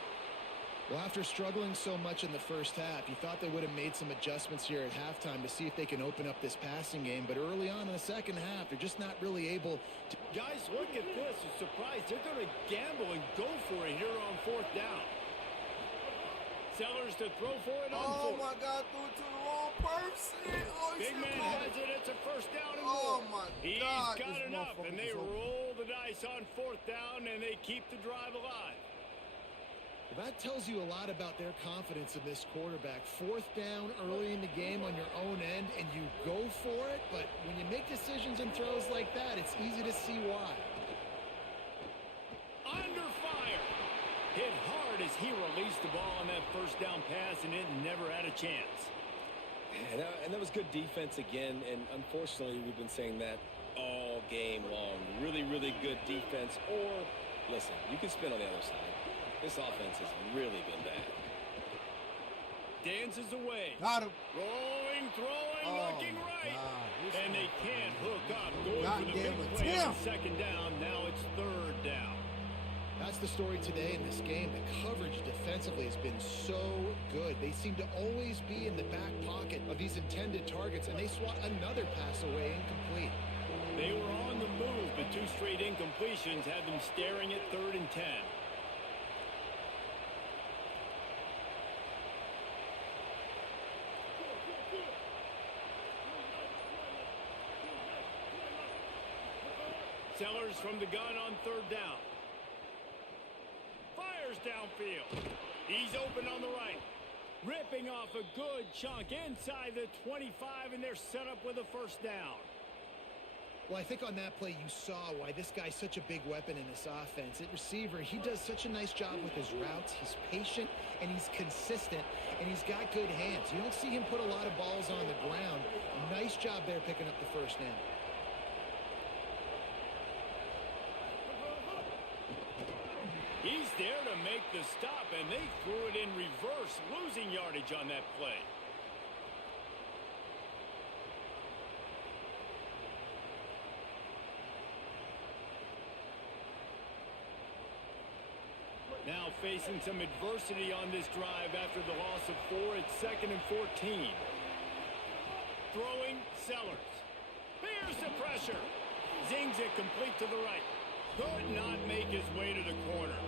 Well, after struggling so much in the first half, you thought they would have made some adjustments here at halftime to see if they can open up this passing game. But early on in the second half, they're just not really able to. Guys, look at this. I'm surprised they're going to gamble and go for it here on fourth down. Sellers to throw for it on Oh fourth. my God, threw it to the wrong person. Oh, Big man has it. It's a first down and Oh more. my He's God, got this enough, motherfucker and they is open. roll the dice on fourth down, and they keep the drive alive. Well, that tells you a lot about their confidence in this quarterback. Fourth down early in the game on your own end, and you go for it, but when you make decisions and throws like that, it's easy to see why. Under fire. Hit hard as he released the ball on that first down pass, and it never had a chance. And that was good defense again, and unfortunately, we've been saying that all game long. Really, really good defense. Or, listen, you can spin on the other side. This offense has really been bad. Dances away. Got him. Rolling, throwing, looking right. God, And they can't hook up. Going for the Goddamn big play on attempt. second down. Now it's third down. That's the story today in this game. The coverage defensively has been so good. They seem to always be in the back pocket of these intended targets, and they swat another pass away incomplete. They were on the move, but two straight incompletions had them staring at 3rd and 10. Sellers from the gun on 3rd down. Fires downfield. He's open on the right. Ripping off a good chunk inside the 25, and they're set up with a first down. Well, I think on that play you saw why this guy's such a big weapon in this offense. At receiver, he does such a nice job with his routes. He's patient, and he's consistent, and he's got good hands. You don't see him put a lot of balls on the ground. Nice job there picking up the first down. He's there to make the stop, and they threw it in reverse, losing yardage on that play. Now facing some adversity on this drive after the loss of 4. It's 2nd and 14. Throwing, Sellers. Here's the pressure. Zings it complete to the right. Could not make his way to the corner.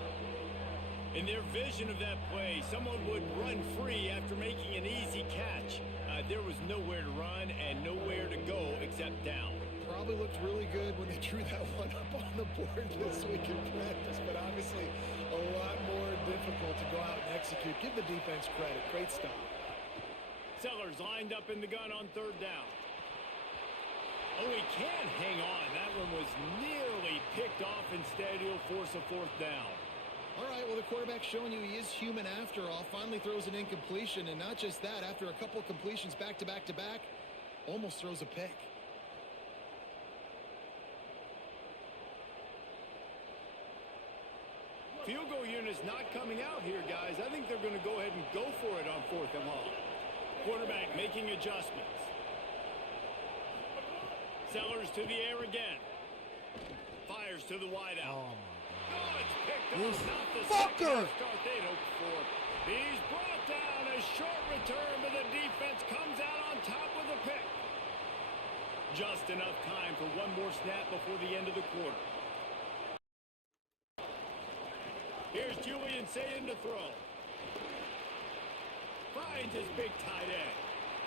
In their vision of that play, someone would run free after making an easy catch. There was nowhere to run and nowhere to go except down. Probably looked really good when they drew that one up on the board this week in practice, but obviously a lot more difficult to go out and execute. Give the defense credit. Great stop. Sellers lined up in the gun on 3rd down. Oh, he can't hang on. That one was nearly picked off. Instead, he'll force a 4th down. All right, well, the quarterback's showing you he is human after all. Finally throws an incompletion, and not just that, after a couple completions back to back to back, almost throws a pick. Field goal unit's not coming out here, guys. I think they're going to go ahead and go for it on 4th and long. Quarterback making adjustments. Sellers to the air again. Fires to the wideout. Oh, it's picked up. This Not the fucker. second start they'd hoped for. He's brought down. A short return, but the defense comes out on top with a pick. Just enough time for one more snap before the end of the quarter. Here's Julian Satan to throw. Finds his big tight end.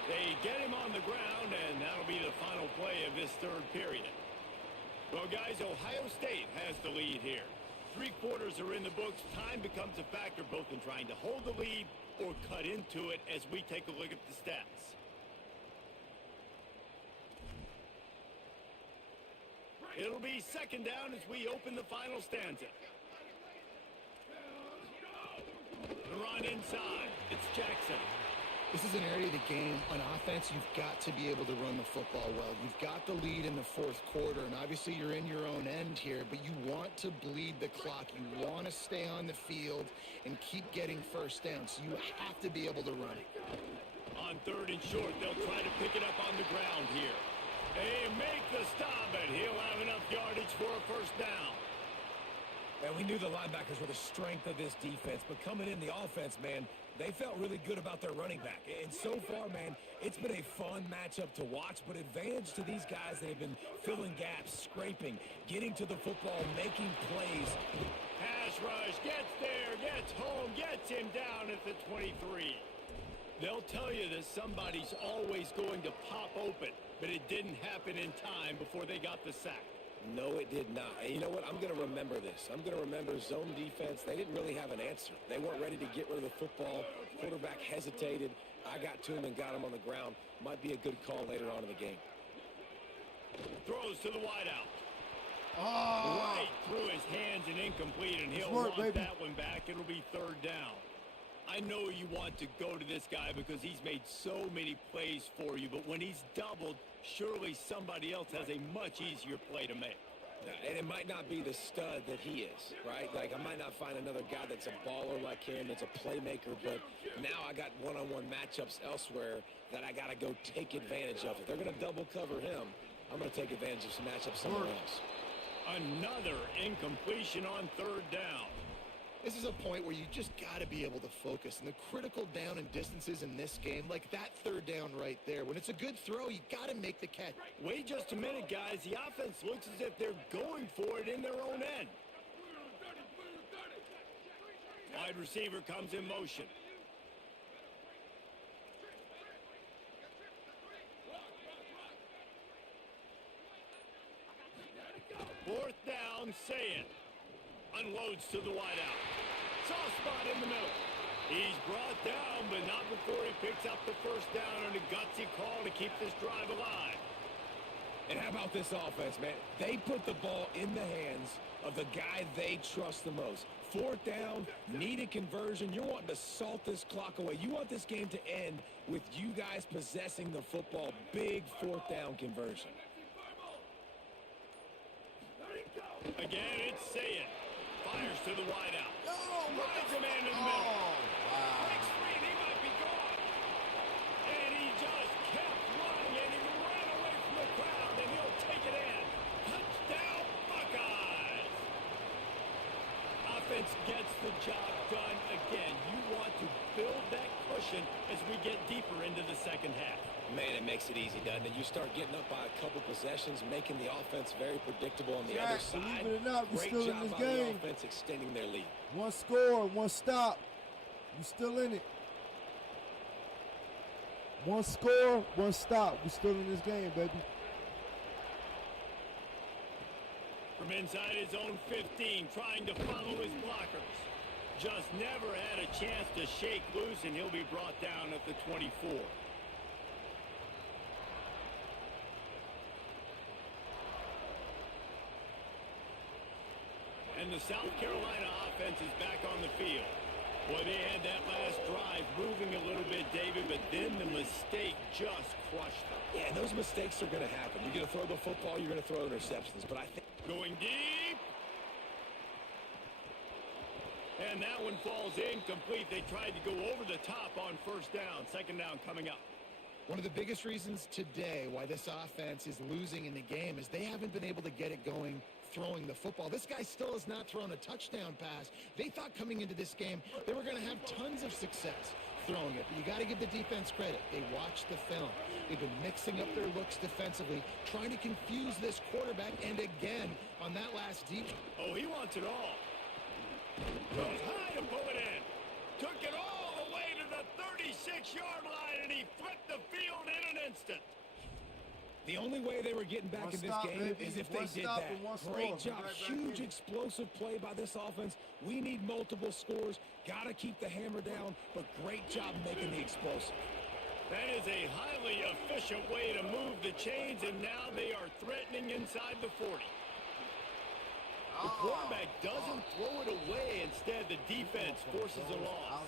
They get him on the ground, and that'll be the final play of this 3rd period. Well, guys, Ohio State has the lead here. 3 quarters are in the books. Time becomes a factor both in trying to hold the lead or cut into it as we take a look at the stats. It'll be 2nd down as we open the final stanza. The run inside. It's Jackson. This is an area of the game, on offense, you've got to be able to run the football well. You've got the lead in the 4th quarter, and obviously you're in your own end here, but you want to bleed the clock. You want to stay on the field and keep getting first down, so you have to be able to run it. On 3rd and short, they'll try to pick it up on the ground here. They make the stop, and he'll have enough yardage for a first down. And we knew the linebackers were the strength of this defense, but coming in the offense, man, they felt really good about their running back. And so far, man, it's been a fun matchup to watch, but advantage to these guys that have been filling gaps, scraping, getting to the football, making plays. Pass rush, gets there, gets home, gets him down at the 23. They'll tell you that somebody's always going to pop open, but it didn't happen in time before they got the sack. No, it did not. And you know what? I'm going to remember this. I'm going to remember zone defense. They didn't really have an answer. They weren't ready to get rid of the football. Quarterback hesitated. I got to him and got him on the ground. Might be a good call later on in the game. Throws to the wideout. Oh. Right through his hands and incomplete, and he'll Smart, want baby. that one back. It'll be third down. I know you want to go to this guy because he's made so many plays for you, but when he's doubled, surely somebody else has a much easier play to make. And it might not be the stud that he is, right? Like, I might not find another guy that's a baller like him, that's a playmaker, but now I got one-on-one matchups elsewhere that I got to go take advantage of. If they're going to double cover him, I'm going to take advantage of some matchups somewhere else. Another incompletion on third down. This is a point where you just got to be able to focus. And the critical down and distances in this game, like that third down right there, when it's a good throw, you got to make the catch. Wait just a minute, guys. The offense looks as if they're going for it in their own end. Wide receiver comes in motion. Fourth down, Sayin. Unloads to the wideout. Soft spot in the middle. He's brought down, but not before he picks up the first down on a gutsy call to keep this drive alive. And how about this offense, man? They put the ball in the hands of the guy they trust the most. Fourth down, need a conversion. You're wanting to salt this clock away. You want this game to end with you guys possessing the football. Big fourth down conversion. Again, it's Sayin. Fires to the wideout. Rides a man in the middle. Breaks free, and he might be gone. And he just kept running, and he ran away from the crowd, and he'll take it in. Touchdown, Buckeyes! Offense gets the job done again. You want to build that cushion as we get deeper into the second half. Man, it makes it easy, doesn't it? You start getting up by a couple possessions, making the offense very predictable on the other side. Believe it or not, we're Great still job in this by the game. offense extending their lead. One score, one stop. We still in it. One score, one stop. We still in this game, baby. From inside his own 15, trying to follow his blockers. Just never had a chance to shake loose, and he'll be brought down at the 24. And the South Carolina offense is back on the field. Boy, they had that last drive moving a little bit, David, but then the mistake just crushed them. Yeah, those mistakes are going to happen. You're going to throw the football, you're going to throw interceptions, but I think... Going deep. And that one falls incomplete. They tried to go over the top on first down. Second down coming up. One of the biggest reasons today why this offense is losing in the game is they haven't been able to get it going throwing the football. This guy still has not thrown a touchdown pass. They thought coming into this game they were going to have tons of success throwing it. But you got to give the defense credit. They watched the film. They've been mixing up their looks defensively, trying to confuse this quarterback. And again, on that last deep... Oh, he wants it all. Goes high to pull it in. Took it all the way to the 36-yard line, and he flipped the field in an instant. The only way they were getting back in this game is if they did that. Great job. Huge explosive play by this offense. We need multiple scores. Got to keep the hammer down, but great job making the explosive. That is a highly efficient way to move the chains, and now they are threatening inside the 40. The quarterback doesn't throw it away. Instead, the defense forces a loss.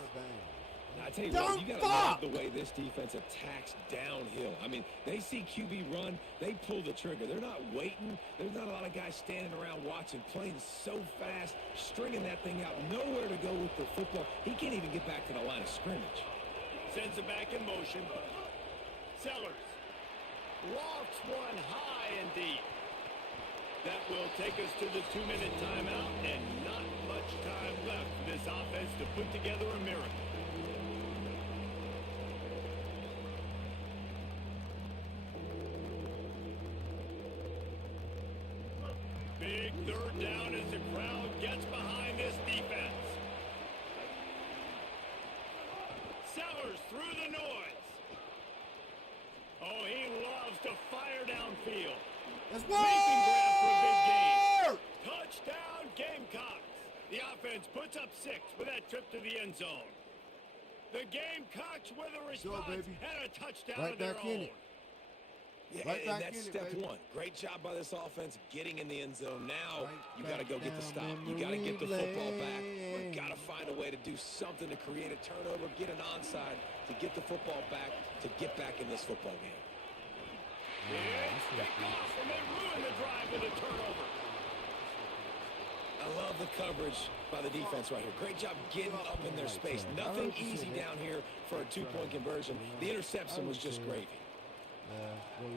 I tell you what, you got to love the way this defense attacks downhill. I mean, they see QB run, they pull the trigger. They're not waiting. There's not a lot of guys standing around watching, playing so fast, stringing that thing out, nowhere to go with the football. He can't even get back to the line of scrimmage. Sends it back in motion. Sellers lofts one high and deep. That will take us to the 2-minute timeout, and not much time left for this offense to put together a miracle. Big third down as the crowd gets behind this defense. Sellers through the noise. Oh, he loves to fire downfield. Let's Making ground for a big gain. work! Touchdown, Gamecocks. The offense puts up 6 with that trip to the end zone. The Gamecocks with a response baby. and a touchdown Right of their back in own. it. Yeah, Right and back that's in it, step baby. one. Great job by this offense getting in the end zone. Now Right you got to go back get the down stop. You memory got to get the football back. lane. We've got to find a way to do something to create a turnover, get an onside, to get the football back, to get back in this football game. Pick off, and they ruin the drive with a turnover. I love the coverage by the defense right here. Great job getting up in their space. Nothing easy down here for a 2-point conversion. The interception was just gravy. Well,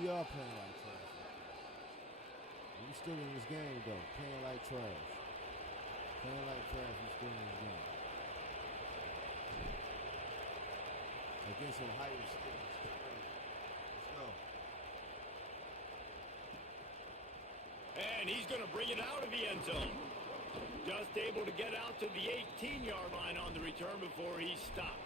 we are playing like trash. We still in this game, though. Playing like trash. Playing like trash, we still in this game. Against Ohio State. Let's go. And he's going to bring it out of the end zone. Just able to get out to the 18-yard line on the return before he stopped.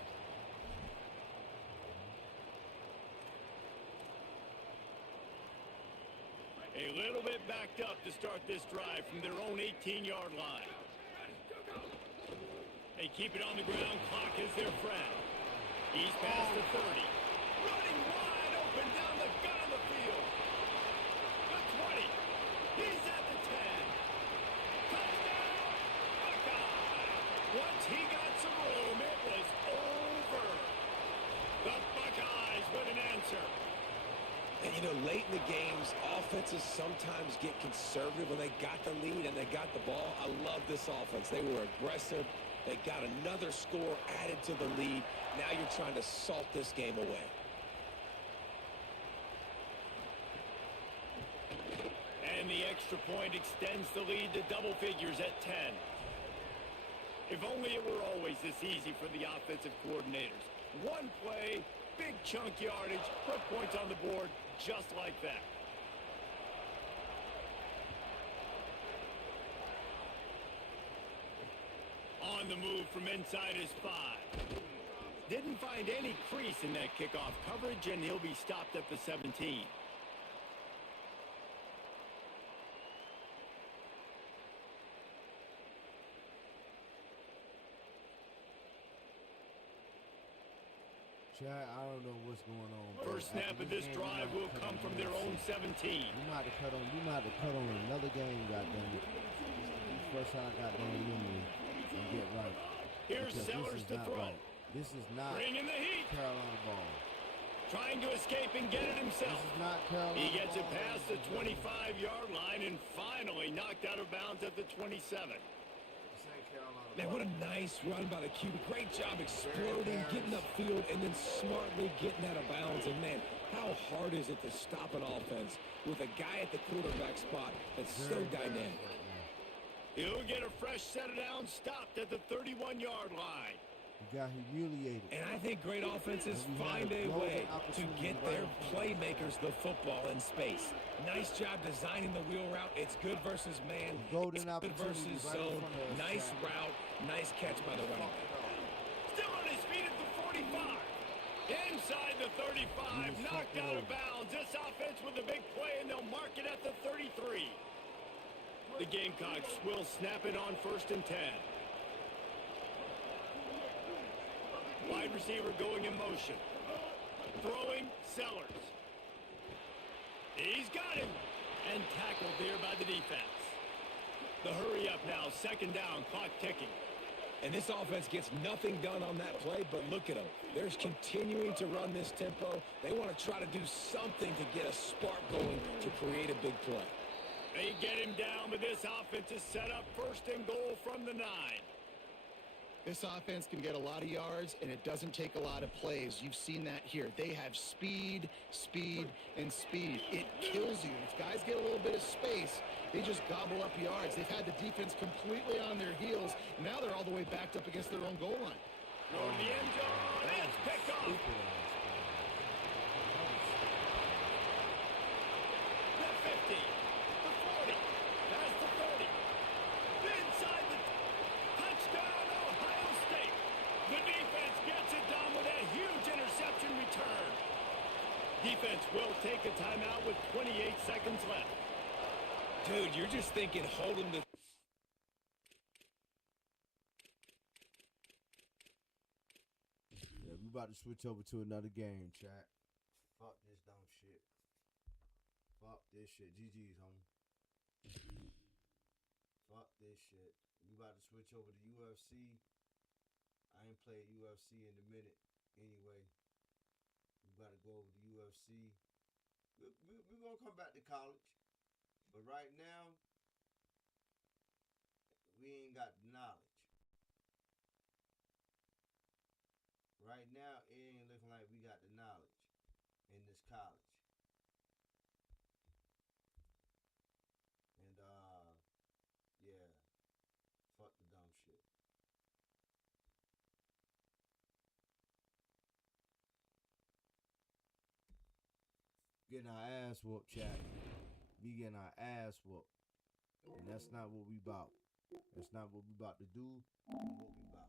A little bit backed up to start this drive from their own 18-yard line. They keep it on the ground. Clock is their friend. He's past the 30. Running wide open down the gut of the field. The 20. He's at the 10. Touchdown, Buckeye. Once he got some room, it was over. The Buckeyes with an answer. And, you know, late in the games, offenses sometimes get conservative when they got the lead and they got the ball. I love this offense. They were aggressive. They got another score added to the lead. Now you're trying to salt this game away. And the extra point extends the lead to double figures at 10. If only it were always this easy for the offensive coordinators. One play, big chunk yardage, put points on the board just like that. On the move from inside his 5. Didn't find any crease in that kickoff coverage, and he'll be stopped at the 17. Chad, I don't know what's going on. Bro. First snap of this drive will come from their own 17. You might have cut on. You might have cut on another game, goddamn it. This first time, goddamn memory, and get right. Here's Because Sellers to throw. right. This is not Bringing the heat. Carolina ball. Trying to escape and get it himself. This is not Carolina. He gets it ball. past the 25-yard line and finally knocked out of bounds at the 27. This ain't Carolina Man, ball. what a nice run by the QB. Great job exploding, getting upfield, and then smartly getting out of bounds. And, man, how hard is it to stop an offense with a guy at the quarterback spot that's so dynamic? He'll get a fresh set of downs stopped at the 31-yard line. He got humiliated. And I think great offenses And we had find a a golden way to opportunity get right their in front. playmakers the football in space. Nice job designing the wheel route. It's good versus man. Golden It's good opportunity versus right in zone. front of us, Nice Chad. route. Nice catch by the running back. Still on his feet at the 45. Inside the 35, knocked out of bounds. This offense with a big play, and they'll mark it at the 33. The Gamecocks will snap it on 1st and 10. Wide receiver going in motion. Throwing, Sellers. He's got him. And tackled there by the defense. The hurry up now, 2nd down, clock ticking. And this offense gets nothing done on that play, but look at them. They're continuing to run this tempo. They want to try to do something to get a spark going to create a big play. They get him down, but this offense is set up 1st and goal from the 9. This offense can get a lot of yards, and it doesn't take a lot of plays. You've seen that here. They have speed, speed, and speed. It kills you. If guys get a little bit of space, they just gobble up yards. They've had the defense completely on their heels. Now they're all the way backed up against their own goal line. Going to the end zone. That's picked off. The 50. The 40. That's the 30. Inside the touchdown, Ohio State. The defense gets it done with a huge interception return. Defense will take a timeout with 28 seconds left. Dude, you're just thinking, hold him to... Yeah, we about to switch over to another game, chat. Fuck this dumb shit. Fuck this shit. GG's, homie. Fuck this shit. We about to switch over to UFC. I ain't played UFC in a minute anyway. We about to go over to UFC. We're going to come back to college. But right now, we ain't got the knowledge. Right now, it ain't looking like we got the knowledge in this college. And, yeah, fuck the dumb shit. Getting our ass whooped, chat. We getting our ass whooped. And that's not what we about. That's not what we about to do. What we about.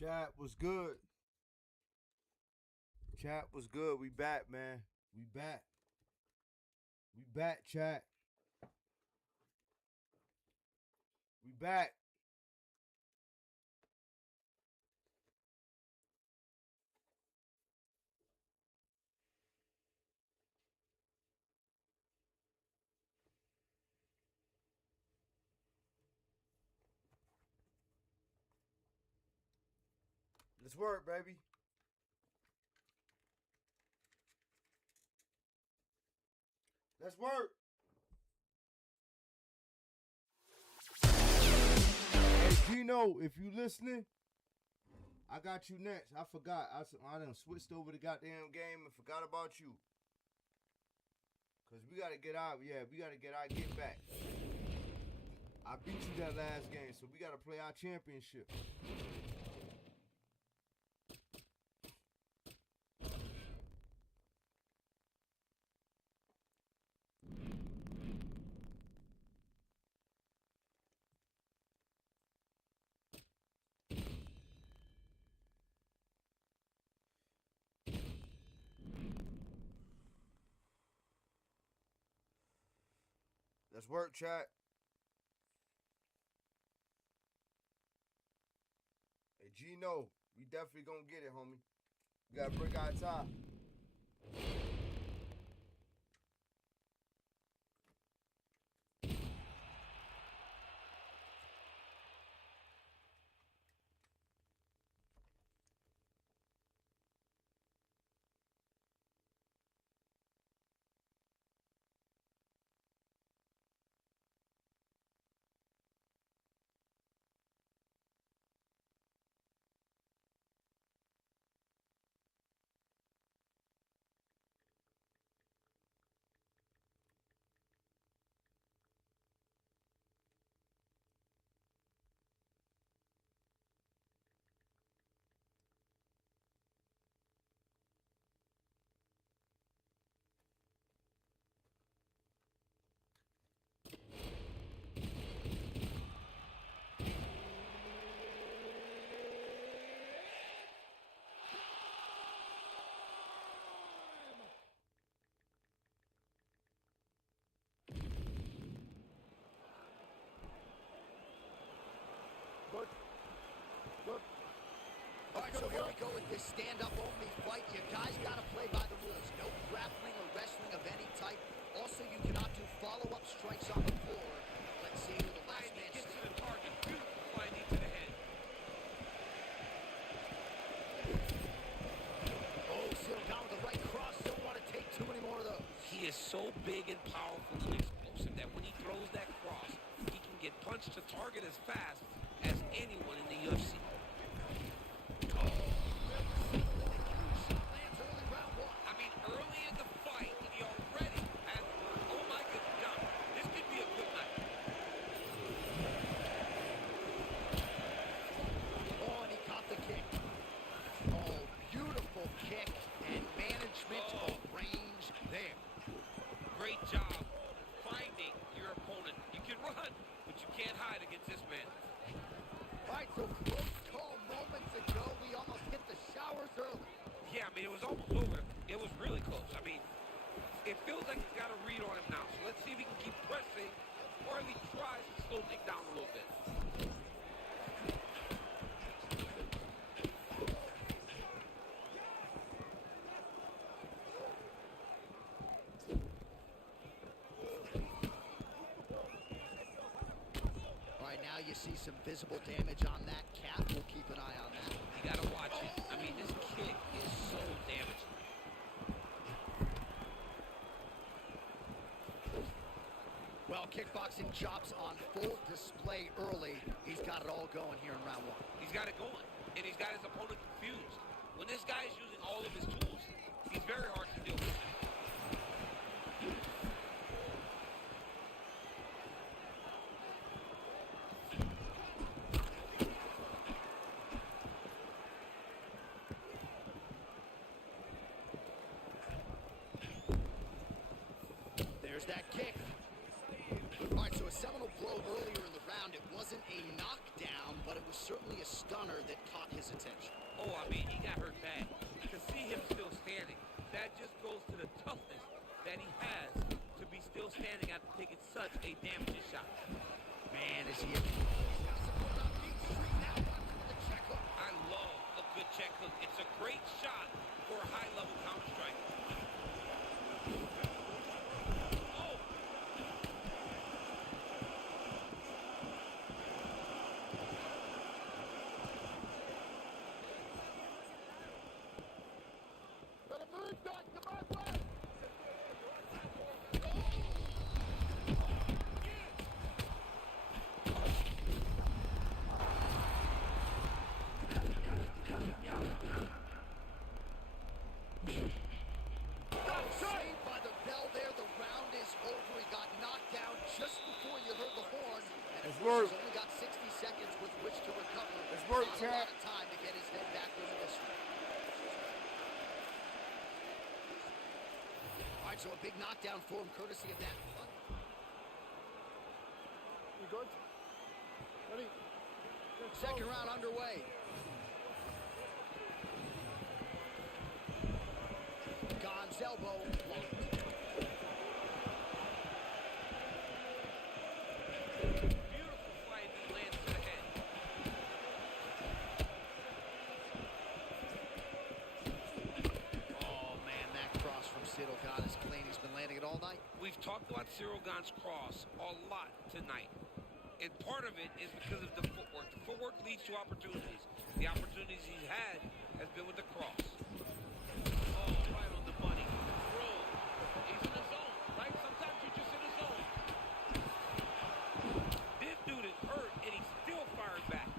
Chat was good. Chat was good. We back, man. We back. We back, chat. We back. Let's work, baby. Let's work. Hey, Gino, if you listening, I got you next. I forgot. I done switched over the goddamn game and forgot about you. Because we got to get out. Yeah, we got to get back. I beat you that last game, so we got to play our championship. Let's work, chat. Hey, Gino, we definitely gonna get it, homie. We gotta break our tie. All right, so here we go with this stand-up only fight. You guys got to play by the rules. No grappling or wrestling of any type. Also, you cannot do follow-up strikes on the floor. Let's see who the last man gets to the target. Beautiful finding to the head. Oh, settle down with the right cross. Don't want to take too many more of those. He is so big and powerful and explosive that when he throws that cross, he can get punched to target as fast as anyone in the UFC. I mean, early in the fight, he already has, oh my goodness, John, this could be a good night. Oh, and he caught the kick. Oh, beautiful kick and management of range there. Great job finding your opponent. You can run, but you can't hide against this man. All right, so close call moments ago. We almost hit the showers early. Yeah, I mean, it was almost over. It was really close. I mean, it feels like he's got a read on him now. So let's see if he can keep pressing, or if he tries to slow things down a little bit. All right, now you see some visible damage on that cap. We'll keep an eye on that. You got to watch it. I mean, this kick is so damaging. Well, kickboxing chops on full display early. He's got it all going here in round one. He's got it going, and he's got his opponent confused. When this guy is using all of his tools, he's very hard to deal with. There's that kick. All right, so a seminal blow earlier in the round. It wasn't a knockdown, but it was certainly a stunner that caught his his attention. Oh, I mean, he got hurt bad. To see him still standing, that just goes to the toughness that he has to be still standing after taking such a damaging shot. Man, is he... I love a good check hook. It's a great shot for a high-level counter strike. Oh! Saved by the bell there. The round is over. He got knocked down just before you heard the horn. And of course, he's only got 60 seconds with which to recover. It's work, Not a lot of time to get his head back into this one. All right, so a big knockdown for him, courtesy of that. You good? Ready? Second round underway. Gon's elbow blocked. Beautiful fight he lands to the head. Oh, man, that cross from Cyril Gane is clean. He's been landing it all night. We've talked about Cyril Gane's cross a lot tonight. And part of it is because of the footwork. The footwork leads to opportunities. The opportunities he's had has been with the cross. Oh, right on the money. Throw. He's in the zone, right? Sometimes you're just in the zone. This dude is hurt, and he's still firing back.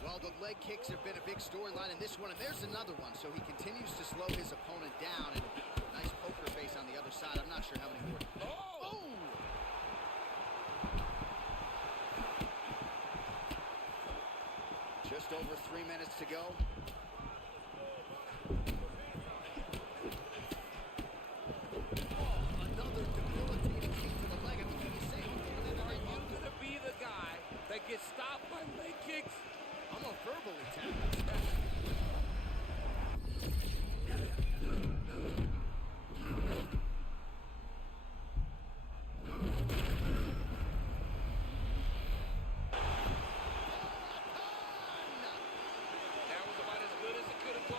Well, the leg kicks have been a big storyline in this one, and there's another one. So he continues to slow his opponent down, and nice poker face on the other side. I'm not sure how many more. Oh! Just over 3 minutes to go. Oh, another debilitating kick to the leg. I mean, can you say anything Are you going to be the guy that gets stopped by leg kicks? I'm a verbally tackle. That was about as good as it could have gone.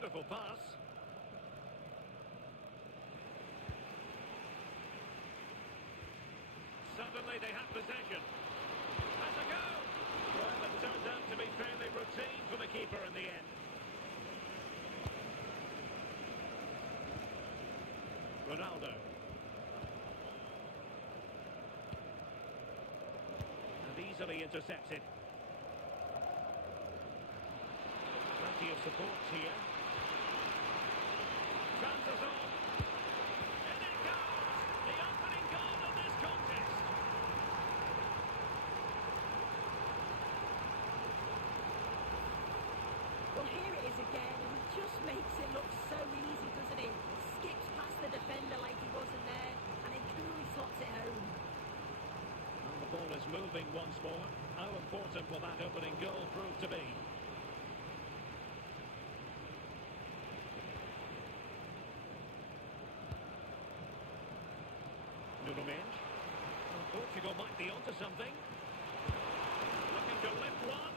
Beautiful pass. Suddenly they have possession. Has a go! Well, it turned out to be fairly routine for the keeper in the end. Ronaldo. And easily intercepted. Plenty of support here. Chances on. And it goes! The opening goal of this contest. Well, here it is again, and he just makes it look so easy, doesn't he? Skips past the defender like he wasn't there, and then coolly slots it home. And the ball is moving once more. How important will that opening goal prove to be? Portugal might be onto something. Looking to lift one,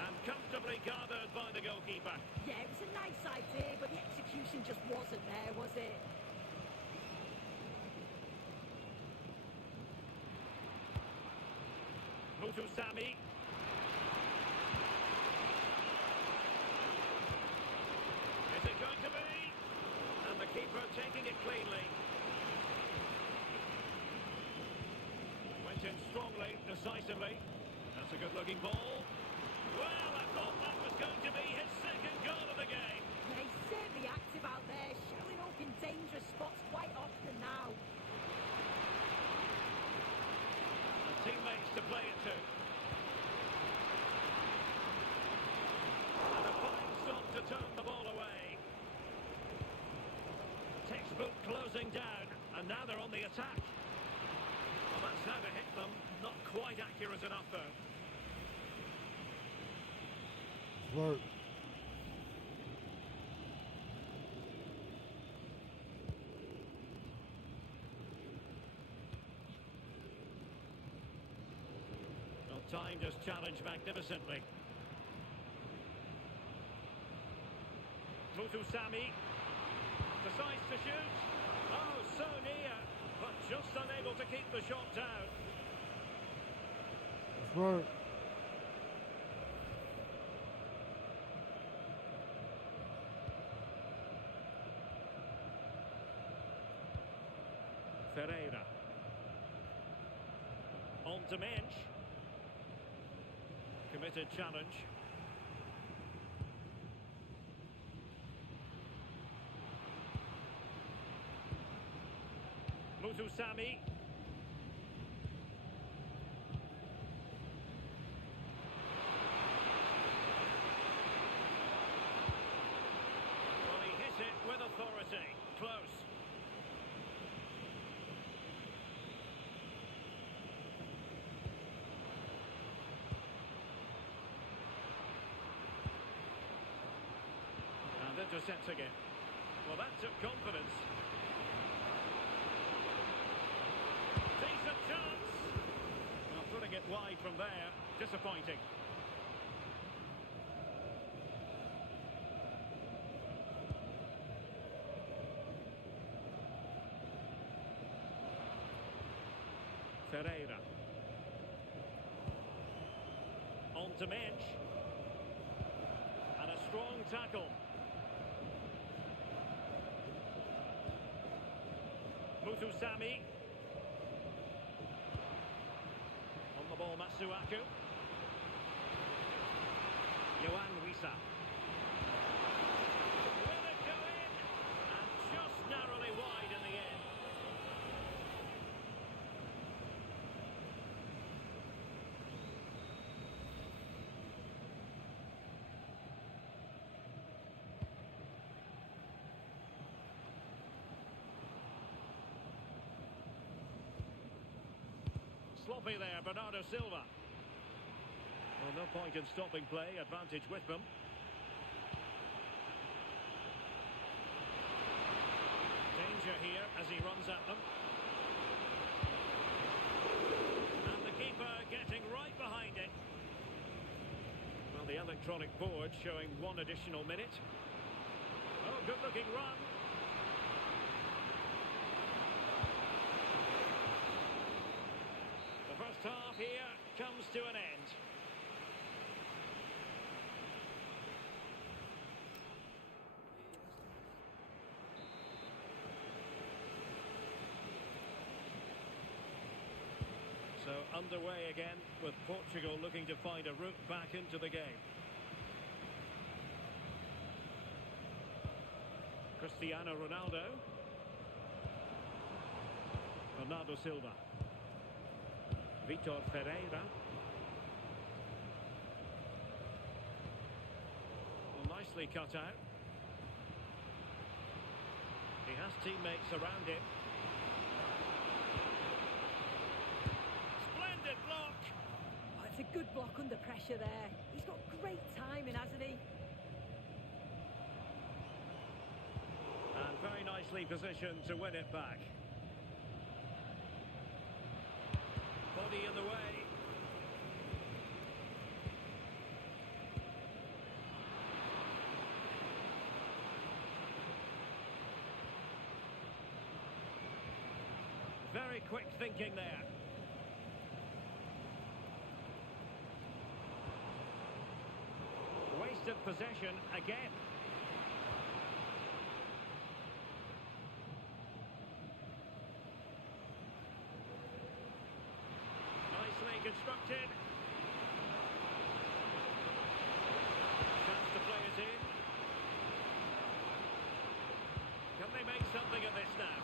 and comfortably gathered by the goalkeeper. Yeah, it was a nice idea, but the execution just wasn't there, was it? Mutu Sami. Is it going to be? And the keeper taking it cleanly. In strongly, decisively. That's a good-looking ball. Well, I thought that was going to be his second goal of the game. Yeah, he's certainly active out there, showing up in dangerous spots quite often now. And teammates to play it to. And a fine stop to turn the ball away. Textbook closing down, and now they're on the attack. Well, that's how to hit them. Not quite accurate enough, though. Work. Well, time just challenged magnificently. Mutu Sami decides to shoot. Oh, so near. But just unable to keep the shot down. Let's work. Ferreira. On to Mensch. Committed challenge. Mutu Sami. Well, he hit it with authority. Close. And intercepting it. Well, that took confidence. Decent chance. Well, putting it wide from there. Disappointing. Ferreira. On to Mensch. And a strong tackle. Mutu Sami. On the ball, Matsuaku. Yohan Wissa. Will it go in? And just narrowly wide in the end. Sloppy there, Bernardo Silva. Well, no point in stopping play, advantage with them. Danger here as he runs at them. And the keeper getting right behind it. Well, the electronic board showing one additional minute. good-looking run. The first half here comes to an end. So underway again, with Portugal looking to find a route back into the game. Cristiano Ronaldo. Bernardo Silva. Vitor Ferreira. Well, nicely cut out. He has teammates around him. Splendid block. Oh, it's a good block under pressure there. He's got great timing, hasn't he? And very nicely positioned to win it back. Body in the way. Very quick thinking there. Wasted possession again. Nicely constructed. Chance to play it in. Can they make something of this now?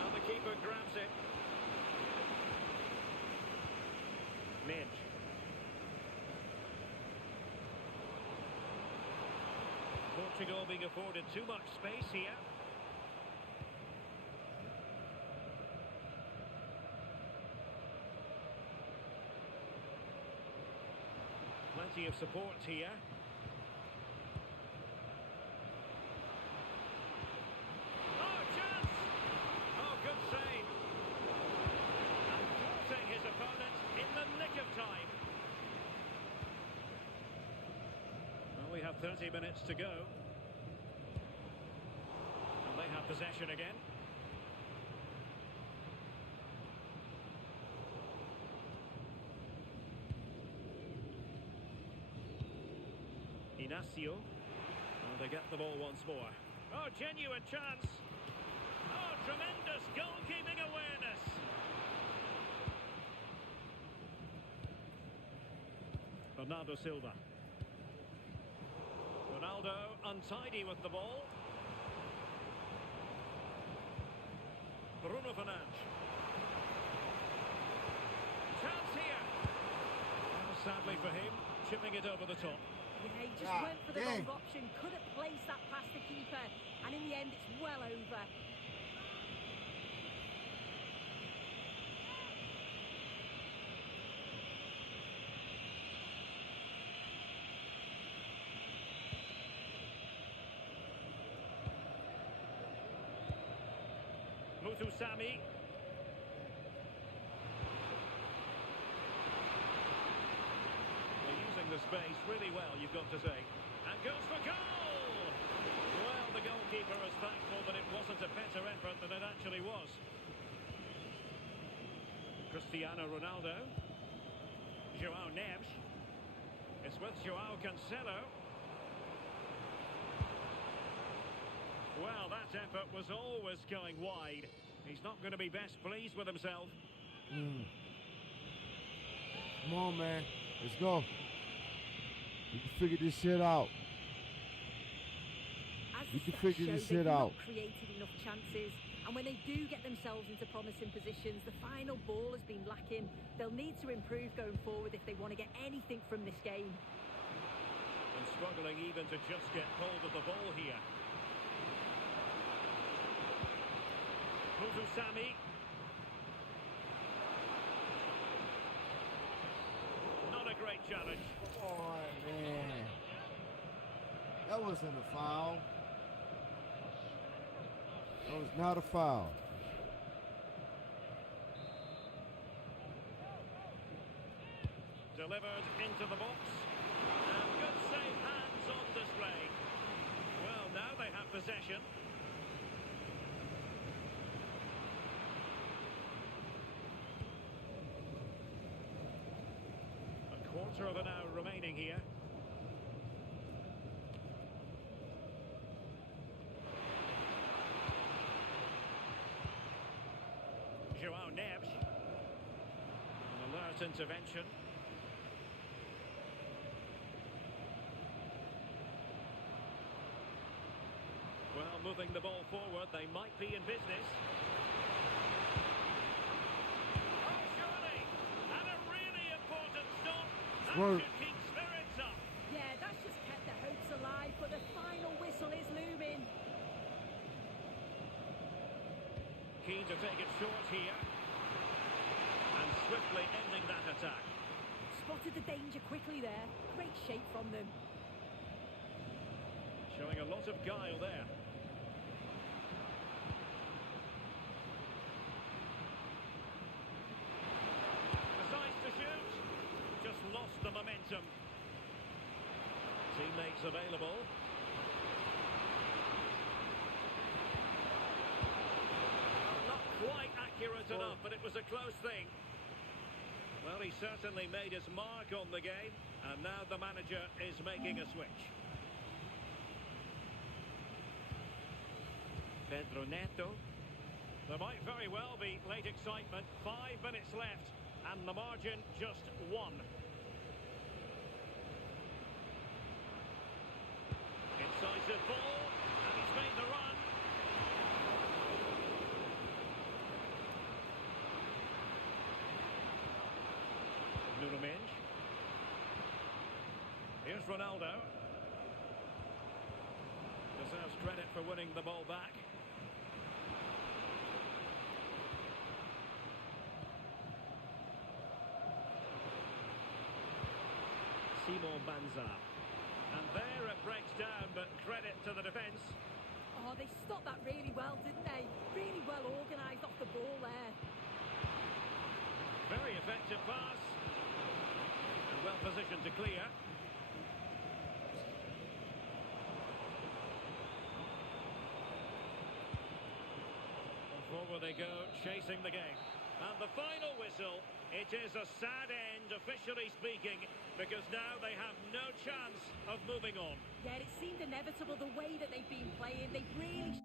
Now the keeper grabs it. Midge. Portugal being afforded too much space here. Plenty of support here. Oh, chance! Oh, good save. And thwarting his opponent in the nick of time. Well, we have 30 minutes to go. And they have possession again. Ignacio. Well, they get the ball once more. Oh, genuine chance. Oh, tremendous goalkeeping awareness. Bernardo Silva. Ronaldo untidy with the ball. Bruno Fernandes. Chance here. Well, sadly for him, chipping it over the top. Yeah, he just went for the wrong option, couldn't place that past the keeper, and in the end it's well over. Mutusami. The space really well, you've got to say. And goes for goal! Well, the goalkeeper is thankful that it wasn't a better effort than it actually was. Cristiano Ronaldo. João Neves. It's with João Cancelo. Well, that effort was always going wide. He's not going to be best pleased with himself. Come on, man. Let's go. We can figure this shit out. We can figure this shit out. Created enough chances, and when they do get themselves into promising positions, the final ball has been lacking. They'll need to improve going forward if they want to get anything from this game. And struggling even to just get hold of the ball here. Mutusami. Not a great challenge. Oh, man. That wasn't a foul. That was not a foul. Delivered into the box. And good save hands on display. Well, Well, now they have possession. A quarter of an hour remaining here. Joao Neves. An alert intervention. Well, moving the ball forward, they might be in business. Oh, surely! And a really important stop. That should keep spirits up. Yeah, that's just kept the hopes alive, but the final whistle is looming. Keen to take it short here. And swiftly ending that attack. Spotted the danger quickly there. Great shape from them. Showing a lot of guile there. Decides to shoot. Just lost the momentum. Teammates available. Not quite accurate enough, but it was a close thing. Well, he certainly made his mark on the game, and now the manager is making a switch. Pedro Neto. There might very well be late excitement. 5 minutes left, and the margin just 1. Incisive ball, and he's made the run. Nuno Mendes. Here's Ronaldo. Deserves credit for winning the ball back. Simon Banza. And there it breaks down, but credit to the defence. Oh, they stopped that really well, didn't they? Really well organised off the ball there. Very effective pass. And well positioned to clear. And forward they go, chasing the game. And the final whistle, it is a sad end, officially speaking, because now they have no chance of moving on. Yeah, it seemed inevitable the way that they've been playing. They really...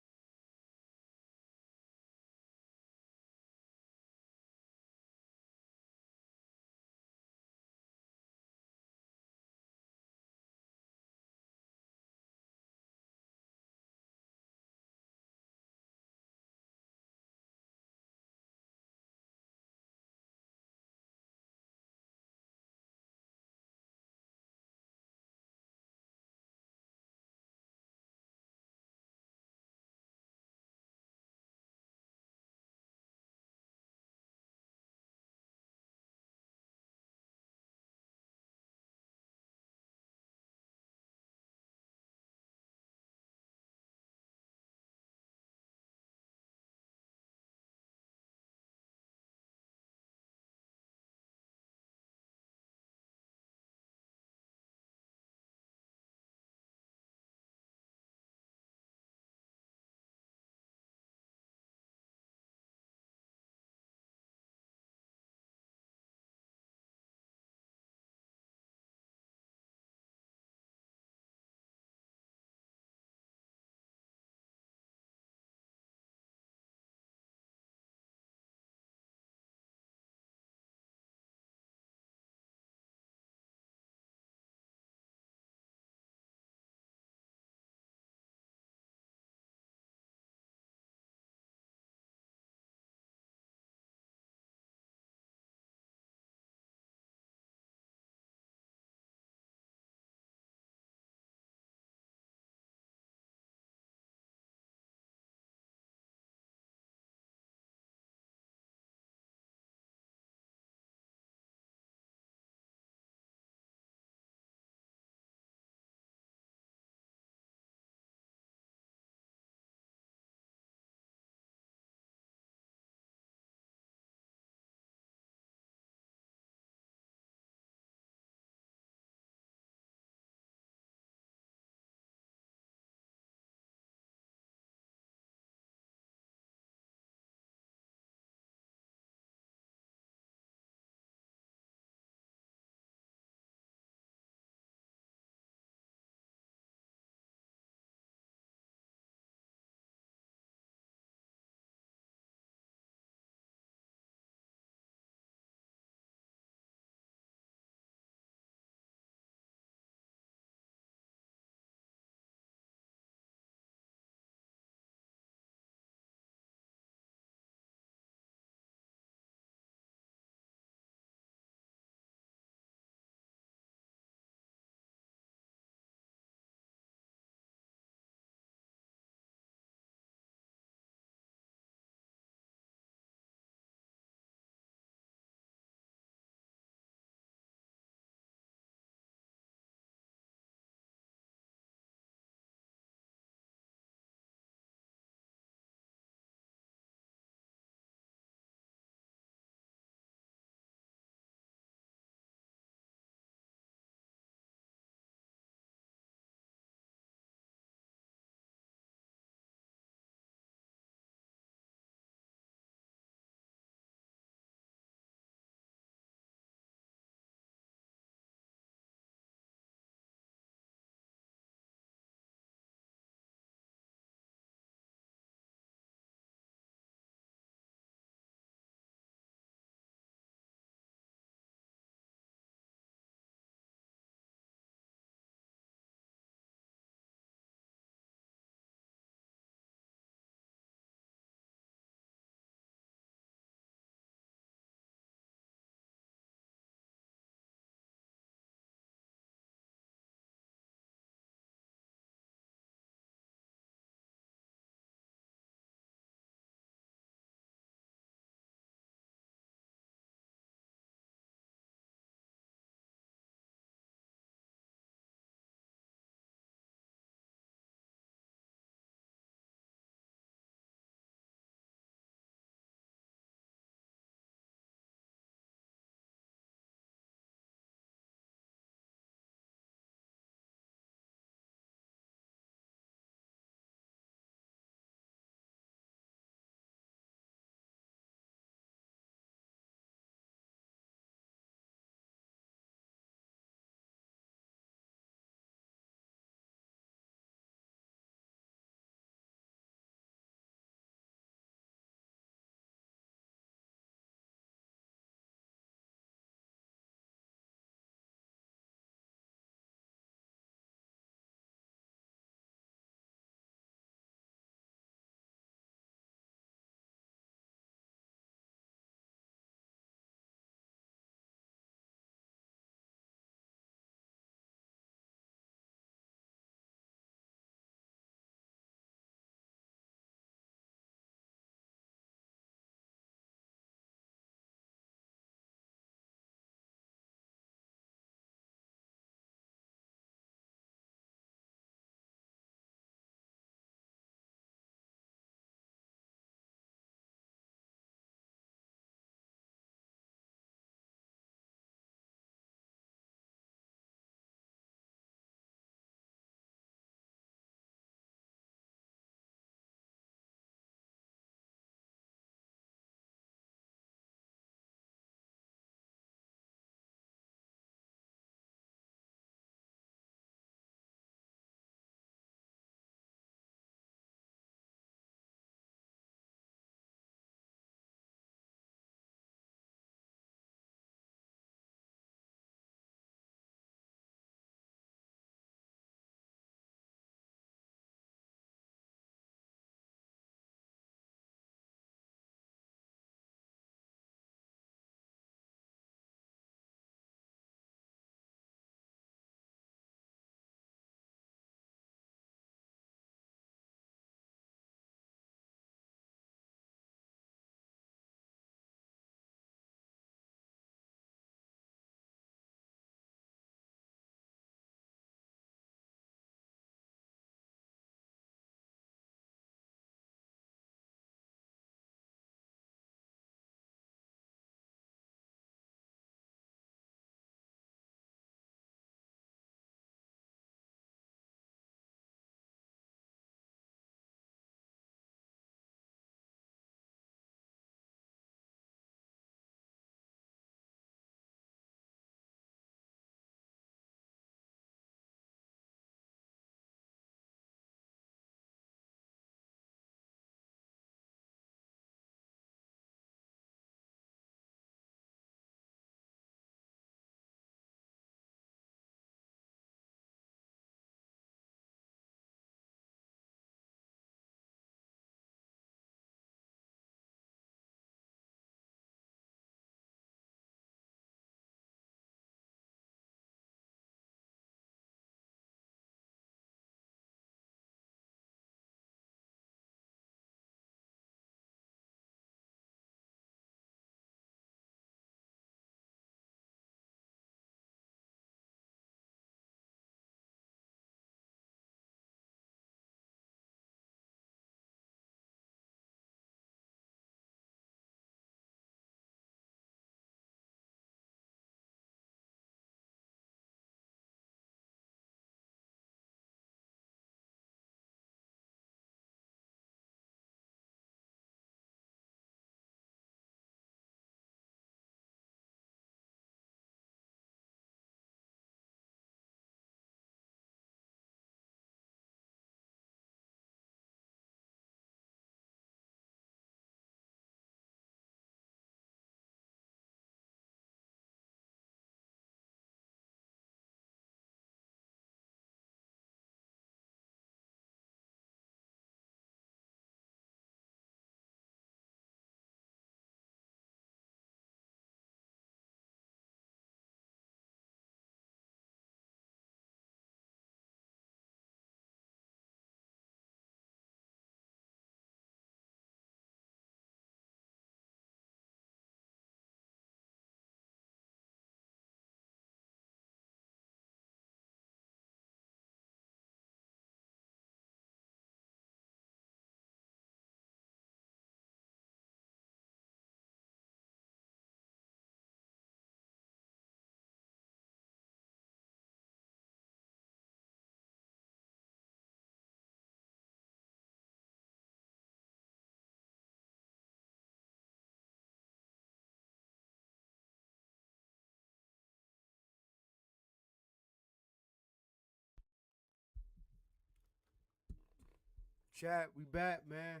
chat. We back, man.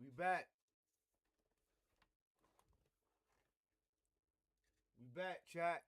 We back. We back, chat.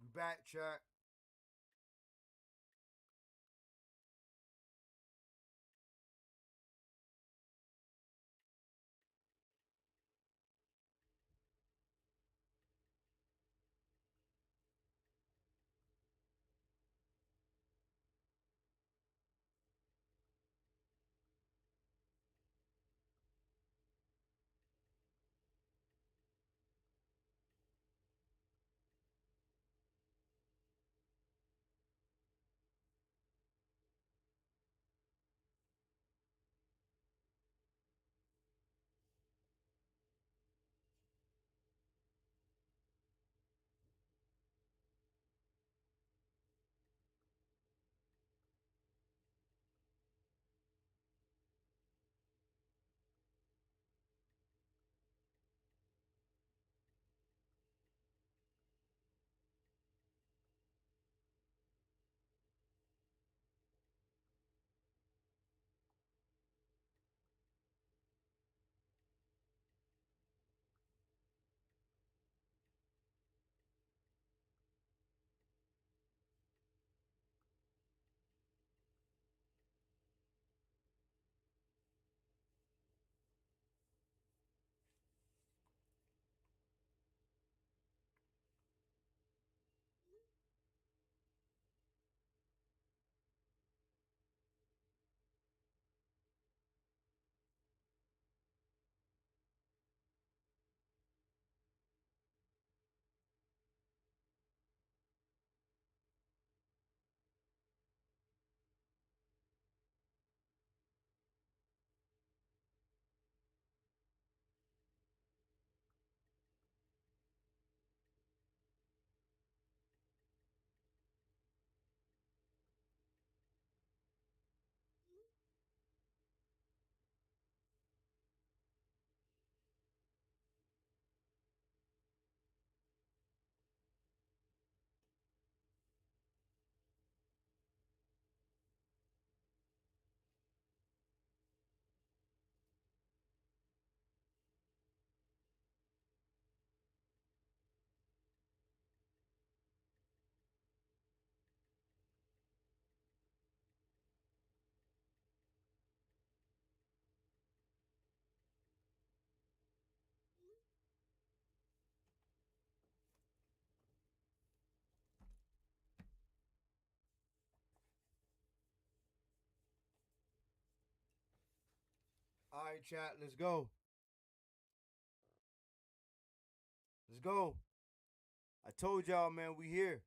We back, chat. right, chat, let's go. Let's go. I told y'all, man, we here.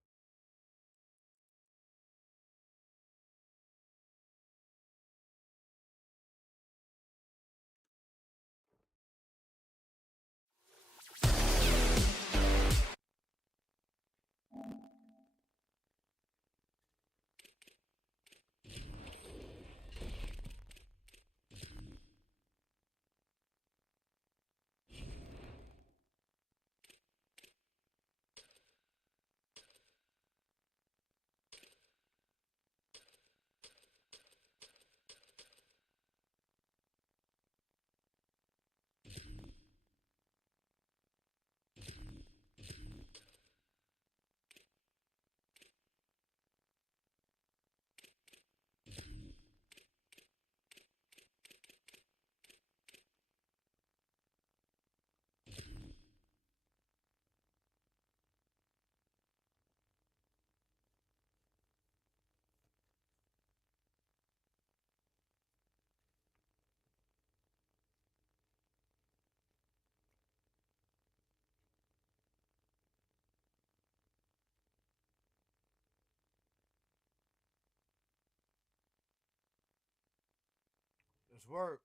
Let's work.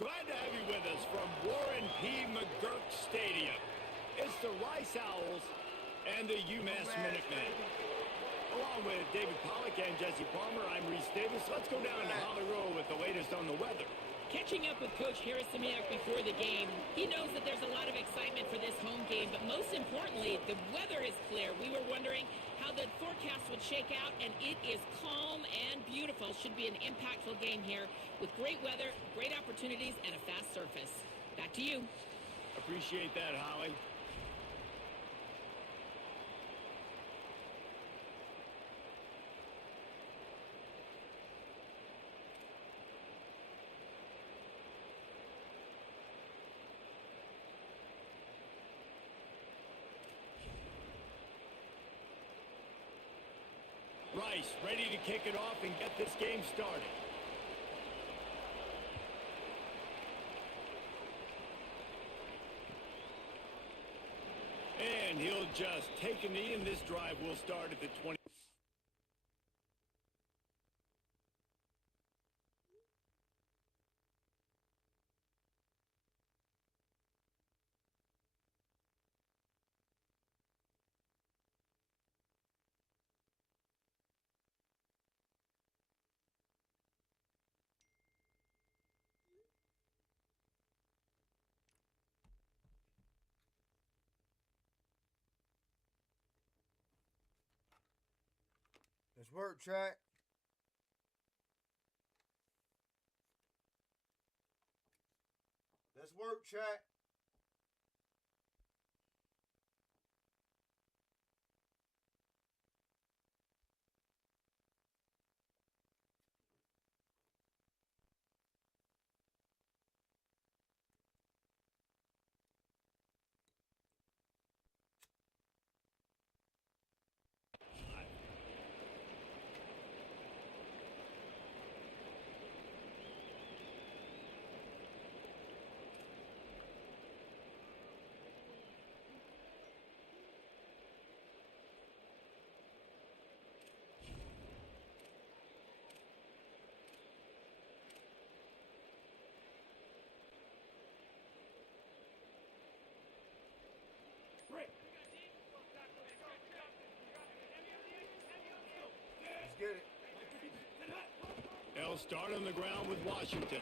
Glad to have you with us from Warren P. McGurk Stadium. It's the Rice Owls and the UMass Minutemen. Along with David Pollack and Jesse Palmer, I'm Reese Davis. Let's go down to Holly Road with the latest on the weather. Catching up with Coach Harris Samiak before the game, he knows that there's a lot of excitement for this home game, but most importantly, the weather is clear. We were wondering how the forecast would shake out, and it is calm and beautiful. Should be an impactful game here with great weather, great opportunities, and a fast surface. Back to you. Appreciate that, Holly. Rice ready to kick it off and get this game started. And he'll just take a knee, and this drive will start at the 20. Let's work, chat. Let's work, chat. Let's get it. They'll start on the ground with Washington.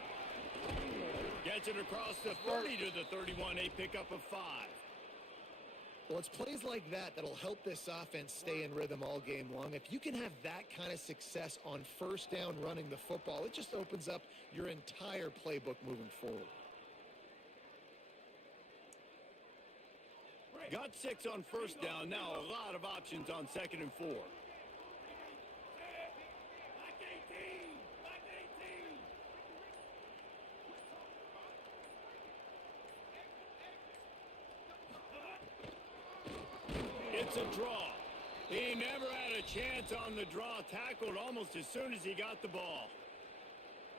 Gets it across the 30 to the 31, a pickup of 5. Well, it's plays like that that'll help this offense stay in rhythm all game long. If you can have that kind of success on first down running the football, it just opens up your entire playbook moving forward. Got 6 on first down. Now a lot of options on 2nd and 4. It's a draw. He never had a chance on the draw. Tackled almost as soon as he got the ball.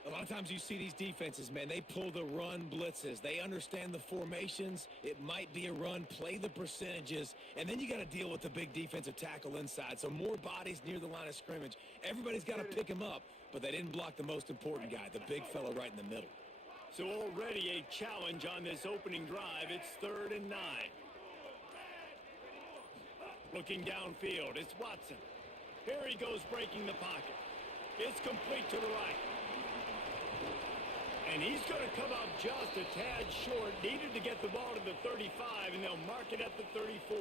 A lot of times you see these defenses, man, they pull the run blitzes. They understand the formations. It might be a run, play the percentages, and then you got to deal with the big defensive tackle inside. So more bodies near the line of scrimmage. Everybody's got to pick him up, but they didn't block the most important guy, the big fella right in the middle. So already a challenge on this opening drive. It's 3rd and 9. Looking downfield, it's Watson. Here he goes breaking the pocket. It's complete to the right. And he's going to come out just a tad short. Needed to get the ball to the 35, and they'll mark it at the 34.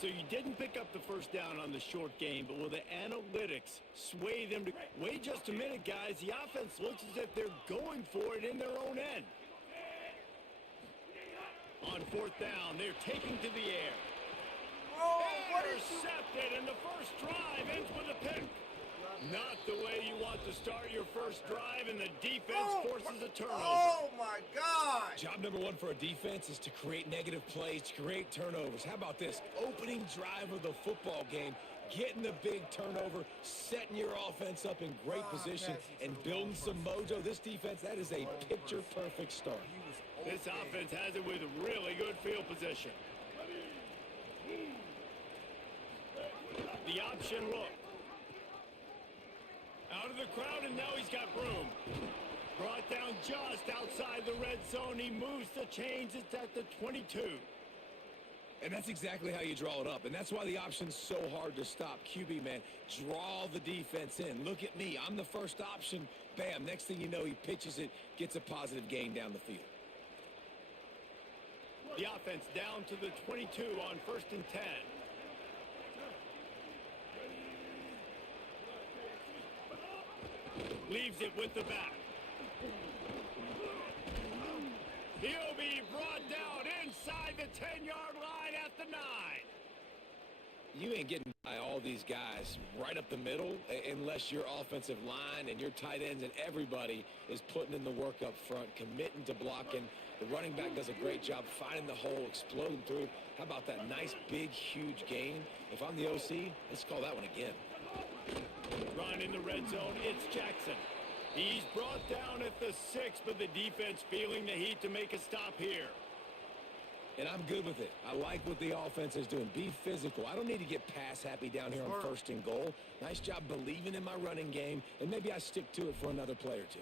So you didn't pick up the first down on the short game, but will the analytics sway them to... Wait just a minute, guys. The offense looks as if they're going for it in their own end. On 4th down, they're taking to the air. Intercepted, and the first drive ends with a pick. Not the way you want to start your first drive, and the defense forces a turnover. Oh, my God. Job number 1 for a defense is to create negative plays, to create turnovers. How about this? Opening drive of the football game, getting the big turnover, setting your offense up in great position, and building some mojo. This defense, that is a picture-perfect start. This offense has it with really good field position. The option look. Out of the crowd, and now he's got room. Brought down just outside the red zone. He moves the chains. It's at the 22. And that's exactly how you draw it up. And that's why the option's so hard to stop. QB, man, draw the defense in. Look at me. I'm the first option. Bam. Next thing you know, he pitches it, gets a positive gain down the field. The offense down to the 22 on 1st and 10. Leaves it with the back. He'll be brought down inside the 10-yard line at the 9. You ain't getting by all these guys right up the middle unless your offensive line and your tight ends and everybody is putting in the work up front, committing to blocking. The running back does a great job finding the hole, exploding through. How about that nice, big, huge gain? If I'm the OC, let's call that one again. Run in the red zone, it's Jackson. He's brought down at the 6, but the defense feeling the heat to make a stop here. And I'm good with it. I like what the offense is doing. Be physical. I don't need to get pass happy down here on 1st and goal. Nice job believing in my running game, and maybe I stick to it for another play or two.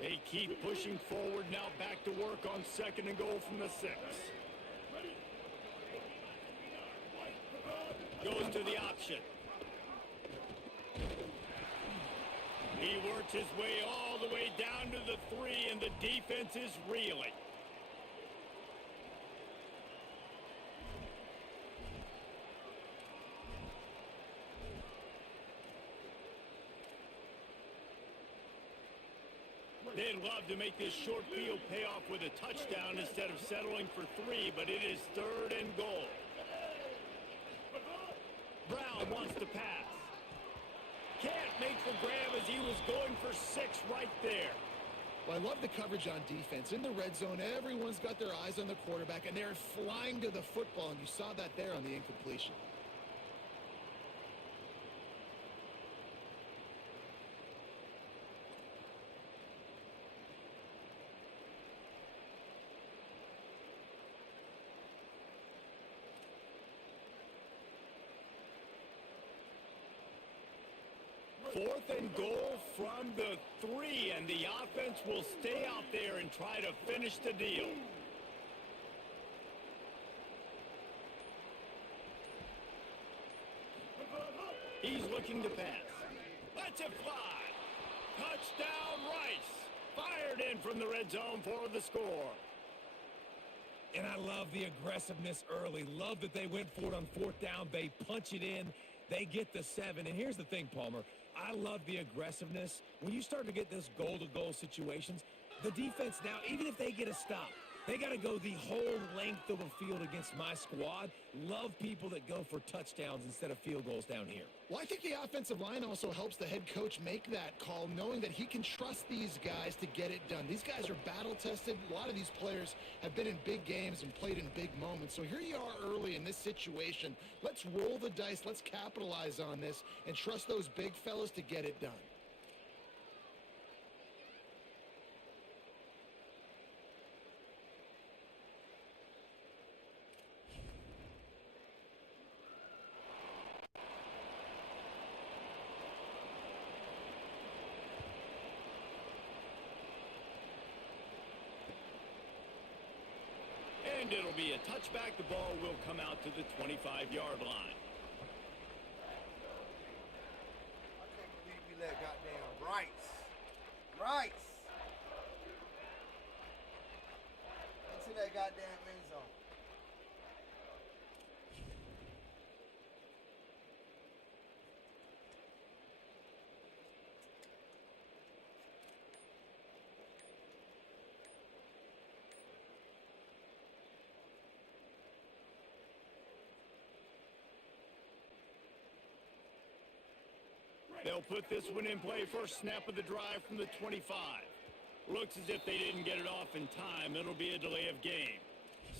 They keep pushing forward now, back to work on 2nd and goal from the 6. Goes to the option. He works his way all the way down to the 3, and the defense is reeling. They'd love to make this short field pay off with a touchdown instead of settling for 3, but it is 3rd and goal. Brown wants to pass. Can't make the grab as he was going for 6 right there. Well, I love the coverage on defense. In the red zone, everyone's got their eyes on the quarterback, and they're flying to the football, and you saw that there on the incompletion. Fourth and goal from the 3, and the offense will stay out there and try to finish the deal. He's looking to pass. Lets it fly. Touchdown, Rice. Fired in from the red zone for the score. And I love the aggressiveness early. Love that they went for it on 4th down. They punch it in. They get the 7. And here's the thing, Palmer. I love the aggressiveness. When you start to get those goal-to-goal situations, the defense now, even if they get a stop, they got to go the whole length of a field against my squad. Love people that go for touchdowns instead of field goals down here. Well, I think the offensive line also helps the head coach make that call, knowing that he can trust these guys to get it done. These guys are battle-tested. A lot of these players have been in big games and played in big moments. So here you are early in this situation. Let's roll the dice. Let's capitalize on this and trust those big fellas to get it done. And it'll be a touchback. The ball will come out to the 25-yard line. I can't believe we let goddamn Rice into that goddamn end zone. They'll put this one in play. First snap of the drive from the 25. Looks as if they didn't get it off in time. It'll be a delay of game.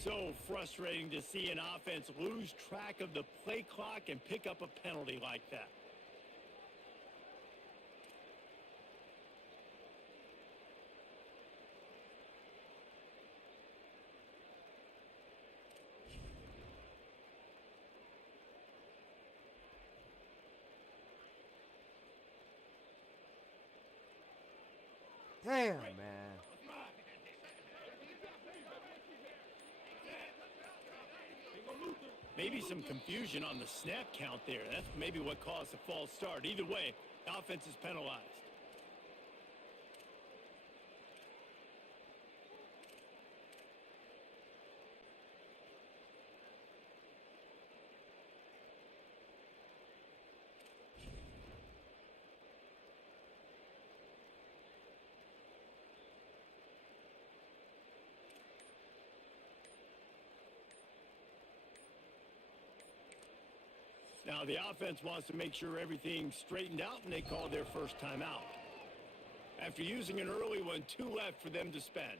So frustrating to see an offense lose track of the play clock and pick up a penalty like that. Damn, man. Maybe some confusion on the snap count there. That's maybe what caused the false start. Either way, the offense is penalized. Now, the offense wants to make sure everything's straightened out, and they call their first timeout. After using an early one, 2 left for them to spend.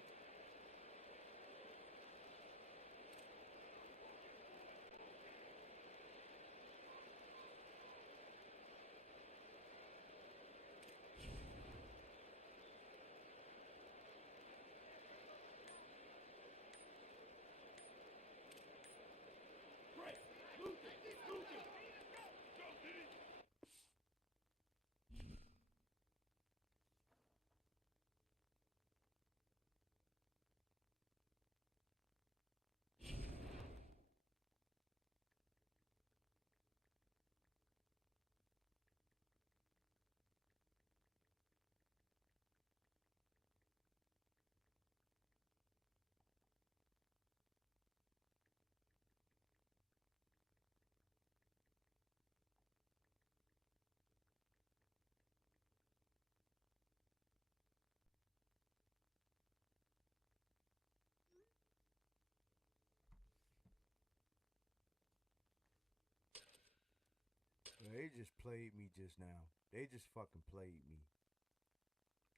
They just played me just now. They just fucking played me.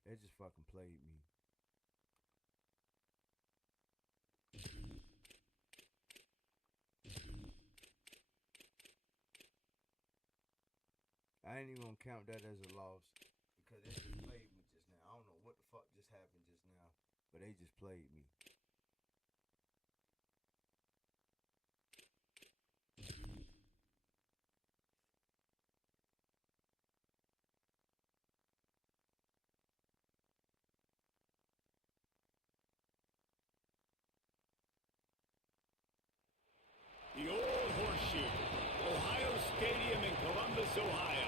They just fucking played me. I ain't even gonna count that as a loss because they just played me just now. I don't know what the fuck just happened just now, but they just played me. The old horseshoe, Ohio Stadium in Columbus, Ohio.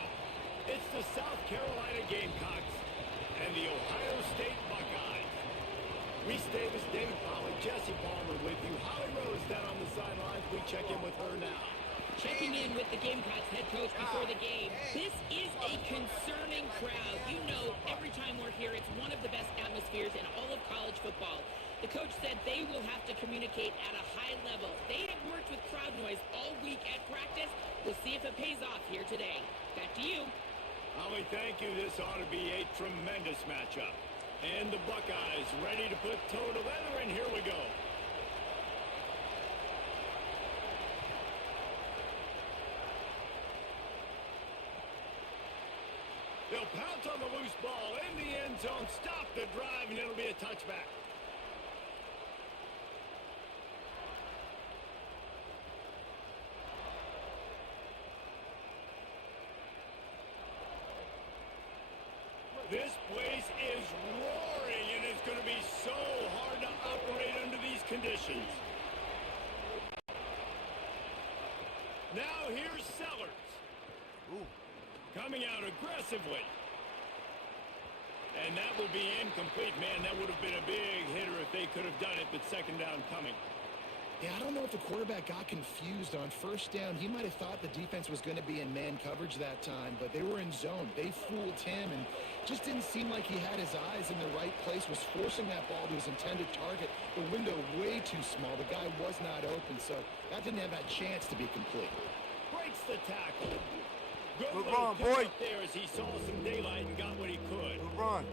Davis, Dave Pollard, Jesse Palmer with you. Holly Rose down on the sidelines. We check in with her now. Checking in with the Gamecocks head coach before the game. This is a concerning crowd. You know, every time we're here, it's one of the best atmospheres in all of college football. The coach said they will have to communicate at a high level. They have worked with crowd noise all week at practice. We'll see if it pays off here today. Back to you. Holly, thank you. This ought to be a tremendous matchup. And the Buckeyes ready to put toe to leather, and here we go. They'll pounce on the loose ball in the end zone, stop the drive, and it'll be a touchback. This place is roaring, and it's going to be so hard to operate under these conditions. Now here's Sellers. Ooh. Coming out aggressively. And that will be incomplete. Man, that would have been a big hitter if they could have done it, but second down coming. Yeah, I don't know if the quarterback got confused on first down. He might have thought the defense was going to be in man coverage that time, but they were in zone. They fooled him and just didn't seem like he had his eyes in the right place, was forcing that ball to his intended target. The window way too small. The guy was not open, so that didn't have that chance to be complete. Breaks the tackle. Good run, boy. Up there as he saw some daylight and got what he could. Good run.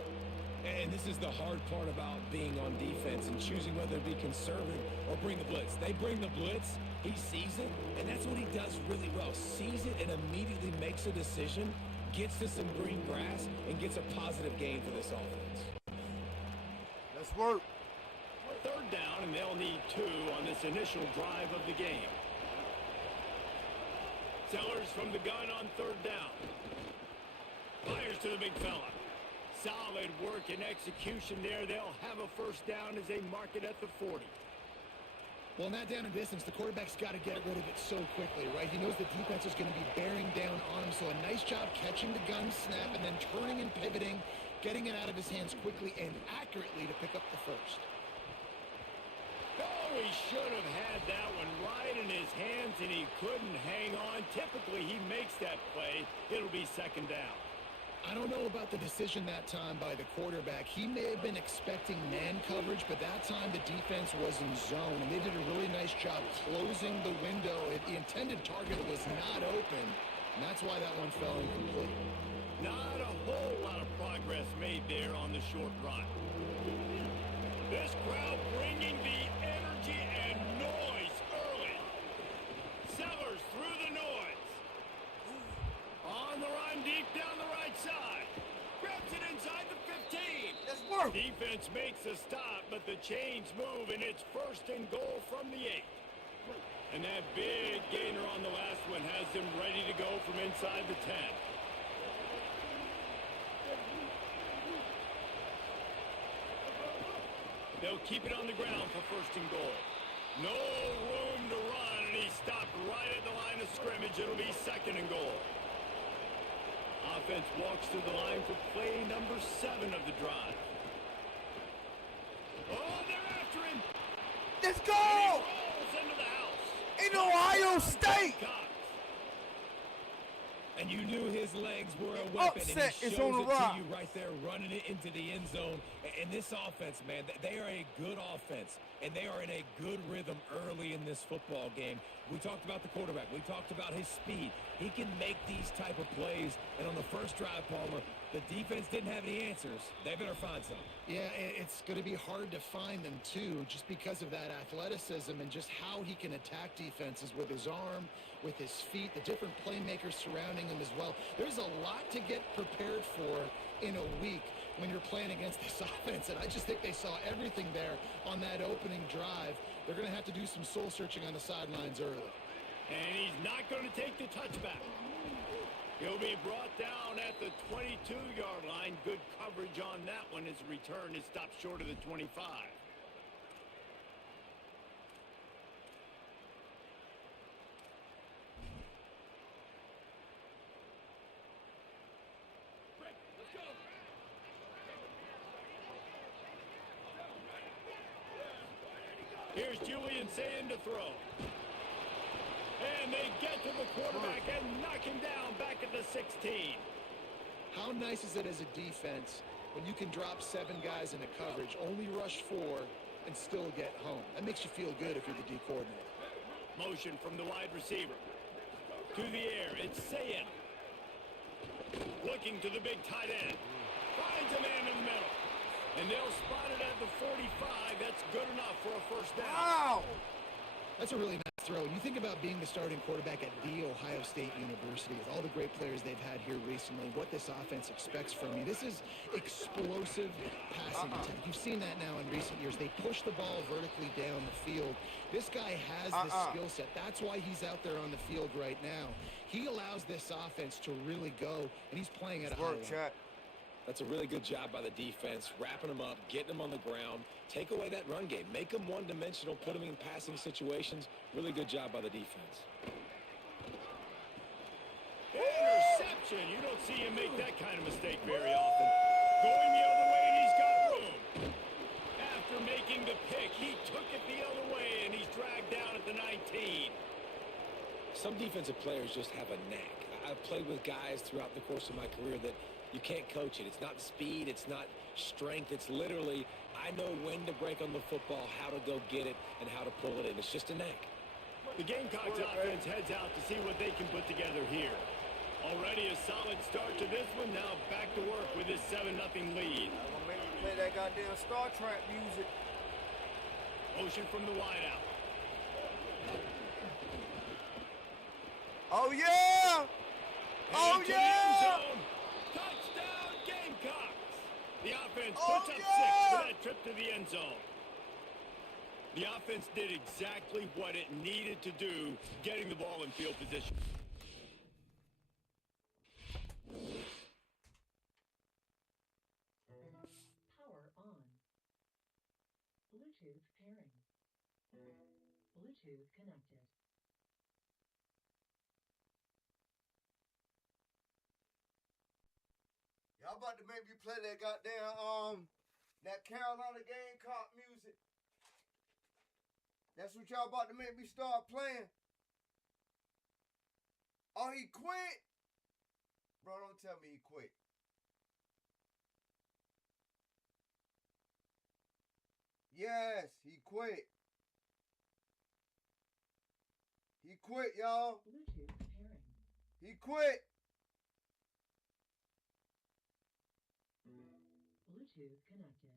And this is the hard part about being on defense and choosing whether to be conservative or bring the blitz. They bring the blitz, he sees it, and that's what he does really well. Sees it and immediately makes a decision, gets to some green grass, and gets a positive gain for this offense. Let's work. Third down, and they'll need 2 on this initial drive of the game. Sellers from the gun on third down. Fires to the big fella. Solid work and execution there. They'll have a first down as they mark it at the 40. Well, in that down and distance, the quarterback's got to get rid of it so quickly, right? He knows the defense is going to be bearing down on him, so a nice job catching the gun snap and then turning and pivoting, getting it out of his hands quickly and accurately to pick up the first. Oh, he should have had that one right in his hands, and he couldn't hang on. Typically, he makes that play. It'll be second down. I don't know about the decision that time by the quarterback. He may have been expecting man coverage, but that time the defense was in zone, and they did a really nice job closing the window. The intended target was not open, and that's why that one fell incomplete. Not a whole lot of progress made there on the short run. This crowd bringing the energy and noise early. Sellers through the noise. On the run, deep down the right side. Grabs it inside the 15. Let's work. Defense makes a stop, but the chains move, and it's first and goal from the 8. And that big gainer on the last one has them ready to go from inside the 10. They'll keep it on the ground for first and goal. No room to run, and he stopped right at the line of scrimmage. It'll be second and goal. Offense walks to the line for play number 7 of the drive. Oh, they're after him. Let's And he go! rolls into the house. In Ohio State! Cox. And you knew his legs were a weapon, Upset and he is on shows the it to rock. you right there, running it into the end zone. And this offense, man, they are a good offense, and they are in a good rhythm early in this football game. We talked about the quarterback. We talked about his speed. He can make these type of plays. And on the first drive, Palmer, the defense didn't have any answers. They better find some. Yeah, it's going to be hard to find them, too, just because of that athleticism and just how he can attack defenses with his arm, with his feet, the different playmakers surrounding him as well. There's a lot to get prepared for in a week when you're playing against this offense, and I just think they saw everything there on that opening drive. They're going to have to do some soul-searching on the sidelines early. And he's not going to take the touchback. He'll be brought down at the 22-yard line. Good coverage on that one. His return is stopped short of the 25. Here's Julian saying to throw. And they get to the quarterback and knock him down back at the 16. How nice is it as a defense when you can drop 7 guys in a coverage, only rush 4, and still get home? That makes you feel good if you're the D coordinator. Motion from the wide receiver. To the air, it's Sayed. Looking to the big tight end. Finds a man in the middle. And they'll spot it at the 45. That's good enough for a first down. Wow! That's a really nice throw. And you think about being the starting quarterback at The Ohio State University with all the great players they've had here recently, what this offense expects from you. This is explosive passing attack. You've seen that now in recent years. They push the ball vertically down the field. This guy has the skill set. That's why he's out there on the field right now. He allows this offense to really go, and he's playing at a high level. That's a really good job by the defense, wrapping them up, getting them on the ground. Take away that run game. Make them one-dimensional, put them in passing situations. Really good job by the defense. Interception. You don't see him make that kind of mistake very often. Going the other way, and he's got room. After making the pick, he took it the other way, and he's dragged down at the 19. Some defensive players just have a knack. I've played with guys throughout the course of my career that you can't coach it. It's not speed. It's not strength. It's literally, I know when to break on the football, how to go get it, and how to pull it in. It's just a knack. The Gamecocks offense heads out to see what they can put together here. Already a solid start to this one. Now back to work with this 7-0 lead. I'm gonna make you play that goddamn Star Trek music. Motion from the wideout. Oh yeah! Oh Into the yeah! end zone. Touchdown Gamecocks! The offense puts up 6 for that trip to the end zone. The offense did exactly what it needed to do, getting the ball in field position. Power on. Bluetooth pairing. Bluetooth connected. Y'all about to make me play that goddamn that Carolina Gamecock music. That's what y'all about to make me start playing. Oh, he quit? Bro, don't tell me he quit. Yes, he quit. He quit, y'all. Bluetooth pairing. He quit. Bluetooth connected.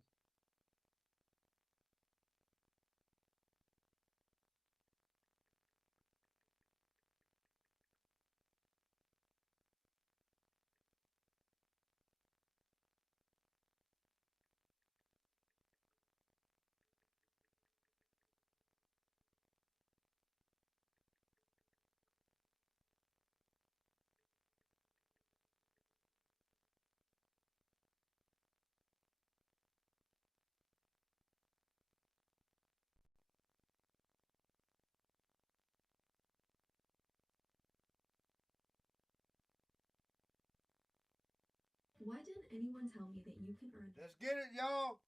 Why didn't anyone tell me that you can earn... Let's get it, y'all.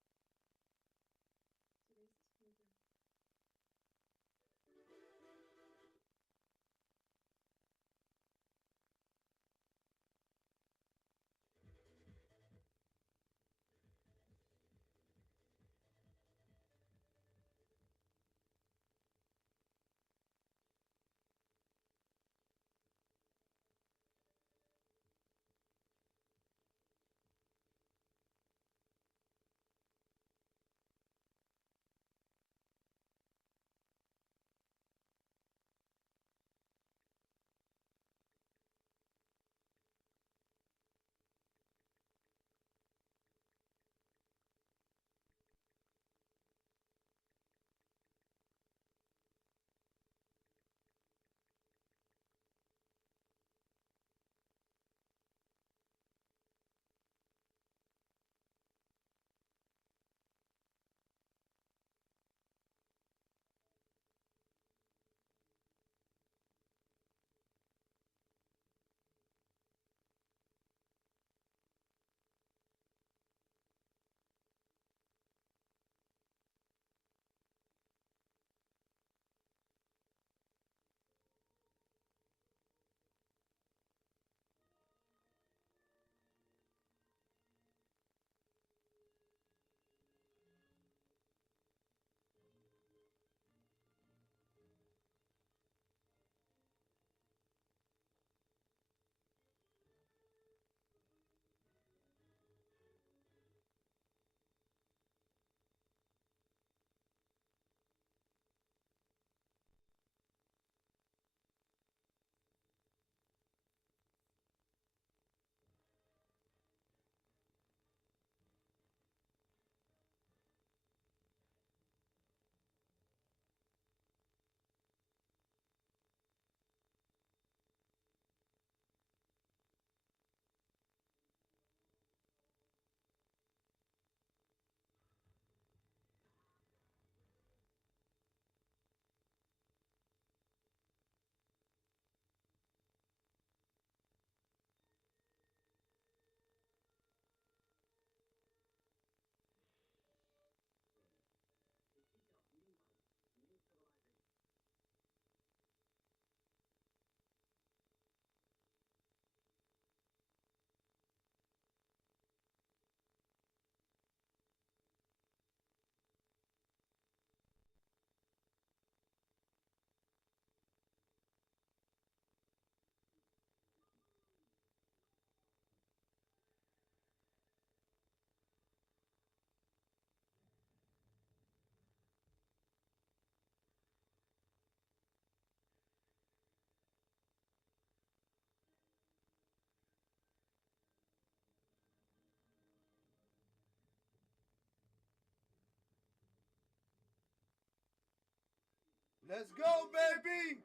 Let's go, baby.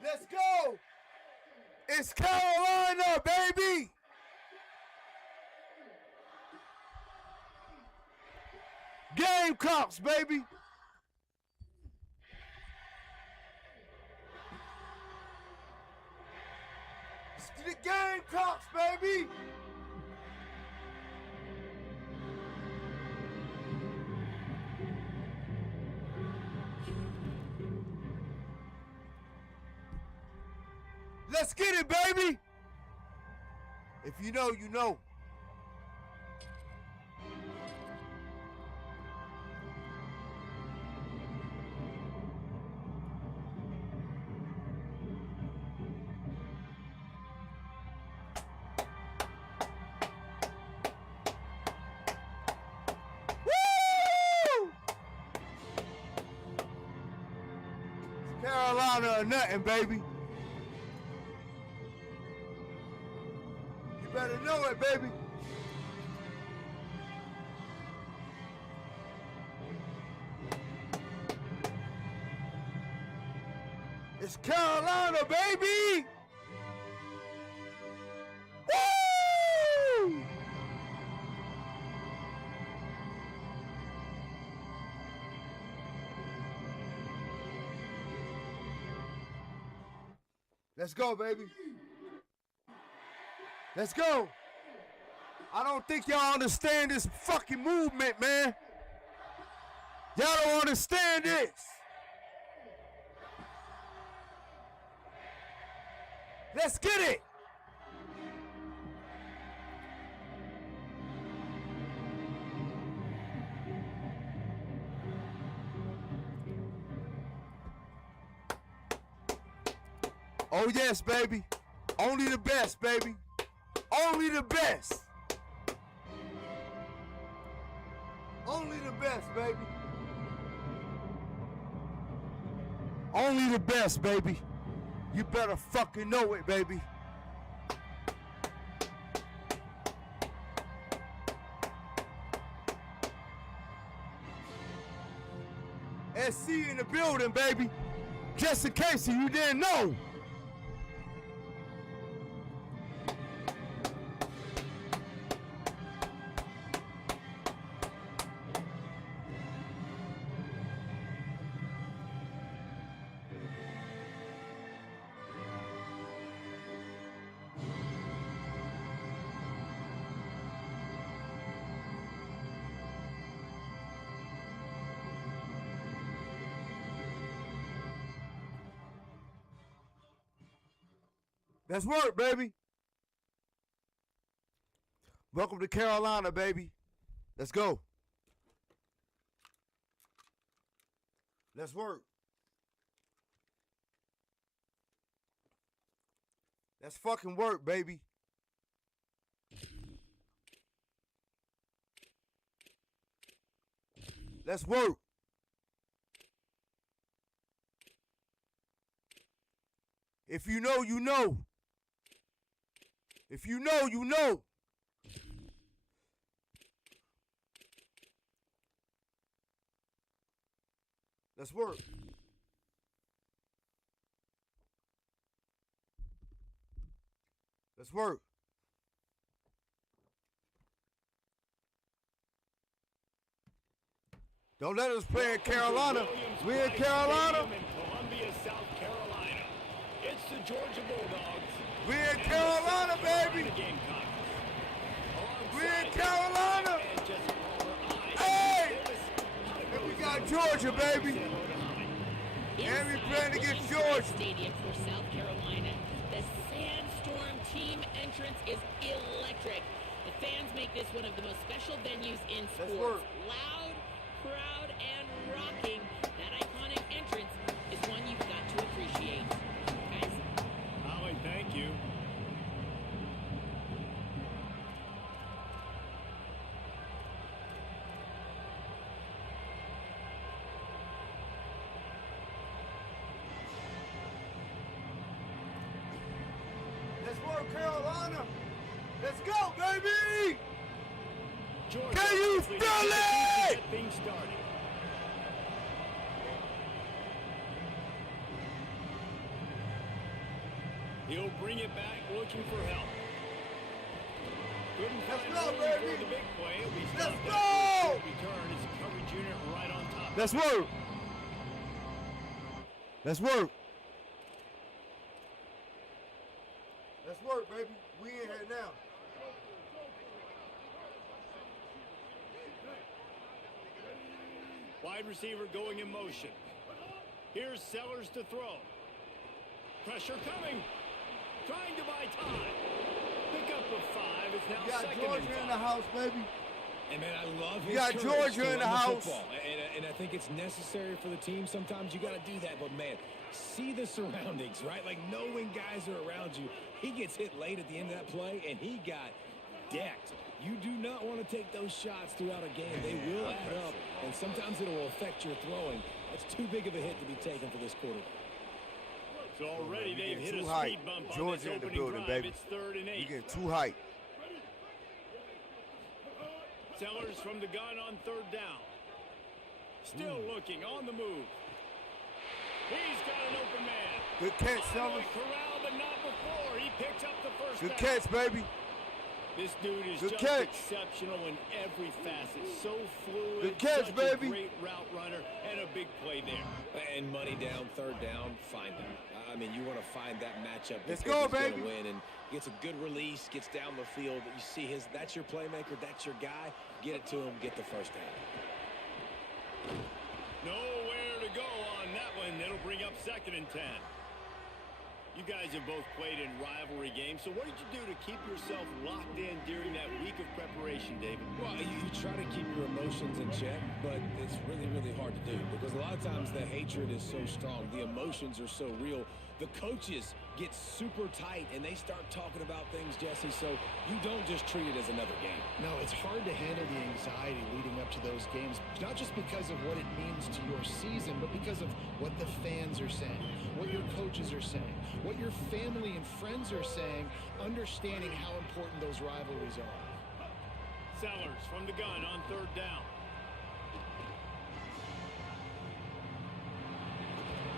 Let's go. It's Carolina, baby. Gamecocks, baby. It's the Gamecocks, baby. Let's get it, baby. If you know, you know. Woo! It's Carolina or nothing, baby. You better know it, baby. It's Carolina, baby! Woo! Let's go, baby. Let's go. I don't think y'all understand this fucking movement, man. Y'all don't understand this. Let's get it. Oh yes, baby. Only the best, baby. Only the best. Only the best, baby. Only the best, baby. You better fucking know it, baby. SC in the building, baby. Just in case you didn't know. Let's work, baby. Welcome to Carolina, baby. Let's go. Let's work. Let's fucking work, baby. Let's work. If you know, you know. If you know, you know. Let's work. Let's work. Don't let us play in Carolina. We're in Carolina. Columbia, South Carolina. It's the Georgia Bulldogs. We're in Carolina, baby. We're in Carolina. Hey! And we got Georgia, baby. And we playing against Georgia. Stadium for South Carolina. The Sandstorm team entrance is electric. The fans make this one of the most special venues in sports. Loud, proud, and rocking. That iconic entrance is one you've got to appreciate. Guys? Holly, thank you. Let's work, Carolina. Let's go, baby. Georgia, can you feel it? Get things started. He'll bring it back looking for help. Couldn't Let's find go, room baby. for the big play. He'll be Let's stopped go. after a short return. It's a coverage unit right on top. Let's work. Let's work. Let's work, baby. We in here now. Wide receiver going in motion. Here's Sellers to throw. Pressure coming. Trying to buy time. Pick up of 5. It's now You got second Georgia and 5. in the house, baby. And, man, I love his You got courage Georgia to in the run house. football. And I think it's necessary for the team. Sometimes you got to do that. But, man, see the surroundings, right? Like, knowing guys are around you. He gets hit late at the end of that play, and he got decked. You do not want to take those shots throughout a game. They will add up, and sometimes it will affect your throwing. That's too big of a hit to be taken for this quarterback. So already they've hit a Too speed hype. bump on Georgia this in the opening building, drive. baby. It's 3rd and 8. You getting too hype. Sellers from the gun on 3rd down. Still looking on the move. He's got an open man. Good catch, Sellers. Corral, but not before. He picks up the first Good down. catch, baby. This dude is Good just catch. exceptional in every facet. So fluid. Good catch, such baby. A great route runner and a big play there. And money down, 3rd down, find him. I mean, you want to find that matchup. Let's because go, he's gonna baby. Win and gets a good release, gets down the field. You see that's your playmaker, that's your guy. Get it to him, get the first down. Nowhere to go on that one. That'll bring up 2nd and 10. You guys have both played in rivalry games, so what did you do to keep yourself locked in during that week of preparation, David? Well, you try to keep your emotions in check, but it's really, really hard to do because a lot of times the hatred is so strong. The emotions are so real. The coaches get super tight, and they start talking about things, Jesse, so you don't just treat it as another game. No, it's hard to handle the anxiety leading up to those games, not just because of what it means to your season, but because of what the fans are saying, what your coaches are saying, what your family and friends are saying, understanding how important those rivalries are. Sellers from the gun on 3rd down.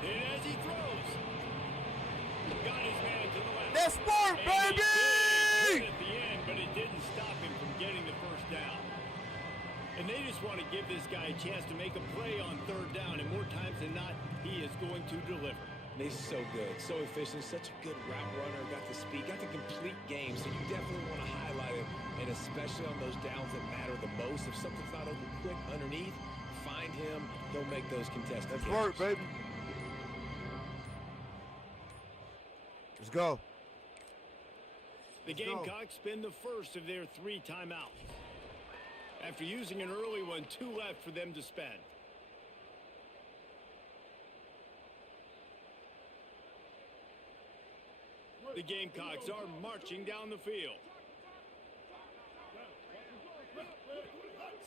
And as he throws, got his man to the left. Let's work, And baby! he did at the end, but it didn't stop him from getting the first down. And they just want to give this guy a chance to make a play on 3rd down, and more times than not, he is going to deliver. He's so good, so efficient, such a good route runner, got the speed, got the complete game, so you definitely want to highlight him, and especially on those downs that matter the most. If something's not open quick underneath, find him, he'll make those contested Let's games. work, baby. Let's go. The Gamecocks spin the first of their 3 timeouts. After using an early one, 2 left for them to spend. The Gamecocks are marching down the field.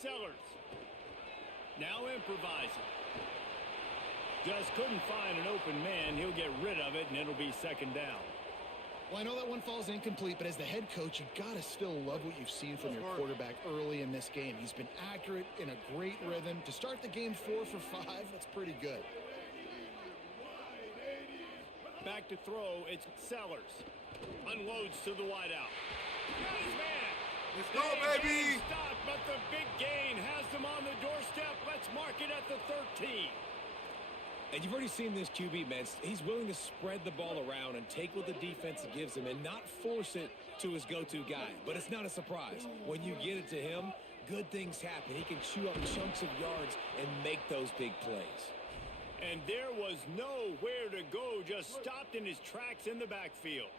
Sellers. Now improvising. Just couldn't find an open man. He'll get rid of it, and it'll be 2nd down. Well, I know that one falls incomplete, but as the head coach, you've got to still love what you've seen from your quarterback early in this game. He's been accurate, in a great rhythm. To start the game 4 for 5, that's pretty good. Back to throw, it's Sellers. Unloads to the wideout. Got his man. Let's go, baby. Stop, but the big gain has them on the doorstep. Let's mark it at the 13. And you've already seen this QB, man. He's willing to spread the ball around and take what the defense gives him and not force it to his go-to guy. But it's not a surprise. When you get it to him, good things happen. He can chew up chunks of yards and make those big plays. And there was nowhere to go, just stopped in his tracks in the backfield.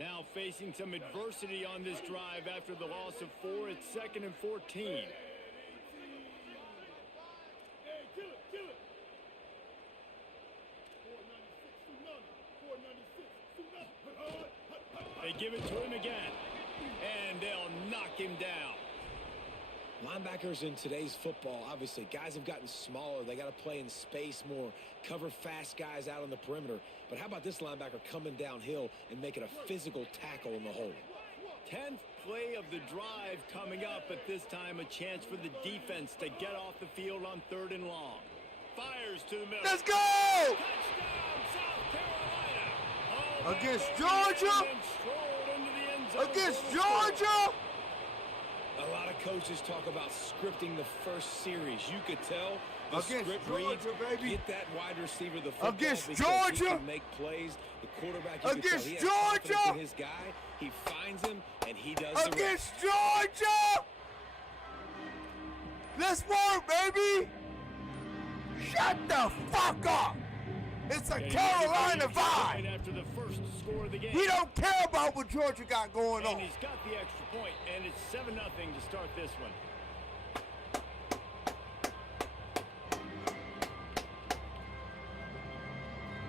Now facing some adversity on this drive after the loss of 4, it's 2nd and 14. They give it to him again, and they'll knock him down. Linebackers in today's football, obviously, guys have gotten smaller. They got to play in space more, cover fast guys out on the perimeter. But how about this linebacker coming downhill and making a physical tackle in the hole? 10th play of the drive coming up, but this time a chance for the defense to get off the field on 3rd and long. Fires to the middle. Let's go! Touchdown, South Carolina! Oh, Against Georgia? Against Georgia? A lot of coaches talk about scripting the first series. You could tell the Against script Georgia, reads, baby. get that wide receiver the football Against because Georgia. he can make plays. The quarterback, you can Against tell he has Georgia. confidence in his guy. He finds him, and he does the rest. Against Georgia! Let's work, baby! Shut the fuck up! It's a Carolina vibe! After the first score of the game. We don't care about what Georgia got going And on. he's got the extra point, and it's 7-0 to start this one.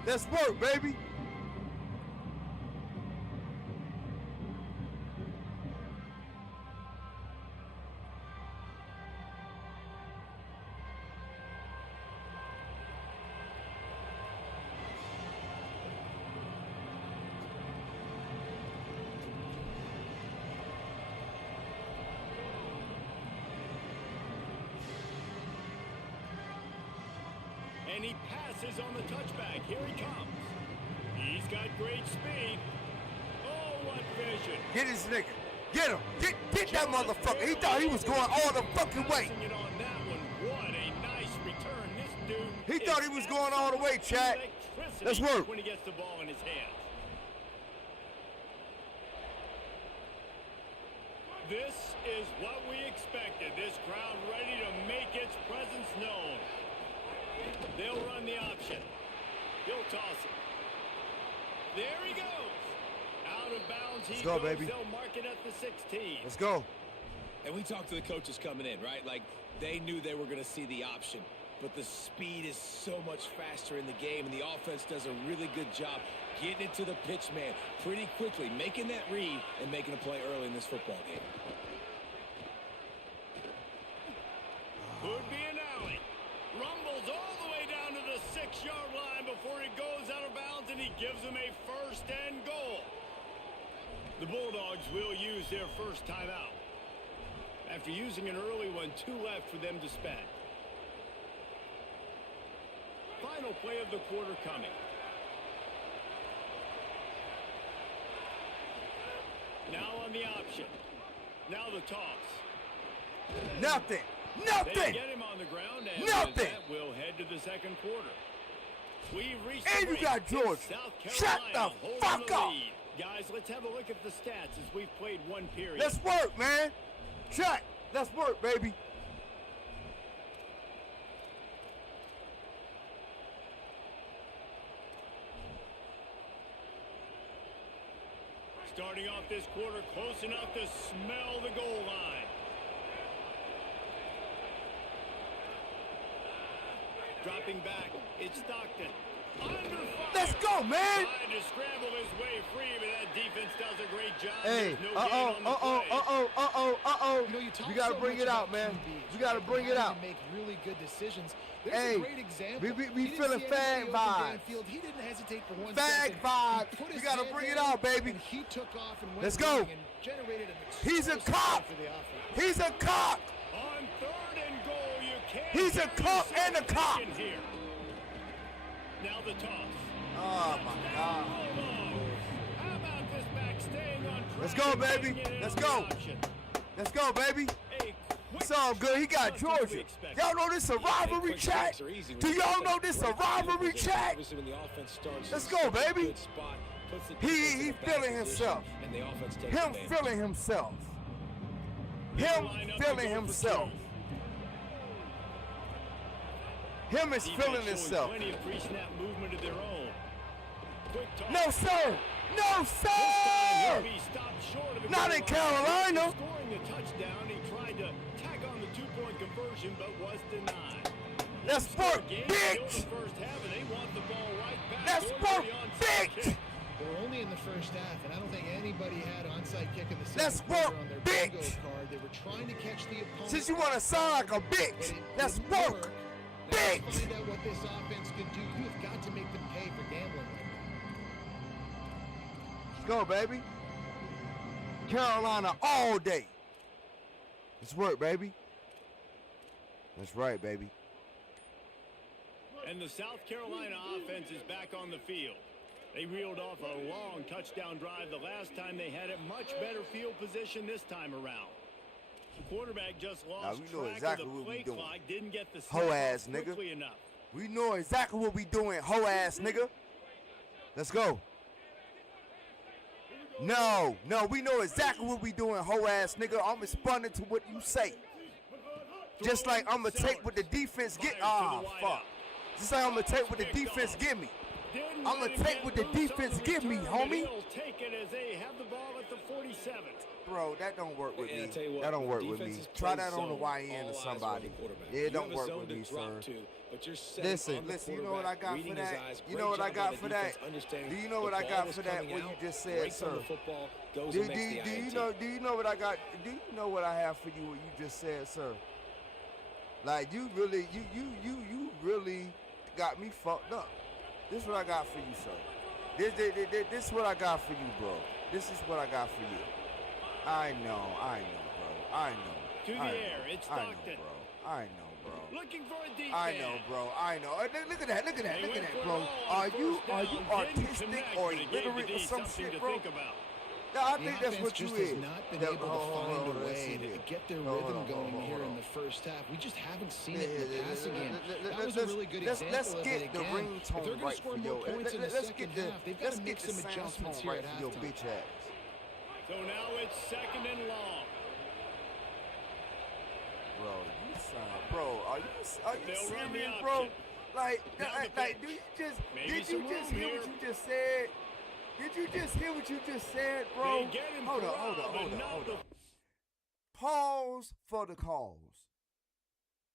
Let's work, baby! And he passes on the touchback. Here he comes. He's got great speed. Oh, what vision. Get his nigga. Get him. Get that motherfucker. He thought he was going all the fucking way. Passing it on that one. What a nice return. This dude. He thought he was going all the way, Chad. Let's work. When he gets the ball in his hands. This is what we expected. This crowd ready to make its presence known. They'll run the option. He'll toss it. There he goes. Out of bounds he go, goes. baby. They'll mark it at the 16. Let's go. And we talked to the coaches coming in, right? Like, they knew they were going to see the option. But the speed is so much faster in the game, and the offense does a really good job getting it to the pitch man pretty quickly, making that read and making a play early in this football game. Could be an alley. Rumbles all the way down to the 6-yard line before he goes out of bounds, and he gives them a 1st and goal. The Bulldogs will use their first timeout. After using an early one, 2 left for them to spend. Final play of the quarter coming. Now on the option. Now the toss. Nothing. They Nothing. get him on the ground, and Nothing. with that, we'll head to the second quarter. We've reached And the you got break. Georgia. It's South Shut Carolina the holding fuck the up. lead. Guys, let's have a look at the stats as we've played one period. Let's work, man. Shut. Let's work, baby. Starting off this quarter close enough to smell the goal line. Dropping back, it's Stockton. Under fire. Let's go, man. Trying to scramble his way free, but that defense does a great job. Hey, There's no gain on the play. You know, you talk We gotta so bring much it out, about man. QBs, We gotta right? bring How it they out. Make really good decisions. There's Hey, a great example. we He didn't feeling see fag anybody open vibes. downfield. He didn't hesitate for 1 Fag second. vibes. He put We his gotta hand bring it down, out, baby. and he took off and went Let's go. running and generated an He's a explosive cop. play for the offense. He's a cock. On 3rd and goal, you can't. He's a carry cop yourself and a cop. in here. Now the toss. Oh my God. How about this back staying on track? Let's go, baby. and getting in Let's on go. the option? Let's go, baby. A quick It's all good. He got toss as we Georgia. expected. Y'all know this a rivalry Quick chat? breaks are easy when Do you y'all got know that this a great field rivalry position. chat? Obviously, when the offense starts Let's in go, such a baby. good spot, puts the He defense in a bad feeling position, himself. and the offense takes Him advantage. feeling himself. They'll Him line up to feeling go for himself. two. Him is Defense feeling showing himself. Plenty of pre-snap movement of their own. Quick toss. No, sir. No, This time sir. he'll be stopped short of the Not goal in line. Carolina. Scoring the touchdown, he tried to tack on the 2-point conversion, but was denied. Let's work, Game bitch. still in the first half, and they want the ball right back. Let's going work, for the onside bitch. kick. We're only in the first half, and I don't think anybody had onside kick in the second Let's quarter work, on their bitch. bingo card. They were trying to catch the opponent. Since you want to sound like a bitch, but it let's didn't work. Now, Bitch. let's find out what this offense can do. You've got to make them pay for gambling. Let's go, baby. Carolina all day. Let's work, baby. That's right, baby. And the South Carolina offense is back on the field. They reeled off a long touchdown drive the last time. They had it much better field position this time around. The quarterback just lost we know track exactly of the what we play doing. clock, didn't get the Hoe snap ass off nigga. quickly enough. We know exactly what we doing, hoe ass nigga. Let's go. No, we know exactly what we doing, hoe ass nigga. I'm responding to what you say. Just like I'm gonna take what the defense get. Fuck. Just like I'm gonna take what the defense give me. I'm gonna take what the defense give me, homie. Take it as they have the ball at the 47. Bro, that don't work with me. What, that don't work with me. Try that on the zone, YN or all somebody. eyes on the Yeah, it You don't have a work zone with to me, drop sir. to, but you're setting Listen, on the you know what I got reading for his that? eyes. You Great know what I job got by for the that? defense, understanding Do you know the what I ball got was for that? coming What you out, just said, breaks on sir? the football, goes Do and makes the INT. you know what I got? Do you know what I have for you? What you just said, sir? Like you really got me fucked up. This is what I got for you, sir. This is what I got for you, bro. This is what I got for you. I know, bro. I know. To the air, it's Stockton. I know, bro. Looking for a deep I know, bro. I know. Look at that, bro. Are you artistic or illiterate or some shit, bro? Yeah, I think that's what you just has is. not been able to find a way to get their rhythm going here hold in on. the first half. We just haven't seen it in the passing game. That was Let's- a really good let's example of it get the again. ringtone If they're going right to score for more your- points in the let's second get the- half, they've got let's to get make the some sound adjustments tone here right at for your halftime. bitch ass. So now it's second and long. Bro, you sound, bro. Are you They'll run the serious, bro? option. Like, Now the like, pitch. Maybe did you some just room hear here. what you just said? Did you just hear what you just said, bro? They get him Hold corralled, on. but now the- Pause for the cause.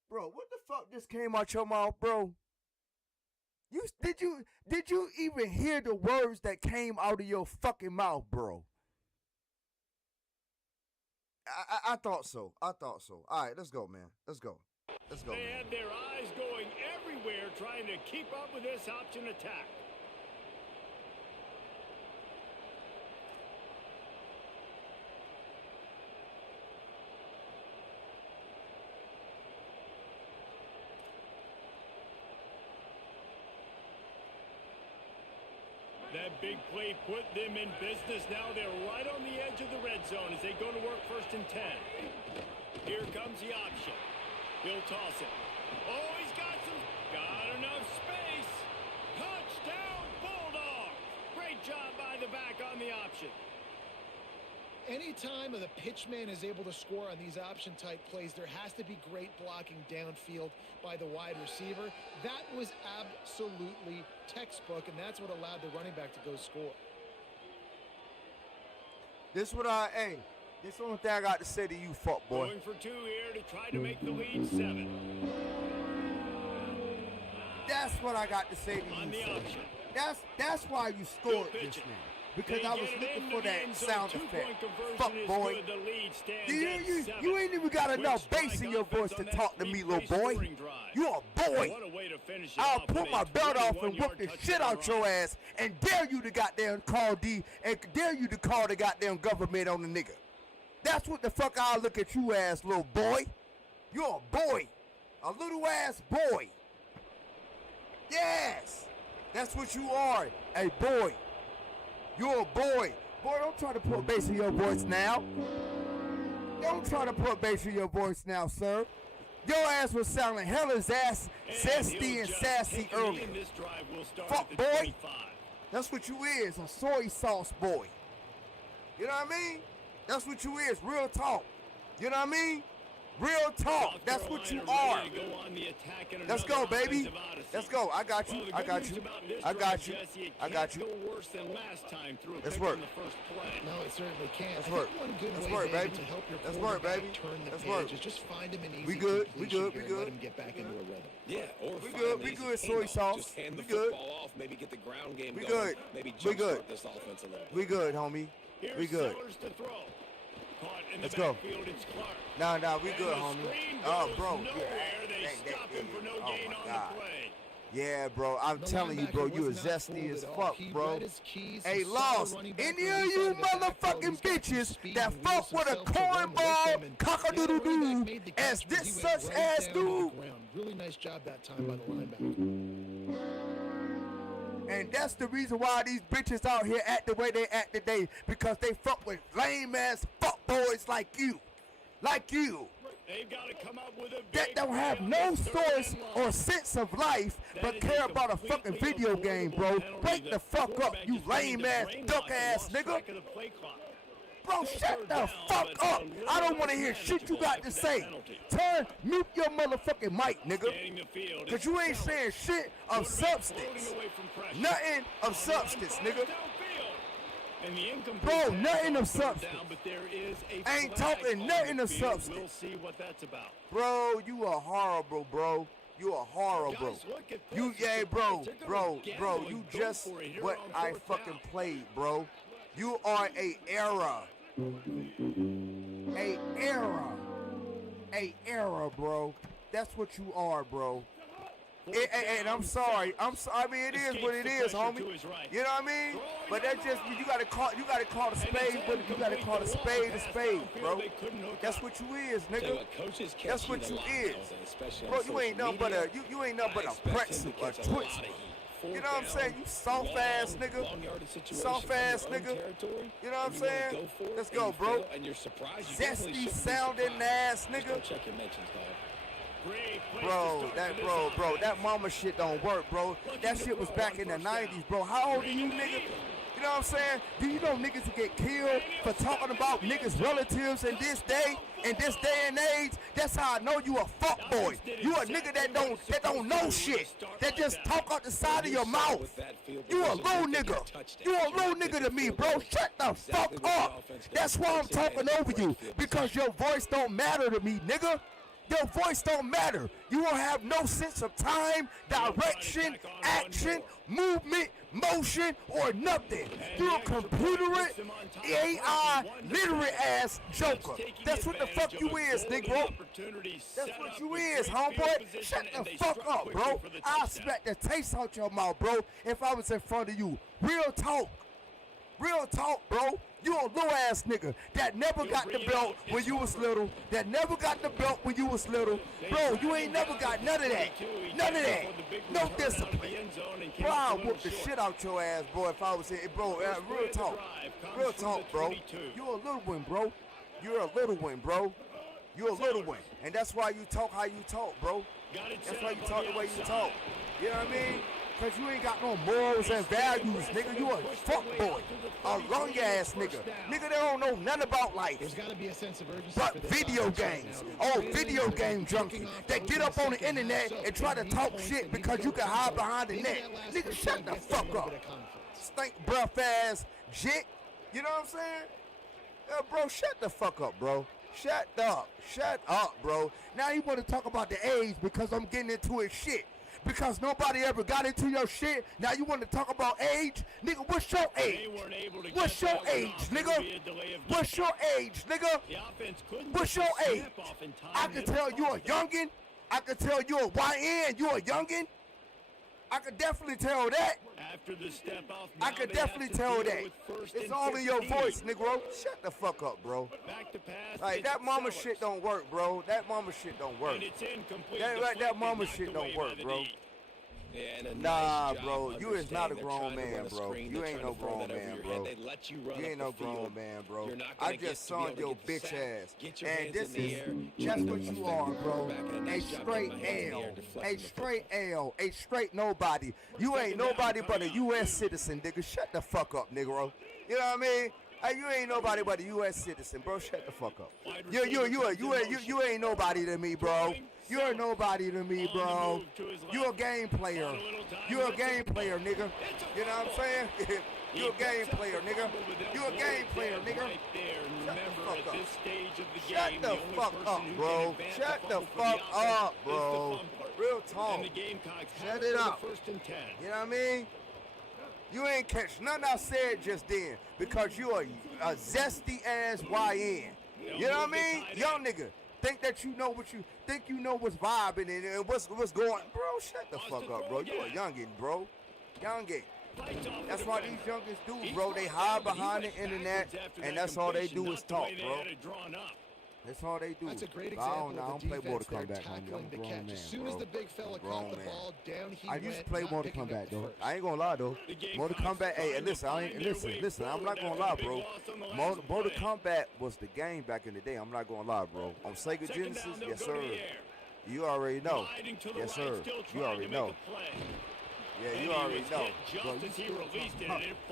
Bro, what the fuck just came out your mouth, bro? Did you even hear the words that came out of your fucking mouth, bro? I thought so. All right, let's go, man. Let's go. They had their eyes going everywhere trying to keep up with this option attack. That big play put them in business. Now they're right on the edge of the red zone as they go to work 1st and 10. Here comes the option. He'll toss it. Oh, he's got enough space. Touchdown, Bulldog. Great job by the back on the option. Anytime the pitchman is able to score on these option-type plays, there has to be great blocking downfield by the wide receiver. That was absolutely textbook, and that's what allowed the running back to go score. This one thing I got to say to you, fuck boy. Going for 2 here to try to make the lead 7. That's what I got to say to On you, the sir. option. That's why you scored Good just pitching. now. Because They I was get it looking into for the that end zone. sound Two-point effect. conversion Fuck is boy. good. The lead stands You at 7. you ain't even got enough Quick bass in strike your voice offense to on that talk to me, little three-play boy. scoring drive. You a boy. What a way to finish it I'll off pull with my a belt off and 21-yard whoop the shit touchdown out your run. ass and dare you to goddamn call D and dare you to call the goddamn government on the nigga. That's what the fuck I'll look at you as, little boy. You're a boy. A little ass boy. Yes. That's what you are. A boy. You're a boy. Boy, don't try to put bass in your voice now. Don't try to put bass in your voice now, sir. Your ass was sounding hella zesty and sassy earlier. Fuck boy. That's what you is, a soy sauce boy. You know what I mean? That's what you is, real talk. You know what I mean? Real talk. That's what you are. Let's go, baby. Let's go. I got you. I got you. I got you. I got you. Let's work. No, it certainly can't. Let's I work. think one good Let's way, work, David, baby. to help your Let's work, quarterback baby. turn the Let's page work. is just find him an easy We good. We completion good. here We and let good. him get back into a rhythm. Yeah, or We find good. an We easy good. Soy handoff. sauce. Just hand the We good. football off, maybe get the ground game We going. good. Maybe We good. jumpstart this offense a little bit. We good, homie. We good. To throw. Caught in Let's the go. backfield, it's Clark. Nah, we And good, the homie. screen Oh, goes bro. nowhere. They stop him for no Oh, gain my on God. the play. Yeah, bro. I'm The telling you, linebacker bro. You was a not zesty fooled as at all. fuck, He bro. read his keys. Hey, He saw the Lost. running back Any release of you out of the backfield. motherfucking He's got some bitches speed that and fuck wheels with a himself to run with them. cornball And the cock-a-doodle-doo running back made the as catch, but this he went such right ass down to the dude. ground. Really nice job that time by the linebacker. 2 point conversion is good. The lead stands at 7. Really nice job that time by the linebacker. 2 point conversion is good. The lead stands at 7. And that's the reason why these bitches out here act the way they act today, because they fuck with lame-ass fuck boys like you. Like you. They've got to come up with a That don't have no source or sense of life, but care about a fucking video game, bro. Wake the fuck up, you lame-ass, duck-ass nigga. Bro, shut the fuck up. I don't want to hear shit you got to say. Mute your motherfucking mic, nigga. Because you ain't saying shit of substance. Nothing of substance, nigga. Bro, nothing of substance. Ain't talking nothing of substance. Bro, you are horrible, bro. You are horrible. You, yeah, bro, you just what I fucking played, bro. You are a error. A error, bro. That's what you are, bro. And I'm sorry. I mean, it is what it is, homie. You know what I mean? But that's just you gotta call a spade, but you gotta call a spade, bro. That's what you is, nigga. That's what you is, bro. You ain't nothing but a pretzel, a twitch. You know what I'm saying? You soft ass nigga. Soft ass nigga. You know what I'm saying? Let's go, bro. Zesty sounding ass nigga. Bro, that mama shit don't work, bro. That shit was back in the 90s, bro. How old are you, nigga? You know what I'm saying? Do you know niggas who get killed for talking about niggas' relatives in this day and age? That's how I know you a fuckboy. You a nigga that don't know shit. That just talk out the side of your mouth. You a little nigga. You a little nigga to me, bro. Shut the fuck up. That's why I'm talking over you. Because your voice don't matter to me, nigga. Your voice don't matter. You won't have no sense of time, direction, action, movement, motion, or nothing. You're a computerate, AI, literate ass joker. That's what the fuck you is, Negro. That's what you is, homeboy. Shut the fuck up, bro. I'll smack the taste out your mouth, bro, if I was in front of you. Real talk. Real talk, bro. You a little ass nigga that never got the belt when you was little. That never got the belt when you was little. Bro, you ain't never got none of that. None of that. No discipline. Bro, I'll whoop the shit out your ass, boy, if I was here. Bro, real talk. Real talk, bro. You a little one, bro. You're a little one, bro. You're a little one. And that's why you talk how you talk, bro. That's why you talk the way you talk. You know what I mean? Because you ain't got no morals and values, nigga. You a fuckboy. A long ass nigga. Nigga that don't know nothing about life. There's got to be a sense of urgency. But video games. Oh, video game junkie. That get up on the internet and try to talk shit because you can hide behind the net. Nigga, shut the fuck up. Stink breath ass jit. You know what I'm saying? Bro, shut the fuck up, bro. Shut up, bro. Now you want to talk about the age because I'm getting into it shit. Because nobody ever got into your shit. Now you want to talk about age? Nigga, what's your age? What's your age, nigga? What's your age, nigga? What's your age? I can tell you a youngin'. I can tell you a YN, you a youngin'. I could definitely tell that. I could definitely tell that. It's all in your voice, Negro. Shut the fuck up, bro. Like, that mama shit don't work, bro. That mama shit don't work. That mama shit don't work, bro. Nah, bro. You is not a grown man, bro. You ain't no grown man, bro. You ain't no grown man, bro. I just saw your bitch ass. And this is just what you are, bro. A straight L. A straight L. A straight nobody. You ain't nobody but a U.S. citizen, nigga. Shut the fuck up, Negro. You know what I mean? You ain't nobody but a U.S. citizen, bro. Shut the fuck up. You ain't nobody to me, bro. You're nobody to me, bro. You're a game player. You're a game player, nigga. You know what I'm saying? You're a game player, nigga. You're a game player, nigga. Shut the fuck up, bro. Shut the fuck up, bro. Real talk. Shut it up. You know what I mean? You ain't catch nothing I said just then because you a zesty ass YN. You know what I mean? Young nigga. Think that you know what you think you know what's vibing and what's going, bro. Shut the fuck up, bro. You a youngin, bro. Youngin. That's why these youngins do, bro. They hide behind the internet, and that's all they do is talk, bro. That's all they do. That's a great But I example don't of the play Mortal defense there Kombat, homie. I'm tackling a the grown catch. man, As soon bro. as the big fella caught the ball, down he I went, used to play not Mortal picking up Kombat, the though. first. I ain't gonna lie, though. Mortal Kombat, hey, listen, listen. I'm not gonna lie, bro. Mortal Kombat was the game back in the day. I'm not gonna lie, bro. On Sega Genesis, yes, sir. You already know. Yes, sir. You already know. Yeah, you already know.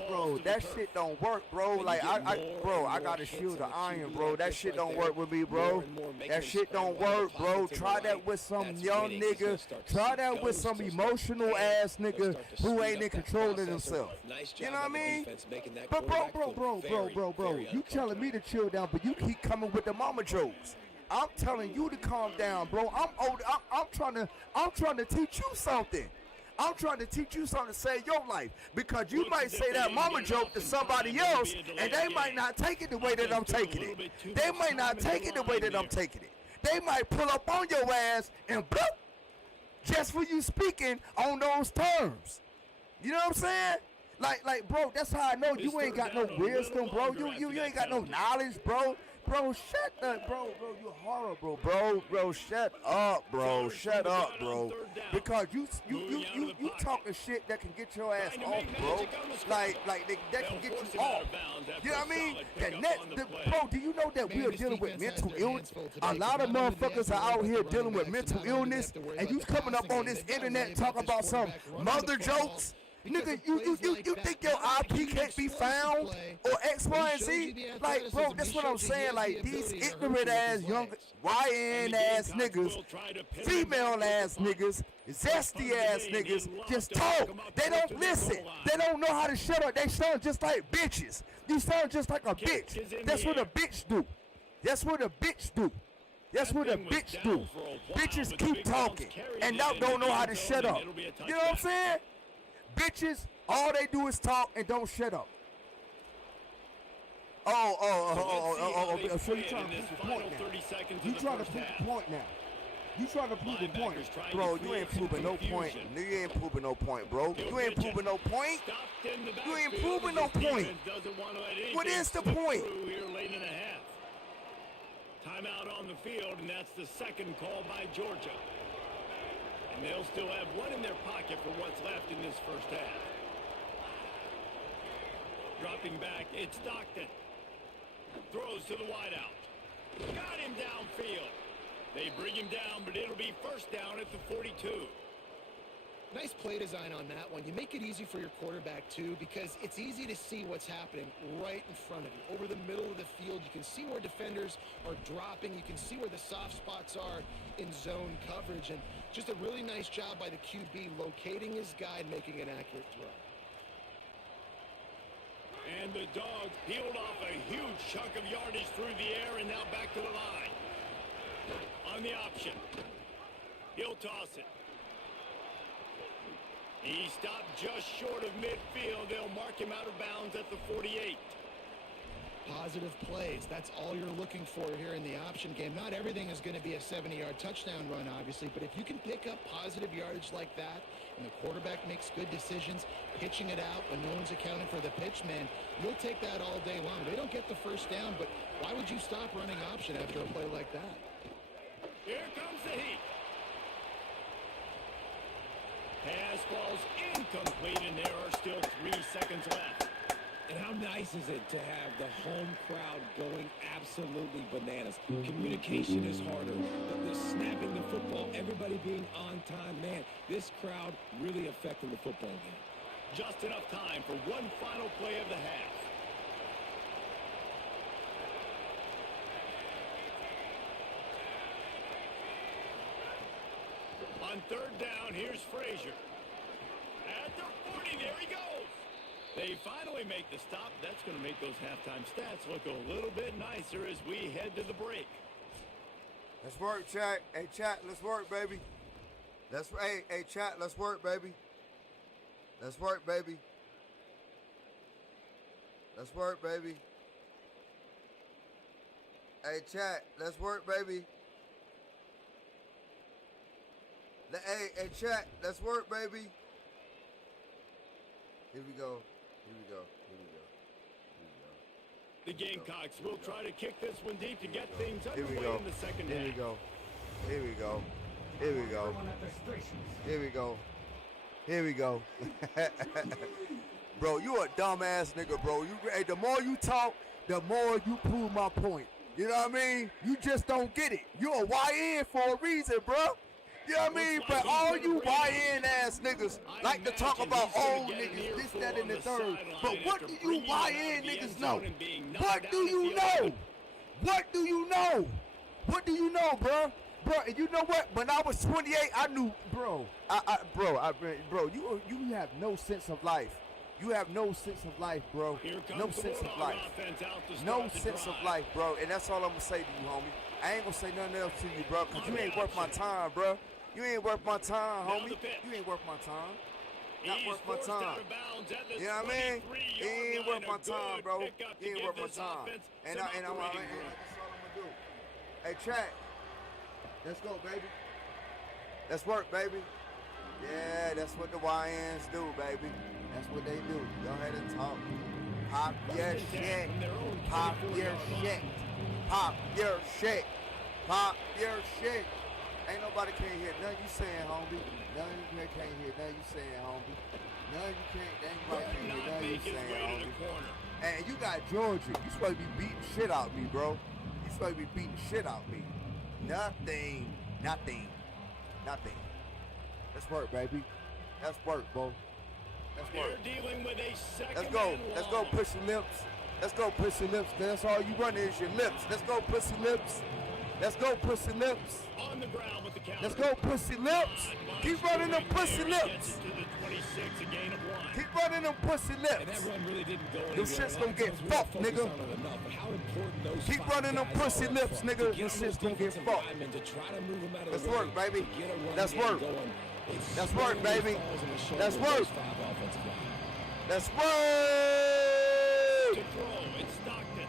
Bro, that shit don't work, bro. Like, I got a shield of iron, bro. That shit don't work with me, bro. That shit don't work, bro. Try that with some young nigga. Try that with some emotional ass nigga who ain't in control of himself. You know what I mean? But bro, you telling me to chill down, but you keep coming with the mama jokes. I'm telling you to calm down, bro. I'm old. I'm trying to teach you something. I'm trying to teach you something to save your life, because you might say that mama joke to somebody else and they might not take it the way that I'm taking it. They might not take it the way that I'm taking it. They might pull up on your ass and bloop just for you speaking on those terms. You know what I'm saying? Like, bro, that's how I know you ain't got no wisdom, bro. You ain't got no knowledge, bro. Bro, shut up, bro, you horrible, bro, shut up, bro, because you talking shit that can get your ass off, bro, like that can get you off, you know what I mean, bro, do you know that we are dealing with mental illness? A lot of motherfuckers are out here dealing with mental illness, and you coming up on this internet talking about some mother jokes? Nigga, you think your IP can't be found or X, Y, and Z? Like, bro, that's what I'm saying. Like, these ignorant ass, young, YN ass niggas, female ass niggas, zesty ass niggas just talk. They don't listen. They don't know how to shut up. They sound just like bitches. You sound just like a bitch. That's what a bitch do. That's what a bitch do. That's what a bitch do. Bitches keep talking and now don't know how to shut up. You know what I'm saying? Bitches, all they do is talk and don't shut up. So you trying to prove the point now. You trying to prove the point now. You trying to prove the point. Bro, you ain't proving no point. You ain't proving no point, bro. You ain't proving no point. You ain't proving no point. What is the point? Timeout on the field, and that's the second call by Georgia. And they'll still have one in their pocket for what's left in this first half. Dropping back, it's Stockton. Throws to the wideout. Got him downfield. They bring him down, but it'll be first down at the 42. Nice play design on that one. You make it easy for your quarterback, too, because it's easy to see what's happening right in front of you. Over the middle of the field, you can see where defenders are dropping. You can see where the soft spots are in zone coverage. And just a really nice job by the QB locating his guy and making an accurate throw. And the Dogs peeled off a huge chunk of yardage through the air and now back to the line. On the option. He'll toss it. He stopped just short of midfield. They'll mark him out of bounds at the 48. Positive plays. That's all you're looking for here in the option game. Not everything is going to be a 70-yard touchdown run, obviously, but if you can pick up positive yardage like that and the quarterback makes good decisions, pitching it out when no one's accounting for the pitch, man, you'll take that all day long. They don't get the first down, but why would you stop running option after a play like that? Here comes the heat. Pass falls incomplete, and there are still 3 seconds left. And how nice is it to have the home crowd going absolutely bananas? Communication is harder. The snapping the football, everybody being on time. Man, this crowd really affecting the football game. Just enough time for one final play of the half. On third down, here's Frazier. At the 40, there he goes. They finally make the stop. That's going to make those halftime stats look a little bit nicer as we head to the break. Let's work, chat. Hey, chat, let's work, baby. Hey, chat, let's work, baby. Let's work, baby. Let's work, baby. Hey, chat, let's work, baby. Hey, chat, let's work, baby. Here we go. Here we go. Here we go. Here we go. The Gamecocks will try to kick this one deep to get things Here we underway go. in the second Here we half. go. Here we go. Here we go. Here we go. Here we go. Bro, you a dumbass nigga, bro. Hey, the more you talk, the more you prove my point. You know what I mean? You just don't get it. You a YN for a reason, bro. You know what I mean? But all you YN ass niggas like to talk about old niggas, this, that, and the third. But what do you YN niggas know? What do you know? What do you know? What do you know, bro? Bro, and you know what? When I was 28, I knew, bro. Bro, you have no sense of life. You have no sense of life, bro. No sense of life. No sense of life, bro. And that's all I'm gonna say to you, homie. I ain't gonna say nothing else to you, bro, because you ain't worth my time, bro. You ain't worth my time, homie. You ain't worth my time. Not worth my time. You know what I mean? You ain't worth my time, bro. You ain't worth my time. And that's all I'm gonna do. Hey, chat. Let's go, baby. Let's work, baby. Yeah, that's what the YNs do, baby. That's what they do. Go ahead and talk. Pop your shit. Pop your shit. Pop your shit. Pop your shit. Ain't nobody can't hear nothing you saying, homie. None of you can't hear nothing you saying, homie. None of you can't. Anybody can't hear nothing you saying, homie. And you got Georgia. You supposed to be beating shit out me, bro. You supposed to be beating shit out me. Nothing. Let's work, baby. Let's work, bro. Let's work. Let's go. Let's go, pussy lips. Let's go, pussy lips. That's all you run is your lips. Let's go, pussy lips. Let's go, pussy lips. On the ground with the counter. Let's go, pussy lips. Keep running them pussy lips. Keep running them pussy lips. Them shit's gonna get fucked, nigga. Keep running them pussy lips, nigga. Them shit's gonna get fucked. Let's work, baby. Let's work. Let's work, baby. Let's work. Let's work.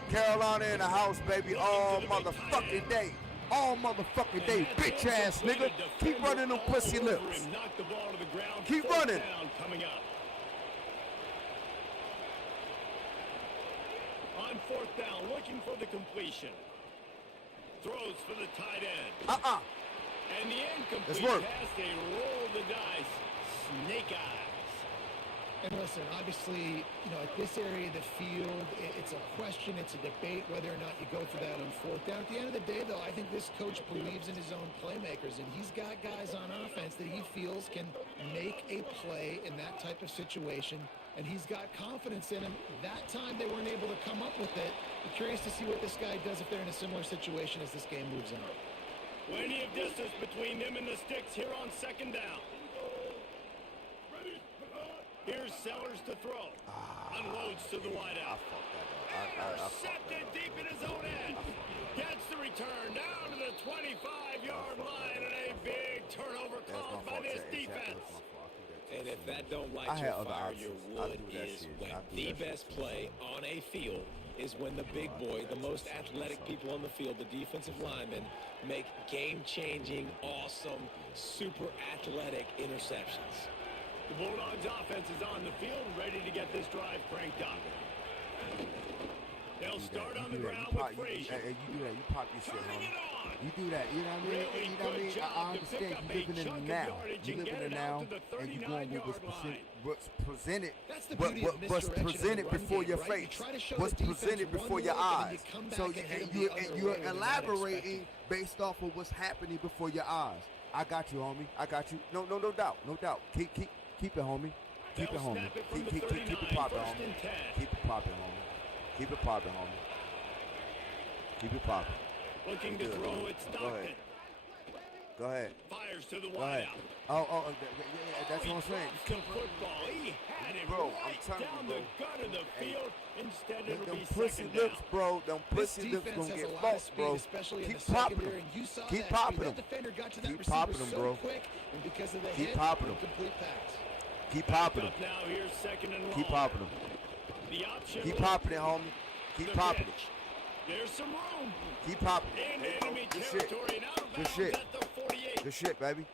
Carolina in the house, baby, all motherfucking day. All motherfucking day, bitch ass nigga. Keep running them pussy lips. Keep running. On fourth down, looking for the completion. Throws for the tight end. And the incomplete pass, they roll the dice. Snake eyes. And listen, obviously, you know, at this area of the field, it's a question, it's a debate whether or not you go for that on fourth down. At the end of the day, though, I think this coach believes in his own playmakers, and he's got guys on offense that he feels can make a play in that type of situation, and he's got confidence in him. That time they weren't able to come up with it. I'm curious to see what this guy does if they're in a similar situation as this game moves on. Plenty of distance between them and the sticks here on second down. Here's Sellers to throw. Unloads to the wideout. Intercepted deep in his own end. Gets the return down to the 25-yard line, and a big turnover caused by this defense. And if that don't light your fire, your wood is wet. The best play on a field is when the big boy, the most athletic people on the field, the defensive linemen, make game-changing, awesome, super athletic interceptions. The Bulldogs offense is on the field, ready to get this drive cranked up. They'll start on the ground with Frazier. You do that. You pop your shit, homie. You do that. You know what I mean? You know what I mean? I understand you living in the now. You living in the now, and you going with what's presented. What's presented before your face. What's presented before your eyes. So you're elaborating based off of what's happening before your eyes. I got you, homie. I got you. No doubt. No doubt. Keep it, homie. Keep it, homie. Keep it popping, homie. Keep it popping, homie. Keep it popping, homie. Keep it popping. Looking to throw, it's Stockton. Go ahead. Fires to the wideout. That's what I'm saying. The football, he had it bro, right down the gut of the field. Instead, it'll be pussy second lips, down. bro. Them pussy lips gonna get fucked, bro. Keep popping them. Keep popping them. Keep popping them, bro. Keep popping them. Keep popping them. Now here's second and long. Keep popping them. The option. Keep popping it, homie. Keep popping it. There's some room. Keep popping In it. enemy Good shit. territory and out of Good bounds shit. at the 48. Good shit, baby.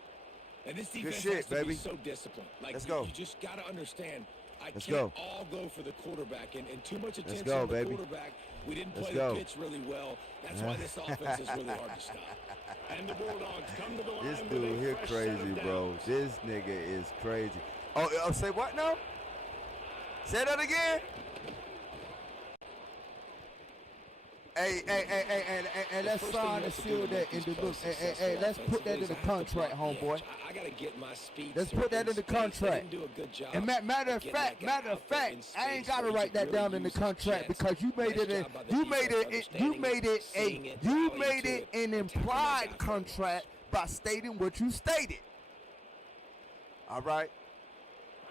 And this defense Good shit, has to baby. be so disciplined. Like, Let's go. You just got to understand, I Let's can't go. all go for the quarterback, and too much Let's attention go, on the baby. quarterback. We didn't Let's play go. the pitch really well. That's why this offense is really hard to stop. And the Bulldogs come to the line This with dude a here fresh crazy, set of bro. downs. This nigga is crazy. Oh, say what now? Say that again. Hey, let's sign and seal that in the book. Hey, let's put that in the contract, homeboy. I gotta get my speed. Let's put that in the contract. And matter of fact, I ain't gotta write that down in the contract because you made it an implied contract by stating what you stated. All right.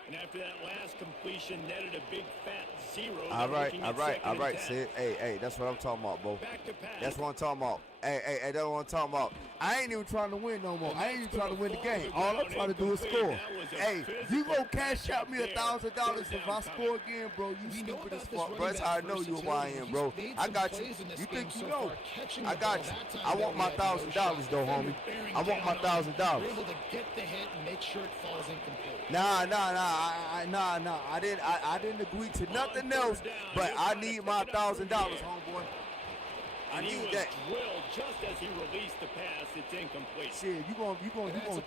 And after that last completion, netted a big fat 0. All They're right. looking at second and 10. See, hey, that's what I'm talking about, bro. Back to pass. That's what I'm talking about. Hey, that's what I'm talking about. I ain't even trying to win no more. I ain't even trying to win the game. All I'm trying to do is score. Hey, you gonna cash out me $1,000 if I score again, bro? You stupid as fuck, bro. That's how I know you who I am, bro. I got you. You think you know? I got you. I want my $1,000 though, homie. I want my $1,000. Able to get the hit and make sure it falls incomplete. Nah. I didn't agree to nothing else, but I need my $1,000, homeboy. I And he need was that. drilled just as he released the pass. It's incomplete. Shit, you gonna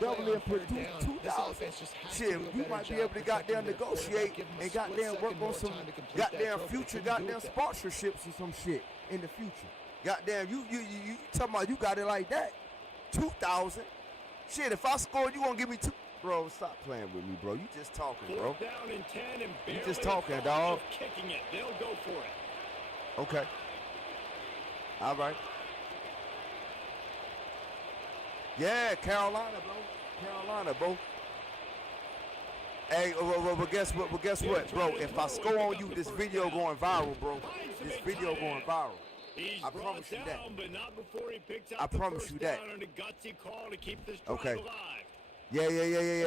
double it for 2,000. Shit, you might be able to goddamn negotiate and goddamn work on some goddamn future goddamn sponsorships or some shit in the future. Goddamn, you talking about you got it like that? 2,000. Shit, if I score, you gonna give me 2. Bro, stop playing with me, bro. You just talking, bro. Fourth down and 10 and You barely just talking, a thought dog. of kicking it. They'll go for it. Okay. All right. Yeah, Carolina, bro. Hey, well, guess what, bro? If I score on you, this video going viral, bro. This video going viral. He's I promise you brought that. down, but not before he picks up I the promise first you that. down and a gutsy call to keep this drive Okay. alive. Yeah.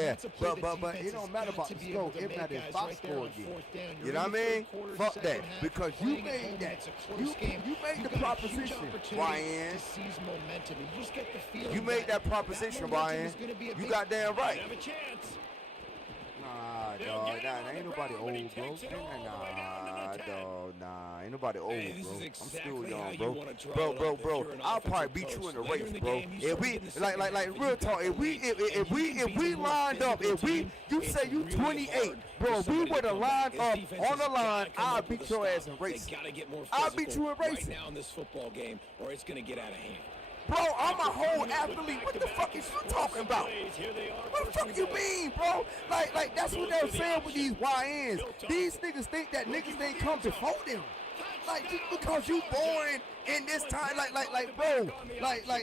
That's a play But the it defense don't has matter got about to the be score. able to It make matters if guys I right there score on again. fourth down. You You're know in what I the mean? third quarter, Fuck that. second half, Because you playing at made home, that. it's a close You game. made You've the got a huge proposition, opportunity Ryan. to seize momentum, and you just get the feeling You made that that proposition, momentum Ryan. is gonna be a You big- goddamn right. Have a chance. Nah, They'll dog. get him on Ain't the nobody ground, but he old, bro. takes it all the way down to the 10. Dog. Nah, ain't nobody old, Hey, this bro. is I'm exactly still how young, you bro. wanna draw it up if you're an I'll probably offensive beat you in the coach. Later race, in the bro. game, you If start we getting the like second half, real and talk, you if we got the lead, and you can be the more lined up, physical you team, say it's you really 28, hard bro, for we somebody would to have come back. lined This up defense on the has line, gotta come I'll up with beat a your ass stop. in racing. They gotta get more I'll beat physical you in racing. right now in this football game, or it's gonna get out of hand. Bro, I'm a whole athlete. What the fuck is you talking about? Here they are. What the fuck you mean, bro? Like that's what they're saying with these YNs. These niggas think that niggas ain't come before them. Like just because you born in this time, bro,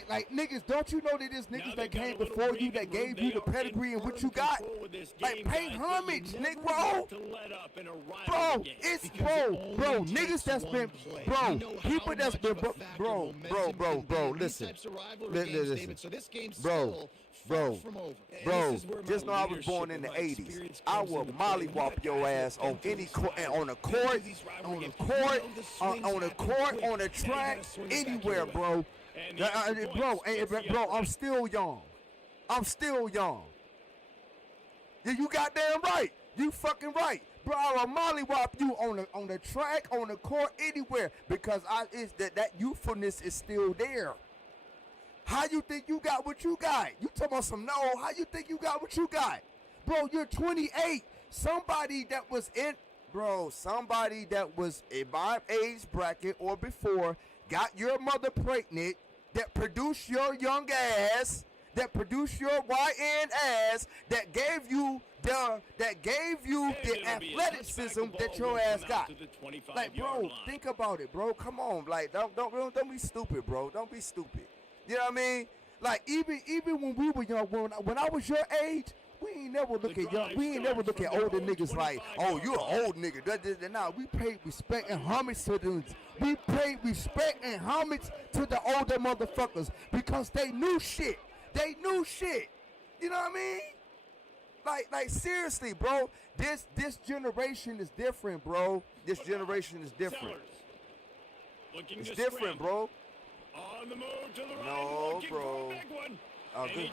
like niggas, don't you know that there's niggas that came before you that gave you the pedigree and what you got? Like pay homage, nigga, bro. Bro, it's bro, niggas that's been, bro, people that's been, bro, listen, bro, just know I was born in the 80s. I will mollywop your ass on any court, on a court, on a track, anywhere, bro. Bro, I'm still young. Yeah, you goddamn right. You fucking right. Bro, I'll mollywop you on the track, on the court, anywhere, because that youthfulness is still there. How you think you got what you got? You talking about some no, how you think you got what you got? Bro, you're 28. Somebody that was in my age bracket or before got your mother pregnant, that produced your young ass, that produced your YN ass, that gave you the athleticism that your ass got. Like, bro, think about it, bro. Come on, like, don't be stupid, bro. Don't be stupid. You know what I mean? Like, even when we were young, when I was your age, we ain't never look at older niggas like, oh, you're an old nigga. Nah, we paid respect and homage to them. We paid respect and homage to the older motherfuckers because they knew shit. You know what I mean? Like seriously, bro. This generation is different, bro. This generation is different. It's different, bro. On the move to the right, no, looking bro. for a big one. Good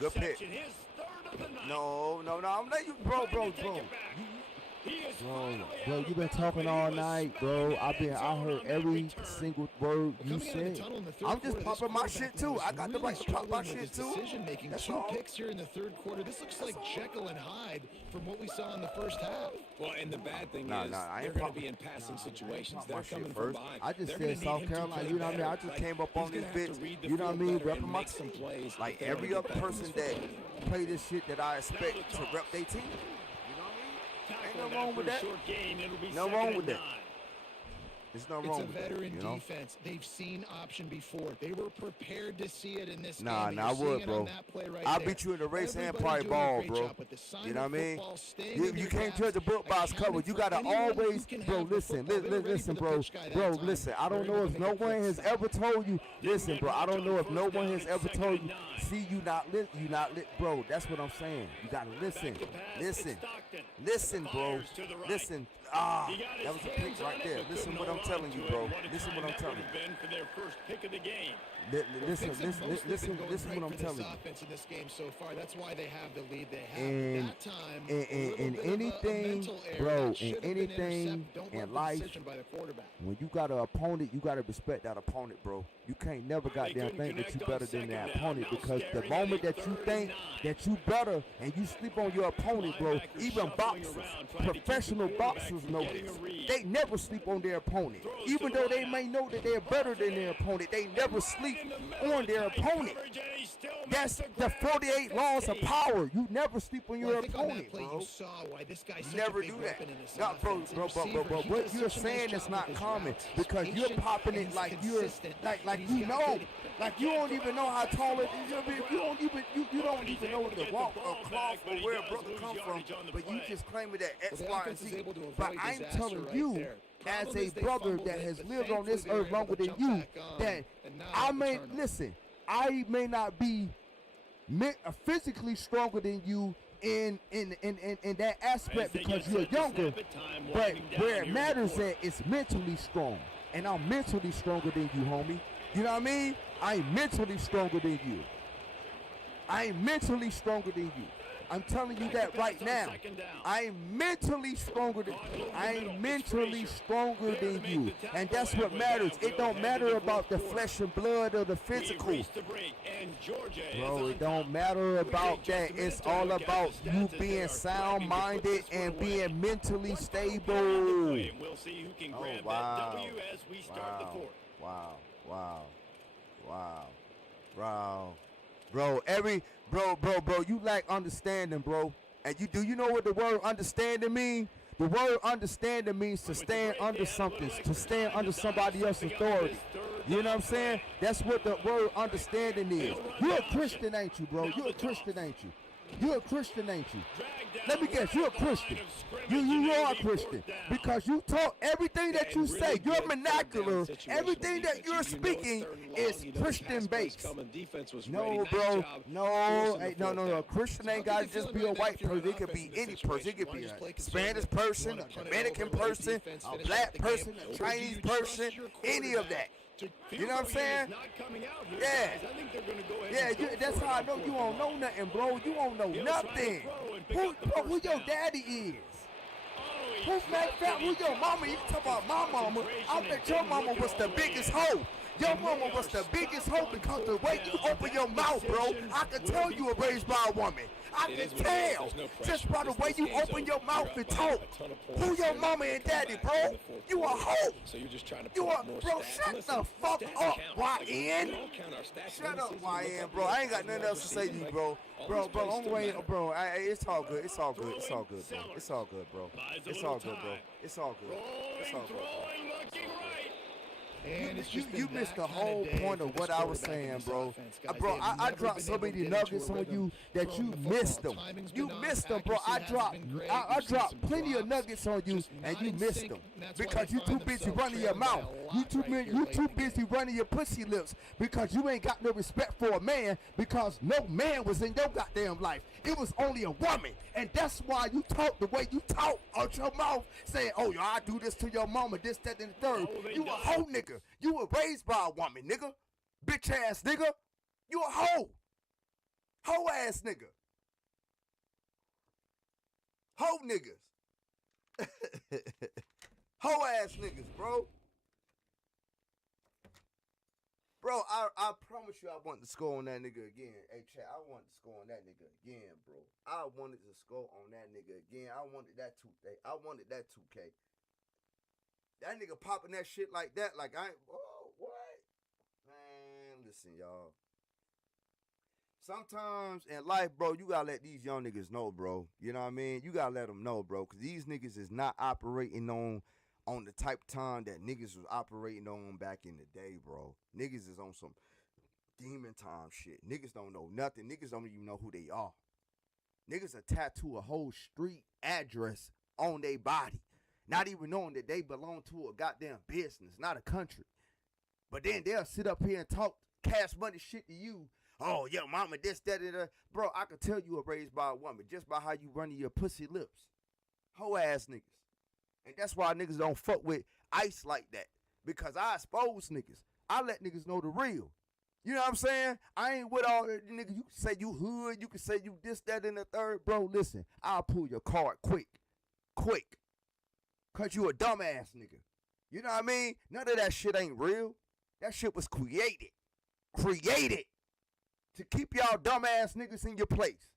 Good pick. His third of the night. No. I'm letting you, bro. You Bro, you been talking all night, bro. I heard every single word you said. I'm just popping my shit too. I got the right to pop my shit too. That's Two all. picks here in the third quarter. This looks like Jekyll and Hyde from what we saw in the first half. Well, and the bad thing is I they're ain't going to be in passing situations. They're coming from first. behind. I just They're said gonna South need him to Carolina, play you know what I mean? I better. just came up on this he's gonna have bitch, to read the you know what I field mean? better Repping and my make some team. plays Like if they wanna every get other back in person this that football. play this shit that I expect to rep their team. You know what I mean? Ain't no wrong with that. No wrong with that. There's nothing wrong with It's a that. veteran You know? defense. They've seen option before. They were prepared to see it in this game. Nah, I would, bro. I'll beat you in the race and probably ball, bro. You know what I mean? You can't judge a book by its cover. You gotta always, bro. Listen, listen, bro. Bro, listen. I don't know if no one has ever told you. Listen, bro. I don't know if no one has ever told you. See, you not lit, bro. That's what I'm saying. You gotta listen, bro. Listen. That was a pick right there. Listen what I'm telling you, bro. Listen what I'm telling you. Listen what I'm telling you. Offense in this game so far. That's why they have the lead they have. And that time, in anything, bro, in anything in life, when you got an opponent, you got to respect that opponent, bro. You can't never goddamn think that you better than that opponent, because the moment that you think that you better and you sleep on your opponent, bro, even boxers, professional boxers know this. They never sleep on their opponent. Even though they may know that they're better than their opponent, they never sleep on their opponent. That's the 48 laws of power. You never sleep on your opponent, bro. You never do that. No, bro, but what you're saying is not common, because you're popping it like you're like you know. Like you don't even know how tall it is. You don't even know the walk or cloth or where a brother come from, but you just claiming that X, Y, and Z. But I'm telling you, as a brother that has lived on this earth longer than you, that I may not be physically stronger than you in that aspect because you're younger, but where it matters at is mentally strong, and I'm mentally stronger than you, homie. You know what I mean? I'm mentally stronger than you. I'm mentally stronger than you. I'm telling you that right now. I'm mentally stronger than you. And that's what matters. It don't matter about the flesh and blood or the physical. Bro, it don't matter about that. It's all about you being sound-minded and being mentally stable. Oh, wow. Wow. Bro, you lack understanding, bro. And you know what the word understanding means? The word understanding means to stand under something, to stand under somebody else's authority. You know what I'm saying? That's what the word understanding is. You're a Christian, ain't you, bro? You're a Christian, ain't you? You're a Christian, ain't you? Let me guess, you're a Christian. You are a Christian, because you talk, everything that you say, your vernacular, everything that you're speaking is Christian based. No, bro, no. A Christian ain't got to just be a white person. It could be any person. It could be a Spanish person, a Dominican person, a black person, a Chinese person, any of that. You know what I'm saying? Yeah, that's how I know you don't know nothing, bro. You don't know nothing. Who your daddy is? Who your mama? You talk about my mama. I bet your mama was the biggest hoe. Your mama was the biggest hoe, because the way you open your mouth, bro, I can tell you were raised by a woman. I can tell just by the way you open your mouth and talk. Who your mama and daddy, bro? You a hoe. You a, bro, shut the fuck up, YN. Shut up, YN, bro. I ain't got nothing else to say to you, bro. Bro, only way, bro, it's all good. It's all good, bro. It's all good, bro. It's all good, bro. It's all good. It's all good, bro. You missed the whole point of what I was saying, bro. Bro, I dropped so many nuggets on you that you missed them. You missed them, bro. I dropped plenty of nuggets on you, and you missed them because you too busy running your mouth. You too busy running your pussy lips because you ain't got no respect for a man, because no man was in your goddamn life. It was only a woman, and that's why you talk the way you talk out your mouth, saying, "Oh, yo, I do this to your mama, this, that, and the third." You a hoe nigga. You were raised by a woman, nigga. Bitch ass nigga. You a hoe. Hoe ass nigga. Hoe niggas. Hoe ass niggas, bro. Bro, I promise you I want to score on that nigga again. Hey, chat, I want to score on that nigga again, bro. I wanted to score on that nigga again. I wanted that 2K. I wanted that 2K. That nigga popping that shit like that, like I ain't, oh, what? Man, listen, y'all. Sometimes in life, bro, you gotta let these young niggas know, bro. You know what I mean? You gotta let them know, bro, because these niggas is not operating on the type of time that niggas was operating on back in the day, bro. Niggas is on some demon time shit. Niggas don't know nothing. Niggas don't even know who they are. Niggas will tattoo a whole street address on their body, not even knowing that they belong to a goddamn business, not a country. But then they'll sit up here and talk cash money shit to you. Oh, yo, mama, this, that, and that. Bro, I can tell you were raised by a woman just by how you running your pussy lips. Hoe ass niggas. And that's why niggas don't fuck with ice like that. Because I expose niggas. I let niggas know the real. You know what I'm saying? I ain't with all that, nigga. You can say you hood. You can say you this, that, and the third. Bro, listen. I'll pull your card quick. Quick. Because you a dumbass nigga. You know what I mean? None of that shit ain't real. That shit was created. Created. To keep y'all dumbass niggas in your place.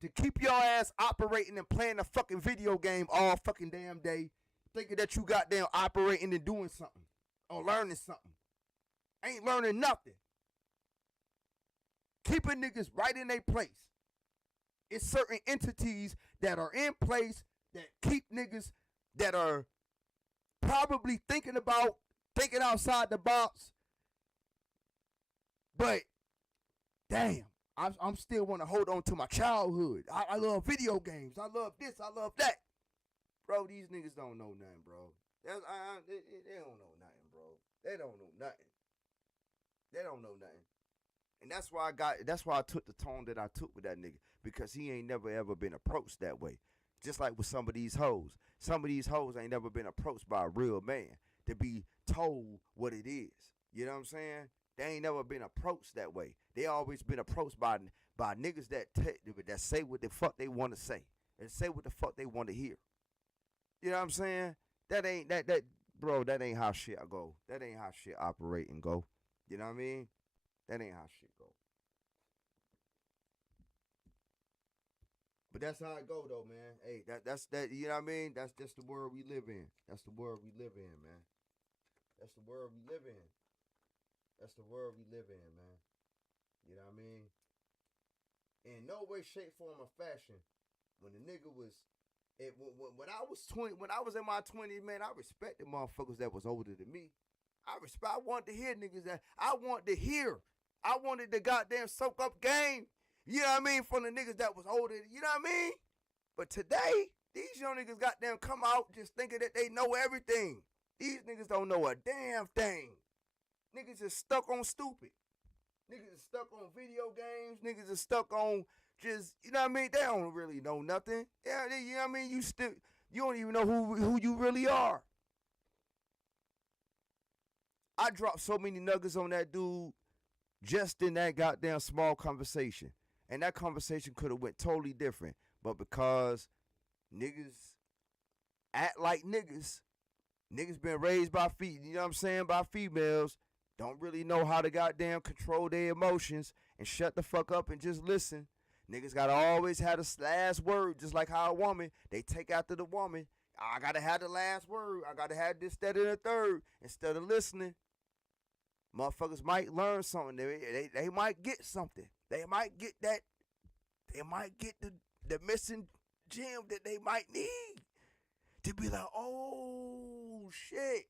To keep your ass operating and playing a fucking video game all fucking damn day. Thinking that you goddamn operating and doing something. Or learning something. Ain't learning nothing. Keeping niggas right in their place. It's certain entities that are in place that keep niggas that are probably thinking outside the box. But, damn. I'm still want to hold on to my childhood. I love video games. I love this. I love that. Bro, these niggas don't know nothing, bro. They don't know nothing, bro. They don't know nothing. They don't know nothing. And that's why I took the tone that I took with that nigga. Because he ain't never ever been approached that way. Just like with some of these hoes. Some of these hoes ain't never been approached by a real man to be told what it is. You know what I'm saying? They ain't never been approached that way. They always been approached by niggas that say what the fuck they want to say. And say what the fuck they want to hear. You know what I'm saying? That ain't how shit go. That ain't how shit operate and go. You know what I mean? That ain't how shit go. But that's how it go though, man. Hey, that's you know what I mean? That's just the world we live in. That's the world we live in, man. That's the world we live in. That's the world we live in, man. You know what I mean? In no way, shape, form, or fashion, when the nigga was, when I was 20, when I was in my 20s, man, I respected motherfuckers that was older than me. I wanted to hear niggas that I wanted to hear. I wanted to goddamn soak up game. You know what I mean? From the niggas that was older, you know what I mean? But today, these young niggas goddamn come out just thinking that they know everything. These niggas don't know a damn thing. Niggas is stuck on stupid. Niggas is stuck on video games. Niggas is stuck on just, you know what I mean? They don't really know nothing. Yeah, you know what I mean? You don't even know who you really are. I dropped so many nuggets on that dude just in that goddamn small conversation. And that conversation could have went totally different. But because niggas act like niggas been raised by you know what I'm saying, by females, don't really know how to goddamn control their emotions and shut the fuck up and just listen. Niggas gotta always have the last word, just like how a woman, they take after the woman. I gotta have the last word. I gotta have this, that, and the third. Instead of listening, motherfuckers might learn something. They might get something. They might get that. They might get the missing gem that they might need to be like, oh, shit.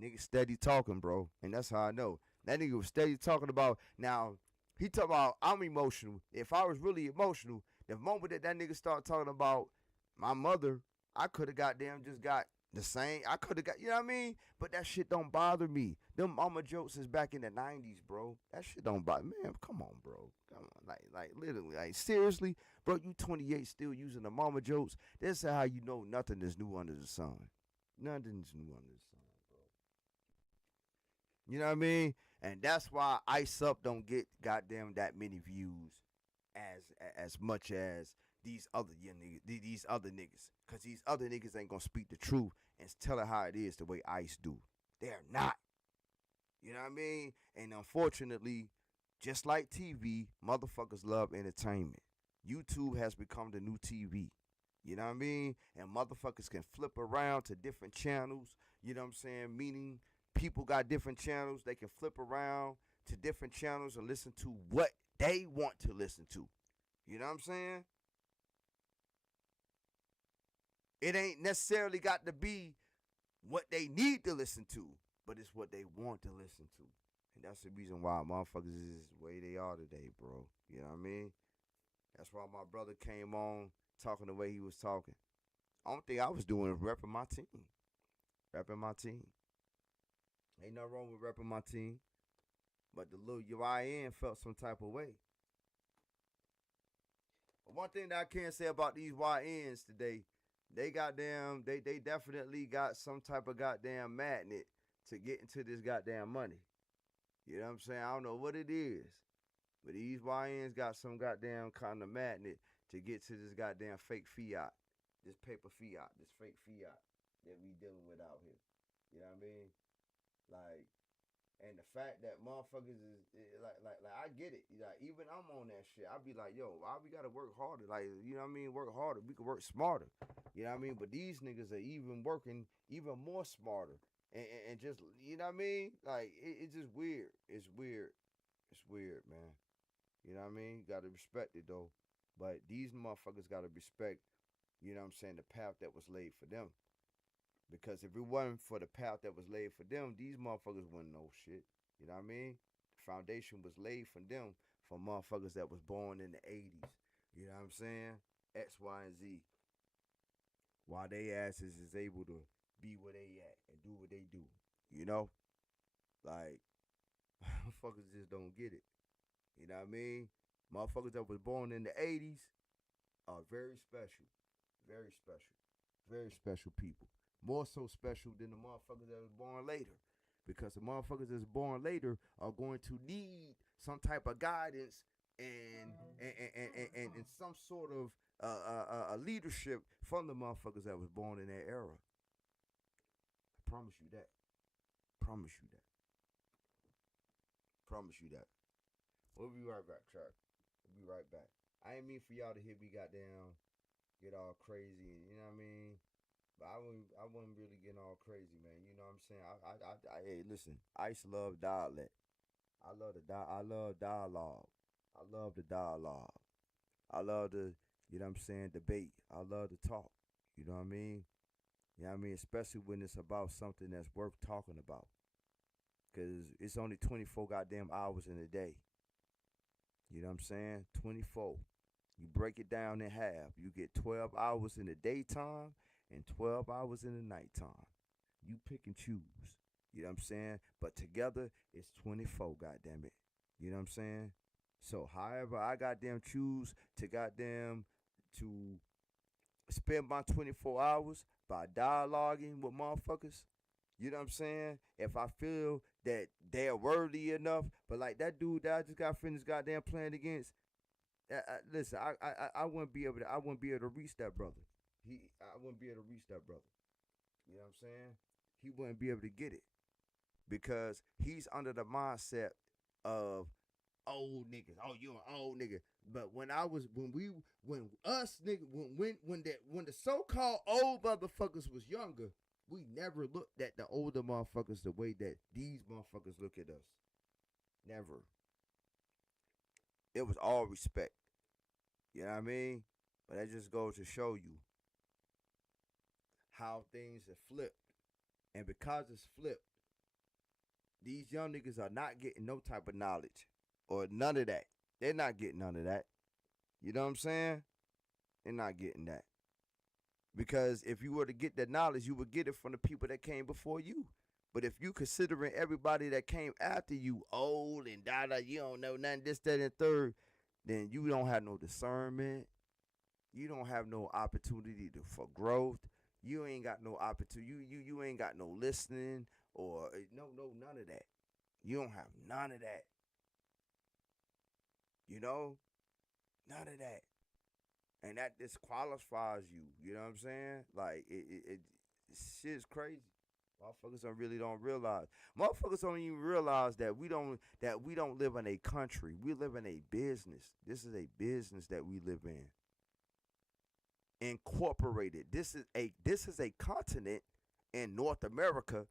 Nigga steady talking, bro. And that's how I know. That nigga was steady talking about, now, he talking about, I'm emotional. If I was really emotional, the moment that nigga started talking about my mother, I could have goddamn just got the same. I could have got, you know what I mean? But that shit don't bother me. Them mama jokes is back in the 90s, bro. That shit don't bother me. Man, come on, bro. Come on. Like literally, like seriously, bro, you 28 still using the mama jokes. This is how you know nothing is new under the sun. Nothing is new under the sun, bro. You know what I mean? And that's why Ice Up don't get goddamn that many views as much as these other young niggas, these other niggas, cause these other niggas ain't gonna speak the truth and tell it how it is the way Ice do. They're not. You know what I mean? And unfortunately, just like TV, motherfuckers love entertainment. YouTube has become the new TV. You know what I mean? And motherfuckers can flip around to different channels. You know what I'm saying? Meaning people got different channels. They can flip around to different channels and listen to what they want to listen to. You know what I'm saying? It ain't necessarily got to be what they need to listen to, but it's what they want to listen to. And that's the reason why motherfuckers is the way they are today, bro. You know what I mean? That's why my brother came on talking the way he was talking. Only thing I was doing was repping my team. Repping my team. Ain't nothing wrong with repping my team. But the little YN felt some type of way. But one thing that I can say about these YNs today, they definitely got some type of goddamn magnet to get into this goddamn money. You know what I'm saying? I don't know what it is. But these YNs got some goddamn kind of magnet to get to this goddamn fake fiat. This paper fiat. This fake fiat that we dealing with out here. You know what I mean? Like, and the fact that motherfuckers is like I get it. Like, even I'm on that shit. I be like, yo, why we gotta work harder? Like, you know what I mean? Work harder. We can work smarter. You know what I mean? But these niggas are even working even more smarter. And just, you know what I mean? Like, it's just weird. It's weird. It's weird, man. You know what I mean? You gotta respect it, though. But these motherfuckers gotta respect, you know what I'm saying, the path that was laid for them. Because if it wasn't for the path that was laid for them, these motherfuckers wouldn't know shit. You know what I mean? The foundation was laid for them for motherfuckers that was born in the 80s. You know what I'm saying? X, Y, and Z. Why they asses is able to be where they at and do what they do. You know? Like, motherfuckers just don't get it. You know what I mean? Motherfuckers that was born in the 80s are very special. Very special. Very special people. More so special than the motherfuckers that was born later. Because the motherfuckers that's born later are going to need some type of guidance and some sort of leadership from the motherfuckers that was born in that era. I promise you that. Promise you that. Promise you that. We'll be right back, Chuck. We'll be right back. I ain't mean for y'all to hear me goddamn get all crazy and, you know what I mean? But I wasn't really getting all crazy, man. You know what I'm saying? Hey, listen. I used to love dialect. I love dialogue. I love the dialogue. I love the, you know what I'm saying, debate. I love to talk. You know what I mean? You know what I mean? Especially when it's about something that's worth talking about. Because it's only 24 goddamn hours in a day. You know what I'm saying? 24. You break it down in half. You get 12 hours in the daytime and 12 hours in the nighttime. You pick and choose. You know what I'm saying? But together, it's 24, goddamn it. You know what I'm saying? So however I goddamn choose to spend my 24 hours by dialoguing with motherfuckers, you know what I'm saying? If I feel that they're worthy enough, but like that dude that I just got finished goddamn playing against, listen, I wouldn't be able to reach that brother. I wouldn't be able to reach that brother. You know what I'm saying? He wouldn't be able to get it because he's under the mindset of old niggas. Oh, you an old nigga. But when the so-called old motherfuckers was younger, we never looked at the older motherfuckers the way that these motherfuckers look at us. Never. It was all respect. You know what I mean? But that just goes to show you how things have flipped. And because it's flipped, these young niggas are not getting no type of knowledge or none of that. They're not getting none of that. You know what I'm saying? They're not getting that. Because if you were to get that knowledge, you would get it from the people that came before you. But if you considering everybody that came after you old and you don't know nothing, this, that, and third, then you don't have no discernment. You don't have no opportunity for growth. You ain't got no opportunity. You ain't got no listening or none of that. You don't have none of that. You know? None of that. and that disqualifies you. You know what I'm saying? Like shit's crazy. Motherfuckers don't realize. Motherfuckers don't even realize that we don't live in a country. We live in a business. This is a business that we live in. Incorporated. This is a continent in North America,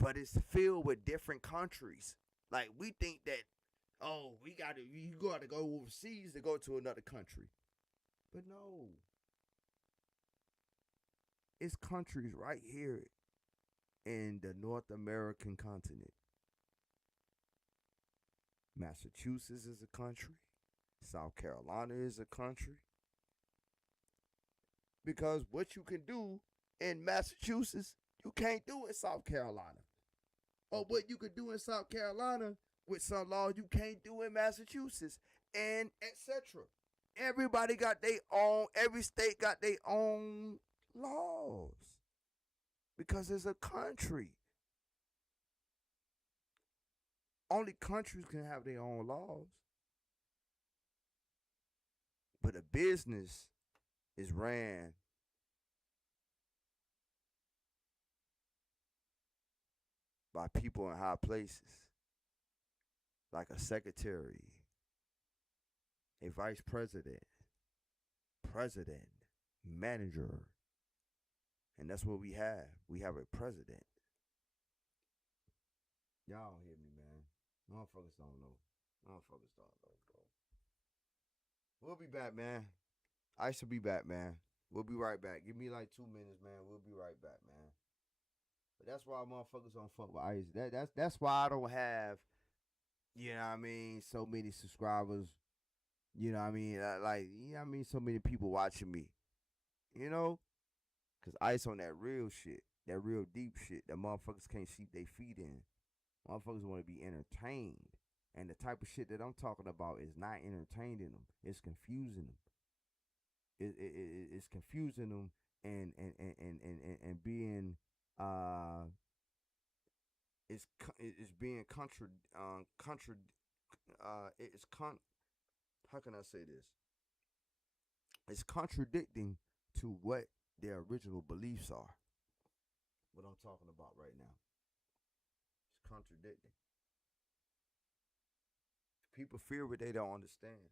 but it's filled with different countries. Like we think that, oh, you gotta go overseas to go to another country. But no. It's countries right here in the North American continent. Massachusetts is a country. South Carolina is a country. Because what you can do in Massachusetts, you can't do in South Carolina. Or what you can do in South Carolina with some laws you can't do in Massachusetts, and etc. Everybody got their own, every state got their own laws. Because it's a country. Only countries can have their own laws. But a business is ran by people in high places. Like a secretary, a vice president, president, manager. And that's what we have. We have a president. Y'all don't hear me, man. Motherfuckers don't know. Motherfuckers don't know, bro. We'll be back, man. I should be back, man. We'll be right back. Give me like 2 minutes, man. We'll be right back, man. But that's why motherfuckers don't fuck with Ice. That's why I don't have, you know what I mean, so many subscribers. You know what I mean? So many people watching me. You know? Because Ice on that real shit. That real deep shit that motherfuckers can't see their feet in. Motherfuckers want to be entertained. And the type of shit that I'm talking about is not entertaining them. It's confusing them. It's confusing them and being it's being how can I say this? It's contradicting to what their original beliefs are. What I'm talking about right now. It's contradicting. People fear what they don't understand.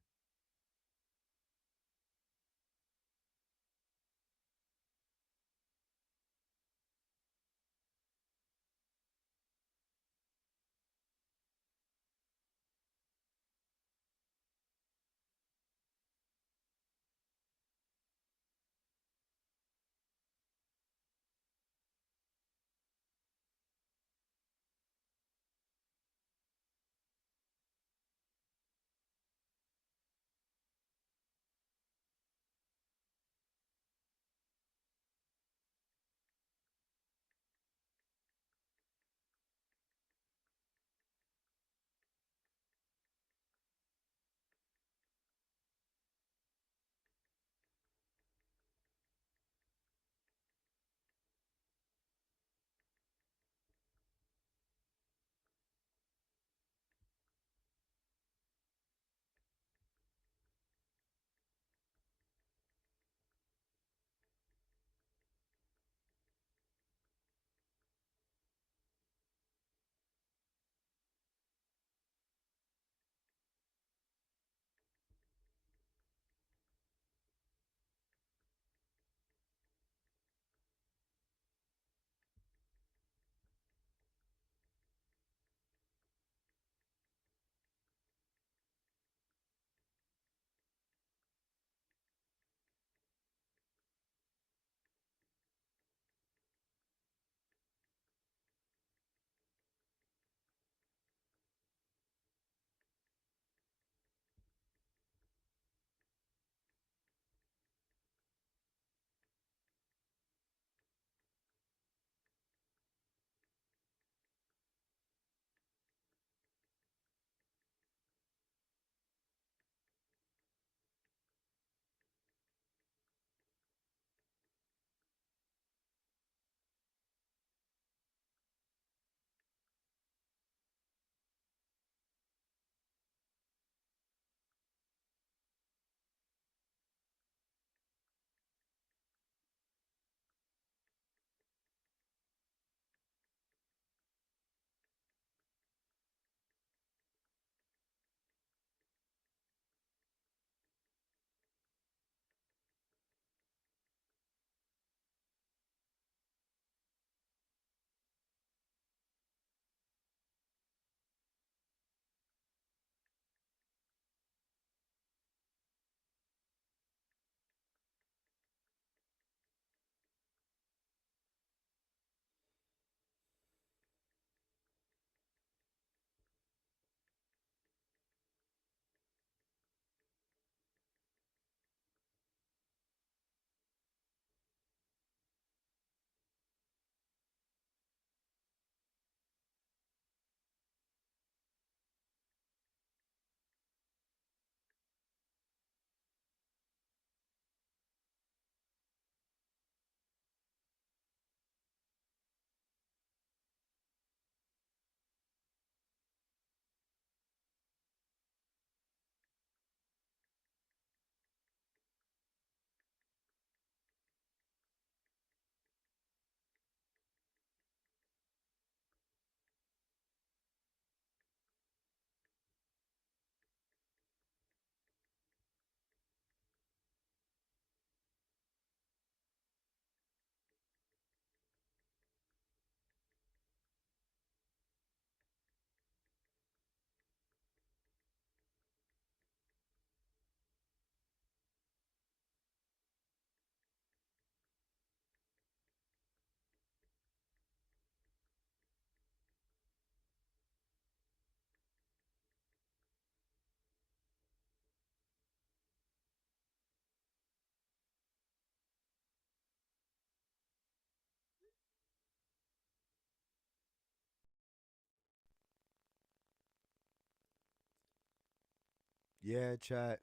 Yeah, chat.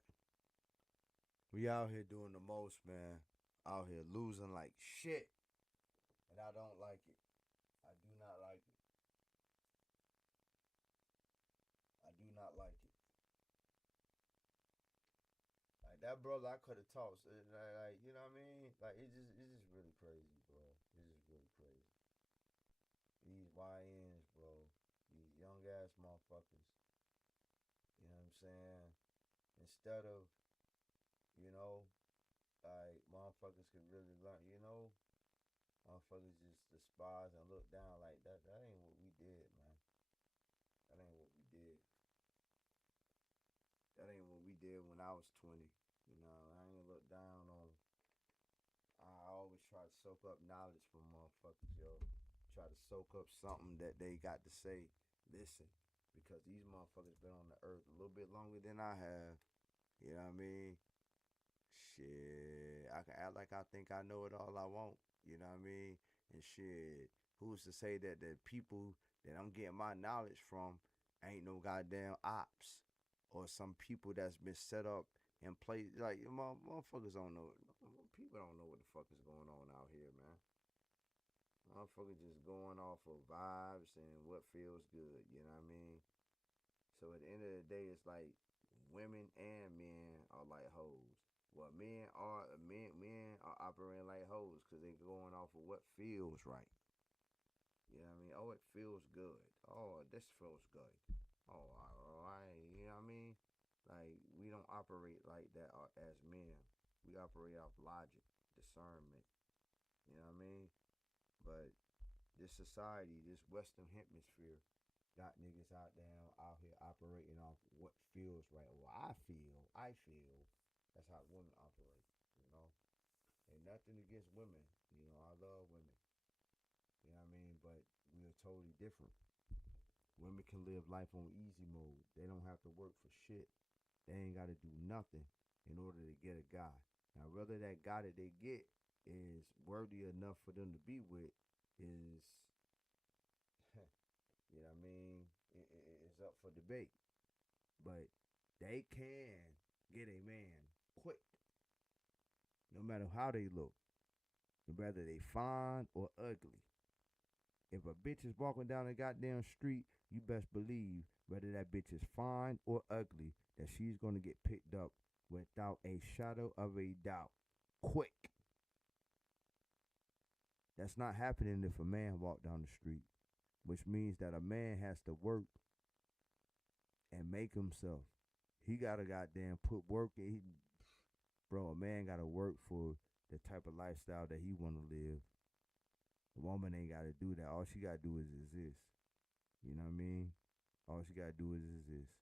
We out here doing the most, man. Out here losing like shit. And I don't like it. I do not like it. I do not like it. Like that brother, I could have talked. Like, you know what I mean? Like it's just really crazy, bro. It's just really crazy. These YNs, bro. These young ass motherfuckers. You know what I'm saying? Instead of, you know, like motherfuckers could really learn, you know, motherfuckers just despise and look down like that. That ain't what we did, man. That ain't what we did. That ain't what we did when I was 20. You know, I ain't look down on. I always try to soak up knowledge from motherfuckers, yo. Try to soak up something that they got to say. Listen, because these motherfuckers been on the earth a little bit longer than I have. You know what I mean? Shit, I can act like I think I know it all I want. You know what I mean? And shit, who's to say that the people that I'm getting my knowledge from ain't no goddamn ops or some people that's been set up and play like motherfuckers don't know. People don't know what the fuck is going on out here, man. Motherfuckers just going off of vibes and what feels good. You know what I mean? So at the end of the day, it's like women and men are like hoes. Well, men are operating like hoes because they going off of what feels right. You know what I mean? Oh, it feels good. Oh, this feels good. Oh, you know what I mean? Like, we don't operate like that as men. We operate off logic, discernment. You know what I mean? But this society, this Western hemisphere, got niggas out here operating off what feels right. Well, I feel. That's how women operate, you know. Ain't nothing against women. You know, I love women. You know what I mean? But we are totally different. Women can live life on easy mode. They don't have to work for shit. They ain't got to do nothing in order to get a guy. Now, whether that guy that they get is worthy enough for them to be with is, you know what I mean, it's up for debate. But they can get a man quick, no matter how they look, whether they fine or ugly. If a bitch is walking down the goddamn street, you best believe whether that bitch is fine or ugly, that she's gonna get picked up without a shadow of a doubt. Quick. That's not happening if a man walk down the street, which means that a man has to work and make himself. He gotta goddamn put work in. Bro, a man gotta work for the type of lifestyle that he wanna live. The woman ain't gotta do that. All she gotta do is exist. You know what I mean? All she gotta do is exist.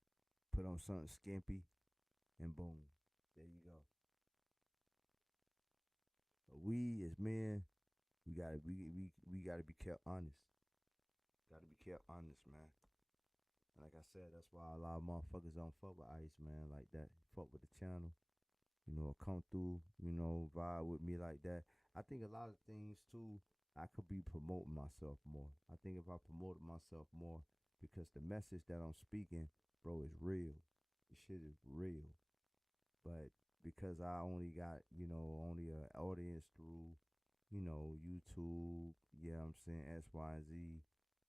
Put on something skimpy, and boom, there you go. But we as men, we gotta be kept honest. Gotta be kept honest, man. And like I said, that's why a lot of motherfuckers don't fuck with Ice, man, like that. Fuck with the channel. You know, come through, you know, vibe with me like that. I think a lot of things too, I could be promoting myself more. I think if I promoted myself more, because the message that I'm speaking, bro, is real. The shit is real. But because I only got, you know, only an audience through, you know, YouTube, yeah, I'm saying X, Y, and Z.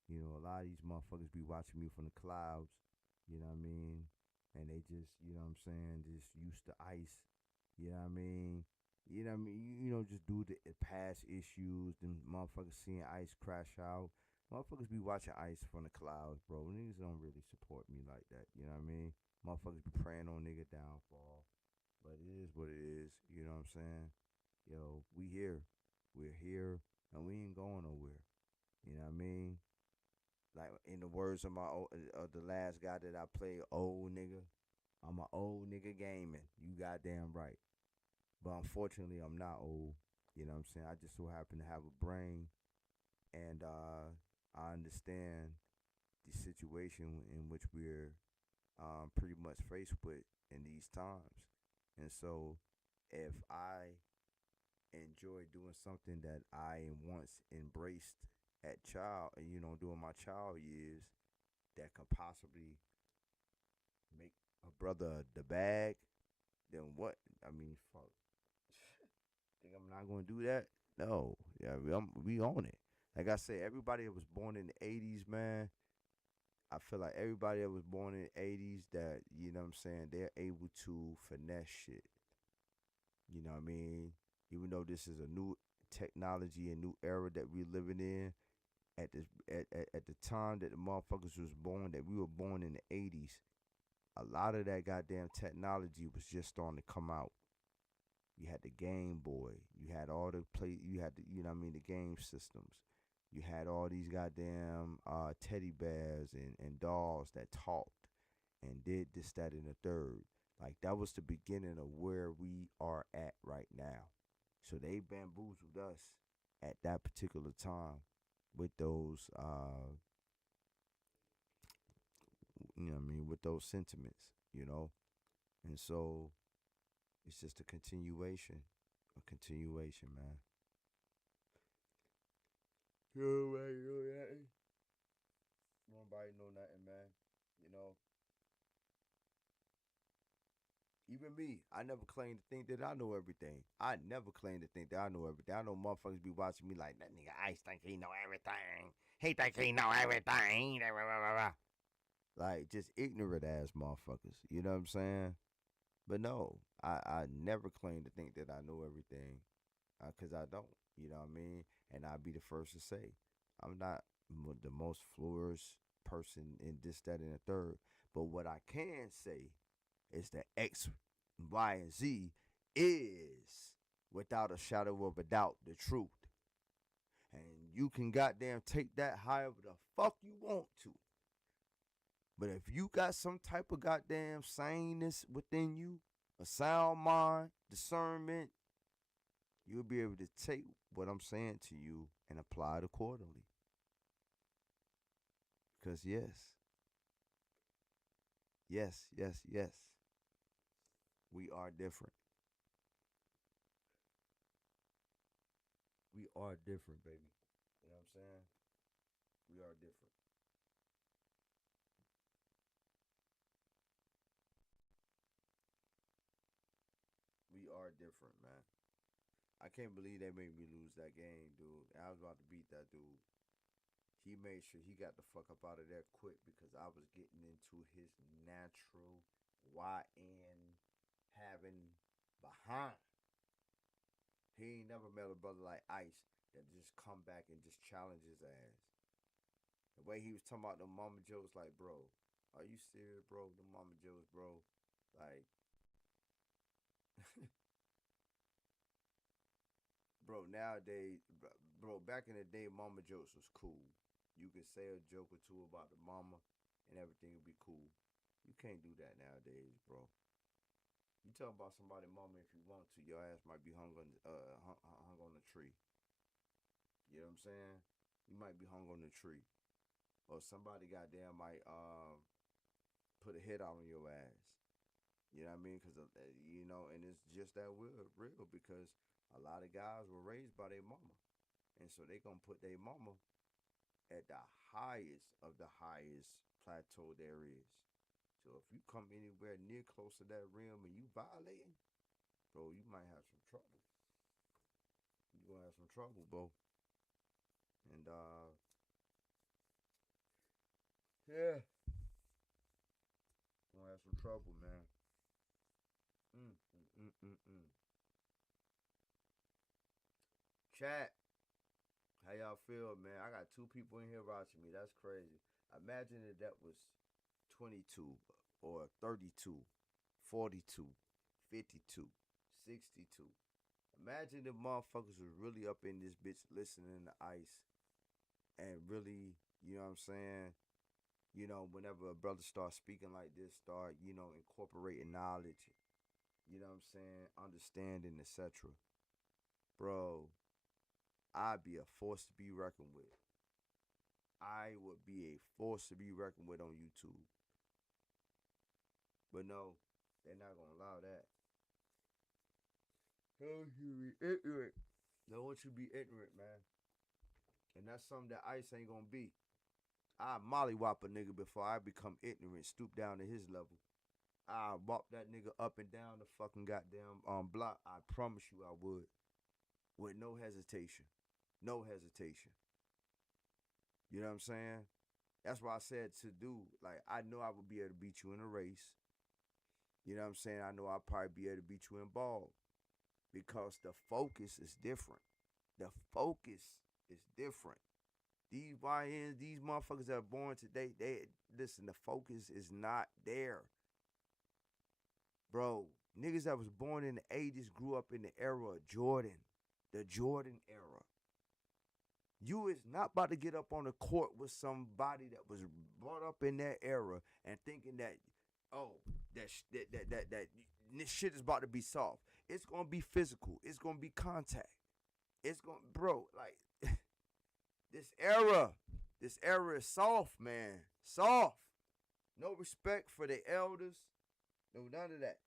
You know, a lot of these motherfuckers be watching me from the clouds, you know what I mean? And they just, you know what I'm saying, just used to Ice, you know what I mean? You know what I mean? You know, just do the past issues, then motherfuckers seeing Ice crash out. Motherfuckers be watching Ice from the clouds, bro. Niggas don't really support me like that, you know what I mean? Motherfuckers be praying on nigga downfall. But it is what it is, you know what I'm saying? Yo, we here. We're here, and we ain't going nowhere. You know what I mean? Like, in the words of the last guy that I played, old nigga, I'm an old nigga gaming. You goddamn right. But unfortunately, I'm not old. You know what I'm saying? I just so happen to have a brain, and I understand the situation in which we're pretty much faced with in these times. And so, if I enjoy doing something that I once embraced at child, you know, during my child years, that could possibly make a brother the bag, then what? I mean, fuck. Think I'm not gonna do that? No. Yeah, we own it. Like I said, everybody that was born in the 80s, man, I feel like everybody that was born in the 80s that, you know what I'm saying, they're able to finesse shit. You know what I mean? Even though this is a new technology and new era that we're living in, at the time that the motherfuckers was born, that we were born in the 80s, a lot of that goddamn technology was just starting to come out. You had the Game Boy. You had all the you had the, you know what I mean, the game systems. You had all these goddamn teddy bears and dolls that talked and did this, that, and the third. Like, that was the beginning of where we are at right now. So they bamboozled us at that particular time with those, you know what I mean, with those sentiments, you know? And so it's just a continuation, man. Nobody know nothing. Nobody know nothing, man. You know, even me, I never claimed to think that I know everything. I never claimed to think that I know everything. I know motherfuckers be watching me like, that nigga Ice think he know everything. He think he know everything. Like, just ignorant ass motherfuckers. You know what I'm saying? But no, I never claim to think that I know everything. Because I don't. You know what I mean? And I'll be the first to say, I'm not the most flourished person in this, that, and the third. But what I can say is that X, Y, and Z is, without a shadow of a doubt, the truth. And you can goddamn take that however the fuck you want to. But if you got some type of goddamn saneness within you, a sound mind, discernment, you'll be able to take what I'm saying to you and apply it accordingly. Because yes, we are different. We are different, baby. You know what I'm saying? We are different. We are different, man. I can't believe they made me lose that game, dude. I was about to beat that dude. He made sure he got the fuck up out of there quick because I was getting into his natural YN having behind. He ain't never met a brother like Ice that just come back and just challenge his ass. The way he was talking about the Mama Joes, like, bro, are you serious, bro? The Mama Joes, bro. Like, bro, nowadays, bro, back in the day, Mama Jokes was cool. You could say a joke or two about the mama and everything would be cool. You can't do that nowadays, bro. You talk about somebody's mama if you want to, your ass might be hung on the tree. You know what I'm saying? You might be hung on the tree. Or somebody goddamn might put a hit out on your ass. You know what I mean? Because, you know, and it's just that real because a lot of guys were raised by their mama. And so they going to put their mama at the highest of the highest plateau there is. So if you come anywhere near close to that rim and you violating, bro, you might have some trouble. You're going to have some trouble, bro. And, yeah. You're going to have some trouble, man. Chat. How y'all feel, man? I got 2 people in here watching me. That's crazy. Imagine if that was 22 or 32, 42, 52, 62. Imagine if motherfuckers was really up in this bitch listening to Ice and really, you know what I'm saying? You know, whenever a brother starts speaking like this, start, you know, incorporating knowledge, you know what I'm saying, understanding, etc. Bro, I'd be a force to be reckoned with. I would be a force to be reckoned with on YouTube. But no, they're not going to allow that. Don't you be ignorant. Don't want you to be ignorant, man. And that's something that Ice ain't going to be. I mollywop a nigga before I become ignorant, stoop down to his level. I walk that nigga up and down the fucking goddamn block. I promise you I would. With no hesitation. No hesitation. You know what I'm saying? That's why I said to do. Like, I know I would be able to beat you in a race. You know what I'm saying? I know I'll probably be able to beat you in ball. Because the focus is different. The focus is different. These YNs, these motherfuckers that are born today, listen, the focus is not there. Bro, niggas that was born in the 80s grew up in the era of Jordan. The Jordan era. You is not about to get up on the court with somebody that was brought up in that era and thinking that, oh, that this shit is about to be soft. It's gonna be physical. It's gonna be contact. It's gonna, bro, like this era is soft, man. Soft. No respect for the elders. No, none of that.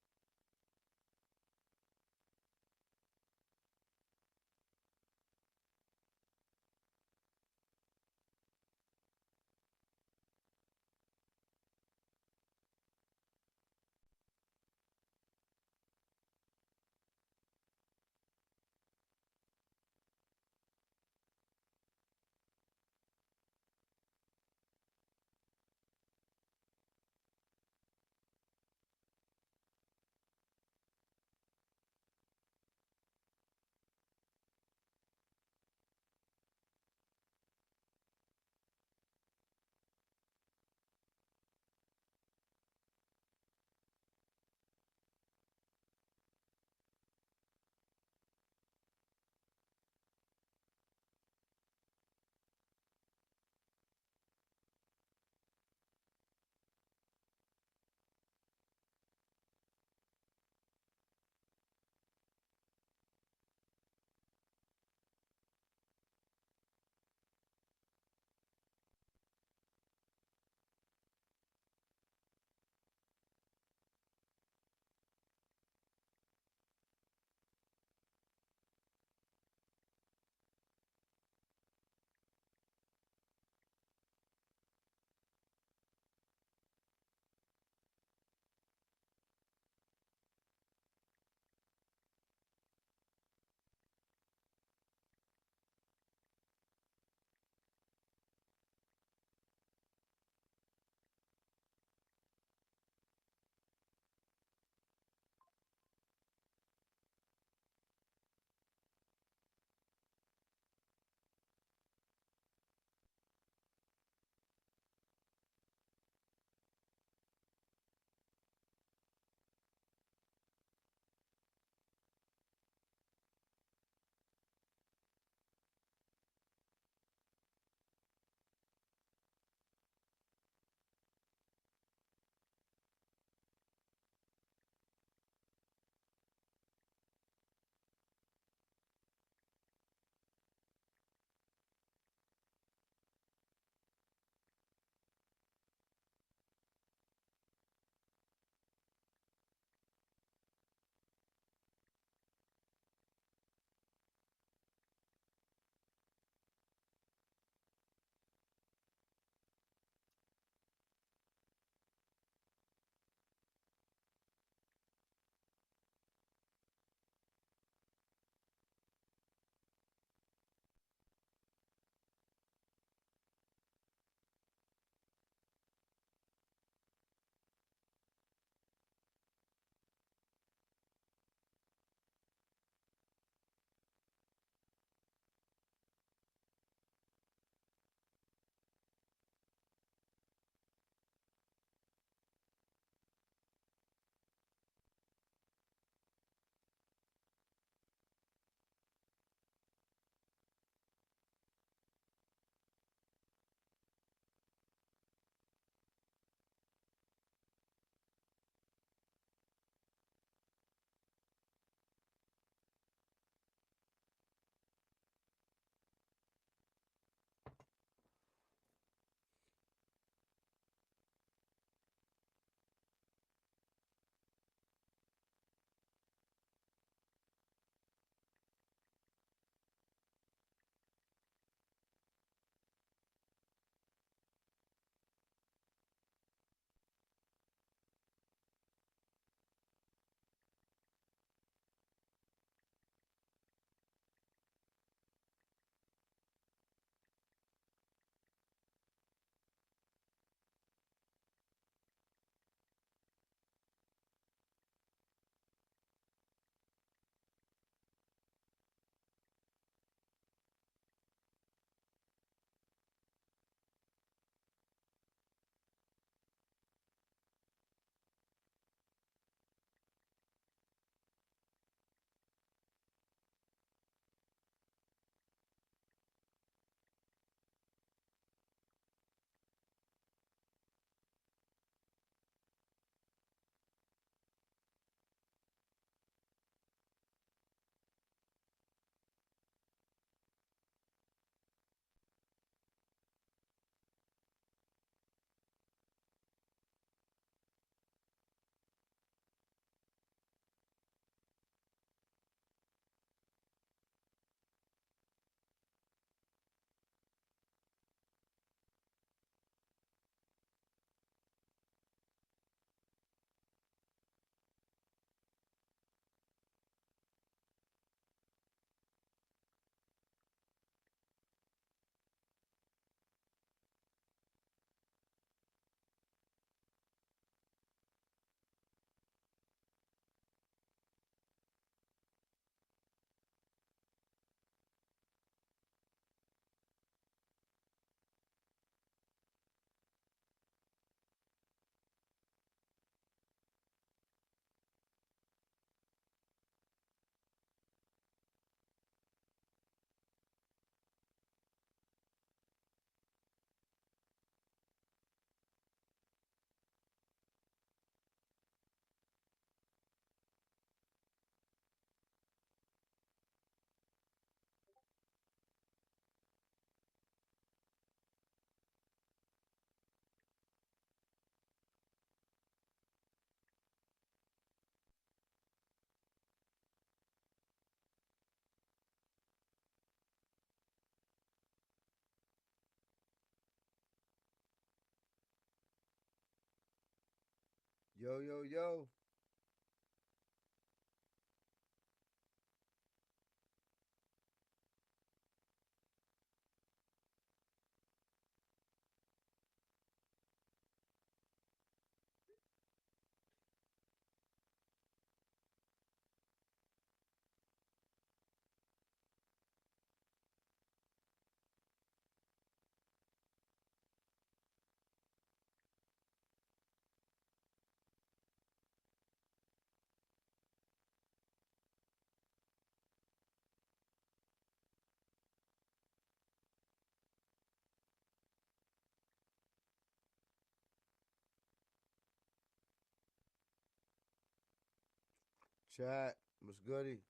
Yo, yo, yo. Chat, what's goody?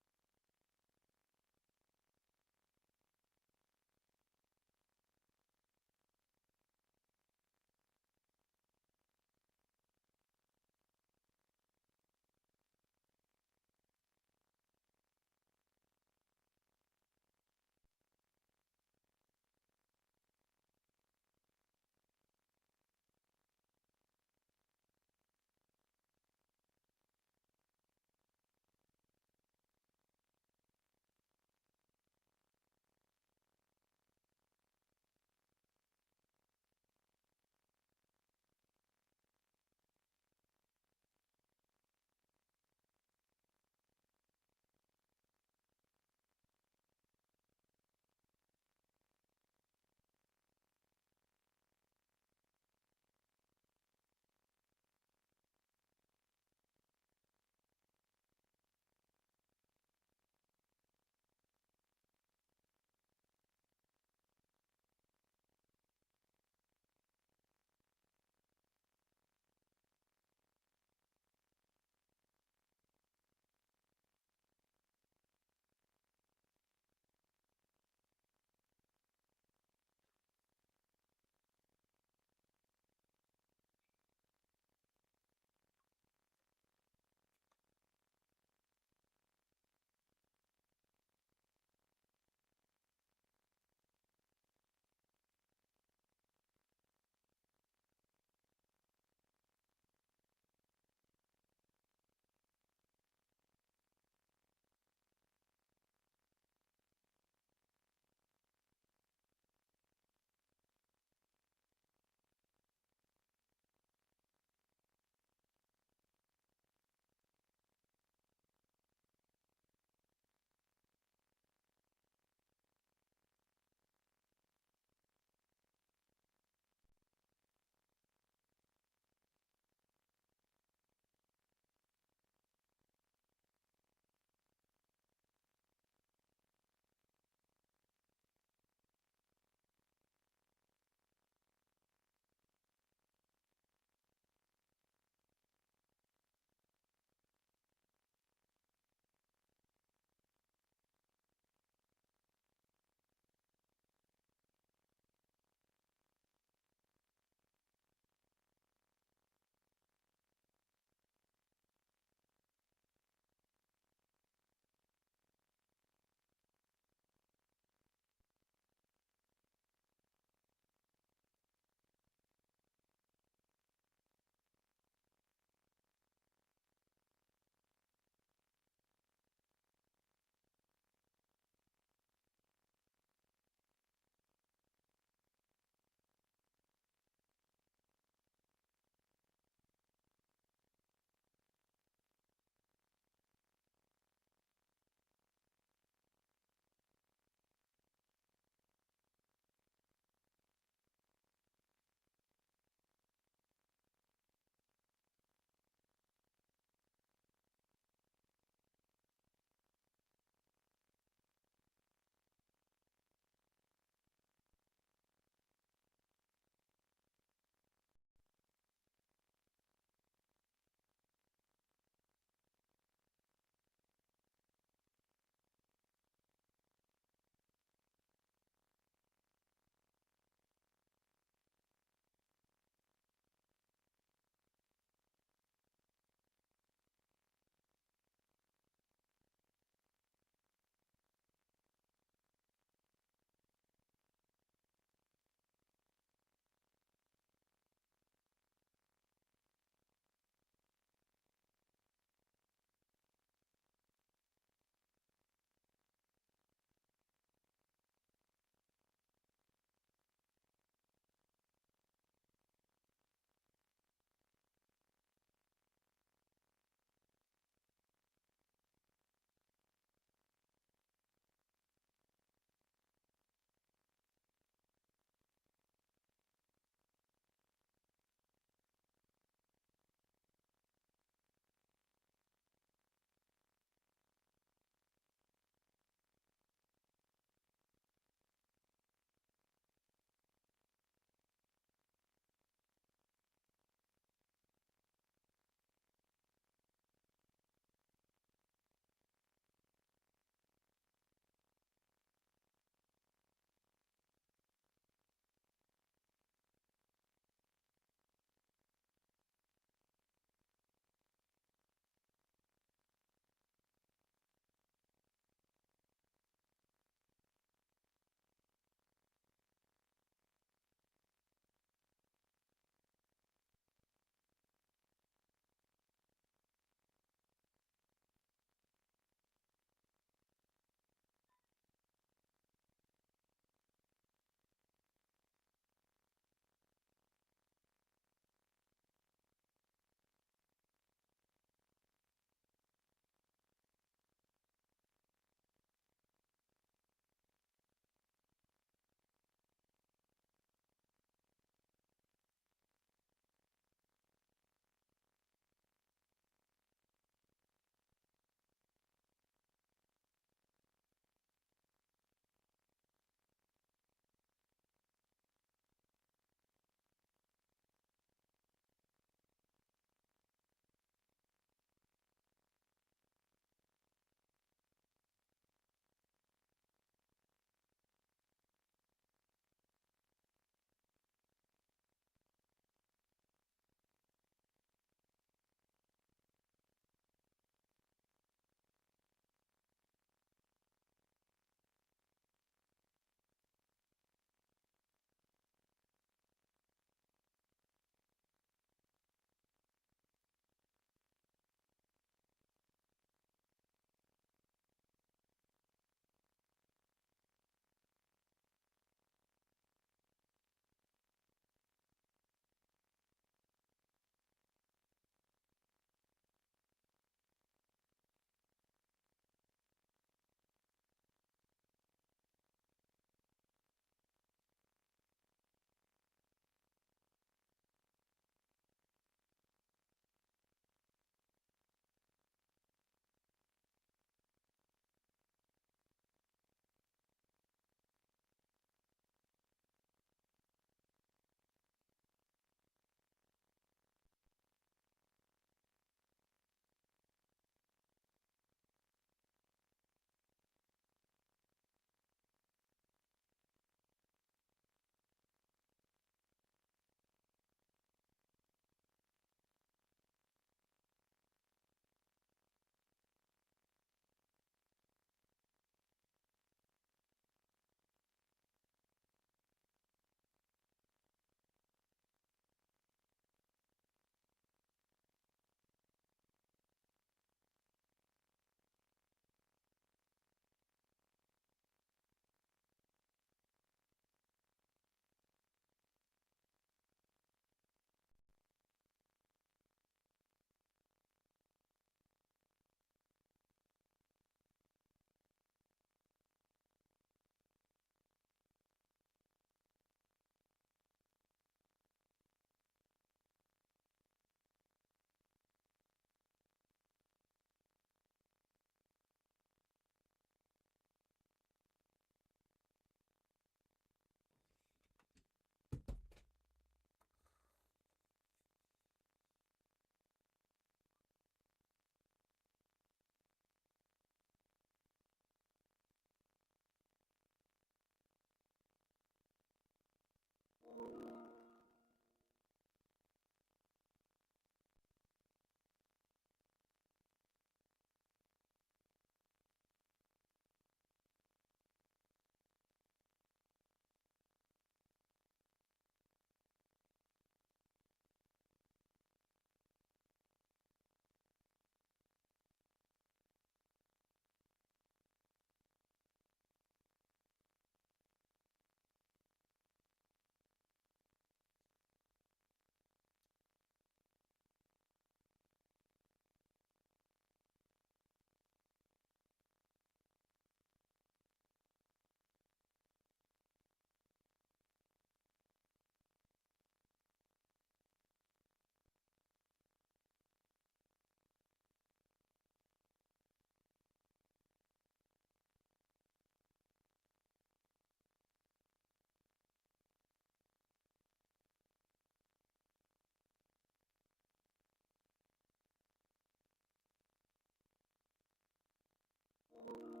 Game.